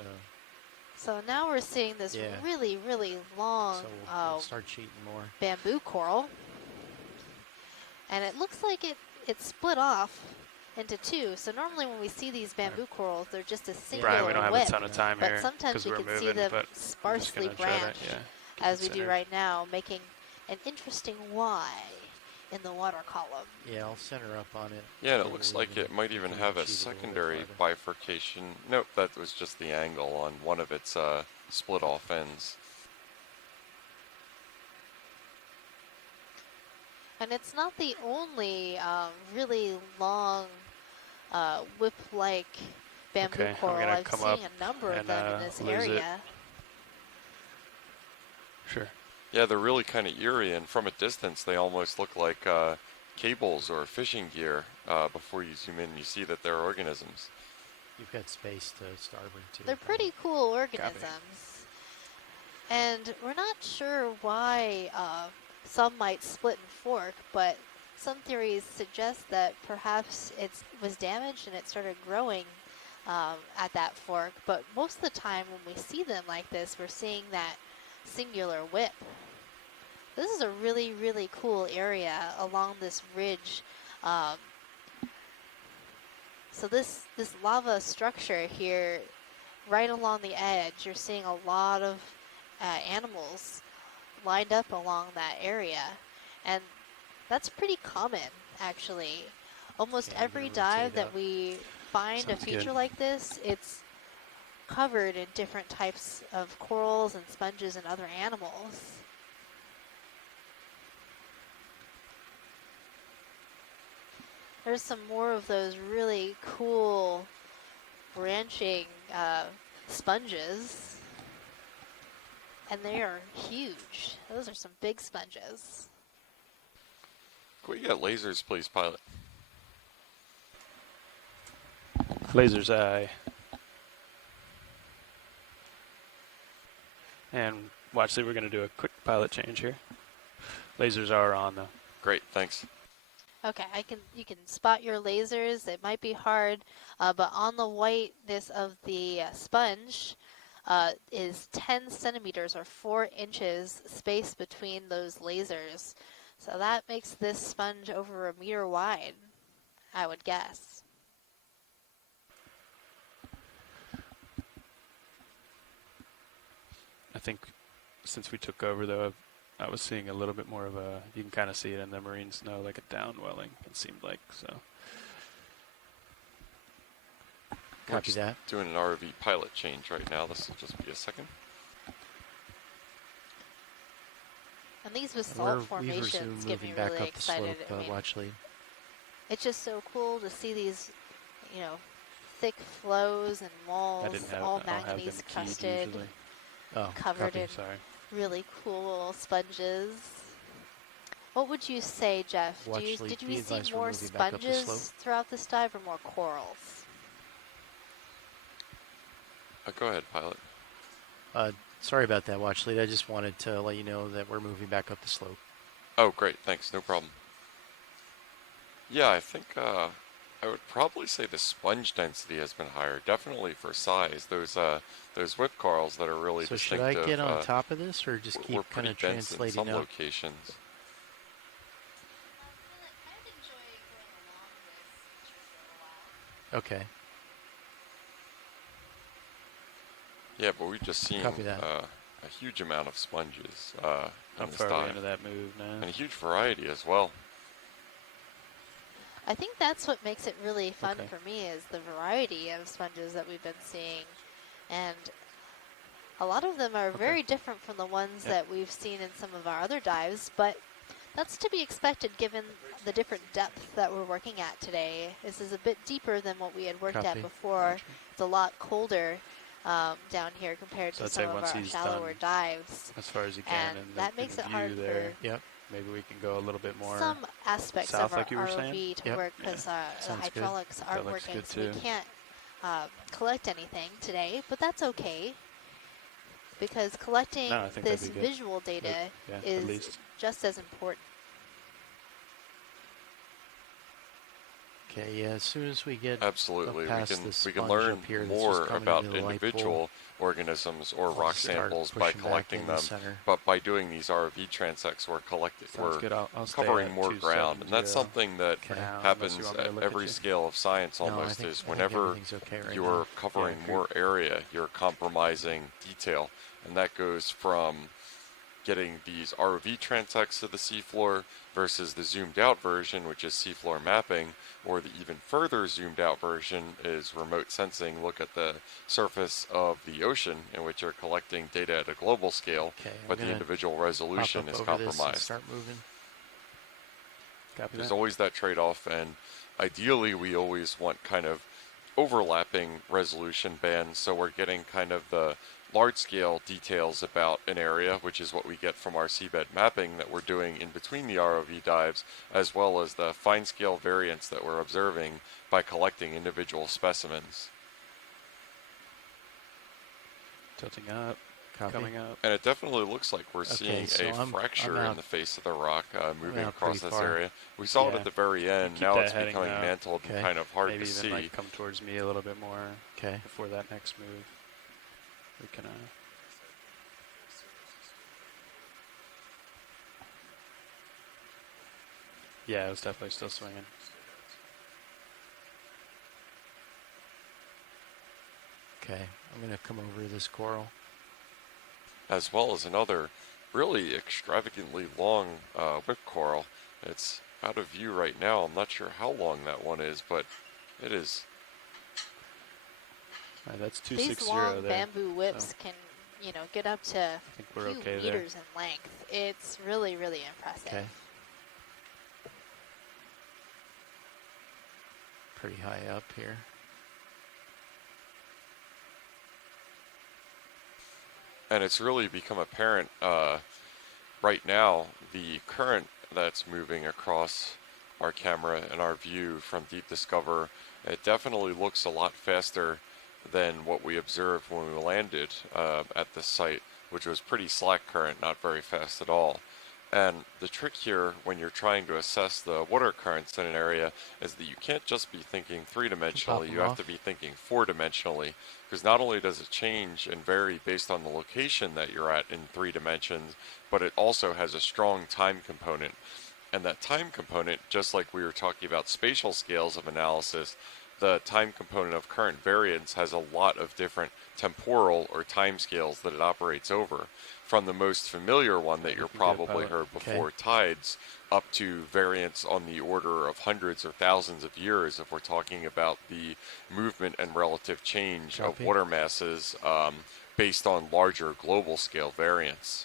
So now we're seeing this really, really long we'll start cheating more. Bamboo coral. And it looks like it split off into two. So normally when we see these bamboo corals, they're just a singular Brian, we don't have whip, a ton of time but here sometimes we can see them sparsely branched, as we do right now, making an interesting Y in the water column. Yeah, I'll center up on it. Yeah, and it looks like it might even have a secondary bifurcation. Nope, that was just the angle on one of its split off ends. And it's not the only really long whip-like bamboo Okay, I'm coral. gonna I've come seen up a number of and, them in this lose it. area. Sure. Yeah, they're really kind of eerie, and from a distance, they almost look like cables or fishing gear. Before you zoom in, you see that they're organisms. You've got space to starboard too. They're pretty cool organisms. And we're not sure why some might split and fork, but some theories suggest that perhaps it was damaged and it started growing at that fork. But most of the time when we see them like this, we're seeing that singular whip. This is a really, really cool area along this ridge. So this lava structure here, right along the edge, you're seeing a lot of animals lined up along that area. And that's pretty common, actually. Almost Okay, I'm every gonna dive rotate that up. we find Sounds a feature good. like this, it's covered in different types of corals and sponges and other animals. There's some more of those really cool branching sponges. And they are huge. Those are some big sponges. Can we get lasers, please, pilot? Laser's eye. And watch, see, we're going to do a quick pilot change here. Lasers are on though. Great, thanks. Okay, you can spot your lasers. It might be hard, but on the whiteness of the sponge is 10 centimeters or 4 inches space between those lasers. So that makes this sponge over 1 meter wide, I would guess. I think since we took over though, I was seeing a little bit more of a, you can kind of see it in the marine snow, like a downwelling, it seemed like, so. Copy that. Doing an ROV pilot change right now. This will just be a second. And these basalt We've formations resumed get me moving back really up the excited. slope, watch lead. It's just so cool to see these, you know, thick flows and walls, all manganese crusted, covered in really cool sponges. What would you say, Jeff? Did you see more sponges throughout this dive or more corals? Go ahead, pilot. Sorry about that, watch lead. I just wanted to let you know that we're moving back up the slope. Oh, great, thanks, no problem. Yeah, I think I would probably say the sponge density has been higher, definitely for size. Those whip corals that are really So distinctive. should I get on top of this, or just keep kind of translating in some up? locations. Okay. Yeah, but we've just seen Copy that. a huge amount of sponges How in this far are we dive. into that move now? And a huge variety as well. I think that's what makes it really fun for me is the variety of sponges that we've been seeing. And a lot of them are very different from the ones that we've seen in some of our other dives, but that's to be expected given the different depth that we're working at today. This is a bit deeper than what we had worked at before. It's a lot colder down here compared to some of our shallower dives. As far as you can, and that makes it hard there. for Maybe we can go a little bit more some aspects south, of our like you were ROV saying? to work because the hydraulics aren't working, so we can't collect anything today, but that's okay because collecting this visual data is just as important. Okay, yeah, as soon as we get Absolutely, past we can learn more about individual organisms or rock samples by collecting them, but by doing these ROV transects, we're covering more ground, and that's something that happens at every scale of science almost, is whenever you're covering more area, you're compromising detail, and that goes from getting these ROV transects to the seafloor versus the zoomed out version, which is seafloor mapping, or the even further zoomed out version is remote sensing. Look at the surface of the ocean, in which you're collecting data at a global scale, but the individual resolution is compromised. Start moving. There's always that trade-off, and ideally we always want kind of overlapping resolution bands, so we're getting kind of the large-scale details about an area, which is what we get from our seabed mapping that we're doing in between the ROV dives, as well as the fine-scale variance that we're observing by collecting individual specimens. Tilting up, Copy. coming up. And it definitely looks like we're seeing a fracture in the face of the rock moving across this area. We saw it at the very end. Now it's becoming mantled and kind of hard Maybe to even see. like come towards me a little bit more. Okay. Before that next move, we can. Yeah, it was definitely still swinging. Okay, I'm going to come over to this coral. As well as another really extravagantly long whip coral. It's out of view right now. I'm not sure how long that one is, but it is. That's 260 These long there. bamboo whips can, you know, get up to a few meters in length. It's really, really impressive. Okay. Pretty high up here. And it's really become apparent right now, the current that's moving across our camera and our view from Deep Discover, it definitely looks a lot faster than what we observed when we landed at the site, which was pretty slack current, not very fast at all. And the trick here when you're trying to assess the water currents in an area is that you can't just be thinking three-dimensionally, you have to be thinking four-dimensionally, because not only does it change and vary based on the location that you're at in 3 dimensions, but it also has a strong time component. And that time component, just like we were talking about spatial scales of analysis, the time component of current variance has a lot of different temporal or time scales that it operates over. From the most familiar one that you're probably heard before, tides, up to variance on the order of hundreds or thousands of years if we're talking about the movement and relative change of water masses based on larger global scale variance.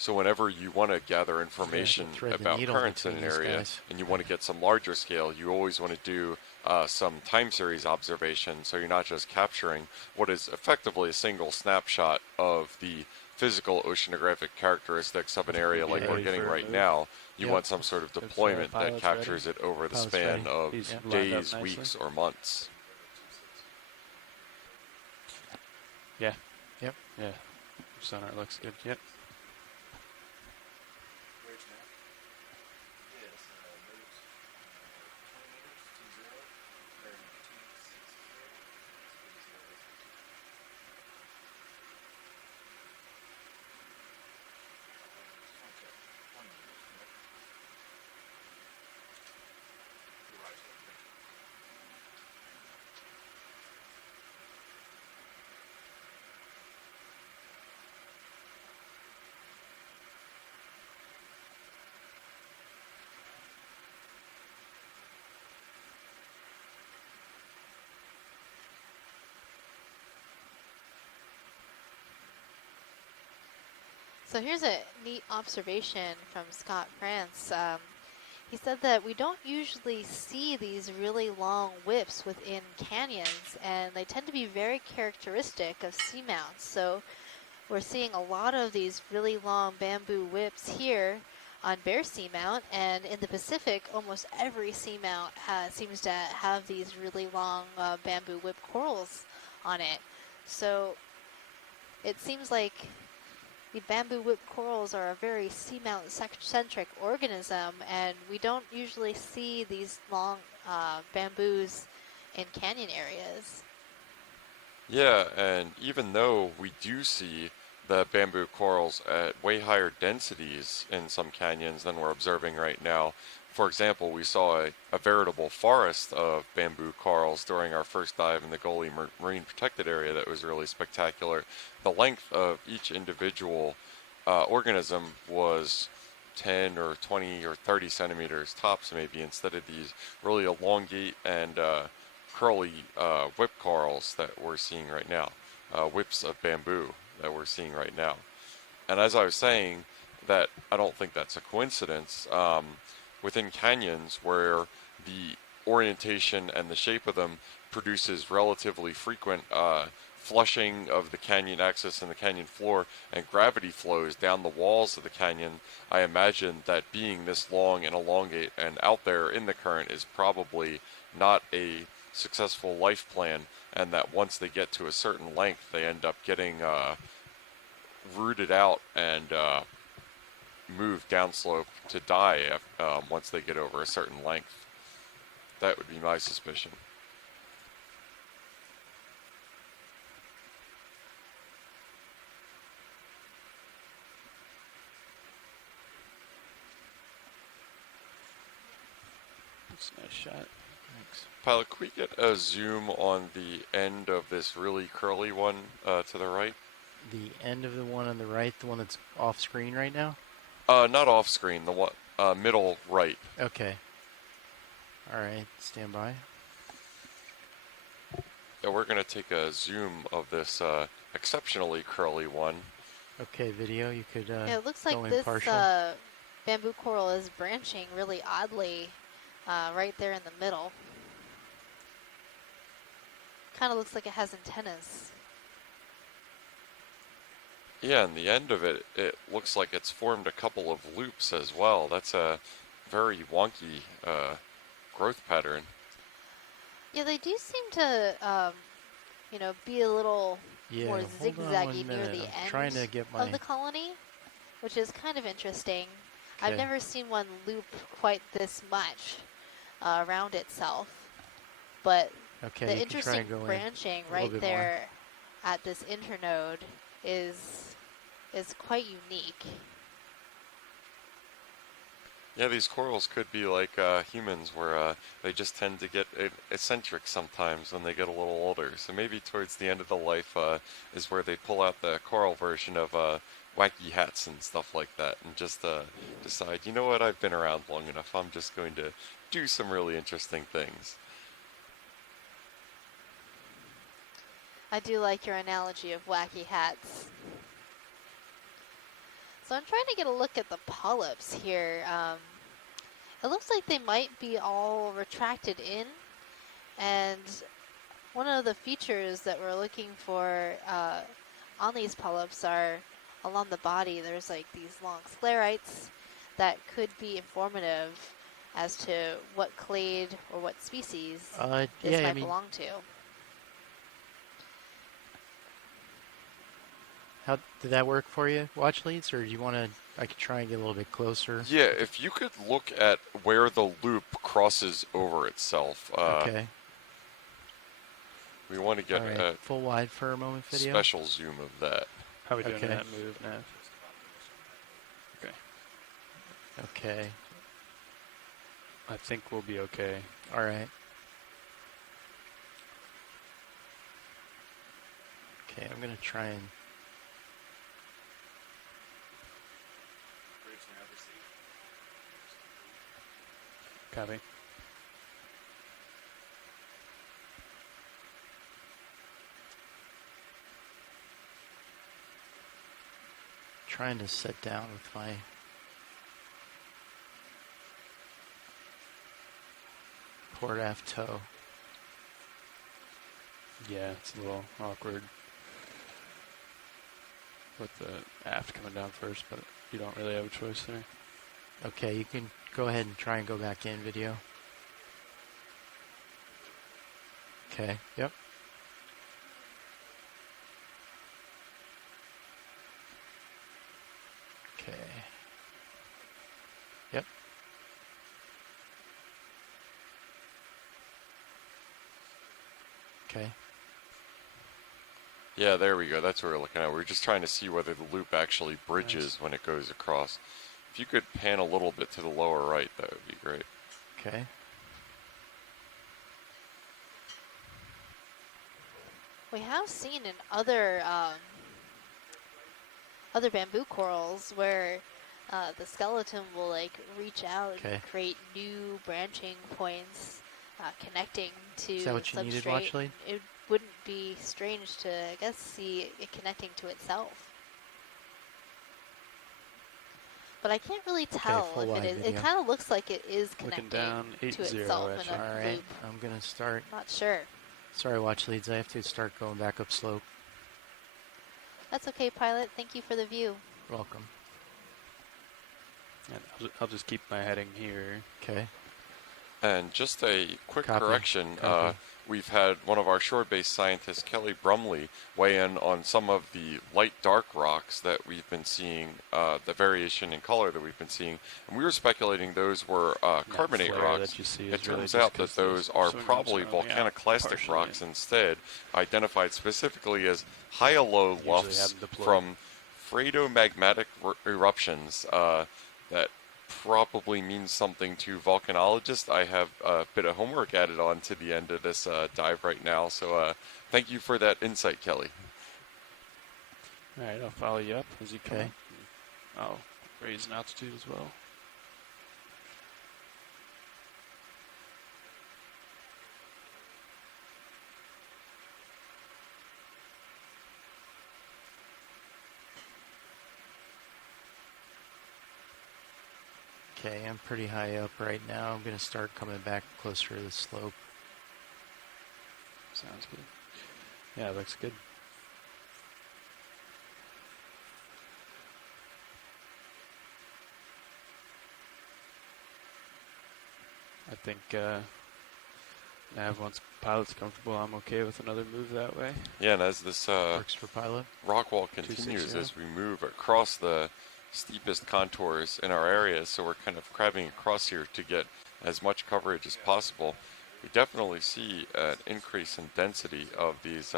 So whenever you want to gather information about currents in an area and you want to get some larger scale, you always want to do some time series observation, so you're not just capturing what is effectively a single snapshot of the physical oceanographic characteristics of an area like we're getting right now. You want some sort of deployment that captures it over the span of days, weeks, or months. Yeah. Yep. Yeah. Sonar looks good. Yep. So here's a neat observation from Scott France. He said that we don't usually see these really long whips within canyons, and they tend to be very characteristic of seamounts. So we're seeing a lot of these really long bamboo whips here on Bear Seamount, and in the Pacific, almost every seamount seems to have these really long bamboo whip corals on it. So it seems like the bamboo whip corals are a very seamount-centric organism, and we don't usually see these long bamboos in canyon areas. Yeah, and even though we do see the bamboo corals at way higher densities in some canyons than we're observing right now. For example, we saw a veritable forest of bamboo corals during our first dive in the Goli Marine Protected Area that was really spectacular. The length of each individual organism was 10 or 20 or 30 centimeters tops maybe, instead of these really elongate and curly whip corals that we're seeing right now, whips of bamboo that we're seeing right now. And as I was saying, that I don't think that's a coincidence. Within canyons where the orientation and the shape of them produces relatively frequent flushing of the canyon axis and the canyon floor, and gravity flows down the walls of the canyon, I imagine that being this long and elongate and out there in the current is probably not a successful life plan, and that once they get to a certain length, they end up getting rooted out and moved downslope to die once they get over a certain length. That would be my suspicion. That's a nice shot. Thanks. Pilot, could we get a zoom on the end of this really curly one to the right? The end of the one on the right, the one that's off screen right now? Not off screen, the one middle right. Okay. All right, stand by. Yeah, we're going to take a zoom of this exceptionally curly one. Okay, video, you could Yeah, it looks go like in this partial. bamboo coral is branching really oddly right there in the middle. Kind of looks like it has antennas. Yeah, and the end of it, it looks like it's formed a couple of loops as well. That's a very wonky growth pattern. Yeah, they do seem to, you know, be a little more zigzaggy near the trying to end get of the colony, which is kind of interesting. I've never seen one loop quite this much around itself, but the interesting branching right there at this internode is quite unique. Yeah, these corals could be like humans, where they just tend to get eccentric sometimes when they get a little older. So maybe towards the end of the life is where they pull out the coral version of wacky hats and stuff like that, and just decide, you know what, I've been around long enough, I'm just going to do some really interesting things. I do like your analogy of wacky hats. So I'm trying to get a look at the polyps here. It looks like they might be all retracted in, and one of the features that we're looking for on these polyps are along the body. There's like these long sclerites that could be informative as to what clade or what species this might belong to. How did that work for you, watch leads, or do you want to? I could try and get a little bit closer. Yeah, if you could look at where the loop crosses over itself. Okay. We want to get a full wide for a moment video. Special zoom of that. How are we doing that move, Nav? Okay. Okay. I think we'll be okay. All right. Okay, I'm going to try and... Copy. Trying to sit down with my port aft toe. Yeah, it's a little awkward with the aft coming down first, but you don't really have a choice there. Okay, you can go ahead and try and go back in video. Okay, yep. Okay. Yep. Okay. Yeah, there we go. That's what we're looking at. We're just trying to see whether the loop actually bridges when it goes across. If you could pan a little bit to the lower right, that would be great. Okay. We have seen in other other bamboo corals where the skeleton will like reach out and create new branching points connecting to Is that what you needed, substrate. Watchlead? It wouldn't be strange to, I guess, see it connecting to itself. But I can't really tell if it is. Video. It kind of looks like it is Looking connecting down, to 8-0 itself in a All right, loop. I'm going to start. Not sure. Sorry, watch leads. I have to start going back up slope. That's okay, pilot. Thank you for the view. Welcome. And I'll just keep my heading here. Okay. And just a quick Copy. correction, Copy. we've had one of our shore-based scientists, Kelly Brumley, weigh in on some of the light-dark rocks that we've been seeing, the variation in color that we've been seeing. And we were speculating those were carbonate rocks. That you see It really turns just out that 'cause those are swing probably arms are only out volcaniclastic partially. rocks instead, identified specifically as hyalolufs have them deployed. from phreatomagmatic eruptions that probably means something to volcanologists. I have a bit of homework added on to the end of this dive right now, so thank you for that insight, Kelly. All right, I'll follow you up as you come Okay. up. I'll raise an altitude as well. Okay, I'm pretty high up right now. I'm going to start coming back closer to the slope. Sounds good. Yeah, looks good. I think Nav, once pilot's comfortable, I'm okay with another move that way. Yeah, and as this Works for pilot. rock wall continues 260. as we move across the steepest contours in our area, so we're kind of crabbing across here to get as much coverage as possible. We definitely see an increase in density of these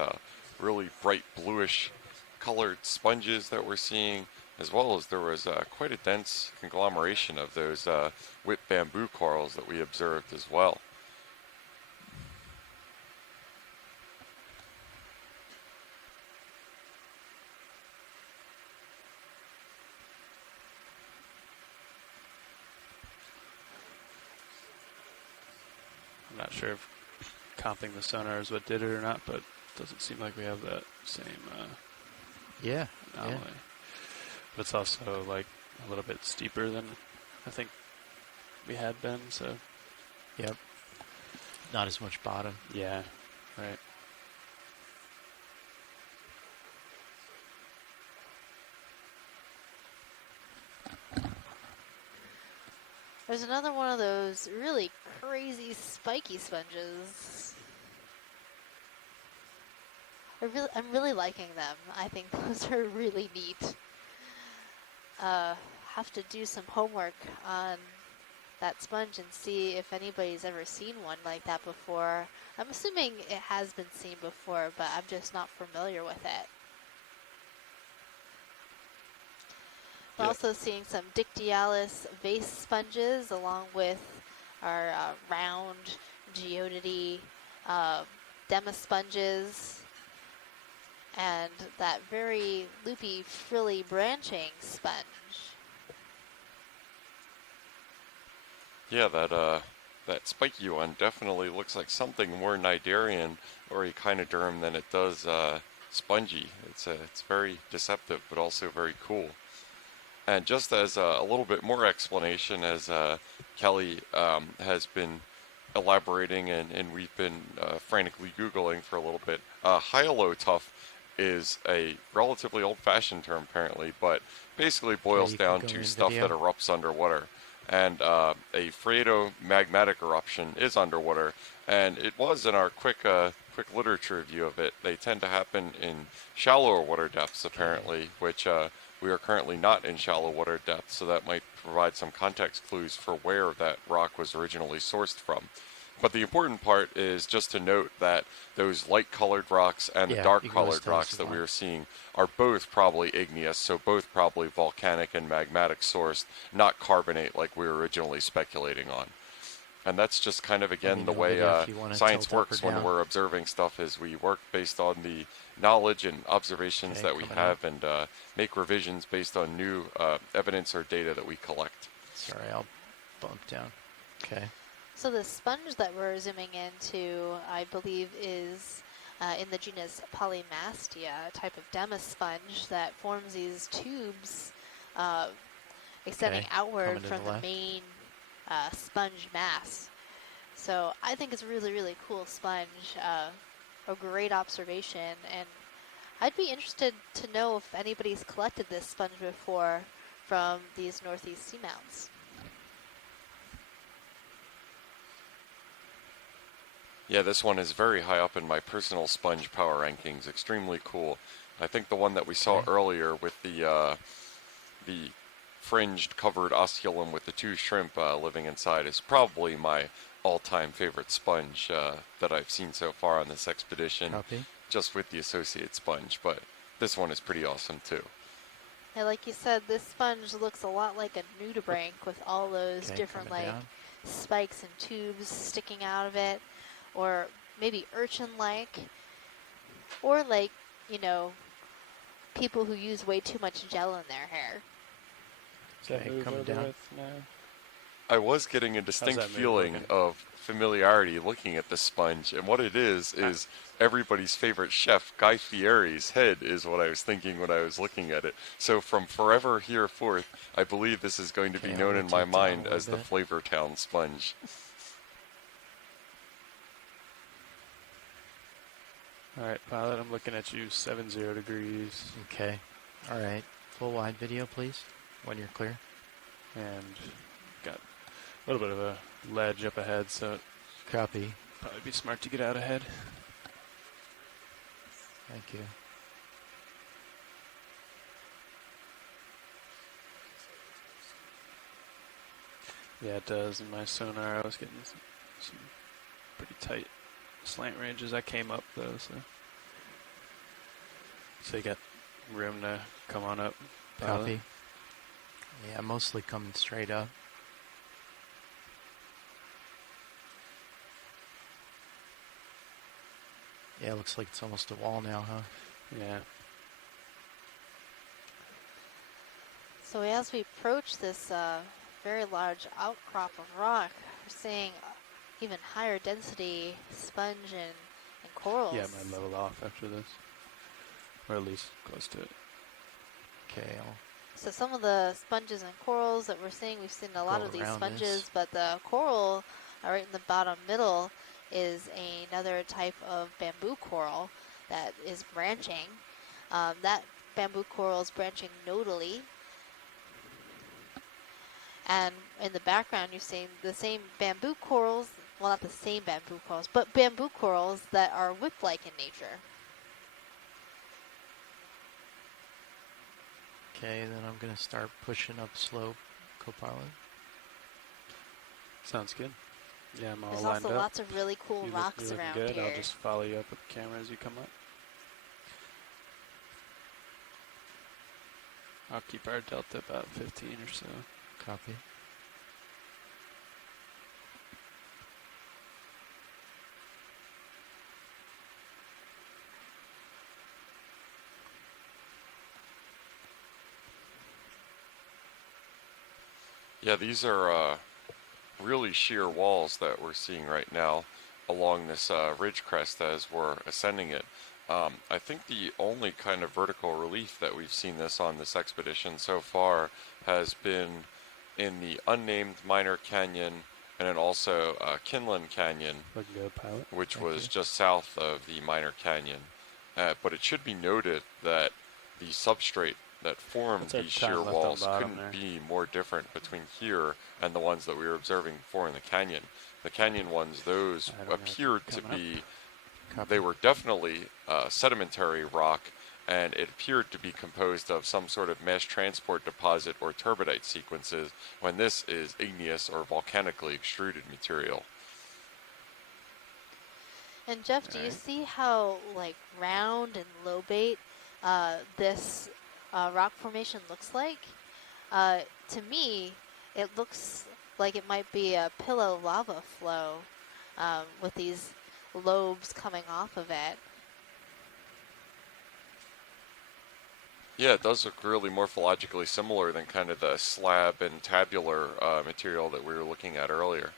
really bright bluish colored sponges that we're seeing, as well as there was quite a dense conglomeration of those whip bamboo corals that we observed as well. I'm not sure if comping the sonar is what did it or not, but it doesn't seem like we have that same Yeah. anomaly. Yeah. But it's also like a little bit steeper than I think we had been, so Yep. Not as much bottom. yeah, right. There's another one of those really crazy spiky sponges. I'm really liking them. I think those are really neat. Have to do some homework on that sponge and see if anybody's ever seen one like that before. I'm assuming it has been seen before, but I'm just not familiar with it. We're also seeing some Dictyalis vase sponges along with our round geodity demasponges and that very loopy, frilly branching sponge. Yeah, that spiky one definitely looks like something more Cnidarian or echinoderm than it does spongy. It's very deceptive, but also very cool. And just as a little bit more explanation, as Kelly has been elaborating and we've been frantically Googling for a little bit, hyalotuf is a relatively old-fashioned term apparently, but basically boils down to stuff that erupts underwater. And a phreatomagmatic eruption is underwater, and it was in our quick literature review of it. They tend to happen in shallower water depths apparently, which we are currently not in shallow water depths, so that might provide some context clues for where that rock was originally sourced from. But the important part is just to note that those light-colored rocks and the Yeah, you can always dark-colored tell us rocks if that you we want. are seeing are both probably igneous, so both probably volcanic and magmatic sourced, not carbonate like we were originally speculating on. And that's just kind of, Let again, me the know, way Lydia, if you want to science tilt up or works when down. we're observing stuff, is we work based on the knowledge and observations Okay, that we coming have and make revisions based on new evidence or data that we collect. Sorry, I'll bump down. Okay. So the sponge that we're zooming into, I believe, is in the genus Polymastia, a type of demus sponge that forms these tubes extending Okay, outward coming to from the the left. main sponge mass. So I think it's a really, really cool sponge, a great observation, and I'd be interested to know if anybody's collected this sponge before from these northeast seamounts. Yeah, this one is very high up in my personal sponge power rankings. Extremely cool. I think the one that we saw earlier with the fringed covered osculum with the two shrimp living inside is probably my all-time favorite sponge that I've seen so far on this expedition. Copy. Just with the associate sponge, but this one is pretty awesome too. And like you said, this sponge looks a lot like a nudibranch with all those Okay, different coming like down. spikes and tubes sticking out of it, or maybe urchin-like, or like, you know, people who use way too much gel in their hair. Okay, coming down. I was getting a distinct feeling of familiarity looking at this sponge, and what it is everybody's favorite chef, Guy Fieri's head is what I was thinking when I was looking at it. So from forever here forth, I believe this is going to be Okay, known I'll in my rotate down a mind little as the bit. Flavor Town sponge. Alright, pilot, I'm looking at you 70 degrees. Okay. All right. Full wide video, please, when you're clear. And got a little bit of a ledge up ahead, so Copy. probably be smart to get out ahead. Thank you. Yeah, it does. In my sonar, I was getting some pretty tight slant ranges. I came up, though, so you got room to come on up. pilot? Copy. Yeah, mostly coming straight up. Yeah, looks like it's almost a wall now, huh? Yeah. So as we approach this very large outcrop of rock, we're seeing even higher density sponge and corals. Yeah, I might level off after this. Or at least close to it. Okay, So some of the sponges and corals that we're seeing, we've seen a lot Go of these around sponges, this. but the coral right in the bottom middle is another type of bamboo coral that is branching. That bamboo coral is branching nodally. And in the background, you're seeing the same bamboo corals, well, not the same bamboo corals, but bamboo corals that are whip-like in nature. Okay, then I'm going to start pushing up slope, Copilot. Sounds good. Yeah, I'm all There's lined also up. lots of really cool You rocks looking around good. here. I'll just follow you up with the camera as you come up. I'll keep our delta about 15 or so. Copy. Yeah, these are really sheer walls that we're seeing right now along this ridge crest as we're ascending it. I think the only kind of vertical relief that we've seen this on this expedition so far has been in the unnamed minor canyon and then also Kinlan Canyon, Looking good, pilot. which Thank was you. just south of the minor canyon. But it should be noted that the substrate that formed That's our these time sheer left on walls bottom couldn't there. be more different between here and the ones that we were observing before in the canyon. The canyon ones, those I don't know if appeared to coming up. be, Copy. they were definitely sedimentary rock, and it appeared to be composed of some sort of mass transport deposit or turbidite sequences, when this is igneous or volcanically extruded material. And Jeff, do you Alright. see how like round and lobate this rock formation looks like? To me, it looks like it might be a pillow lava flow with these lobes coming off of it. Yeah, it does look really morphologically similar than kind of the slab and tabular material that we were looking at earlier.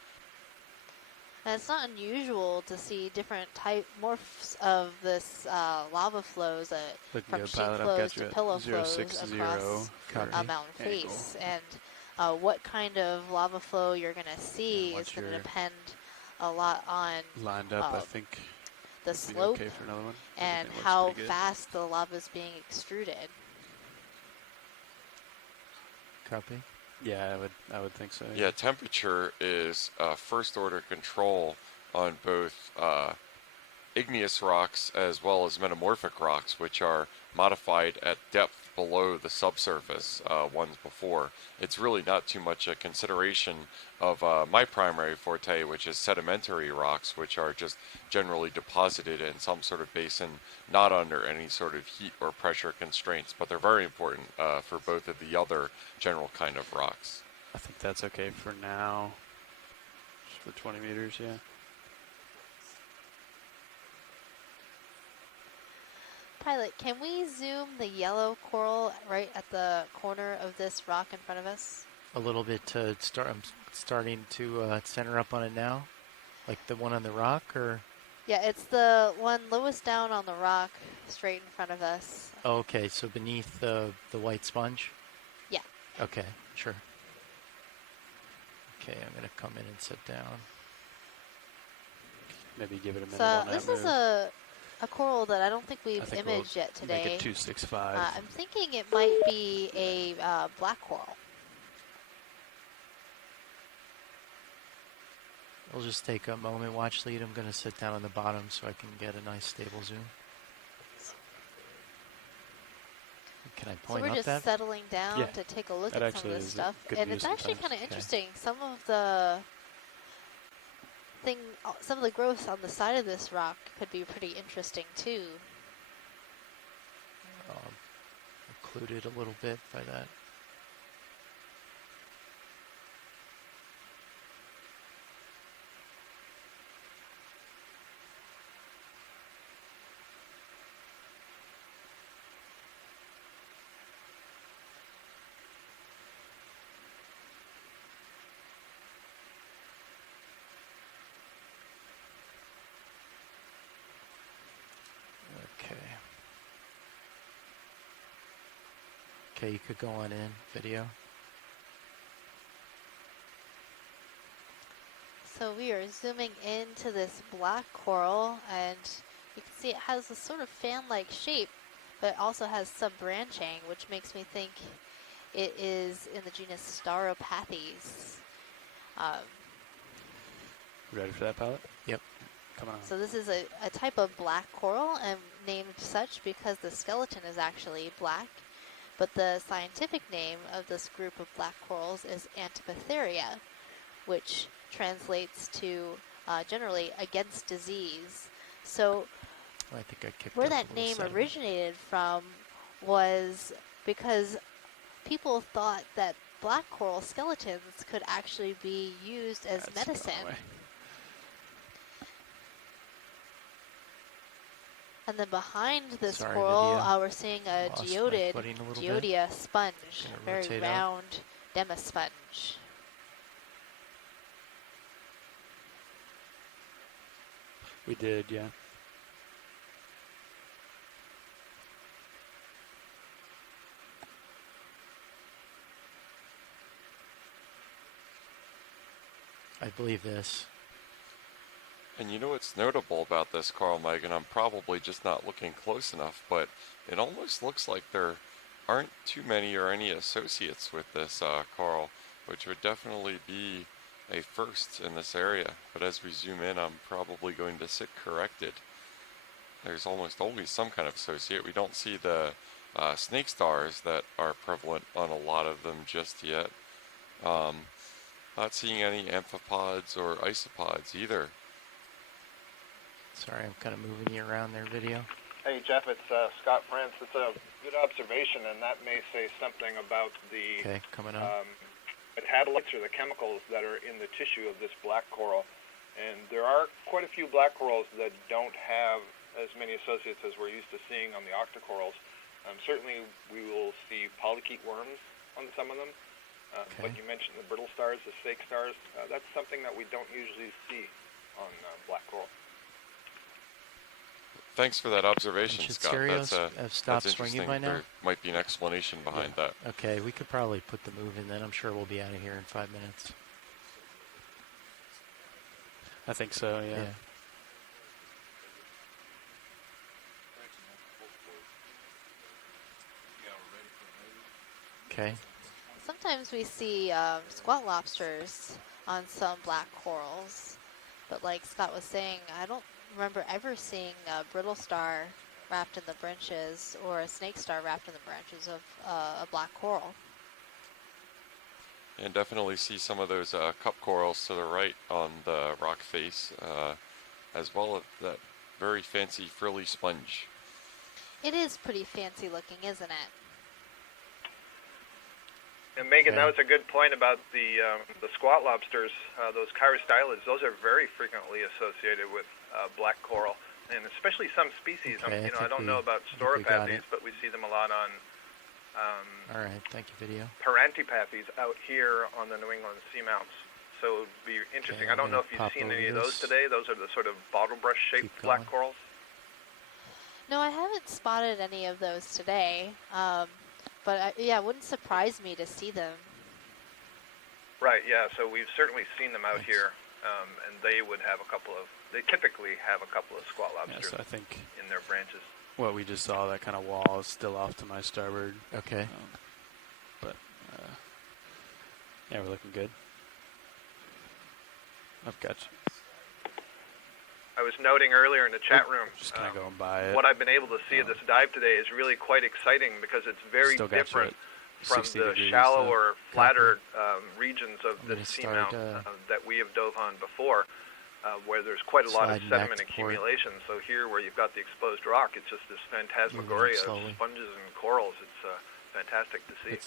And it's not unusual to see different type morphs of this lava flows Looking from good, sheet pilot. I've flows got you to at pillow flows 060 across for a mountain angle. face. And what kind of lava flow you're going to see And is once going to you're depend a lot on lined up, I think the it'll be slope okay for another one. and Everything looks how pretty good. fast the lava is being extruded. Copy. Yeah, I would think so. Yeah, temperature is first order control on both igneous rocks as well as metamorphic rocks, which are modified at depth below the subsurface ones before. It's really not too much a consideration of my primary forte, which is sedimentary rocks, which are just generally deposited in some sort of basin, not under any sort of heat or pressure constraints, but they're very important for both of the other general kind of rocks. I think that's okay for now. Just for 20 meters, yeah. Pilot, can we zoom the yellow coral right at the corner of this rock in front of us? A little bit to start. I'm starting to center up on it now, like the one on the rock, or. Yeah, it's the one lowest down on the rock, straight in front of us. Oh, okay, so beneath the white sponge. Yeah. Okay, sure. Okay, I'm gonna come in and sit down. Maybe give it a minute So on that this move. is a coral that I don't think we've I think imaged we'll yet today. Make it 265. I'm thinking it might be a black coral. We'll just take a moment. Watch lead. I'm gonna sit down on the bottom so I can get a nice stable zoom. Can I point so we're up just that? settling down Yeah, to take a look that at some of actually this is a stuff. good And view it's actually sometimes. kind of Okay. interesting. Some of the growth on the side of this rock could be pretty interesting too. Occluded a little bit by that. Okay. Okay, you could go on in video. So we are zooming into this black coral, and you can see it has a sort of fan-like shape, but it also has some branching, which makes me think it is in the genus Stauropathes. Ready for that, pilot? Yep. Come on. So this is a type of black coral, and named such because the skeleton is actually black, but the scientific name of this group of black corals is Antipatheria, which translates to generally against disease. So I think I kicked where up that a little name sediment. originated from was because people thought that black coral skeletons could actually be used as That's medicine. gone away. And then behind this Sorry, coral, Lydia. we're seeing a Lost my geodid, footing a little bit. geodia sponge, Gonna very rotate out. round demasponge. We did, yeah. I believe this. And you know what's notable about this coral, Mike, and I'm probably just not looking close enough, but it almost looks like there aren't too many or any associates with this coral, which would definitely be a first in this area. But as we zoom in, I'm probably going to sit corrected. There's almost always some kind of associate. We don't see the snake stars that are prevalent on a lot of them just yet. Not seeing any amphipods or isopods either. Sorry, I'm kind of moving you around there, video. Hey, Jeff, it's Scott Prince. It's a good observation, and that may say something about the coming up. metabolites or the chemicals that are in the tissue of this black coral. And there are quite a few black corals that don't have as many associates as we're used to seeing on the octocorals. Certainly, we will see polychaete worms on some of them. But you mentioned the brittle stars, the snake stars. That's something that we don't usually see on black coral. Thanks for that observation, Scott. Have stopped that's swinging interesting. by now? There might be an explanation behind that. Okay, we could probably put the move in then. I'm sure we'll be out of here in 5 minutes. I think so, yeah. Okay. Sometimes we see squat lobsters on some black corals, but like Scott was saying, I don't remember ever seeing a brittle star wrapped in the branches or a snake star wrapped in the branches of a black coral. And definitely see some of those cup corals to the right on the rock face, as well as that very fancy frilly sponge. It is pretty fancy looking, isn't it? And Megan, that was a good point about the squat lobsters. Those chirostylids, those are very frequently associated with black coral, and especially some species. I don't know about stauropathes, but we see them a lot on. All right, thank you, video. Parantipathes out here on the New England seamounts. So it'd be interesting. I don't know if you've seen any of those today. Those are the sort of bottle brush shaped black corals. No, I haven't spotted any of those today. But yeah, it wouldn't surprise me to see them. Right, yeah, so we've certainly seen them out here, and they typically have a couple of squat lobsters so I think in their branches. What we just saw, that kind of wall is still off to my starboard. Okay. But, yeah, we're looking good. I've got you. I was noting earlier in the chat room, just kind of going by it. what I've been able to see of this dive today is really quite exciting because it's very different from the shallower, flatter regions of the seamount that we have dove on before, where there's quite a lot of sediment accumulation. So here, where you've got the exposed rock, it's just this phantasmagoria of sponges and corals. It's fantastic to see.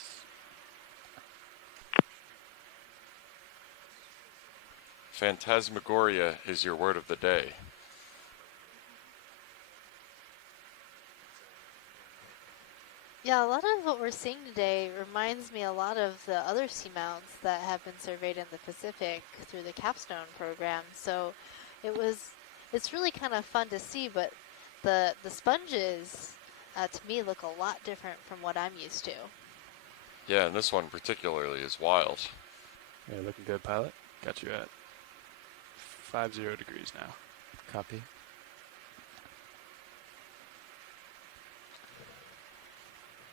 Phantasmagoria is your word of the day. Yeah, a lot of what we're seeing today reminds me a lot of the other seamounts that have been surveyed in the Pacific through the Capstone program. So it's really kind of fun to see, but the sponges to me look a lot different from what I'm used to. Yeah, and this one particularly is wild. Yeah, looking good, pilot. Got you at 50 degrees now. Copy.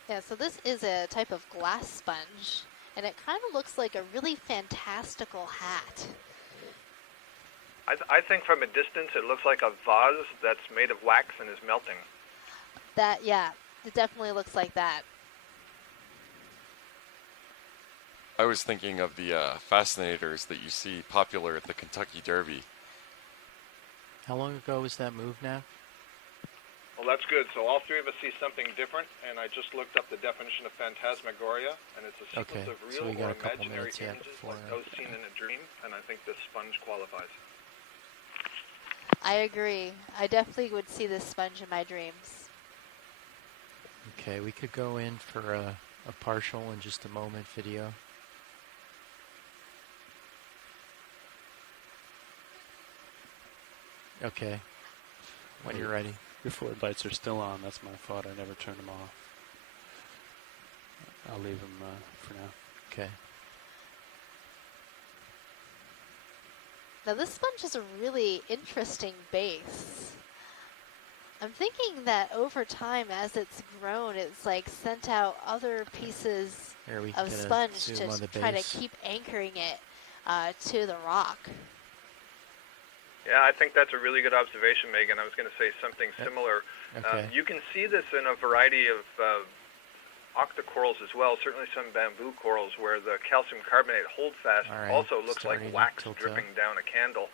Yeah, so this is a type of glass sponge, and it kind of looks like a really fantastical hat. I think from a distance it looks like a vase that's made of wax and is melting. Yeah, it definitely looks like that. I was thinking of the fascinators that you see popular at the Kentucky Derby. How long ago was that move now? Well, that's good. So all three of us see something different, and I just looked up the definition of phantasmagoria, and it's a sequence of real or imaginary images like those seen in a dream, and I think this sponge qualifies. I agree. I definitely would see this sponge in my dreams. Okay, we could go in for a partial in just a moment video. Okay, when you're ready. Your forward lights are still on. That's my fault. I never turned them off. I'll leave them for now. Okay. Now this sponge is a really interesting base. I'm thinking that over time, as it's grown, it's like sent out other pieces of sponge to try to keep anchoring it to the rock. Yeah, I think that's a really good observation, Megan. I was going to say something similar. Okay. You can see this in a variety of octocorals as well, certainly some bamboo corals where the calcium carbonate holdfast also looks like wax dripping down a candle.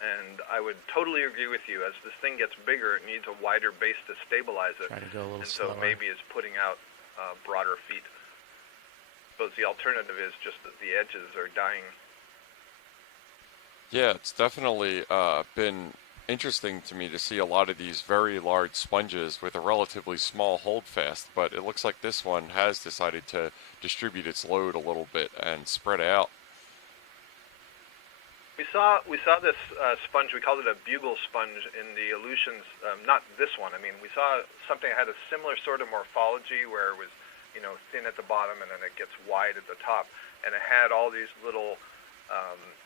And I would totally agree with you. As this thing gets bigger, it needs a wider base to stabilize it. Try to go a little and so slower. maybe it's putting out broader feet. I suppose the alternative is just that the edges are dying. Yeah, it's definitely been interesting to me to see a lot of these very large sponges with a relatively small holdfast, but it looks like this one has decided to distribute its load a little bit and spread out. We saw this sponge. We called it a bugle sponge in the Aleutians. Not this one. I mean, we saw something that had a similar sort of morphology where it was, thin at the bottom and then it gets wide at the top, and it had all these little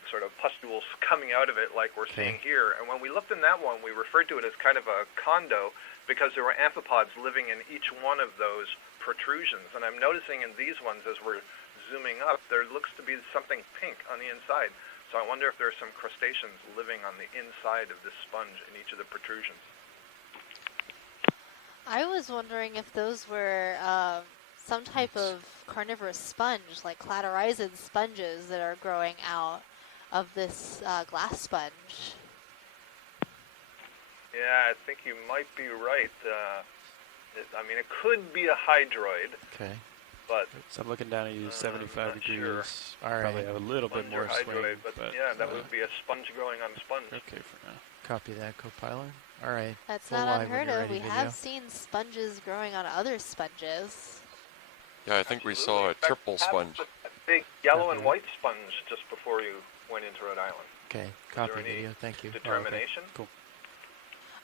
sort of pustules coming out of it, like we're seeing here. And when we looked in that one, we referred to it as kind of a condo because there were amphipods living in each one of those protrusions. And I'm noticing in these ones, as we're zooming up, there looks to be something pink on the inside. So I wonder if there are some crustaceans living on the inside of this sponge in each of the protrusions. I was wondering if those were some type of carnivorous sponge, like cladorizid sponges that are growing out of this glass sponge. Yeah, I think you might be right. It could be a hydroid. Okay. But so I'm looking down at you, 75 degrees. Sure. All right. Probably have a little bit more swing. But yeah, that would be a sponge growing on sponge. Okay for now. Copy that, co-pilot. All right. That's Full not live when unheard you're of. ready, We video. have seen sponges growing on other sponges. Yeah, I think we saw a triple sponge. A big yellow and white sponge just before you went into Rhode Island. Okay, Is copy there any video. Thank you. determination? Cool.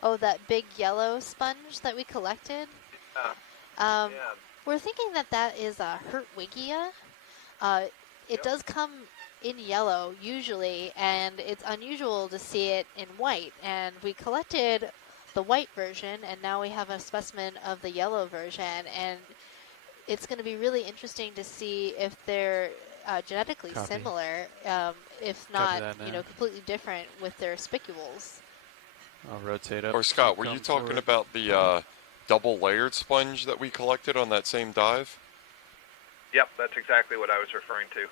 Oh, that big yellow sponge that we collected? Yeah. We're thinking that is a Hertwiggia. It does come in yellow usually, and it's unusual to see it in white. And we collected the white version, and now we have a specimen of the yellow version. And it's going to be really interesting to see if they're genetically Copy. similar, if Copy not, that now. completely different with their spicules. I'll rotate up. Or Scott, were Come you talking forward. about the double layered sponge that we collected on that same dive? Yep, that's exactly what I was referring to.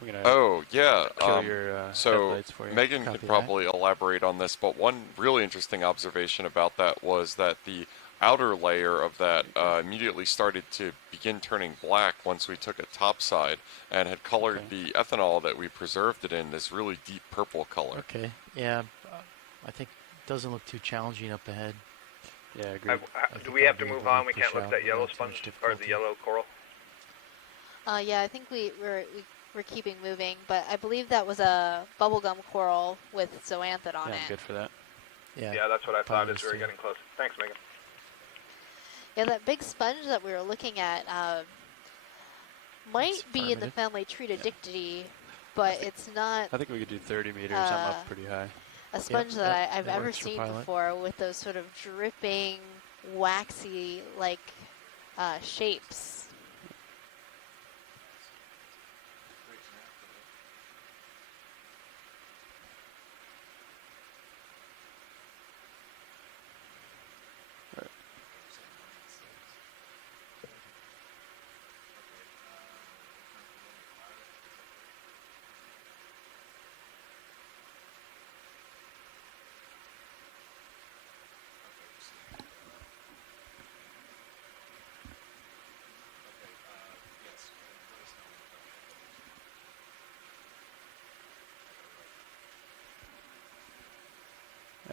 I'm gonna Oh, yeah. kill your So headlights for you. Megan Copy could that. probably elaborate on this, but one really interesting observation about that was that the outer layer of that immediately started to begin turning black once we took a topside and had colored the ethanol that we preserved it in this really deep purple color. Okay. Yeah, I think it doesn't look too challenging up ahead. Yeah, I agree. Do we have to move on? We can't look at that yellow sponge or the yellow coral? Yeah, I think we're keeping moving, but I believe that was a bubblegum coral with zoanthid on Yeah, it. I'm good for that. Yeah, that's what I thought as we were too. getting close. Thanks, Megan. Yeah, that big sponge that we were looking at might be in the affirmative. family Tretodictidae, but it's not I think we could do 30 meters. I'm up pretty high. a sponge that I've that ever works for seen pilot. before with those sort of dripping, waxy like shapes.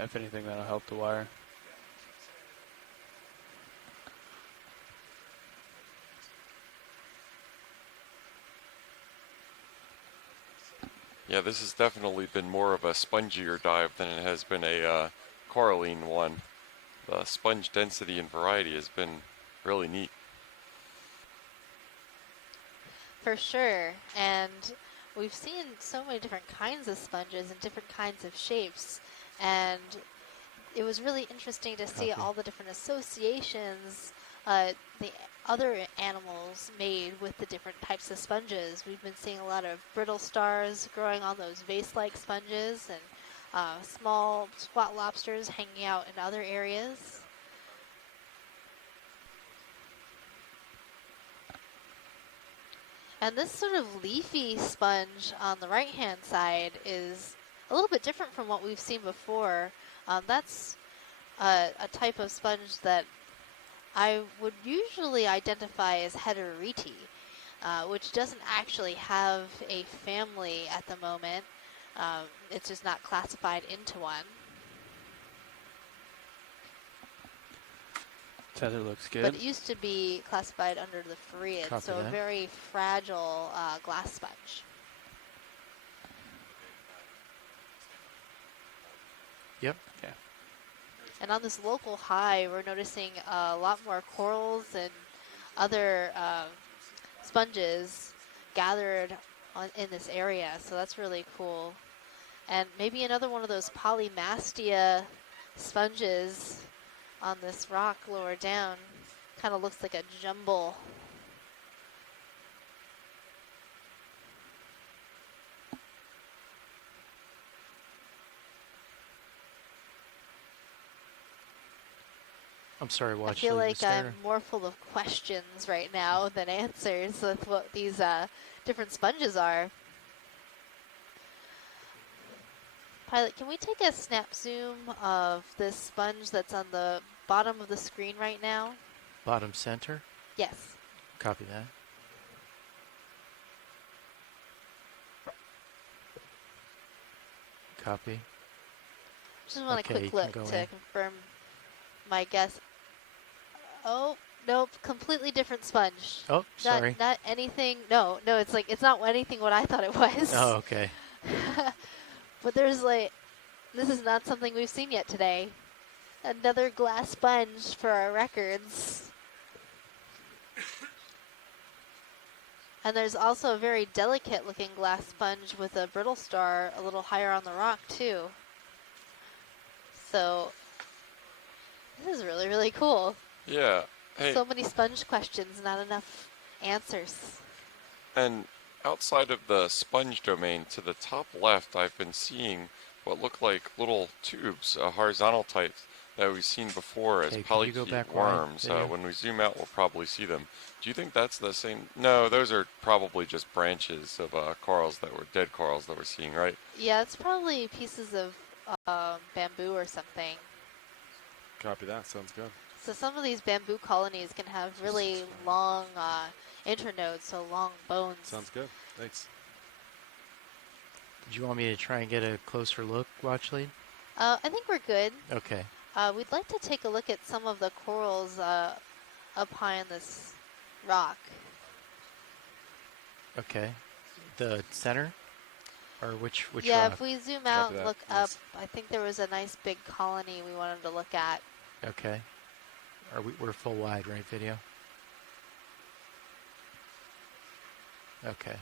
If anything, that'll help the wire. Yeah, this has definitely been more of a spongier dive than it has been a coralline one. The sponge density and variety has been really neat. For sure, and we've seen so many different kinds of sponges and different kinds of shapes, and it was really interesting to see all the different associations the other animals made with the different types of sponges. We've been seeing a lot of brittle stars growing on those vase-like sponges, and small squat lobsters hanging out in other areas. And this sort of leafy sponge on the right-hand side is a little bit different from what we've seen before. That's a type of sponge that I would usually identify as Heteroreti, which doesn't actually have a family at the moment. It's just not classified into one. Tether looks good. But it used to be classified under the Farreid, Copy so a that. very fragile glass sponge. Yep. Yeah. And on this local high, we're noticing a lot more corals and other sponges gathered in this area, so that's really cool. And maybe another one of those polymastia sponges on this rock lower down. Kind of looks like a jumble. I'm sorry, watch. I feel like I'm more full of questions right now than answers with what these different sponges are. Pilot, can we take a snap zoom of this sponge that's on the bottom of the screen right now? Bottom center? Yes. Copy that. Copy. Just want Okay, a quick you can look go to in. confirm my guess. Oh, nope, completely different sponge. Oh, sorry. Not anything, no, it's like, it's not anything what I thought it was. Oh, okay. But there's like, this is not something we've seen yet today. Another glass sponge for our records. And there's also a very delicate looking glass sponge with a brittle star a little higher on the rock too. So this is really, really cool. Yeah. Hey. So many sponge questions, not enough answers. And outside of the sponge domain, to the top left, I've been seeing what look like little tubes, horizontal types that we've seen before as Okay, can you go polychaete back one worms. video? When we zoom out, we'll probably see them. Do you think that's the same? No, those are probably just branches of corals that were dead corals that we're seeing, right? Yeah, it's probably pieces of bamboo or something. Copy that. Sounds good. So some of these bamboo colonies can have really long internodes, so long bones. Sounds good. Thanks. Did you want me to try and get a closer look, watch lead? I think we're good. Okay. We'd like to take a look at some of the corals up high on this rock. Okay. The center? Or which Yeah, rock? if we zoom Copy out and that. look Yes. up, I think there was a nice big colony we wanted to look at. Okay. We're full wide, right, video? Okay.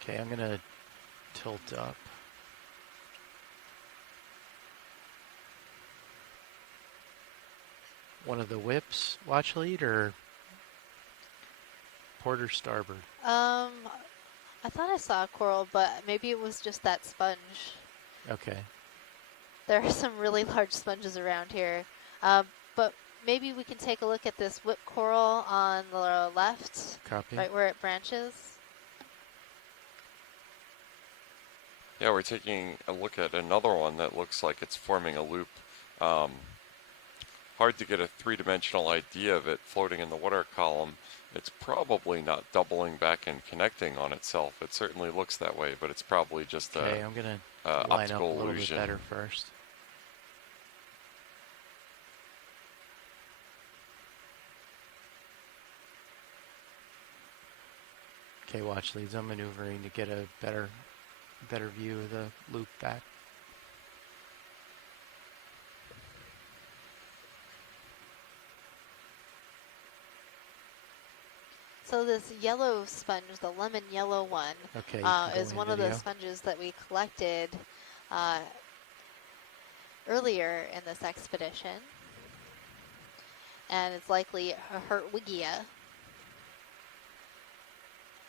Okay, I'm gonna tilt up. One of the whips, watch lead, or port or starboard? I thought I saw a coral, but maybe it was just that sponge. Okay. There are some really large sponges around here. But maybe we can take a look at this whip coral on the left, Copy. right where it branches. Yeah, we're taking a look at another one that looks like it's forming a loop. Hard to get a three-dimensional idea of it floating in the water column. It's probably not doubling back and connecting on itself. It certainly looks that way, but it's probably just Okay, a I'm gonna line up a optical little illusion. bit better first. Okay, watch leads. I'm maneuvering to get a better view of the loop back. So this yellow sponge, the lemon yellow one, Okay, you can go is in one of the video. sponges that we collected earlier in this expedition. And it's likely a Hertwiggia.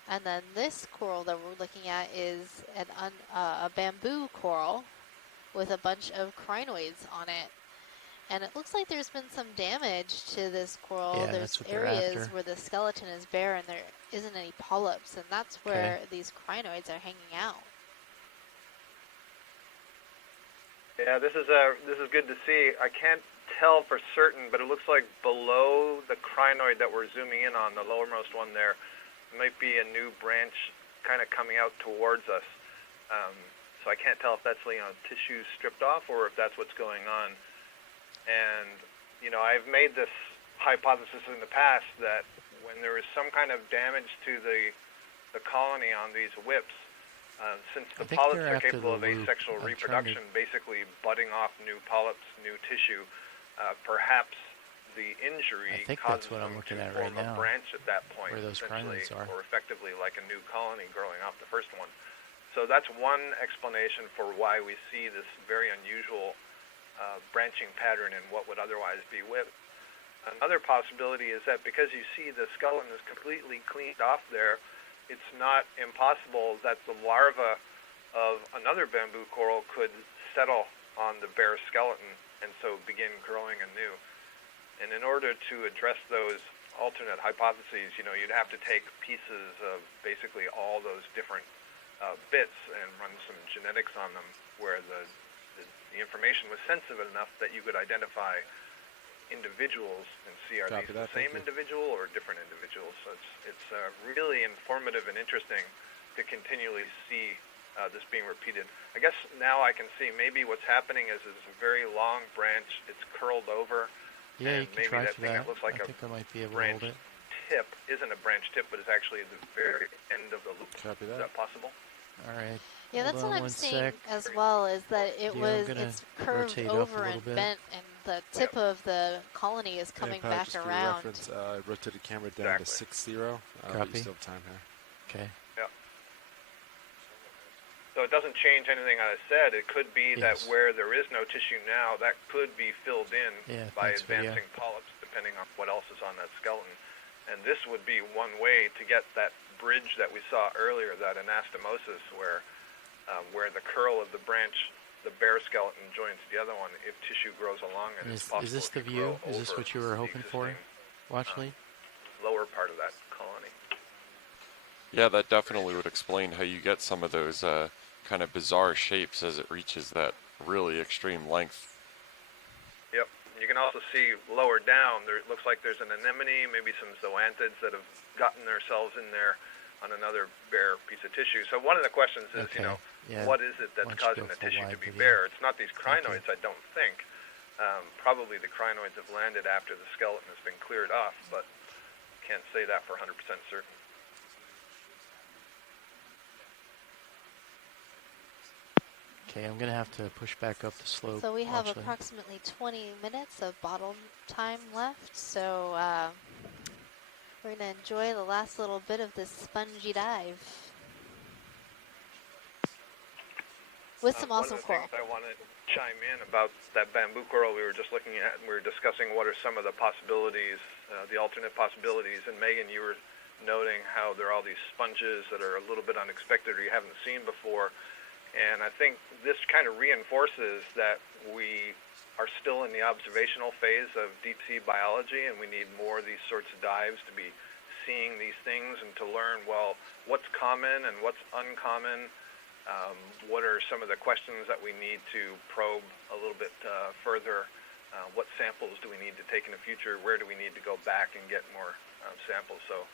And then this coral that we're looking at is a bamboo coral with a bunch of crinoids on it. And it looks like there's been some damage to this coral. Yeah, There's that's what they're areas after. where the skeleton is bare and there isn't any polyps, and that's where these crinoids are hanging out. Yeah, this is good to see. I can't tell for certain, but it looks like below the crinoid that we're zooming in on, the lowermost one there, might be a new branch kind of coming out towards us. So I can't tell if that's tissue stripped off or if that's what's going on. And I've made this hypothesis in the past that when there is some kind of damage to the colony on these whips, since the polyps are capable of asexual reproduction, basically budding off new polyps, new tissue, perhaps the injury causes them to form a branch at that point, essentially, or effectively like a new colony growing off the first one. So that's one explanation for why we see this very unusual branching pattern in what would otherwise be whip. Another possibility is that because you see the skeleton is completely cleaned off there, it's not impossible that the larva of another bamboo coral could settle on the bare skeleton and so begin growing anew. And in order to address those alternate hypotheses, you'd have to take pieces of basically all those different bits and run some genetics on them where the information was sensitive enough that you could identify individuals and see are these the same individual or different individuals. So it's really informative and interesting to continually see this being repeated. I guess now I can see maybe what's happening is it's a very long branch. It's curled over. Yeah, and you can maybe try that for thing that. that looks like I a think I might be able to branch hold it. tip isn't a branch tip, but it's actually the very end of the loop. Copy Is that possible? All right. Yeah, that's Hold what on I'm one seeing sec. as well, is that Yeah, I'm gonna it's curved rotate up a over little and bit. bent, and the tip of the colony is coming Pat, back just for your around. reference, I rotated the camera down to 6-0. But Copy. you still have time here. Okay. Yeah. So it doesn't change anything I said. It could be that where there is no tissue now, that could be filled in by advancing polyps, depending on what else is on that skeleton. And this would be one way to get that bridge that we saw earlier, that anastomosis, where the curl of the branch, the bare skeleton, joins the other one. If tissue grows along it, it's possible Is this the to view? grow Is this over what you were the hoping for, Watchley? lower part of that colony. Yeah, that definitely would explain how you get some of those kind of bizarre shapes as it reaches that really extreme length. Yep. You can also see lower down, it looks like there's an anemone, maybe some zoanthids that have gotten themselves in there on another bare piece of tissue. So one of the questions is, what is it that's causing the tissue to be bare? It's not these crinoids, I don't think. Probably the crinoids have landed after the skeleton has been cleared off, but can't say that for 100% certain. Okay, I'm going to have to push back up the slope. So we have Watchley. approximately 20 minutes of bottle time left, so we're going to enjoy the last little bit of this spongy dive with some awesome coral. One of the things I want to chime in about that bamboo coral we were just looking at, and we were discussing what are some of the possibilities, the alternate possibilities, and Megan, you were noting how there are all these sponges that are a little bit unexpected or you haven't seen before. And I think this kind of reinforces that we are still in the observational phase of deep sea biology, and we need more of these sorts of dives to be seeing these things and to learn, well, what's common and what's uncommon. What are some of the questions that we need to probe a little bit further? What samples do we need to take in the future? Where do we need to go back and get more samples? So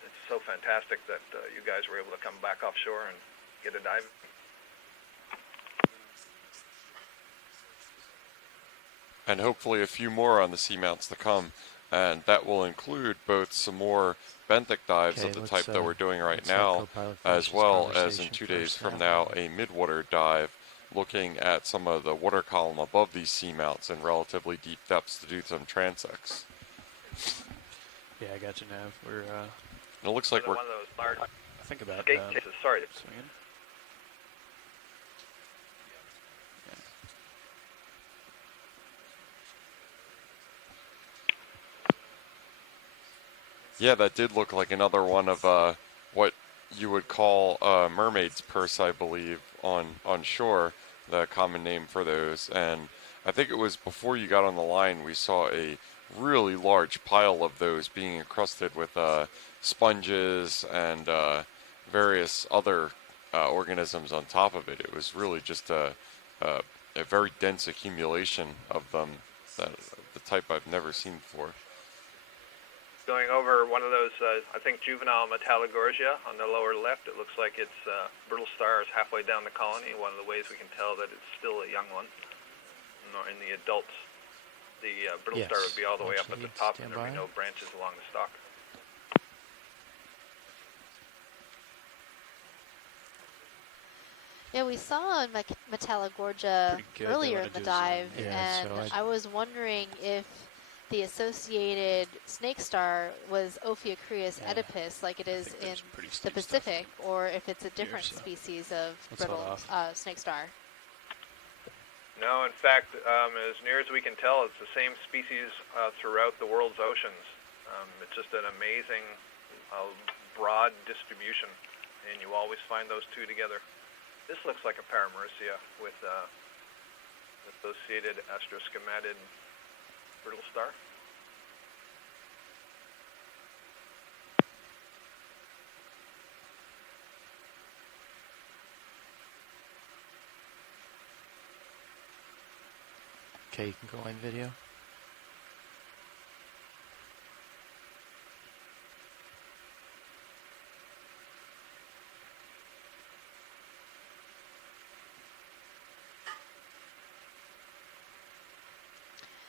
it's so fantastic that you guys were able to come back offshore and get a dive. And hopefully a few more on the seamounts to come. And that will include both some more benthic dives of the type that we're doing right now, as well as in 2 days from now, a midwater dive looking at some of the water column above these seamounts in relatively deep depths to do some transects. Yeah, I got you, Nav. We're and it looks like we're one of those large I think about skate cases. Sorry. swinging. Yeah, that did look like another one of what you would call mermaid's purse, I believe, on shore, the common name for those. And I think it was before you got on the line, we saw a really large pile of those being encrusted with sponges and various other organisms on top of it. It was really just a a very dense accumulation of them, that the type I've never seen before. Going over one of those, I think juvenile Metallogorgia on the lower left. It looks like its brittle star is halfway down the colony. One of the ways we can tell that it's still a young one. In the adults, the brittle star would be all the way up at the top, and there would be no branches along the stalk. Yeah, we saw a Metallogorgia earlier in the dive, and so I was wondering if the associated snake star was Ophiocreus oedipus, like it is in the Pacific, or if it's a different species of brittle snake star. No, in fact, as near as we can tell, it's the same species throughout the world's oceans. It's just an amazing, broad distribution, and you always find those two together. This looks like a Paramerissia with associated astroskematid brittle star. Okay, you can go in video.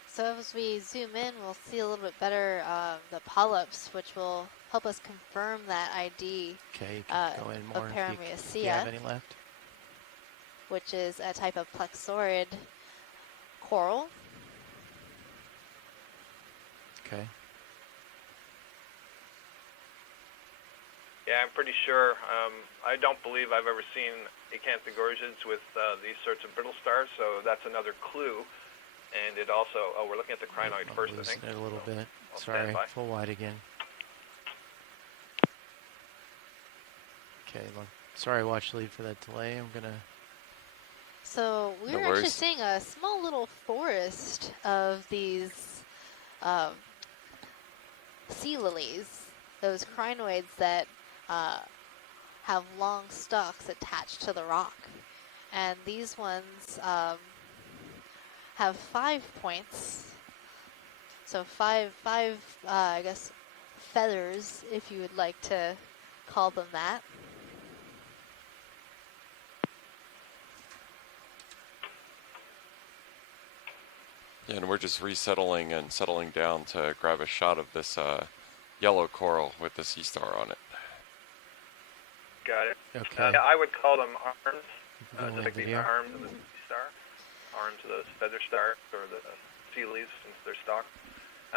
So as we zoom in, we'll see a little bit better the polyps, which will help us confirm that ID Okay, you can go in more of if you have any Paramerissia, left. which is a type of plexaurid coral. Okay. Yeah, I'm pretty sure. I don't believe I've ever seen acanthogorgids with these sorts of brittle stars, so that's another clue. And it also, we're looking at the crinoid first, I think. It a little bit. I'll Sorry, stand by. full wide again. Okay, look. Sorry, watch lead for that delay. I'm gonna. So we're actually seeing a small little forest of these sea lilies, those crinoids that have long stalks attached to the rock. And these ones have 5 points. So five, I guess, feathers, if you would like to call them that. Yeah, and we're just resettling and settling down to grab a shot of this yellow coral with the sea star on it. Got it. Okay. Yeah, I would call them arms, Go just like the arms of the sea star. Arms of those feather stars, or the sea leaves, since they're stalk.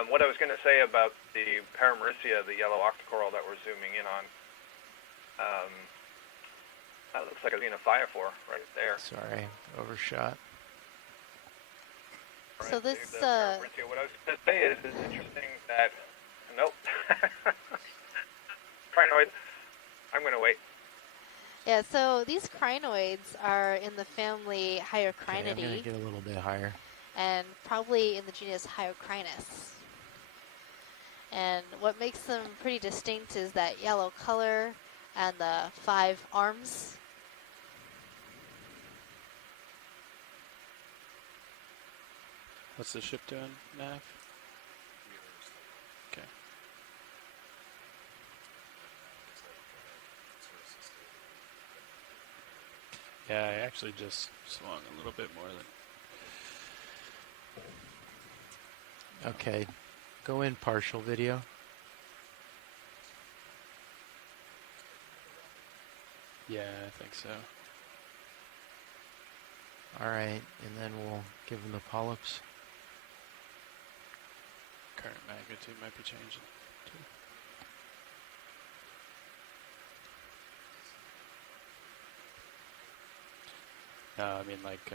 And what I was going to say about the Paramerissia, the yellow octocoral that we're zooming in on, that looks like a xenophyophore right there. Sorry, overshot. So this, what I was going to say is it's interesting that, nope. Crinoid, I'm going to wait. Yeah, so these crinoids are in the family Okay, I'm Hyocrinidae, gonna get a little bit higher. and probably in the genus Hyocrinus. And what makes them pretty distinct is that yellow color and the 5 arms. What's the ship doing, Nav? Okay. Yeah, I actually just swung a little bit more than... Okay, go in partial video. Yeah, I think so. All right, and then we'll give them the polyps. Current magnitude might be changing too. No, I mean like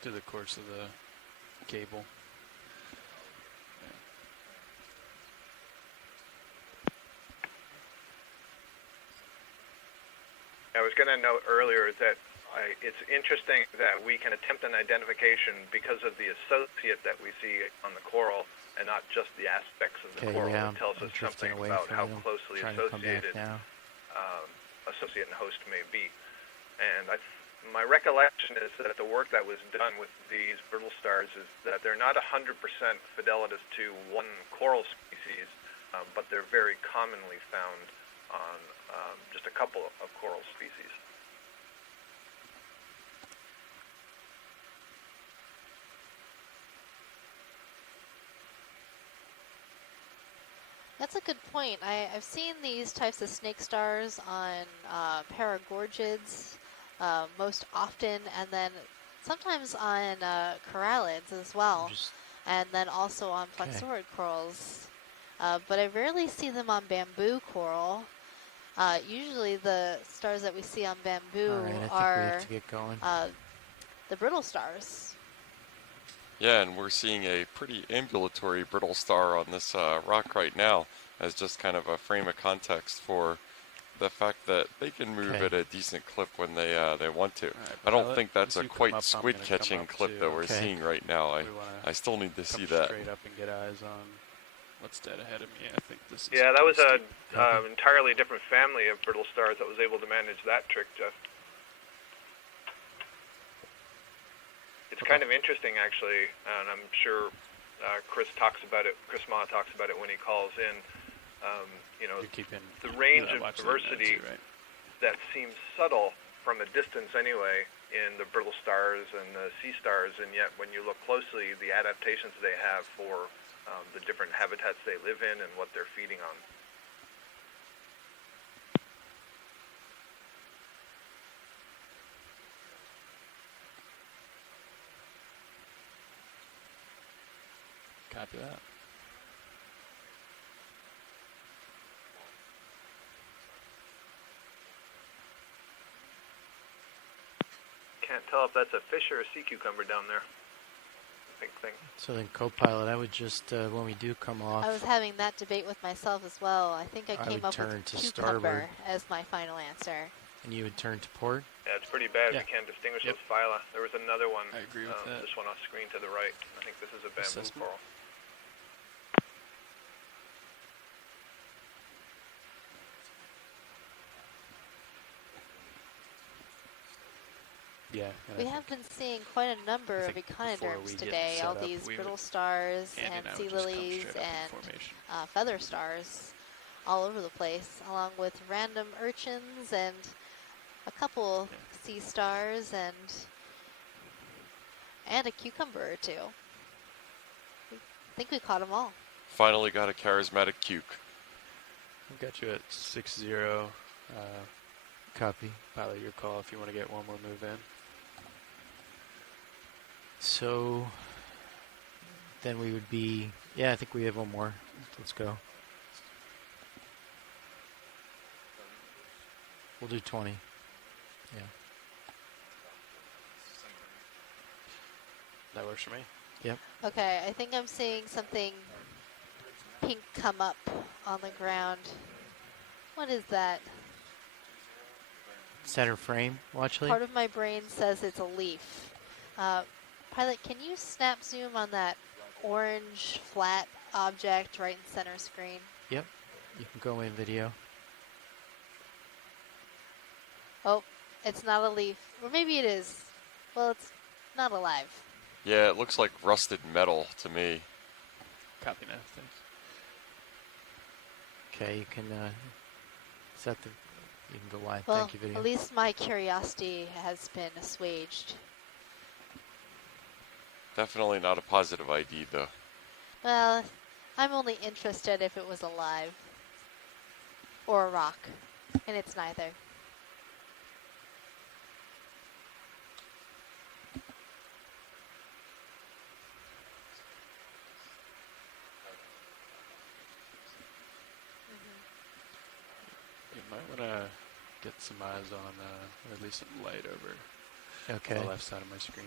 through the course of the cable. I was going to note earlier that it's interesting that we can attempt an identification because of the associate that we see on the coral and not just the aspects of the coral. Yeah, It tells us something about how closely associated associate and host may be. And My recollection is that the work that was done with these brittle stars is that they're not 100% fidelitous to one coral species, but they're very commonly found on just a couple of coral species. That's a good point. I've seen these types of snake stars on paragorgids most often, and then sometimes on corallids as well, and then also on plexaurid corals. But I rarely see them on bamboo coral. Usually the stars that we see on bamboo All right, I think we are have to get going. the brittle stars. Yeah, and we're seeing a pretty ambulatory brittle star on this rock right now as just kind of a frame of context for the fact that they can move at a decent clip when they want to. I don't think that's a quite squid catching clip that we're seeing right now. I still need to see that. Straight up and get eyes on what's dead ahead of me. I think this is. Yeah, that was an entirely different family of brittle stars that was able to manage that trick, Jeff. It's kind of interesting, actually, and I'm sure Chris Ma talks about it when he calls in. The range of diversity that seems subtle from a distance anyway in the brittle stars and the sea stars, and yet when you look closely, the adaptations they have for the different habitats they live in and what they're feeding on. Copy that. Can't tell if that's a fish or a sea cucumber down there. Big thing. So then, co-pilot, I would just, when we do come off... I was having that debate with myself as well. I think I came up with to cucumber starboard. As my final answer. And you would turn to port? Yeah, it's pretty bad. We can't distinguish those phyla. There was another one. I agree with that. This one off screen to the right. I think this is a bamboo coral. Yeah. We have been seeing quite a number of echinoderms today. All these brittle stars and sea lilies and feather stars all over the place, along with random urchins and a couple sea stars and a cucumber or two. I think we caught them all. Finally got a charismatic cuke. I've got you at 6-0. Copy. Pilot, your call if you want to get one more move in. So then we would be, yeah, I think we have one more. Let's go. We'll do 20. Yeah. That works for me. Yep. Okay, I think I'm seeing something pink come up on the ground. What is that? Center frame, watch lead. Part of my brain says it's a leaf. Pilot, can you snap zoom on that orange flat object right in center screen? Yep. You can go in video. Oh, it's not a leaf. Or maybe it is. Well, it's not alive. Yeah, it looks like rusted metal to me. Copy now, thanks. Okay, you can set the. You can go live. Well, Thank you, video. At least my curiosity has been assuaged. Definitely not a positive ID, though. Well, I'm only interested if it was alive. Or a rock. And it's neither. You might want to get some eyes on, or at least some light over the left side of my screen.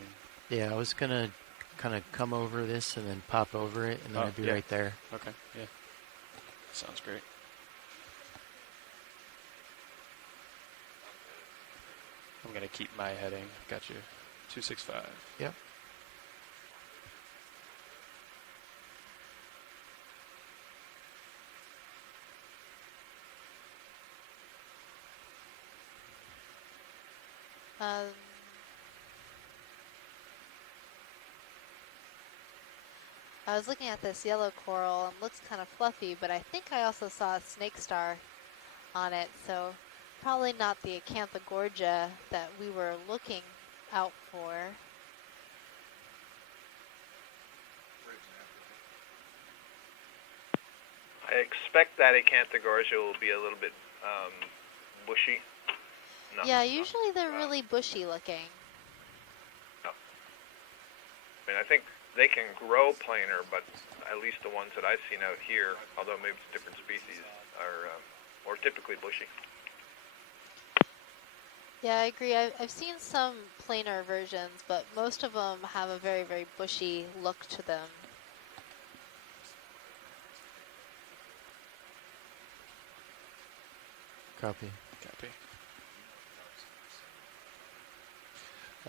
Yeah, I was going to kind of come over this and then pop over it, and then I'd be right there. Okay, yeah. Sounds great. I'm going to keep my heading. Got you. 265. Yep. I was looking at this yellow coral and looks kind of fluffy, but I think I also saw a snake star on it, so probably not the Acanthogorgia that we were looking out for. I expect that Acanthogorgia will be a little bit bushy. Yeah, usually they're really bushy looking. No. I mean, I think they can grow planar, but at least the ones that I've seen out here, although maybe it's different species, are more typically bushy. Yeah, I agree. I've seen some planar versions, but most of them have a very, very bushy look to them. Copy. Copy.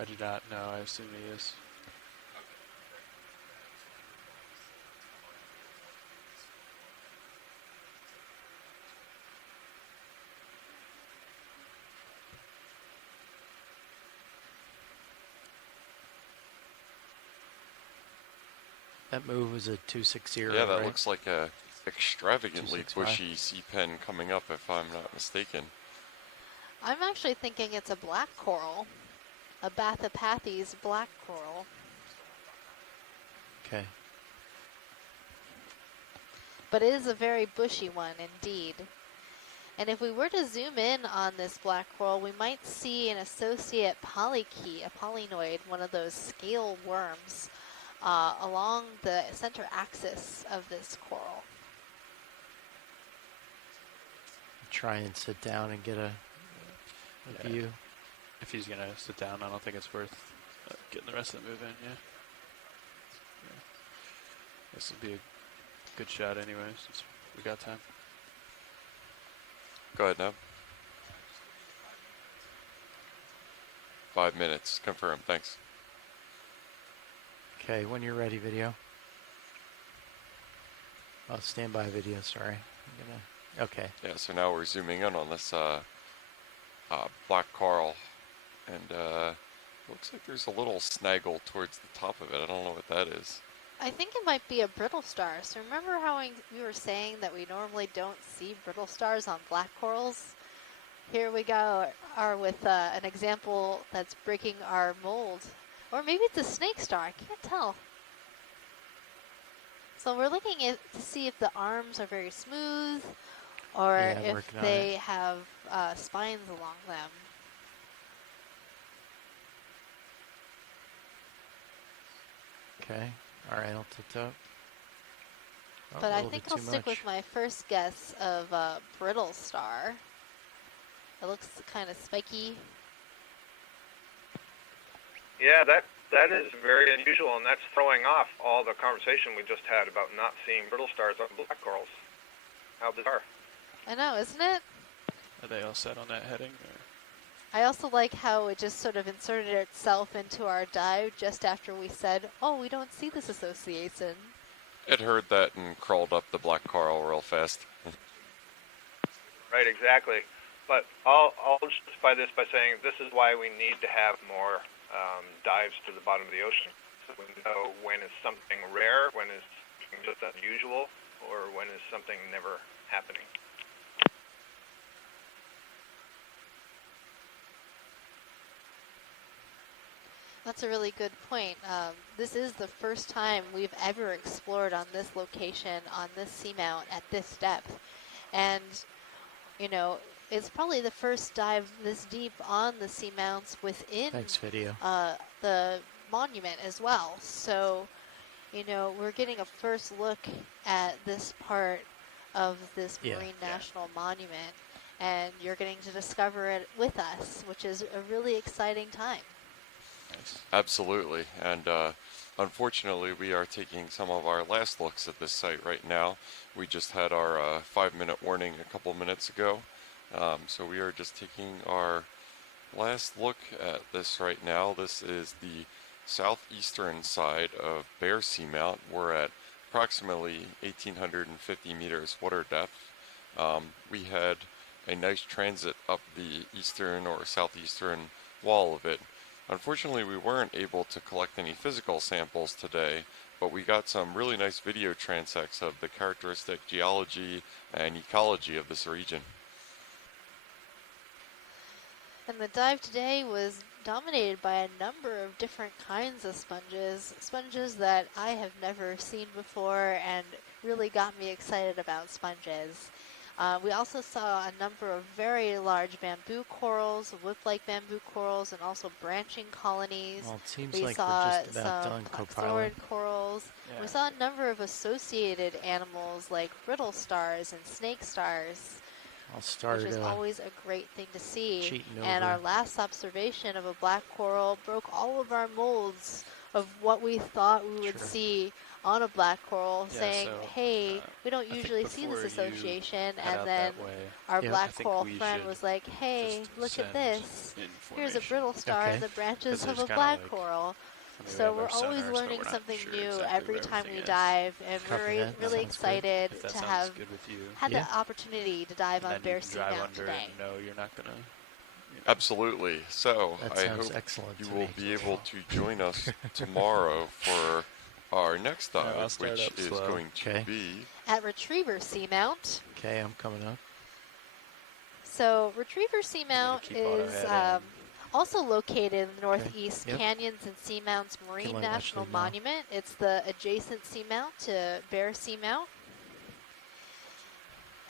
I do not know. I assume he is. That move was a 260, Yeah, that right? looks like a extravagantly 265. bushy sea-pen coming up, if I'm not mistaken. I'm actually thinking it's a black coral, a Bathypathes black coral. Okay. But it is a very bushy one indeed. And if we were to zoom in on this black coral, we might see an associate polykey, a polynoid, one of those scale worms, along the center axis of this coral. Try and sit down and get a view. If he's going to sit down, I don't think it's worth getting the rest of the move in, yeah. This would be a good shot anyway, since we got time. Go ahead, Neb. 5 minutes. Confirm. Thanks. Okay, when you're ready, video. Oh, standby video, sorry. Okay. Yeah, so now we're zooming in on this black coral. And looks like there's a little snaggle towards the top of it. I don't know what that is. I think it might be a brittle star. So remember how we were saying that we normally don't see brittle stars on black corals? Here we go, are with an example that's breaking our mold. Or maybe it's a snake star, I can't tell. So we're looking at to see if the arms are very smooth or if they have spines along them. Okay. All right, I'll tilt up. Oh, But I think I'll stick with my first guess of brittle star. It looks kind of spiky. Yeah, that is very unusual, and that's throwing off all the conversation we just had about not seeing brittle stars on black corals. How bizarre. I know, isn't it? Are they all set on that heading? Or? I also like how it just sort of inserted itself into our dive just after we said, oh, we don't see this association. It heard that and crawled up the black coral real fast. Right, exactly. But I'll justify this by saying this is why we need to have more dives to the bottom of the ocean. So we know when is something rare, when is something just unusual, or when is something never happening. That's a really good point. This is the first time we've ever explored on this location, on this seamount, at this depth. And, you know, it's probably the first dive this deep on the seamounts within the monument as well. So, you know, we're getting a first look at this part of this Marine National Monument, and you're getting to discover it with us, which is a really exciting time. Nice. Absolutely, and unfortunately we are taking some of our last looks at this site right now. We just had our 5-minute warning a couple minutes ago, so we are just taking our last look at this right now. This is the southeastern side of Bear Seamount. We're at approximately 1,850 meters water depth. We had a nice transit up the eastern or southeastern wall of it, Unfortunately, we weren't able to collect any physical samples today, but we got some really nice video transects of the characteristic geology and ecology of this region. And the dive today was dominated by a number of different kinds of sponges that I have never seen before and really got me excited about sponges. We also saw a number of very large bamboo corals, whip-like bamboo corals, and also branching colonies. Well, it seems we like saw we're just about some done plaxaurid co-pilot. corals. Yeah. We saw a number of associated animals like brittle stars and snake stars, I'll start which is always a great thing to see. cheating And over. our last observation of a black coral broke all of our molds of what we thought we would Sure. see on a black coral, Yeah, saying, so, hey, we don't I think usually see this before you association. head And out then that way, our Yeah. I black think coral we friend should was like, hey, just look at send this. Here's a information. brittle star in Okay. the branches 'Cause of a there's kinda black like- coral. I mean, we So have we're our always sonars, but learning we're not something sure new exactly every where time we everything is. dive, and Copy we're that. really Sounds good. excited If that to sounds have good with you. had Yeah. the opportunity to dive And on then Bear you can drive Seamount under today. and know you're not gonna. Absolutely. So That I sounds hope excellent you to will me. be able to join us tomorrow for our next Yeah, I'll dive, start which up is slow. going to Okay. be At Retriever Seamount. Okay, I'm coming up. So Retriever Seamount keep auto is head also located in the Northeast Yep. Canyons and Seamounts Marine let me watch National lead now. Monument. It's the adjacent seamount to Bear Seamount.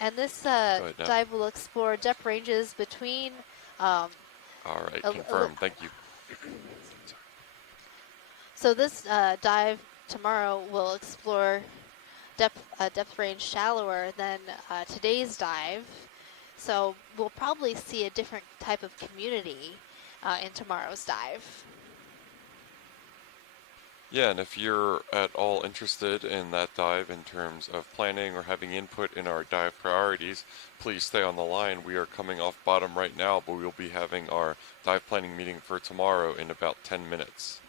And this ahead now. dive will explore depth ranges between all right. Confirmed. Thank you. So this dive tomorrow will explore depth range shallower than today's dive. So we'll probably see a different type of community in tomorrow's dive. Yeah, and if you're at all interested in that dive in terms of planning or having input in our dive priorities, please stay on the line. We are coming off bottom right now, but we'll be having our dive planning meeting for tomorrow in about 10 minutes.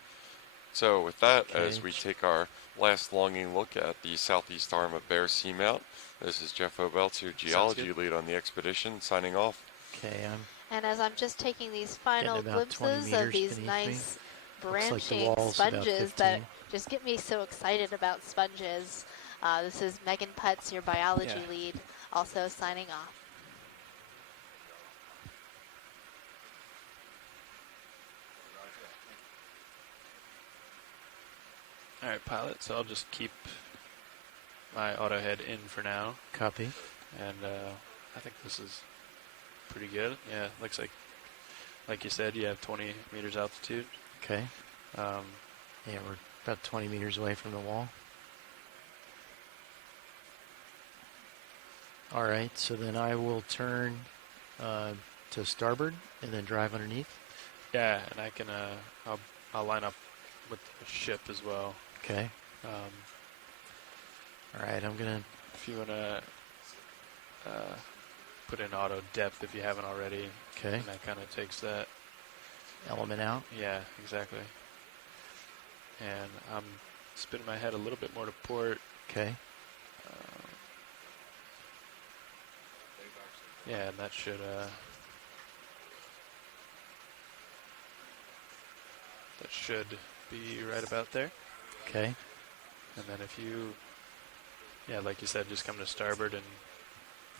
So with that, as we take our last longing look at the southeast arm of Bear Seamount, this is Jeff Obeltzer, geology lead on the expedition, signing off. Okay, And as I'm just taking these final about 20 glimpses meters of these beneath nice me. Looks like the branching wall's about sponges 15. that just get me so excited about sponges. This is Megan Putz, your biology lead, also signing off. Alright, pilot, so I'll just keep my auto head in for now. Copy. And I think this is pretty good. Yeah, looks like you said, you have 20 meters altitude. Okay. Yeah, we're about 20 meters away from the wall. All right, so then I will turn to starboard and then drive underneath. Yeah, and I can I'll line up with the ship as well. Okay. All right, I'm gonna. If you wanna put in auto depth if you haven't already. Okay. And that kind of takes that element out. Yeah, exactly. And I'm spinning my head a little bit more to port. Okay. Yeah, and that should be right about there. Okay. And then if you, yeah, like you said, just come to starboard and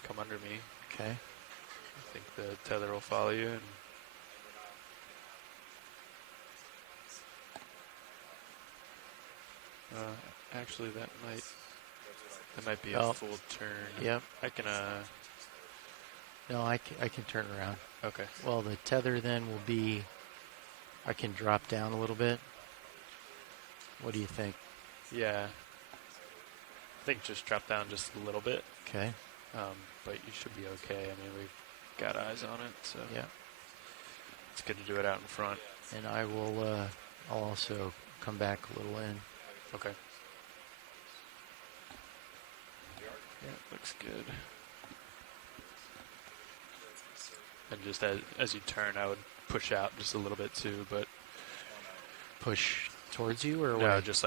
come under me. Okay. I think the tether will follow you. And actually, that might be a full turn. Yep. I can. No, I can turn around. Okay. Well, the tether then will be. I can drop down a little bit. What do you think? Yeah. I think just drop down just a little bit. Okay. But you should be okay. I mean, we've got eyes on it, so yeah, it's good to do it out in front. And I will. I'll also come back a little in. Okay. Yeah, looks good. And just as you turn, I would push out just a little bit too, but push towards you or no, away? just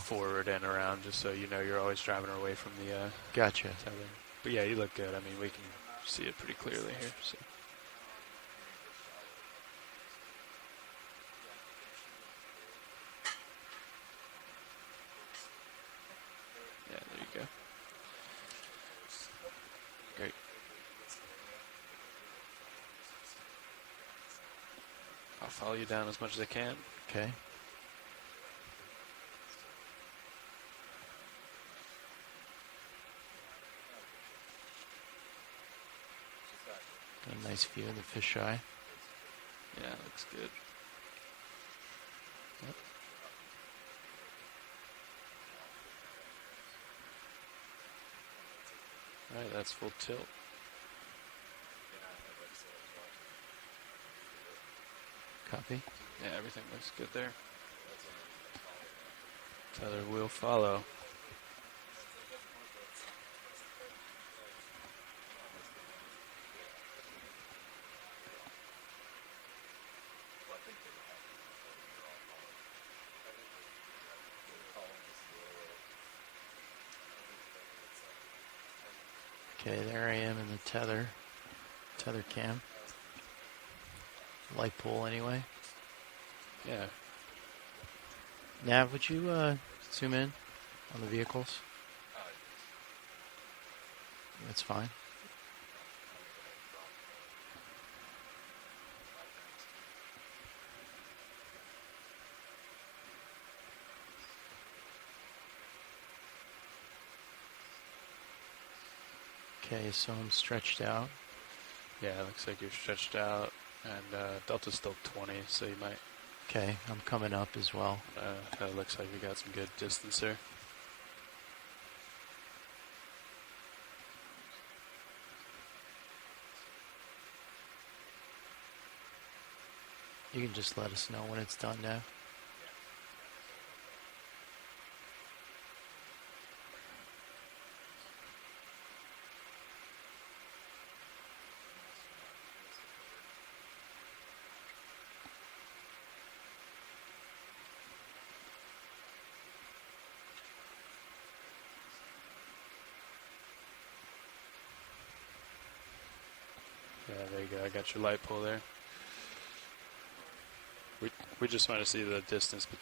forward and around, just so you know you're always driving away from the. Gotcha. Tether. But yeah, you look good. I mean, we can see it pretty clearly here. So. follow you down as much as I can. Okay. Got a nice view of the fisheye. Yeah, looks good. Yep. All right, that's full tilt. Copy. Yeah, everything looks good there. Tether will follow. Okay, there I am in the tether cam. Light pole anyway. Yeah. Nav, would you zoom in on the vehicles? That's fine. Okay, so I'm stretched out. Yeah, it looks like you're stretched out, and Delta's still 20, so you might. Okay, I'm coming up as well. It looks like we got some good distance there. You can just let us know when it's done now. Yeah, there you go. I got your light pole there. We just want to see the distance between